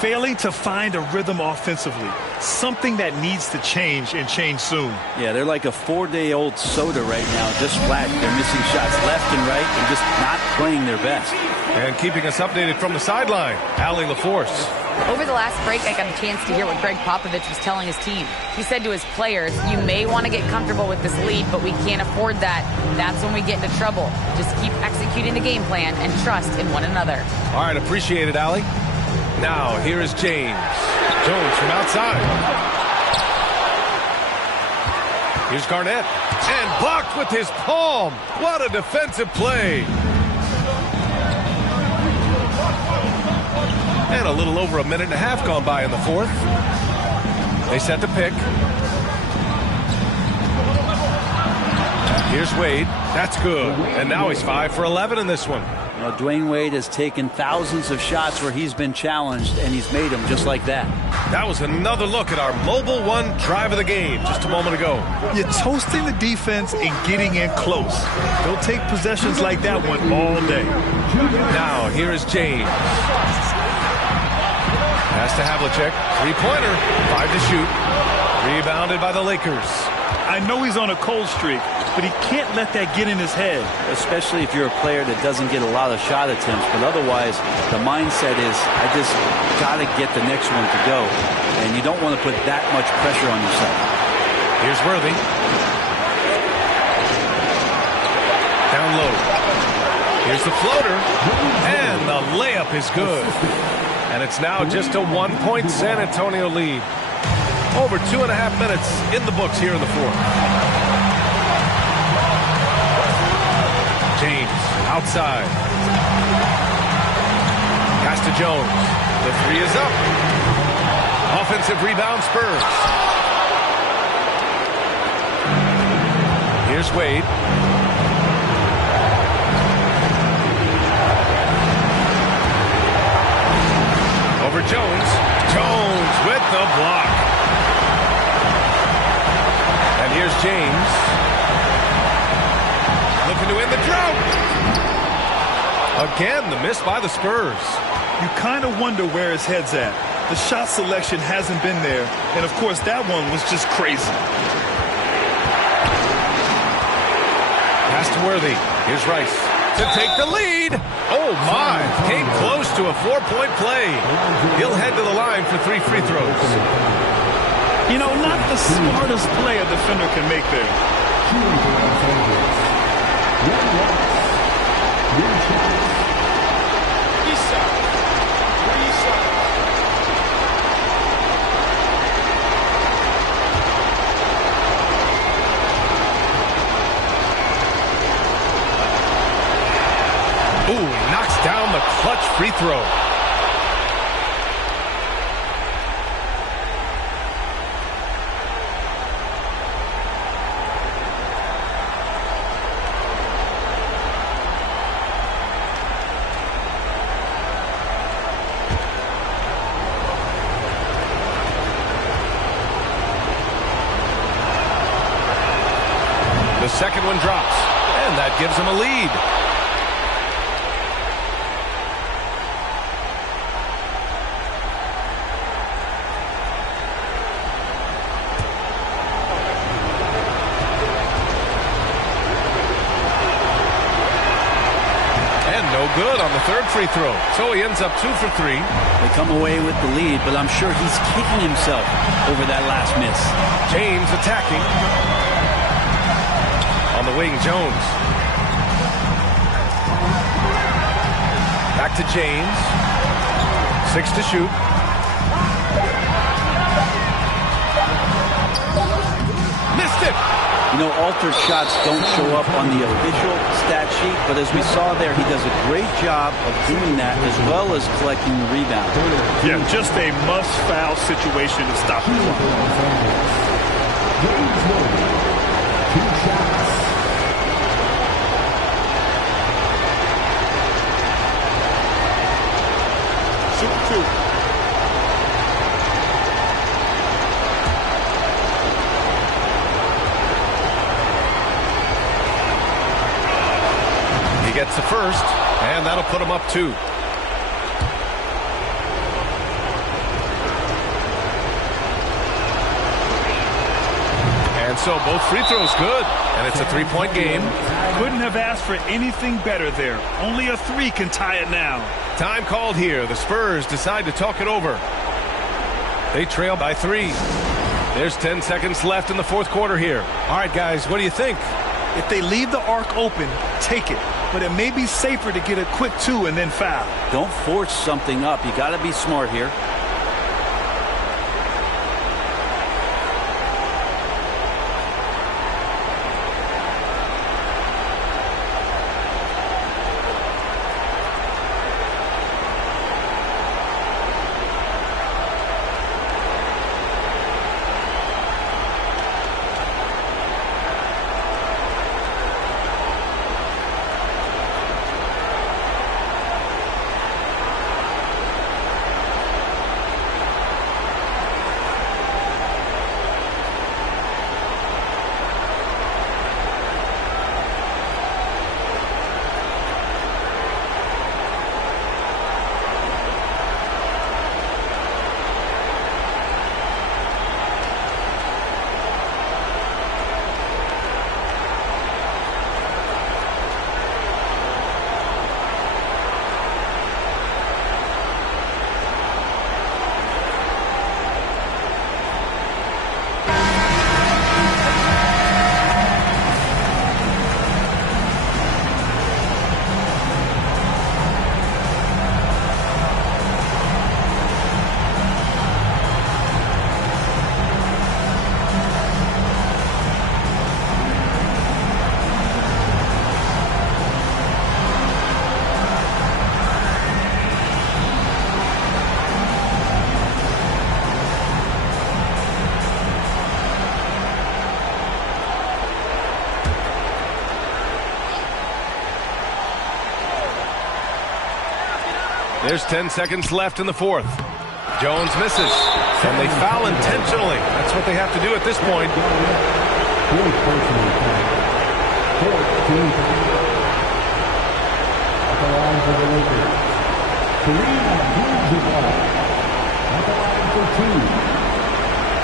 Failing to find a rhythm offensively. Something that needs to change and change soon. Yeah, they're like a 4-day-old soda right now, just flat. They're missing shots left and right and just not playing their best. And keeping us updated from the sideline, Allie LaForce. Over the last break, I got a chance to hear what Greg Popovich was telling his team. He said to his players, you may want to get comfortable with this lead, but we can't afford that. That's when we get into trouble. Just keep executing the game plan and trust in one another. All right, appreciate it, Allie. Now, here is James. Jones from outside. Here's Garnett. And blocked with his palm. What a defensive play. And a little over a minute and a half gone by in the fourth. They set the pick. Here's Wade. That's good. And now he's 5 for 11 in this one. Well, Dwayne Wade has taken thousands of shots where he's been challenged, and he's made them just like that. That was another look at our Mobile One drive of the game just a moment ago. You're toasting the defense and getting in close. They'll take possessions like that one all day. Now, here is James. Pass to Havlicek. 3-pointer. 5 to shoot. Rebounded by the Lakers. I know he's on a cold streak, but he can't let that get in his head. Especially if you're a player that doesn't get a lot of shot attempts. But otherwise, the mindset is, I just got to get the next one to go. And you don't want to put that much pressure on yourself. Here's Worthy. Down low. Here's the floater. And the layup is good. And it's now just a 1-point San Antonio lead. Over 2.5 minutes in the books here in the fourth. James outside. Pass to Jones. The three is up. Offensive rebound, Spurs. Here's Wade. Over Jones. Jones with the block. And here's James. Looking to win the drought. Again, the miss by the Spurs. You kind of wonder where his head's at. The shot selection hasn't been there. And, of course, that one was just crazy. Pass to Worthy. Here's Rice to take the lead. Oh, my. Came close to a 4-point play. He'll head to the line for 3 free throws. You know, not the smartest play a defender can make there. Ooh, knocks down the clutch free throw. The second one drops, and that gives him a lead. Good on the third free throw. So he ends up 2 for 3. They come away with the lead, but I'm sure he's kicking himself over that last miss. James attacking. On the wing, Jones. Back to James. 6 to shoot. Missed it. You know, altered shots don't show up on the official stat sheet, but as we saw there, he does a great job of doing that as well as collecting the rebound. Yeah, just a must-foul situation to stop the clock. Shoot 2. Gets the first, and that'll put him up 2. And so both free throws good, and it's a 3-point game. Couldn't have asked for anything better there. Only a 3 can tie it now. Time called here. The Spurs decide to talk it over. They trail by 3. There's 10 seconds left in the fourth quarter here. All right, guys, what do you think? If they leave the arc open, take it. But it may be safer to get a quick 2 and then foul. Don't force something up. You got to be smart here. There's 10 seconds left in the fourth. Jones misses, and they foul intentionally. That's what they have to do at this point. At the line for the Lakers, Kareem Abdul-Jabbar. At the line for two.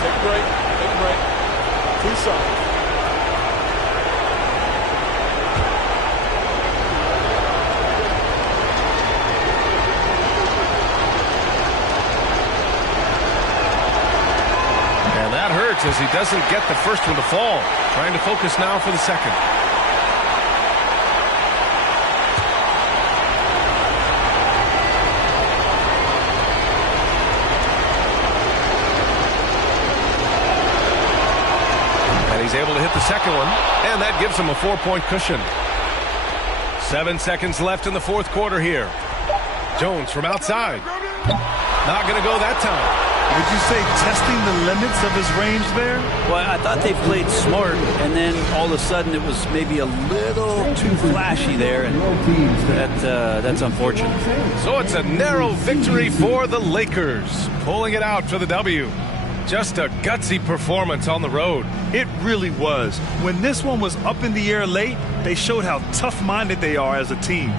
Take a break. Take a break. 2 shots. And that hurts as he doesn't get the first one to fall. Trying to focus now for the second. And he's able to hit the second one, and that gives him a 4-point cushion. 7 seconds left in the fourth quarter here. Jones from outside. Not going to go that time. Would you say testing the limits of his range there? Well, I thought they played smart, and then all of a sudden it was maybe a little too flashy there, and that's unfortunate. So it's a narrow victory for the Lakers, pulling it out for the W. Just a gutsy performance on the road. It really was. When this one was up in the air late, they showed how tough-minded they are as a team.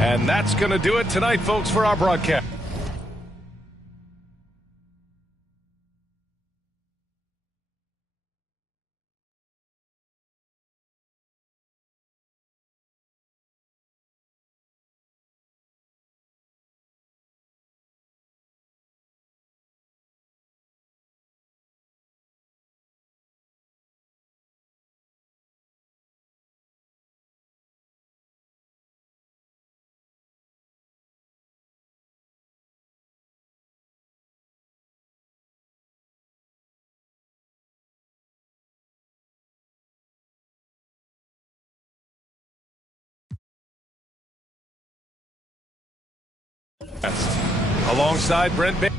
And that's going to do it tonight, folks, for our broadcast. Alongside Brent Baker.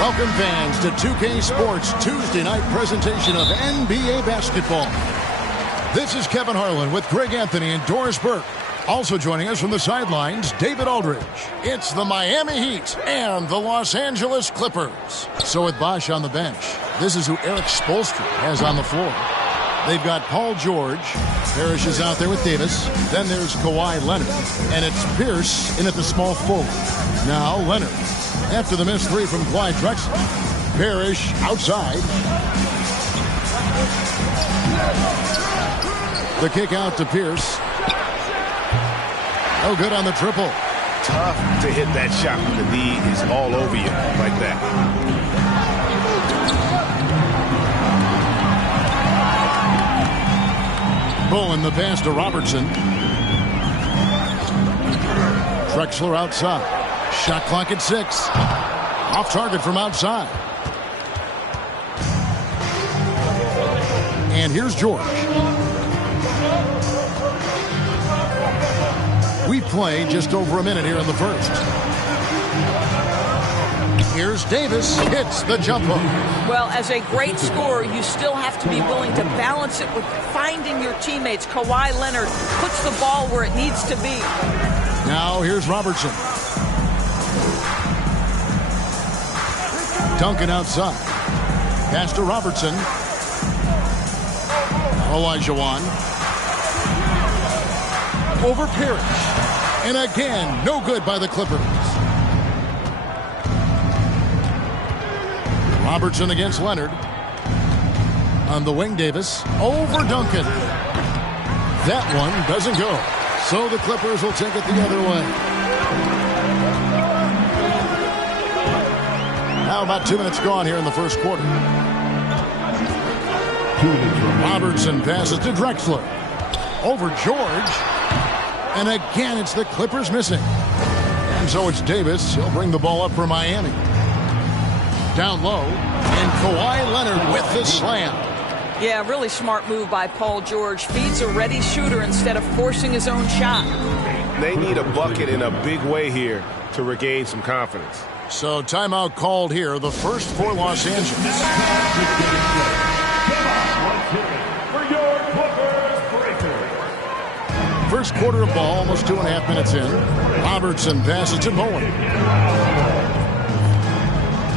Welcome, fans, to 2K Sports Tuesday night presentation of NBA basketball. This is Kevin Harlan with Greg Anthony and Doris Burke. Also joining us from the sidelines, David Aldridge. It's the Miami Heat and the Los Angeles Clippers. So with Bosh on the bench, this is who Eric Spoelstra has on the floor. They've got Paul George. Parrish is out there with Davis. Then there's Kawhi Leonard. And it's Pierce in at the small forward. Now Leonard. After the missed three from Clyde Drexler. Parrish outside. The kick out to Pierce. No good on the triple. Tough to hit that shot when the knee is all over you like that. Bowen the pass to Robertson. Drexler outside. Shot clock at 6. Off target from outside. And here's George. We play just over a minute here in the first. Here's Davis. Hits the jump hook. Well, as a great scorer, you still have to be willing to balance it with finding your teammates. Kawhi Leonard puts the ball where it needs to be. Now here's Robertson. Duncan outside. Pass to Robertson. Olajuwon. Over Parrish. And again, no good by the Clippers. Robertson against Leonard. On the wing, Davis. Over Duncan. That one doesn't go. So the Clippers will take it the other way. Now about 2 minutes gone here in the first quarter. Robertson passes to Drexler. Over George. And again, it's the Clippers missing. And so it's Davis. He'll bring the ball up for Miami. Down low. And Kawhi Leonard with the slam. Yeah, really smart move by Paul George. Feeds a ready shooter instead of forcing his own shot. They need a bucket in a big way here to regain some confidence. So timeout called here, the first for Los Angeles. First quarter of ball, almost 2.5 minutes in. Robertson passes to Bowen.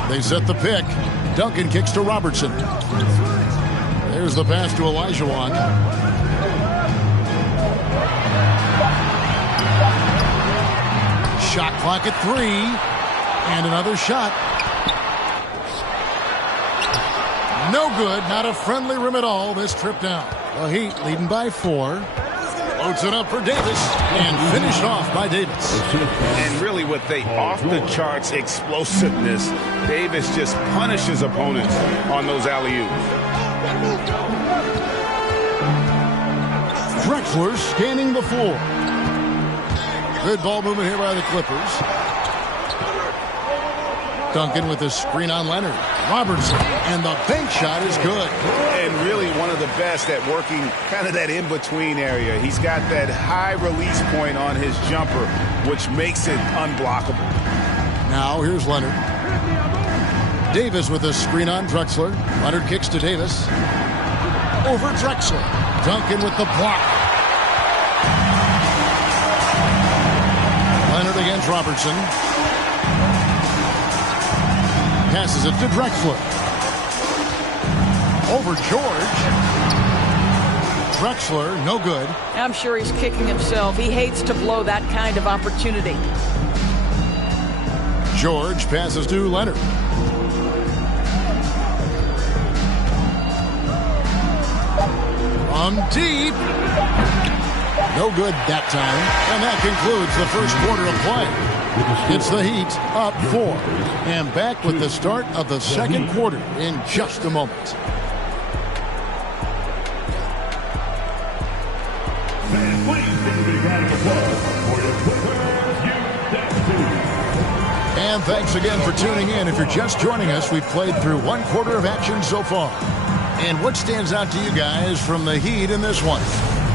They set the pick. Duncan kicks to Robertson. There's the pass to Olajuwon. Shot clock at 3. And another shot. No good. Not a friendly rim at all this trip down. The Heat leading by 4. Loads it up for Davis and finished off by Davis. And really with the off-the-charts explosiveness, Davis just punishes opponents on those alley-oops. Drexler scanning the floor. Good ball movement here by the Clippers. Duncan with a screen on Leonard. Robertson, and the bank shot is good. And really one of the best at working kind of that in-between area. He's got that high release point on his jumper, which makes it unblockable. Now here's Leonard. Davis with a screen on Drexler. Leonard kicks to Davis. Over Drexler. Duncan with the block. Leonard against Robertson. Passes it to Drexler. Over George. Drexler, no good. I'm sure he's kicking himself. He hates to blow that kind of opportunity. George passes to Leonard. From deep. No good that time. And that concludes the first quarter of play. It's the Heat up 4. And back with the start of the second quarter in just a moment. And thanks again for tuning in. If you're just joining us, we've played through one quarter of action so far. And what stands out to you guys from the Heat in this one?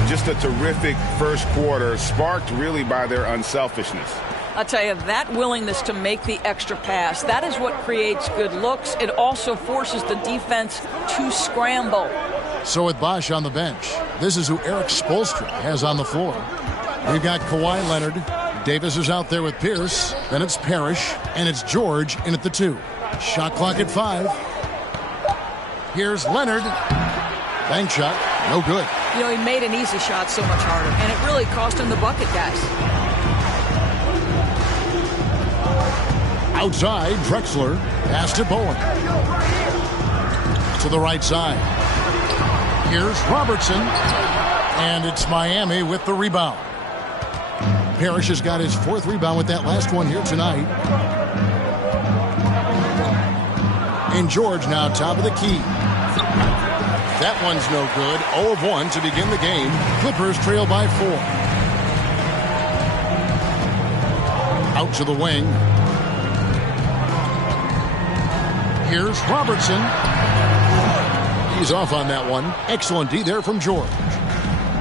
Just a terrific first quarter, sparked really by their unselfishness. I'll tell you, that willingness to make the extra pass, that is what creates good looks. It also forces the defense to scramble. So with Bosch on the bench, this is who Eric Spoelstra has on the floor. We've got Kawhi Leonard. Davis is out there with Pierce. Then it's Parrish, and it's George in at the 2. Shot clock at 5. Here's Leonard. Bank shot, no good. You know, he made an easy shot so much harder, and it really cost him the bucket, guys. Outside, Drexler. Pass to Bowen. To the right side. Here's Robertson. And it's Miami with the rebound. Parrish has got his 4th rebound with that last one here tonight. And George now top of the key. That one's no good. 0 of 1 to begin the game. Clippers trail by 4. Out to the wing. Here's Robertson. He's off on that one. Excellent D there from George.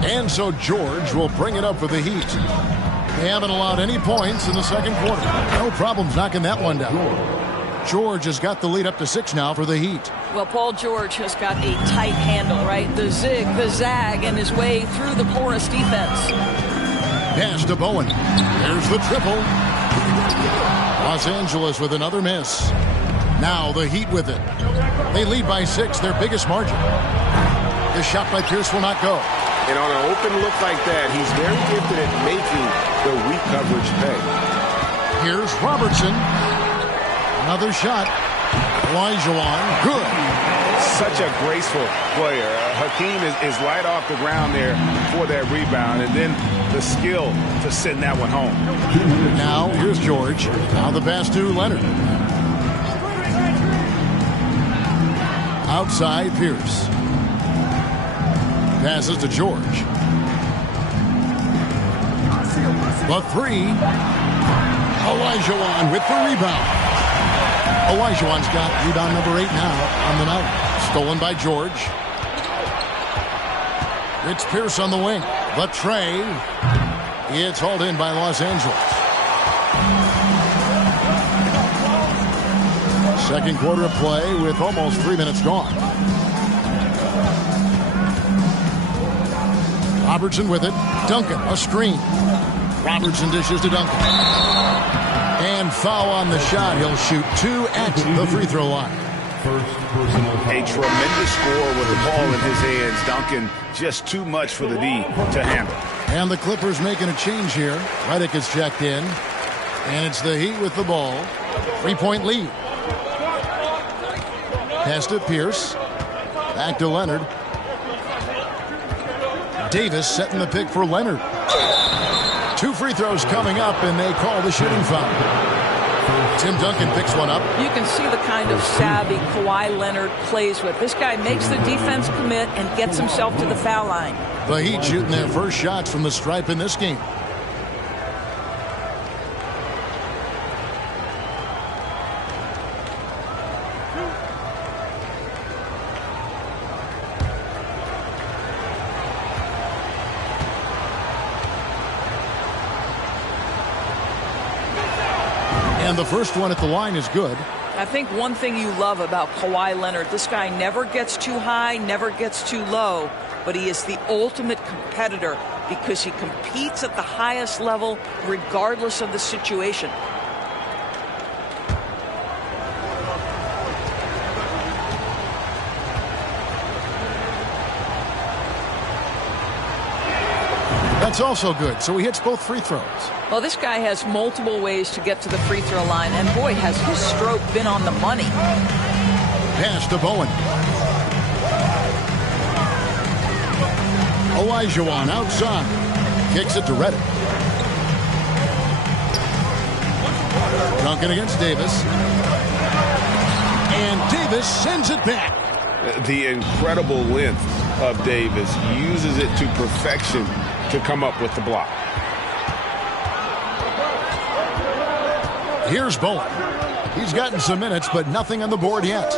And so George will bring it up for the Heat. They haven't allowed any points in the second quarter. No problems knocking that one down. George has got the lead up to 6 now for the Heat. Well, Paul George has got a tight handle, right? The zig, the zag, and his way through the porous defense. Pass to Bowen. There's the triple. Los Angeles with another miss. Now the Heat with it. They lead by 6, their biggest margin. The shot by Pierce will not go. And on an open look like that, he's very gifted at making the weak coverage pay. Here's Robertson. Another shot. Olajuwon. Good. Such a graceful player. Hakeem is light off the ground there for that rebound. And then the skill to send that one home. Now here's George. Now the pass to Leonard. Outside, Pierce. Passes to George. The 3. Olajuwon with the rebound. Olajuwon's got rebound number 8 now on the night. Stolen by George. It's Pierce on the wing. The tray. It's hauled in by Los Angeles. Second quarter of play with almost 3 minutes gone. Robertson with it. Duncan, a screen. Robertson dishes to Duncan. And foul on the shot. He'll shoot 2 at the free throw line. A tremendous score with the ball in his hands. Duncan, just too much for the D to handle. And the Clippers making a change here. Redick is checked in. And it's the Heat with the ball. 3-point lead. Pass to Pierce. Back to Leonard. Davis setting the pick for Leonard. 2 free throws coming up, and they call the shooting foul. Tim Duncan picks one up. You can see the kind of savvy Kawhi Leonard plays with. This guy makes the defense commit and gets himself to the foul line. The Heat shooting their first shots from the stripe in this game. And the first one at the line is good. I think one thing you love about Kawhi Leonard, this guy never gets too high, never gets too low, but he is the ultimate competitor because he competes at the highest level regardless of the situation. That's also good, so he hits both free throws. Well, this guy has multiple ways to get to the free throw line, and boy, has his stroke been on the money. Pass to Bowen. Olajuwon outside. Kicks it to Reddick. Duncan against Davis. And Davis sends it back. The incredible length of Davis uses it to perfection to come up with the block. Here's Bowen. He's gotten some minutes, but nothing on the board yet.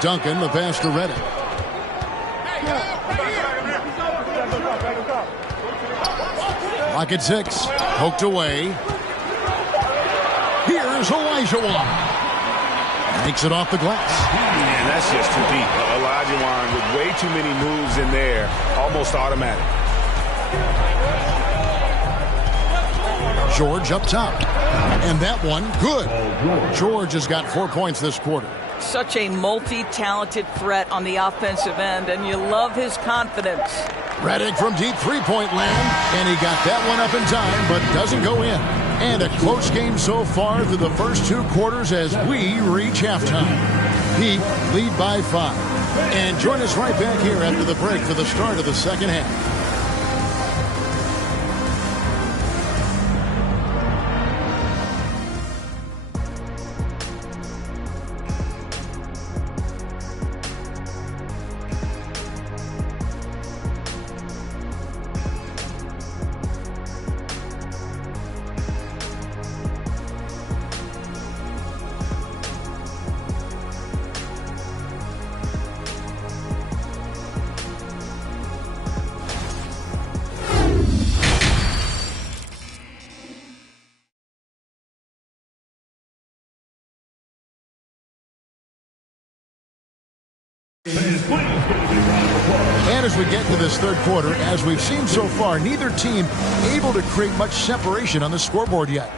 Duncan, the pass to Reddick. Lock at 6. Poked away. Here's Olajuwon. Makes it off the glass. Man, that's just too deep. Olajuwon with way too many moves in there. Almost automatic. George up top. And that one, good. George has got 4 points this quarter. Such a multi-talented threat on the offensive end, and you love his confidence. Reddick from deep three-point land, and he got that one up in time, but doesn't go in. And a close game so far through the first 2 quarters as we reach halftime. Heat lead by 5. And join us right back here after the break for the start of the second half. And as we get to this third quarter, as we've seen so far, neither team able to create much separation on the scoreboard yet.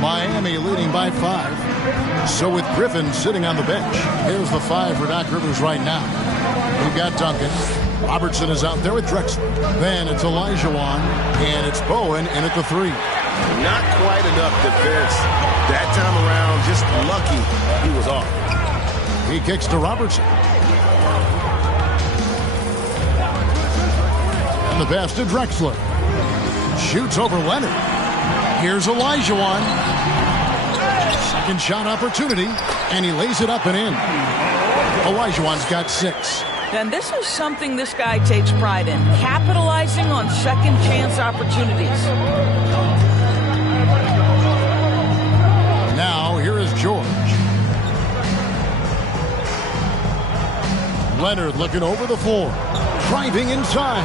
Miami leading by 5. So with Griffin sitting on the bench, here's the 5 for Doc Rivers right now. We've got Duncan. Robertson is out there with Drexler. Then it's Olajuwon, and it's Bowen in at the 3. Not quite enough defense that time around. Just lucky he was off. He kicks to Robertson. And the pass to Drexler. Shoots over Leonard. Here's Olajuwon. Second shot opportunity, and he lays it up and in. Olajuwon's got 6. And this is something this guy takes pride in, capitalizing on second chance opportunities. Now, here is George. Leonard looking over the floor. Driving inside.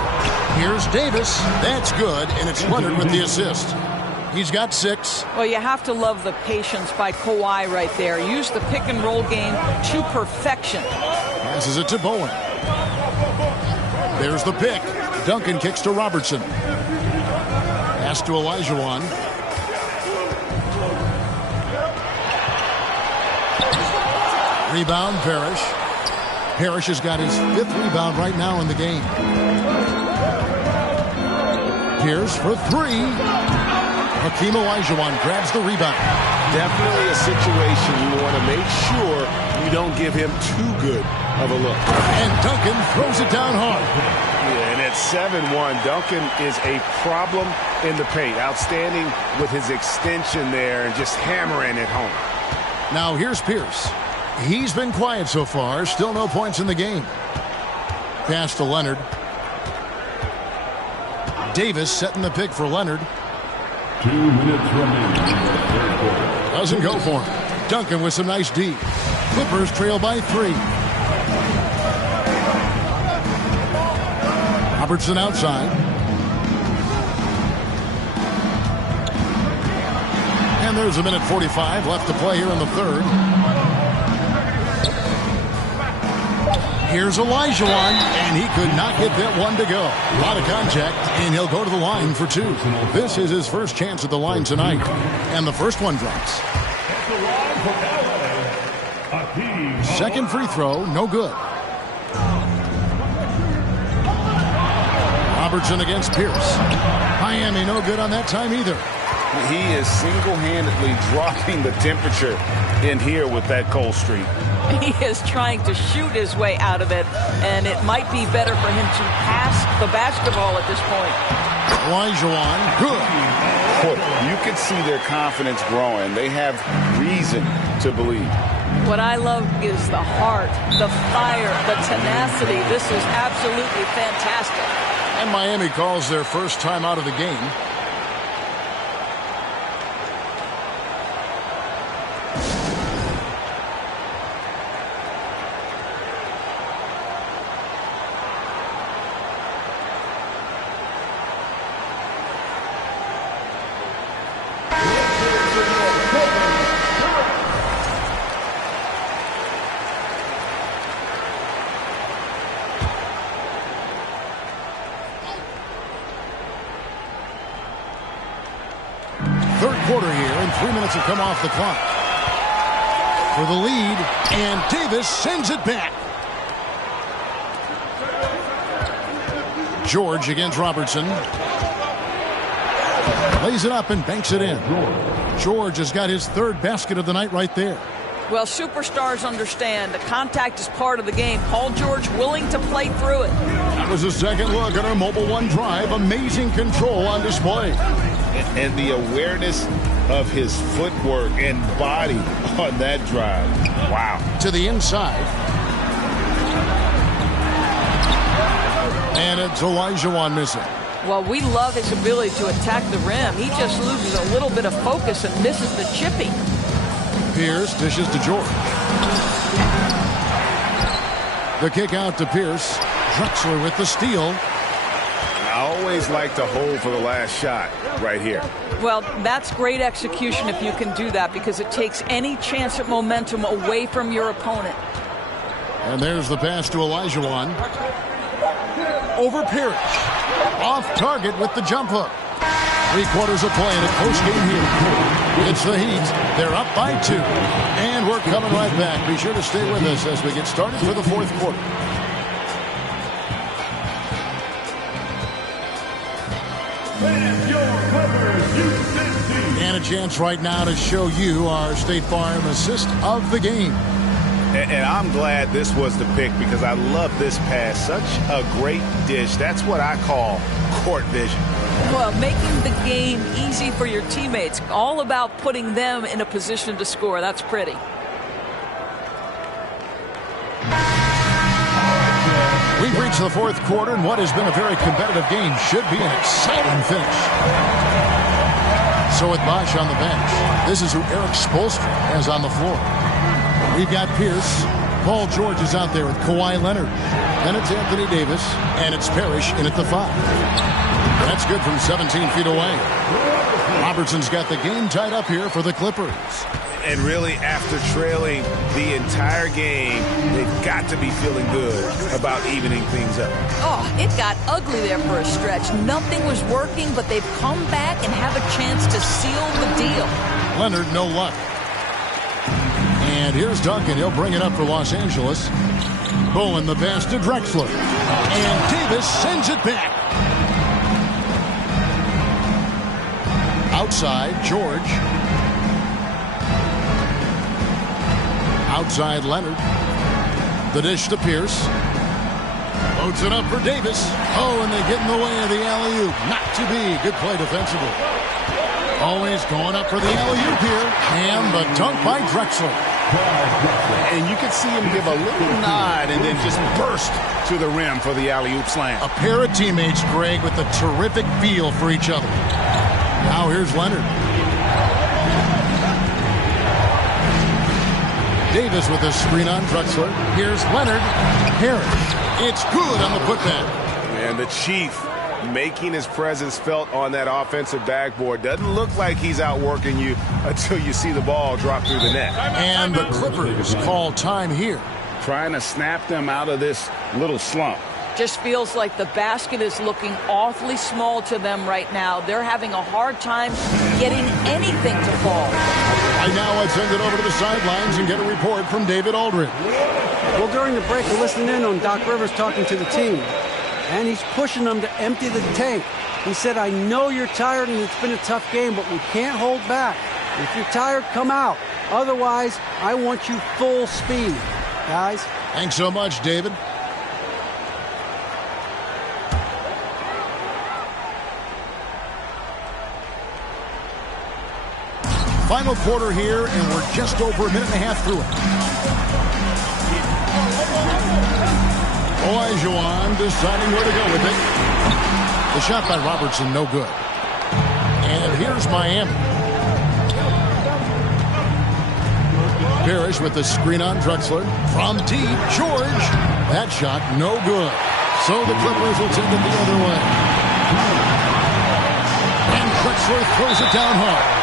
Here's Davis. That's good, and it's Leonard with the assist. He's got 6. Well, you have to love the patience by Kawhi right there. Use the pick-and-roll game to perfection. Passes it to Bowen. There's the pick. Duncan kicks to Robertson. Pass to Olajuwon. Rebound, Parrish. Parrish has got his 5th rebound right now in the game. Pierce for 3. Hakeem Olajuwon grabs the rebound. Definitely a situation you want to make sure you don't give him too good of a look. And Duncan throws it down hard. Yeah, and At 7'1", Duncan is a problem in the paint. Outstanding with his extension there and just hammering it home. Now here's Pierce. He's been quiet so far. Still no points in the game. Pass to Leonard. Davis setting the pick for Leonard. 2 minutes remaining in the third quarter. Doesn't go for him. Duncan with some nice D. Clippers trail by 3. Robertson outside. And there's 1:45 left to play here in the third. Here's Olajuwon, and he could not get that one to go. A lot of contact, and he'll go to the line for 2. This is his first chance at the line tonight. And the first one drops. Second free throw, no good. Robertson against Pierce. Miami no good on that time either. He is single-handedly dropping the temperature in here with that cold streak. He is trying to shoot his way out of it, and it might be better for him to pass the basketball at this point. Olajuwon, good. Boy, you can see their confidence growing. They have reason to believe. What I love is the heart, the fire, the tenacity. This is absolutely fantastic. And Miami calls their first time out of the game. Third quarter here, and 3 minutes have come off the clock. For the lead, and Davis sends it back. George against Robertson. Lays it up and banks it in. George has got his third basket of the night right there. Well, superstars understand the contact is part of the game. Paul George willing to play through it. That was a second look at our Mobile One drive. Amazing control on display. And the awareness of his footwork and body on that drive. Wow. To the inside. And it's Olajuwon missing. Well, we love his ability to attack the rim. He just loses a little bit of focus and misses the chippy. Pierce dishes to George. The kick out to Pierce. Drexler with the steal. I always like to hold for the last shot right here. Well, that's great execution if you can do that, because it takes any chance at momentum away from your opponent. And there's the pass to Olajuwon. Over Pierce. Off target with the jump hook. 3 quarters of play in a close game here. It's the Heat. They're up by 2. And we're coming right back. Be sure to stay with us as we get started for the fourth quarter. And a chance right now to show you our State Farm assist of the game. And I'm glad this was the pick, because I love this pass. Such a great dish. That's what I call court vision. Well, making the game easy for your teammates. All about putting them in a position to score. That's pretty. We've reached the fourth quarter, and what has been a very competitive game should be an exciting finish. So with Bosch on the bench, this is who Eric Spoelstra has on the floor. We've got Pierce. Paul George is out there with Kawhi Leonard. Then it's Anthony Davis, and it's Parrish in at the 5. That's good from 17 feet away. Robertson's got the game tied up here for the Clippers. And really, after trailing the entire game, they've got to be feeling good about evening things up. Oh, it got ugly there for a stretch. Nothing was working, but they've come back and have a chance to seal the deal. Leonard, no luck. And here's Duncan. He'll bring it up for Los Angeles. Bowen the pass to Drexler. And Davis sends it back. Outside, George. Outside, Leonard. The dish to Pierce. Loads it up for Davis. Oh, and they get in the way of the alley-oop. Not to be. Good play defensively. Always going up for the alley-oop here. And the dunk by Drexler. And you can see him give a little nod and then just burst to the rim for the alley-oop slam. A pair of teammates, Greg, with a terrific feel for each other. Now here's Leonard. Davis with a screen on Drexler. Here's Leonard. Parrish. It's good on the putback. And the Chief making his presence felt on that offensive backboard. Doesn't look like he's outworking you until you see the ball drop through the net. And the Clippers call time here. Trying to snap them out of this little slump. Just feels like the basket is looking awfully small to them right now. They're having a hard time getting anything to fall. Right now, I'd send it over to the sidelines and get a report from David Aldridge. Well, during the break, we're listening in on Doc Rivers talking to the team. And he's pushing them to empty the tank. He said, I know you're tired and it's been a tough game, but we can't hold back. If you're tired, come out. Otherwise, I want you full speed, guys. Thanks so much, David. Final quarter here, and we're just over a minute and a half through it. Olajuwon deciding where to go with it. The shot by Robertson, no good. And here's Miami. Parrish with the screen on Drexler. From deep, George. That shot, no good. So the Clippers will take it the other way. And Drexler throws it down hard.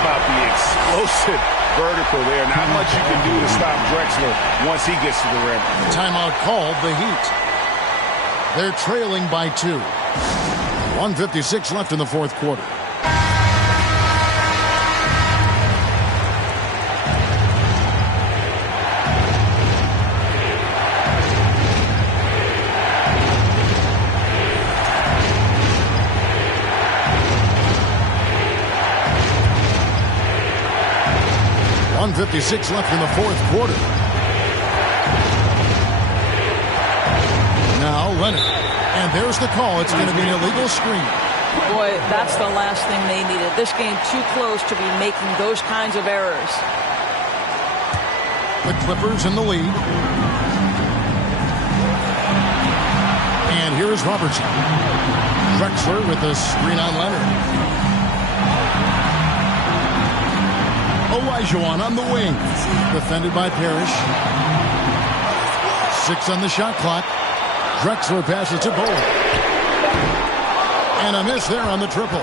About the explosive vertical there. Not much you can do to stop Drexler once he gets to the rim. Timeout called, the Heat. They're trailing by 2. 1:56 left in the fourth quarter. .56 left in the fourth quarter. Now Leonard. And there's the call. It's going to be an illegal screen. Boy, that's the last thing they needed. This game too close to be making those kinds of errors. The Clippers in the lead. And here's Robertson. Drexler with a screen on Leonard. Olajuwon on the wing. Defended by Parrish. 6 on the shot clock. Drexler passes to Bowen. And a miss there on the triple.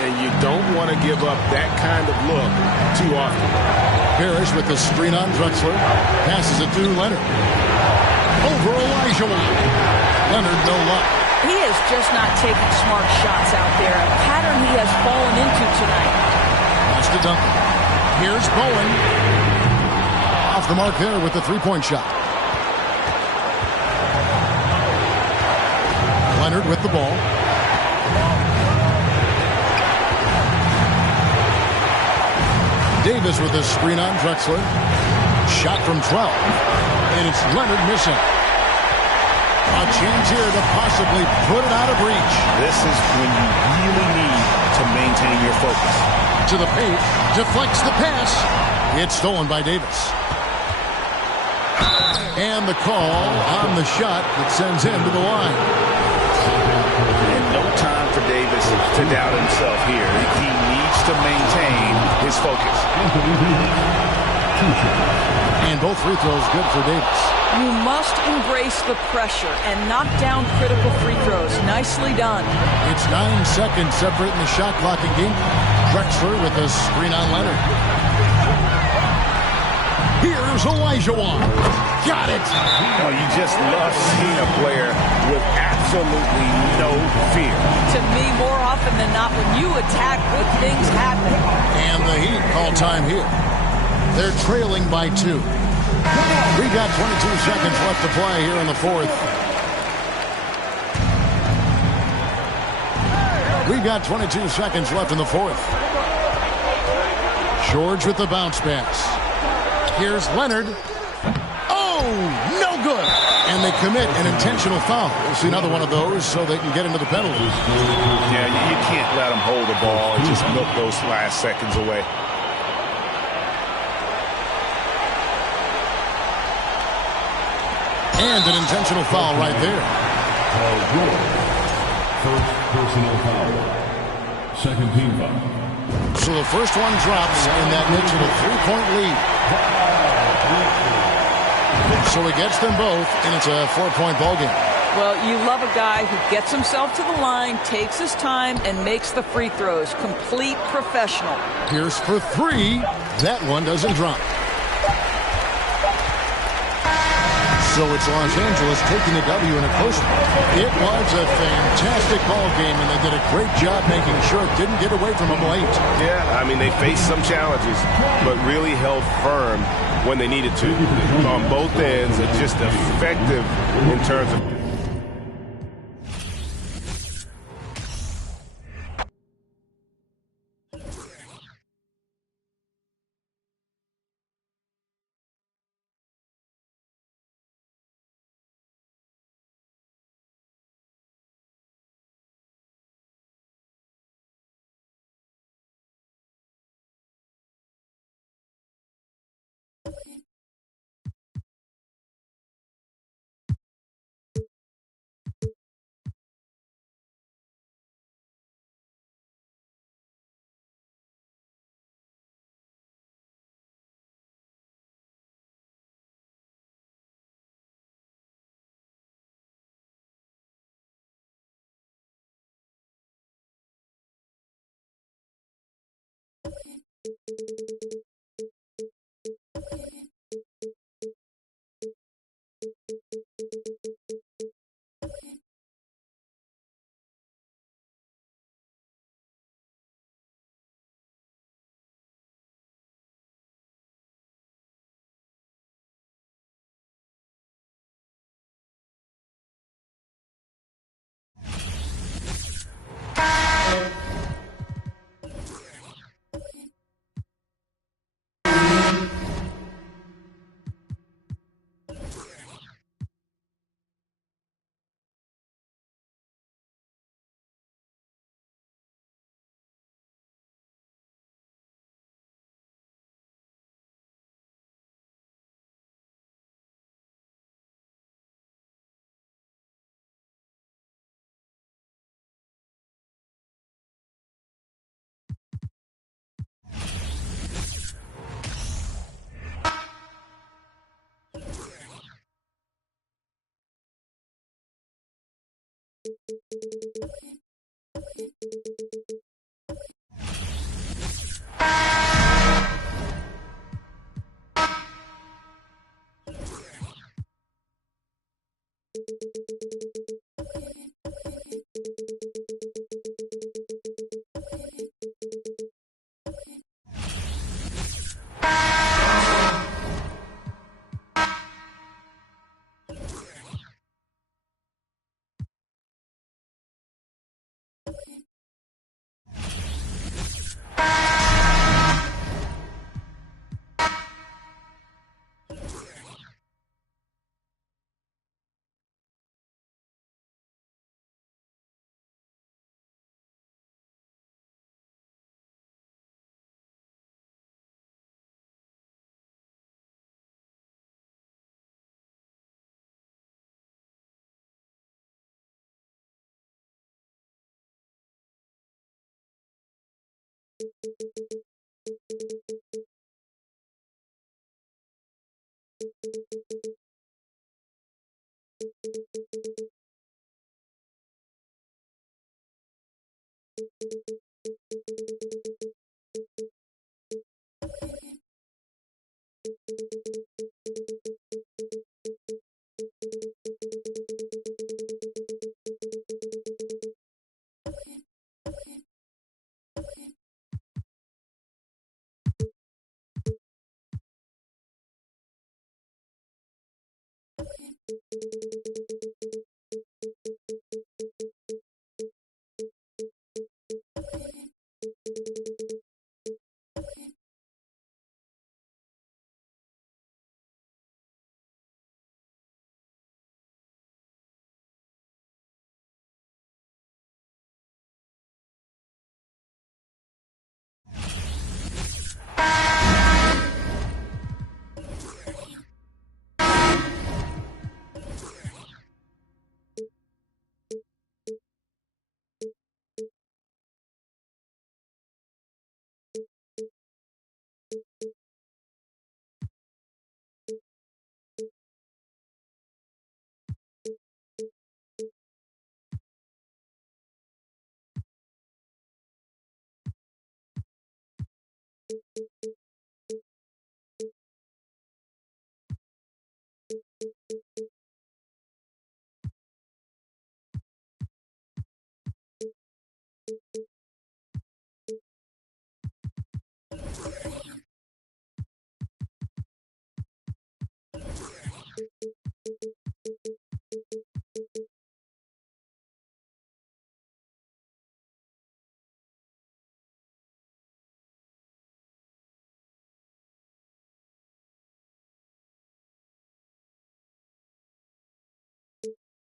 And you don't want to give up that kind of look too often. Parrish with the screen on Drexler. Passes it to Leonard. Over Olajuwon. Leonard, no luck. He is just not taking smart shots out there. A pattern he has fallen into tonight. Pass to Duncan. Here's Bowen. Off the mark there with the three-point shot. Leonard with the ball. Davis with a screen on Drexler. Shot from 12. And it's Leonard missing. A chance here to possibly put it out of reach. This is when you really need to maintain your focus. To the paint, deflects the pass. It's stolen by Davis. And the call on the shot that sends him to the line. And no time for Davis to doubt himself here. He needs to maintain his focus. And both free throws good for Davis. You must embrace the pressure and knock down critical free throws. Nicely done. It's 9 seconds separating the shot clock and game. Drexler with a screen on Leonard. Here's Olajuwon. Got it. Oh, you just love seeing a player with absolutely no fear. To me, more often than not, when you attack, good things happen. And the Heat call time here. They're trailing by 2. We got 22 seconds left to play here in the fourth. We've got 22 seconds left in the fourth. George with the bounce pass. Here's Leonard. Oh, no good. And they commit an intentional foul. We'll see another one of those so they can get into the penalties. Yeah, you can't let them hold the ball and just milk those last seconds away. And an intentional foul right there. First personal foul. Second team foul. So the first one drops, and that makes it a 3-point lead. So he gets them both, and it's a 4-point ball game. Well, you love a guy who gets himself to the line, takes his time, and makes the free throws. Complete professional. Pierce for 3. That one doesn't drop. So it's Los Angeles taking the W in a close one. It was a fantastic ball game, and they did a great job making sure it didn't get away from them late. Yeah, I mean, they faced some challenges, but really held firm when they needed to. On both ends, and just effective in terms of...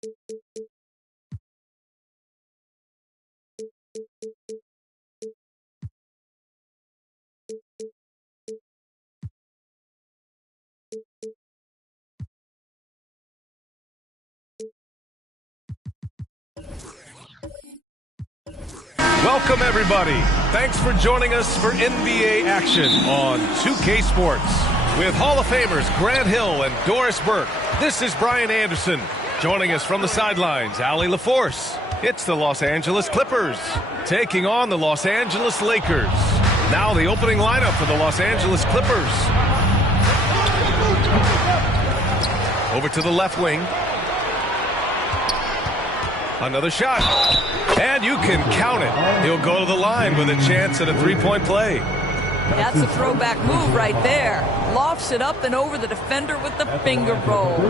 Welcome, everybody. Thanks for joining us for NBA action on 2K Sports. With Hall of Famers Grant Hill and Doris Burke, this is Brian Anderson. Joining us from the sidelines, Allie LaForce. It's the Los Angeles Clippers taking on the Los Angeles Lakers. Now the opening lineup for the Los Angeles Clippers. Over to the left wing. Another shot. And you can count it. He'll go to the line with a chance at a three-point play. That's a throwback move right there. Lofts it up and over the defender with the finger roll.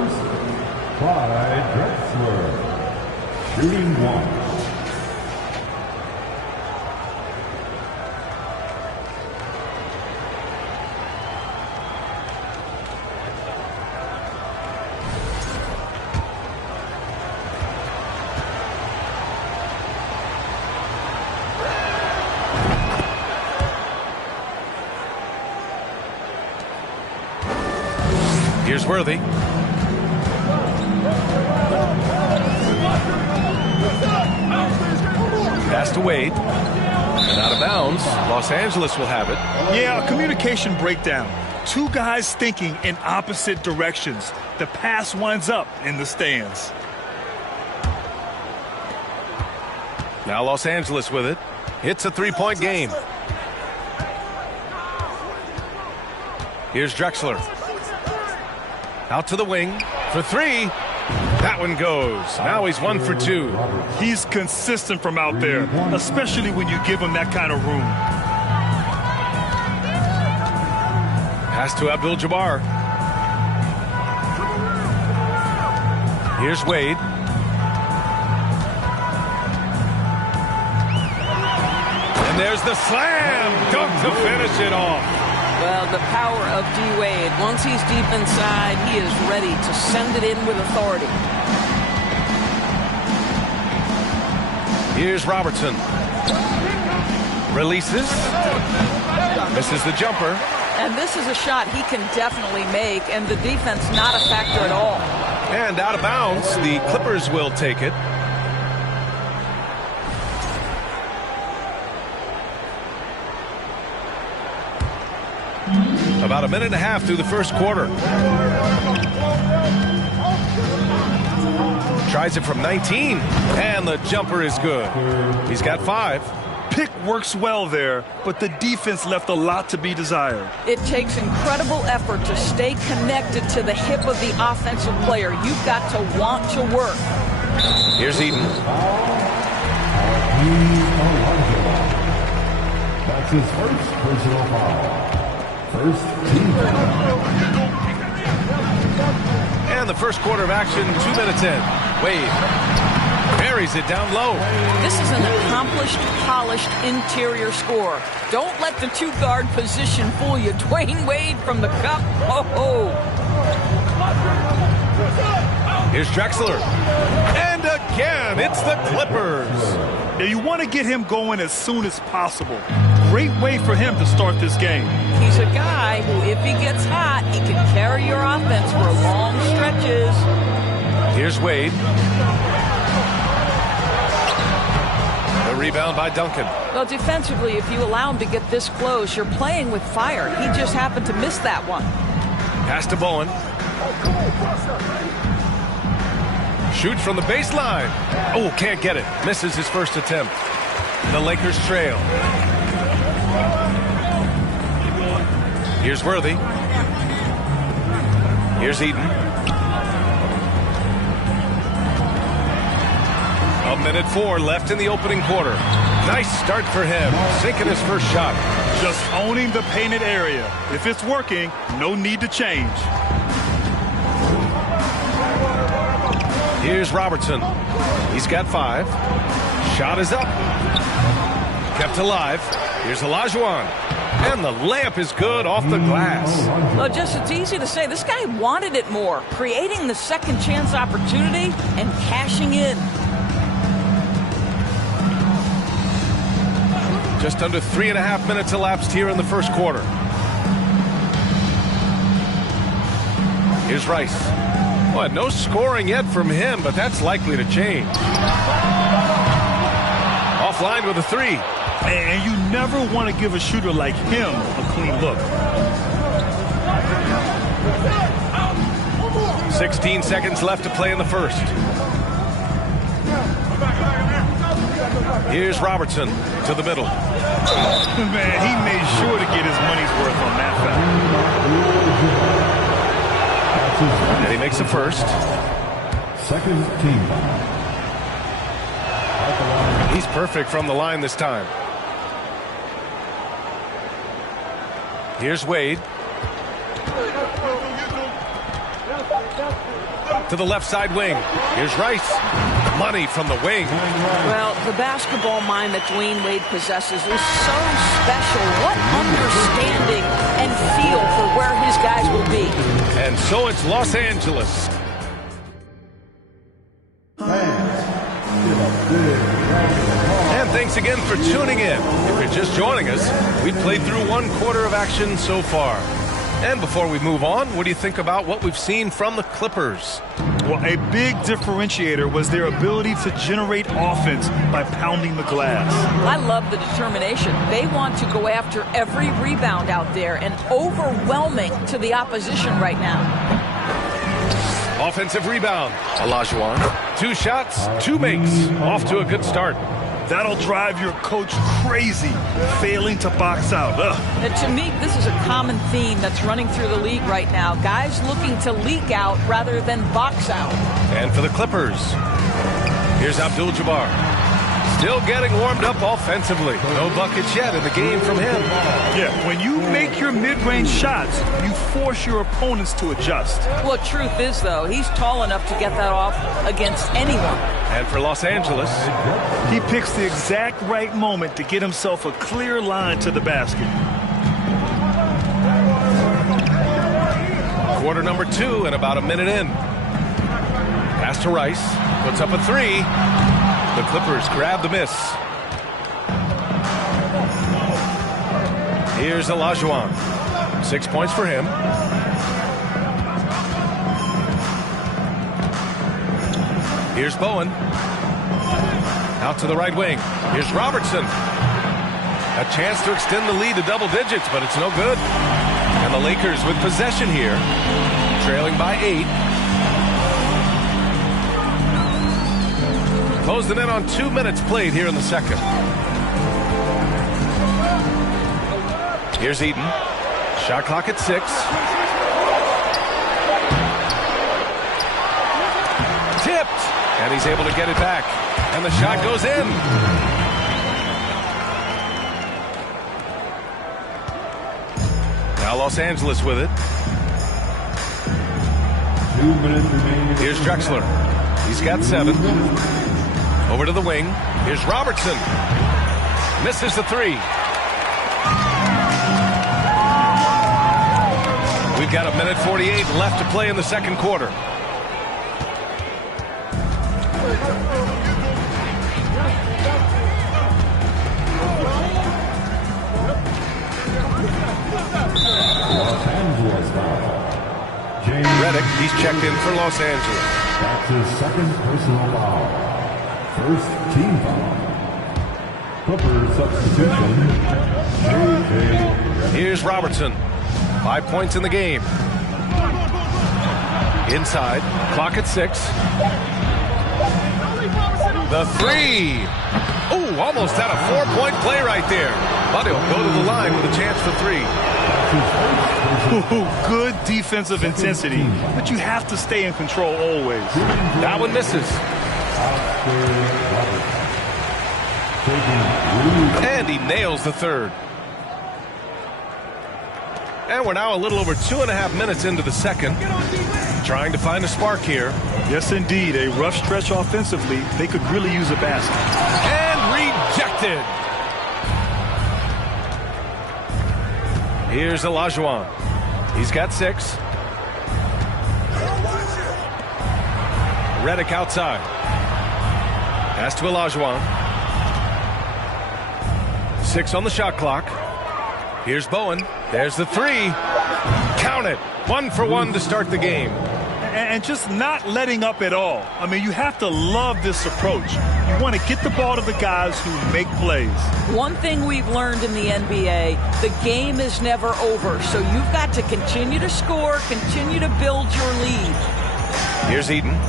Clyde Drexler, shooting one. Here's Worthy. Pass to Wade. And out of bounds. Los Angeles will have it. Yeah, a communication breakdown. Two guys thinking in opposite directions. The pass winds up in the stands. Now Los Angeles with it. It's a three-point game. Here's Drexler. Out to the wing for three. That one goes. Now he's 1 for 2. He's consistent from out there, especially when you give him that kind of room. Pass to Abdul-Jabbar. Here's Wade. And there's the slam dunk to finish it off. Well, the power of D. Wade. Once he's deep inside, he is ready to send it in with authority. Here's Robertson. Releases. Misses the jumper. And this is a shot he can definitely make, and the defense not a factor at all. And out of bounds, the Clippers will take it. About a minute and a half through the first quarter. Tries it from 19, and the jumper is good. He's got 5. Pick works well there, but the defense left a lot to be desired. It takes incredible effort to stay connected to the hip of the offensive player. You've got to want to work. Here's Eden. That's his first personal foul. First team. And the first quarter of action, 2 minutes in. Wade buries it down low. This is an accomplished, polished interior score. Don't let the two-guard position fool you. Dwayne Wade from the cup. Oh. Here's Drexler. And again, it's the Clippers. Yeah, you want to get him going as soon as possible. Great way for him to start this game. He's a guy who, if he gets hot, he can carry your offense for long stretches. Here's Wade. The rebound by Duncan. Well, defensively, if you allow him to get this close, you're playing with fire. He just happened to miss that one. Pass to Bowen. Shoots from the baseline. Oh, can't get it. Misses his first attempt. The Lakers trail. Here's Worthy. Here's Eden. A minute 4 left in the opening quarter. Nice start for him. Sinking his first shot. Just owning the painted area. If it's working, no need to change. Here's Robertson. He's got 5. Shot is up. Kept alive. Here's Olajuwon. And the layup is good off the glass. Well, just it's easy to say. This guy wanted it more, creating the second chance opportunity and cashing in. Just under 3.5 minutes elapsed here in the first quarter. Here's Rice. Well, no scoring yet from him, but that's likely to change. Offline with a three. And you never want to give a shooter like him a clean look. 16 seconds left to play in the first. Here's Robertson to the middle. Man, he made sure to get his money's worth on that foul. And he makes the first. Second team foul. He's perfect from the line this time. Here's Wade. To the left side wing. Here's Rice. Money from the wing. Well, the basketball mind that Dwayne Wade possesses is so special. What understanding and feel for where his guys will be. And so it's Los Angeles. And thanks again for tuning in. If you're just joining us, we've played through 1 quarter of action so far. And before we move on, what do you think about what we've seen from the Clippers? Well, a big differentiator was their ability to generate offense by pounding the glass. I love the determination. They want to go after every rebound out there and overwhelming to the opposition right now. Offensive rebound. Olajuwon. 2 shots, 2 makes. Off to a good start. That'll drive your coach crazy, failing to box out. And to me, this is a common theme that's running through the league right now. Guys looking to leak out rather than box out. And for the Clippers, here's Abdul-Jabbar. Still getting warmed up offensively. No buckets yet in the game from him. Yeah, when you make your mid-range shots, you force your opponents to adjust. Well, truth is, though, he's tall enough to get that off against anyone. And for Los Angeles, he picks the exact right moment to get himself a clear line to the basket. Quarter number 2 and about a minute in. Pass to Rice. Puts up a 3. The Clippers grab the miss. Here's Olajuwon. 6 points for him. Here's Bowen. Out to the right wing. Here's Robertson. A chance to extend the lead to double digits, but it's no good. And the Lakers with possession here, trailing by 8. Closing in on 2 minutes played here in the second. Here's Eaton. Shot clock at 6. Tipped. And he's able to get it back. And the shot goes in. Now Los Angeles with it. 2 minutes remaining. Here's Drexler. He's got 7. Over to the wing. Here's Robertson. Misses the 3. We've got 1:48 left to play in the second quarter. Los Angeles foul. Redick, he's checked in for Los Angeles. That's his second personal foul. First team foul. Clippers substitution. Here's Robertson. 5 points in the game. Inside. Clock at 6. The 3. Oh, almost had a 4-point play right there. But he'll go to the line with a chance for 3. Ooh, good defensive intensity, but you have to stay in control always. That one misses. And he nails the 3rd. And we're now a little over 2.5 minutes into the second. Trying to find a spark here. Yes, indeed. A rough stretch offensively. They could really use a basket. And rejected. Here's Olajuwon. He's got 6. Redick outside. Pass to Olajuwon. 6 on the shot clock. Here's Bowen. There's the 3. Count it. 1 for 1 to start the game. And just not letting up at all. I mean, you have to love this approach. You want to get the ball to the guys who make plays. One thing we've learned in the NBA, the game is never over. So you've got to continue to score, continue to build your lead. Here's Eden. And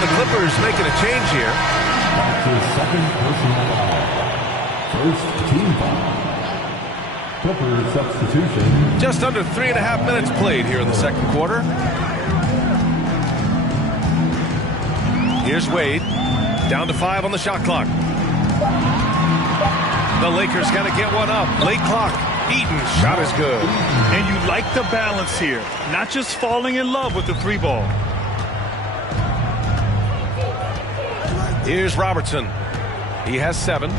the Clippers making a change here. That's his second personal foul. First team foul. Clippers substitution. Just under 3.5 minutes played here in the second quarter. Here's Wade. Down to 5 on the shot clock. The Lakers got to get one up. Late clock. Eaton's shot is good. And you like the balance here. Not just falling in love with the 3 ball. Here's Robertson. He has 7.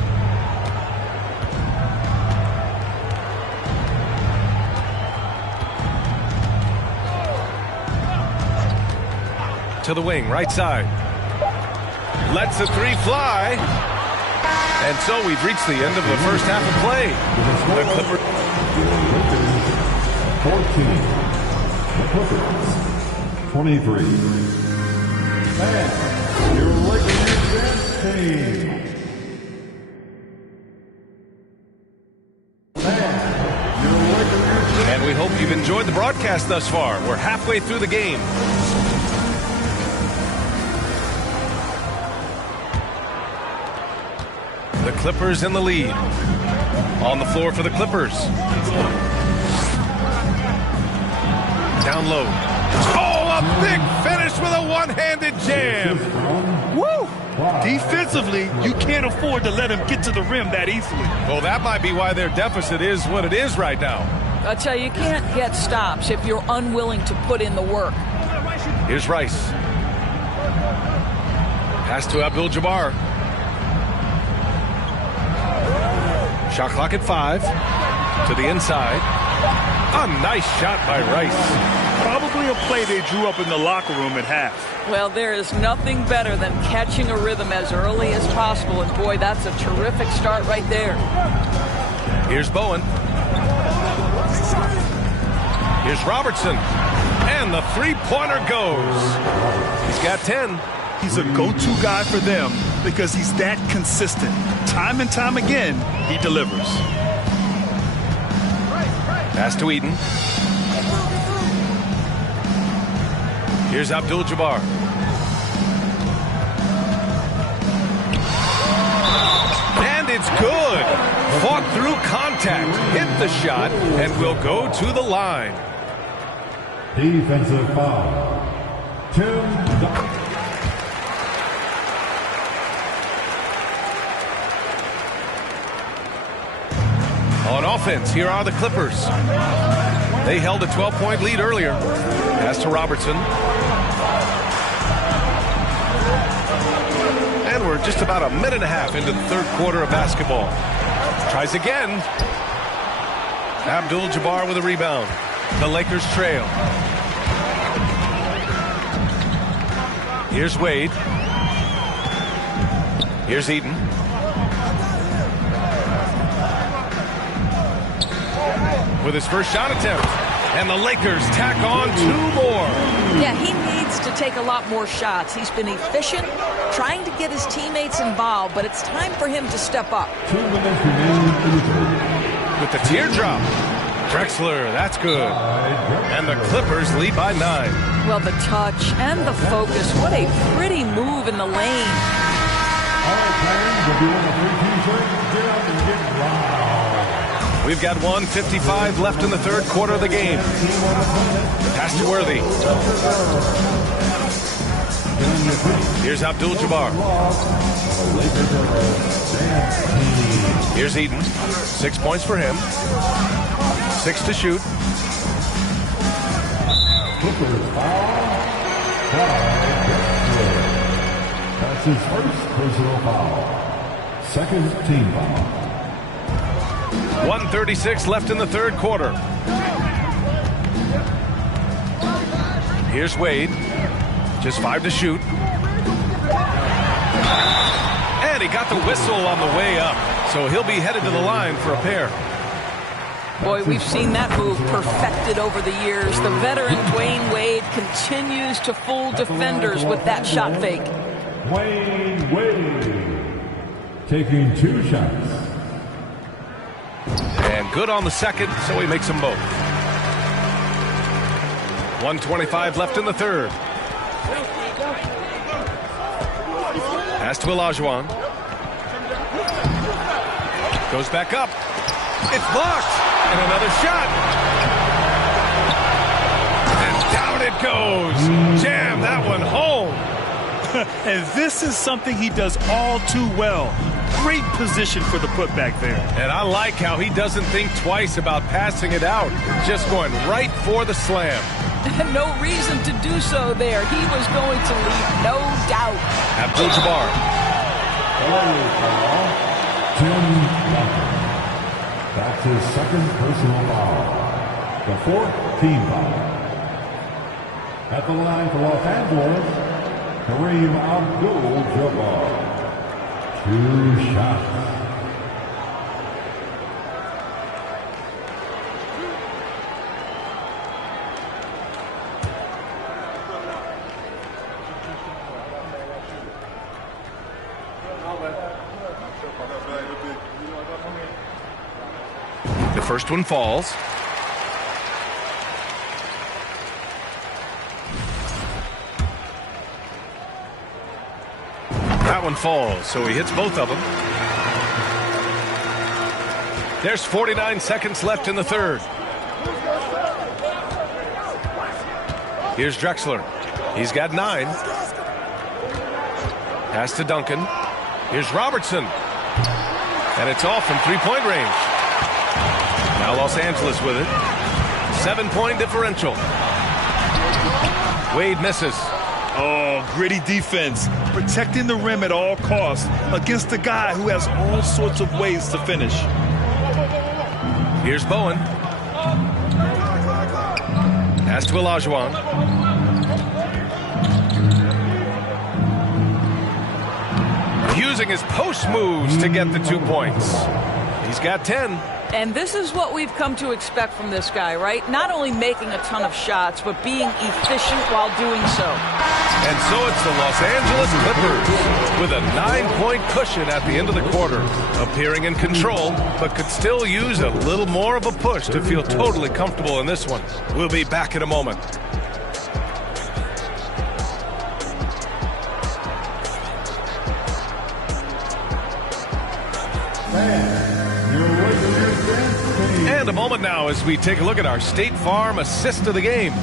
To the wing, right side. Lets the 3 fly. And so we've reached the end of the first half of play. The Clippers 14. The Clippers 23. Man, your Lakers team. And we hope you've enjoyed the broadcast thus far. We're halfway through the game. The Clippers in the lead. On the floor for the Clippers. Down low. Oh, a big finish with a one-handed jam. Woo! Defensively, you can't afford to let him get to the rim that easily. Well, that might be why their deficit is what it is right now. I tell you, you can't get stops if you're unwilling to put in the work. Here's Rice. Pass to Abdul-Jabbar. Shot clock at 5. To the inside. A nice shot by Rice. Probably a play they drew up in the locker room at half. Well, there is nothing better than catching a rhythm as early as possible. And boy, that's a terrific start right there. Here's Bowen. Here's Robertson. And the 3-pointer goes. He's got 10. He's a go-to guy for them because he's that consistent. Time and time again, he delivers. Pass to Eden. Here's Abdul-Jabbar. And it's good. Fought through contact. Hit the shot and will go to the line. Defensive foul. Tim. On offense, here are the Clippers. They held a 12-point lead earlier. Pass to Robertson. And we're just about a minute and a half into the third quarter of basketball. Tries again. Abdul-Jabbar with a rebound. The Lakers trail. Here's Wade. Here's Eden. With his first shot attempt. And the Lakers tack on 2 more. Yeah, he needs to take a lot more shots. He's been efficient, trying to get his teammates involved, but it's time for him to step up. 2 minutes remaining. With the teardrop. Drexler, that's good. And the Clippers lead by 9. Well, the touch and the focus. What a pretty move in the lane. All right, players, if you want a free t-shirt, get up and get wild. We've got 1:55 left in the third quarter of the game. Pass to Worthy. Here's Abdul-Jabbar. Here's Eden. 6 points for him. 6 to shoot. That's his first personal foul. Second team foul. 1:36 left in the third quarter. Here's Wade. Just 5 to shoot. And he got the whistle on the way up. So he'll be headed to the line for a pair. Boy, we've seen that move perfected over the years. The veteran Dwayne Wade continues to fool defenders with that shot fake. Dwayne Wade taking 2 shots. And good on the second, so he makes them both. 1:25 left in the third. Pass to Olajuwon. Goes back up. It's blocked. And another shot. And down it goes. Jam that one home. And this is something he does all too well. Great position for the putback there. And I like how he doesn't think twice about passing it out. Just going right for the slam. No reason to do so there. He was going to leave no doubt. Abdul-Jabbar. That's his second personal foul. The 4th team foul. At the line for Los Angeles, Kareem Abdul-Jabbar. 2 shots. The first one falls. That one falls, so he hits both of them. There's 49 seconds left in the third. Here's Drexler. He's got 9. Pass to Duncan. Here's Robertson. And it's off from 3-point range. Now Los Angeles with it. 7-point differential. Wade misses. Oh, gritty defense. Protecting the rim at all costs against a guy who has all sorts of ways to finish. Here's Bowen. Pass to Olajuwon. Using his post moves to get the 2 points. He's got 10. And this is what we've come to expect from this guy, right? Not only making a ton of shots, but being efficient while doing so. And so it's the Los Angeles Clippers with a 9-point cushion at the end of the quarter. Appearing in control, but could still use a little more of a push to feel totally comfortable in this one. We'll be back in a moment. And a moment now as we take a look at our State Farm assist of the game.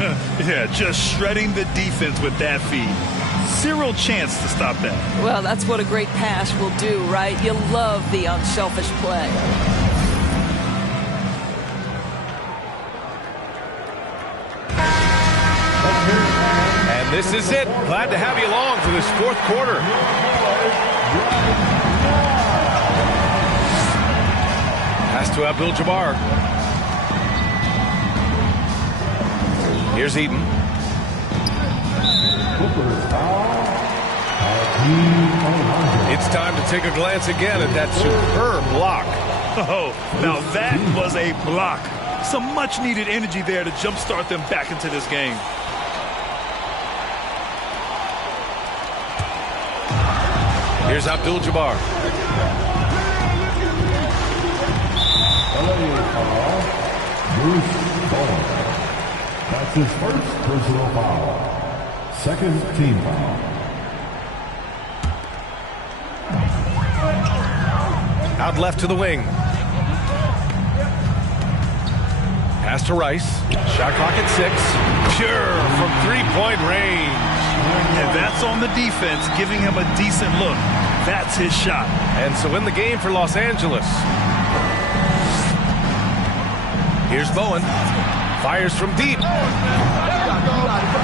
Yeah, just shredding the defense with that feed. Zero chance to stop that. Well, that's what a great pass will do, right? You love the unselfish play. And this is it. Glad to have you along for this 4th quarter. Pass to Abdul-Jabbar. Here's Eden. It's time to take a glance again at that superb block. Oh, now that was a block. Some much-needed energy there to jumpstart them back into this game. Here's Abdul-Jabbar. Bruce Bowen. That's his first personal foul. Second team foul. Out left to the wing. Pass to Rice. Shot clock at 6. Pure from 3-point range. And that's on the defense, giving him a decent look. That's his shot. And so in the game for Los Angeles. Here's Bowen. Fires from deep.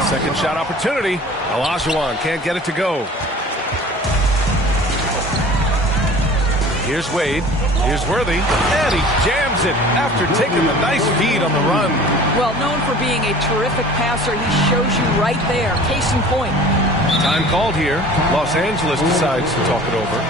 Second shot opportunity. Olajuwon can't get it to go. Here's Wade. Here's Worthy. And he jams it after taking a nice feed on the run. Well, known for being a terrific passer, he shows you right there. Case in point. Time called here. Los Angeles decides to talk it over.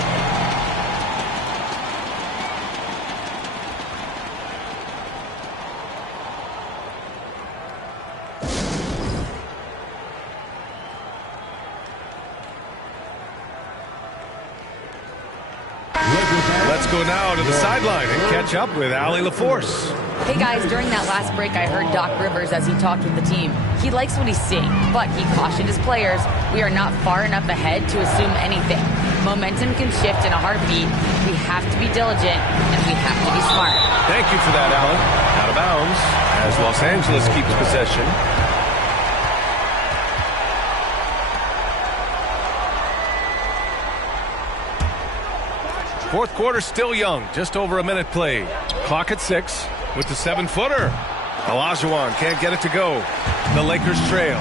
Let's go now to the sideline and catch up with Allie LaForce. Hey guys, during that last break, I heard Doc Rivers as he talked with the team. He likes what he's seeing, but he cautioned his players, we are not far enough ahead to assume anything. Momentum can shift in a heartbeat. We have to be diligent, and we have to be smart. Thank you for that, Allie. Out of bounds as Los Angeles keeps possession. Fourth quarter still young, just over a minute played. Clock at 6 with the 7-footer. Olajuwon can't get it to go. The Lakers trail.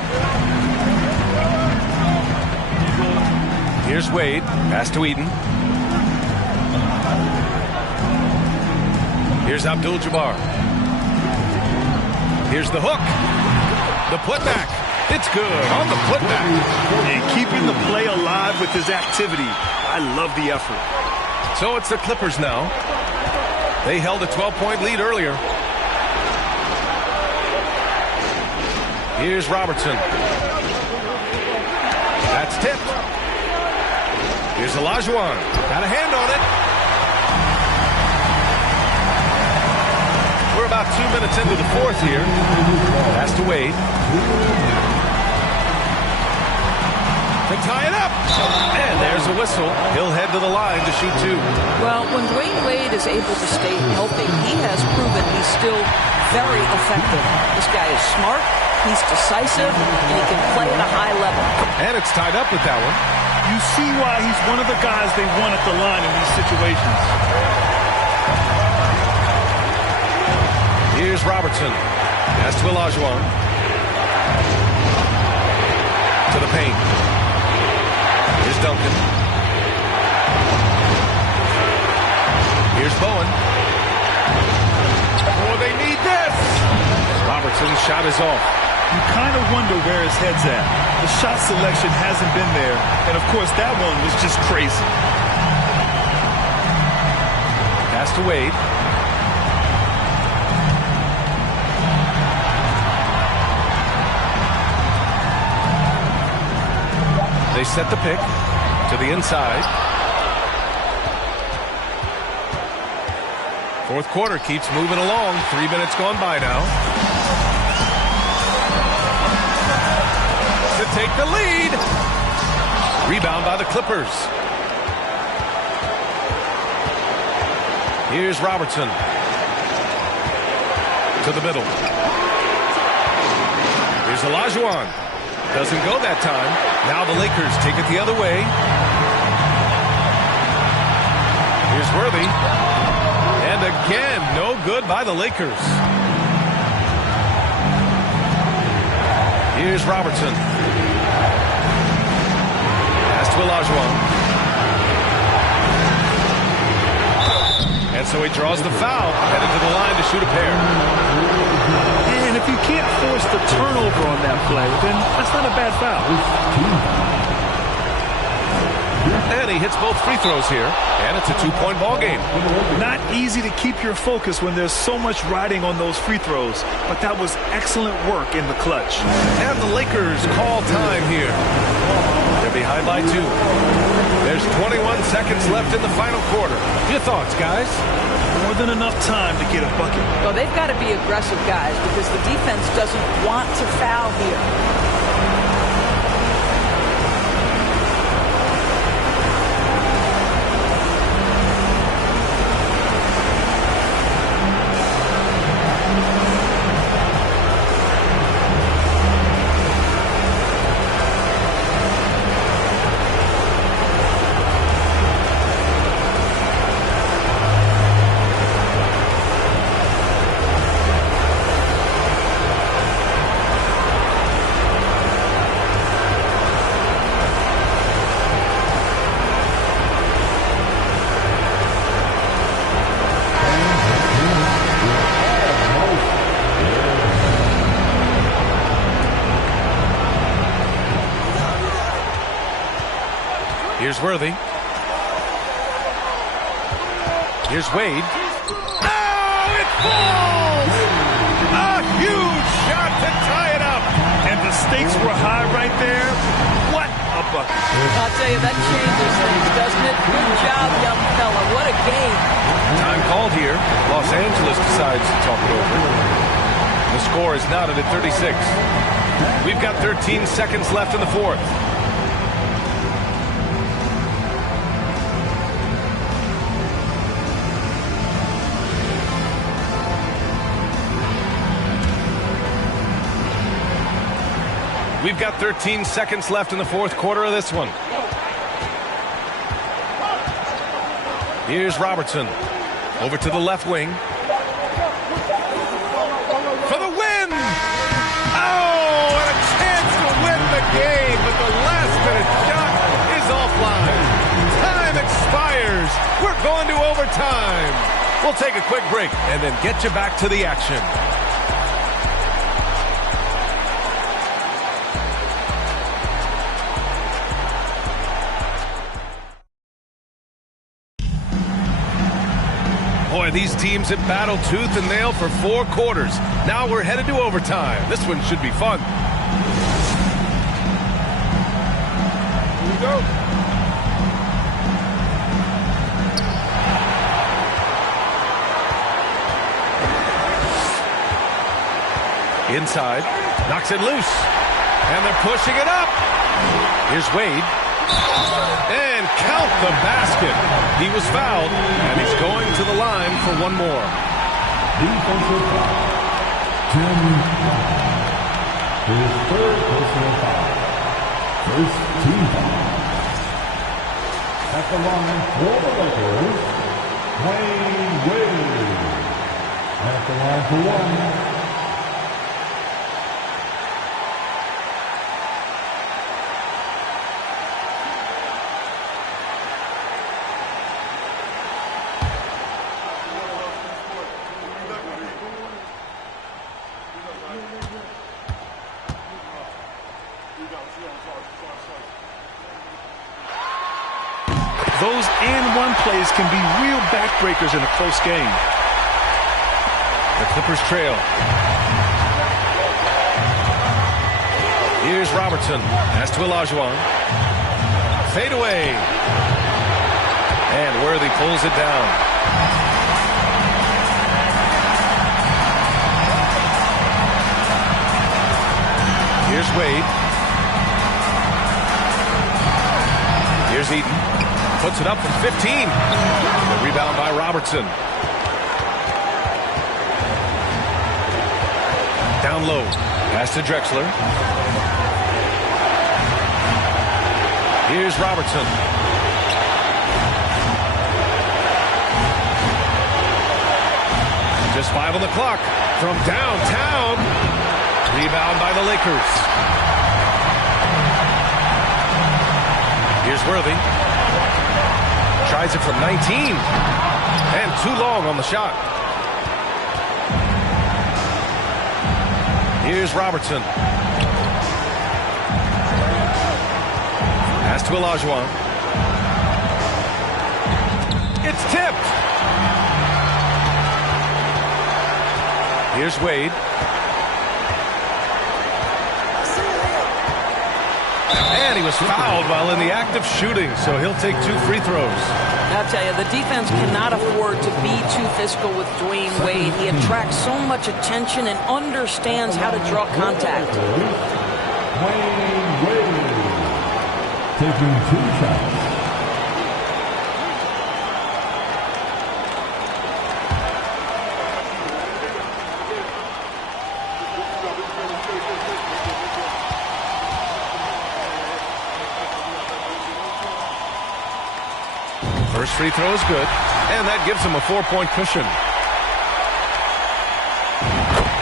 Here's Wade, pass to Eaton. Here's Abdul-Jabbar. Here's the hook. The putback. It's good on the putback. And keeping the play alive with his activity. I love the effort. So it's the Clippers now. They held a 12-point lead earlier. Here's Robertson. That's tipped. Here's Olajuwon. Got a hand on it. We're about 2 minutes into the fourth here. Pass to Wade. To tie it up. And there's a whistle. He'll head to the line to shoot 2. Well, when Dwayne Wade is able to stay healthy, he has proven he's still very effective. This guy is smart, he's decisive, and he can play at a high level. And it's tied up with that one. You see why he's one of the guys they want at the line in these situations. Here's Robertson. Pass to Olajuwon. To the paint. Here's Duncan. Here's Bowen. Oh, they need this! Robertson's shot is off. You kind of wonder where his head's at. The shot selection hasn't been there. And, of course, that one was just crazy. Pass to Wade. They set the pick to the inside. Fourth quarter keeps moving along. 3 minutes gone by now. To take the lead. Rebound by the Clippers. Here's Robertson. To the middle. Here's Olajuwon. Doesn't go that time. Now the Lakers take it the other way. Here's Worthy. And again, no good by the Lakers. Here's Robertson. Pass to Olajuwon. And so he draws the foul, headed to the line to shoot a pair. And if you can't force the turnover on that play, then that's not a bad foul. And he hits both free throws here, and it's a 2-point ball game. Not easy to keep your focus when there's so much riding on those free throws, but that was excellent work in the clutch. And the Lakers call time here. They're behind by 2. There's 21 seconds left in the final quarter. Your thoughts, guys? More than enough time to get a bucket. Well, they've got to be aggressive, guys, because the defense doesn't want to foul here. Here's Worthy. Here's Wade. Oh, it falls! A huge shot to tie it up. And the stakes were high right there. What a bucket. I'll tell you, that changes things, doesn't it? Good job, young fella. What a game. Time called here. Los Angeles decides to talk it over. The score is knotted at 36. We've got 13 seconds left in the fourth. We've got 13 seconds left in the fourth quarter of this one. Here's Robertson. Over to the left wing. For the win! Oh, and a chance to win the game, but the last-minute shot is offline. Time expires. We're going to overtime. We'll take a quick break and then get you back to the action. Boy, these teams have battled tooth and nail for 4 quarters. Now we're headed to overtime. This one should be fun. Here we go. Inside, knocks it loose. And they're pushing it up. Here's Wade. And count the basket. He was fouled, and he's going to the line for one more. Defensive foul. Tim Brown. His third personal foul. First team foul. At the line for the Lakers, Dwayne Wade. At the line for one. Those and-one plays can be real backbreakers in a close game. The Clippers trail. Here's Robertson. Pass to Olajuwon. Fade away. And Worthy pulls it down. Here's Wade. Here's Eaton. Puts it up from 15. The rebound by Robertson. Down low. Pass to Drexler. Here's Robertson. Just 5 on the clock. From downtown. Rebound by the Lakers. Here's Worthy. Tries it from 19. And too long on the shot. Here's Robertson. Pass to Olajuwon. It's tipped. Here's Wade. And he was fouled while in the act of shooting, so he'll take 2 free throws. I'll tell you, the defense cannot afford to be too physical with Dwayne Wade. He attracts so much attention and understands how to draw contact. Dwayne Wade taking 2 shots. First free throw is good, and that gives him a 4-point cushion.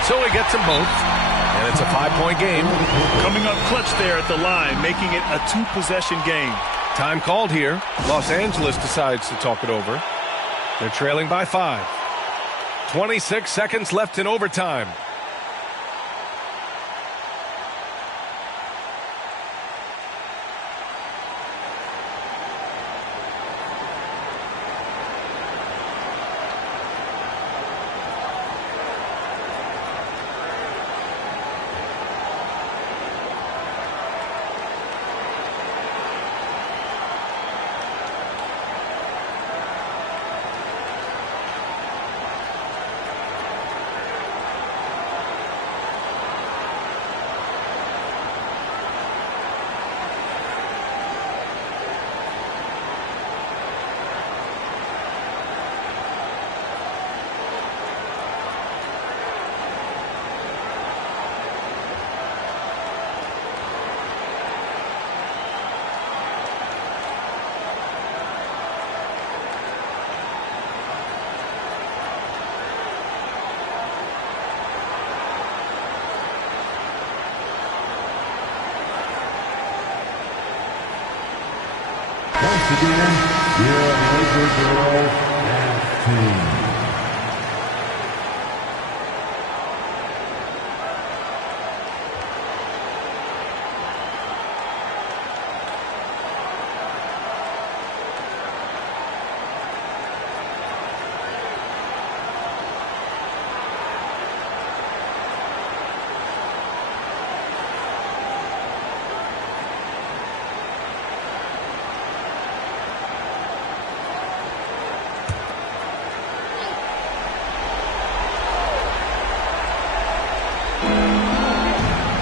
So he gets them both, and it's a 5-point game. Coming up clutch there at the line, making it a 2-possession game. Time called here. Los Angeles decides to talk it over. They're trailing by 5. 26 seconds left in overtime. begin, your Laker girls and team.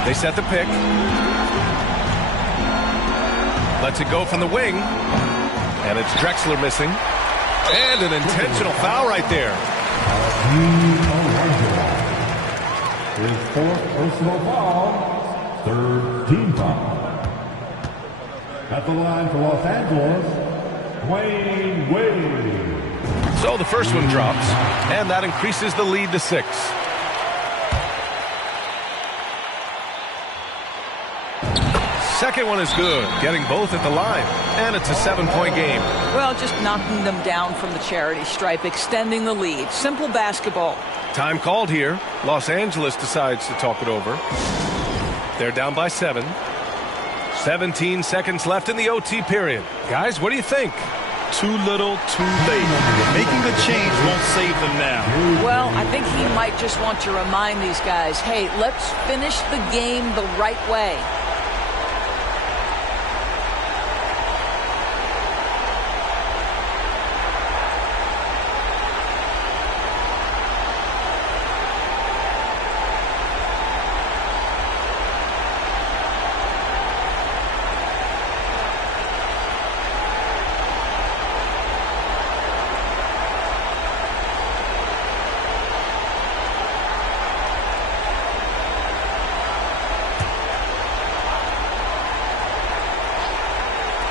They set the pick. Lets it go from the wing. And it's Drexler missing. And an intentional foul right there. His fourth personal foul, third team foul. At the line for Los Angeles, Dwayne Wade. So the first one drops, and that increases the lead to 6. Second one is good, getting both at the line, and it's a 7-point game. Well, just knocking them down from the charity stripe, extending the lead. Simple basketball. Time called here. Los Angeles decides to talk it over. They're down by 7. 17 seconds left in the OT period. Guys, what do you think? Too little, too late. Making the change won't save them now. Well, I think he might just want to remind these guys, hey, let's finish the game the right way.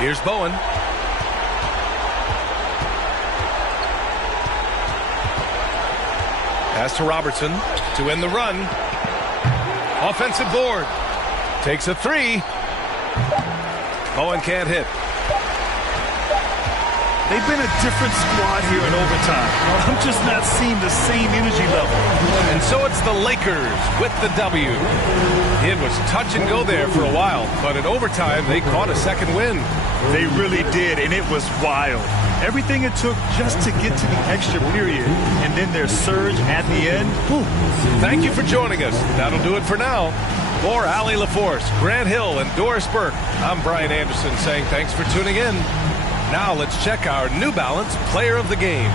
Here's Bowen. Pass to Robertson to end the run. Offensive board. Takes a 3. Bowen can't hit. They've been a different squad here in overtime. I'm just not seeing the same energy level. And so it's the Lakers with the W. It was touch and go there for a while, but in overtime, they caught a second win. They really did, and it was wild. Everything it took just to get to the extra period, and then their surge at the end. Whew. Thank you for joining us. That'll do it for now. For Allie LaForce, Grant Hill, and Doris Burke, I'm Brian Anderson saying thanks for tuning in. Now let's check our New Balance Player of the Game.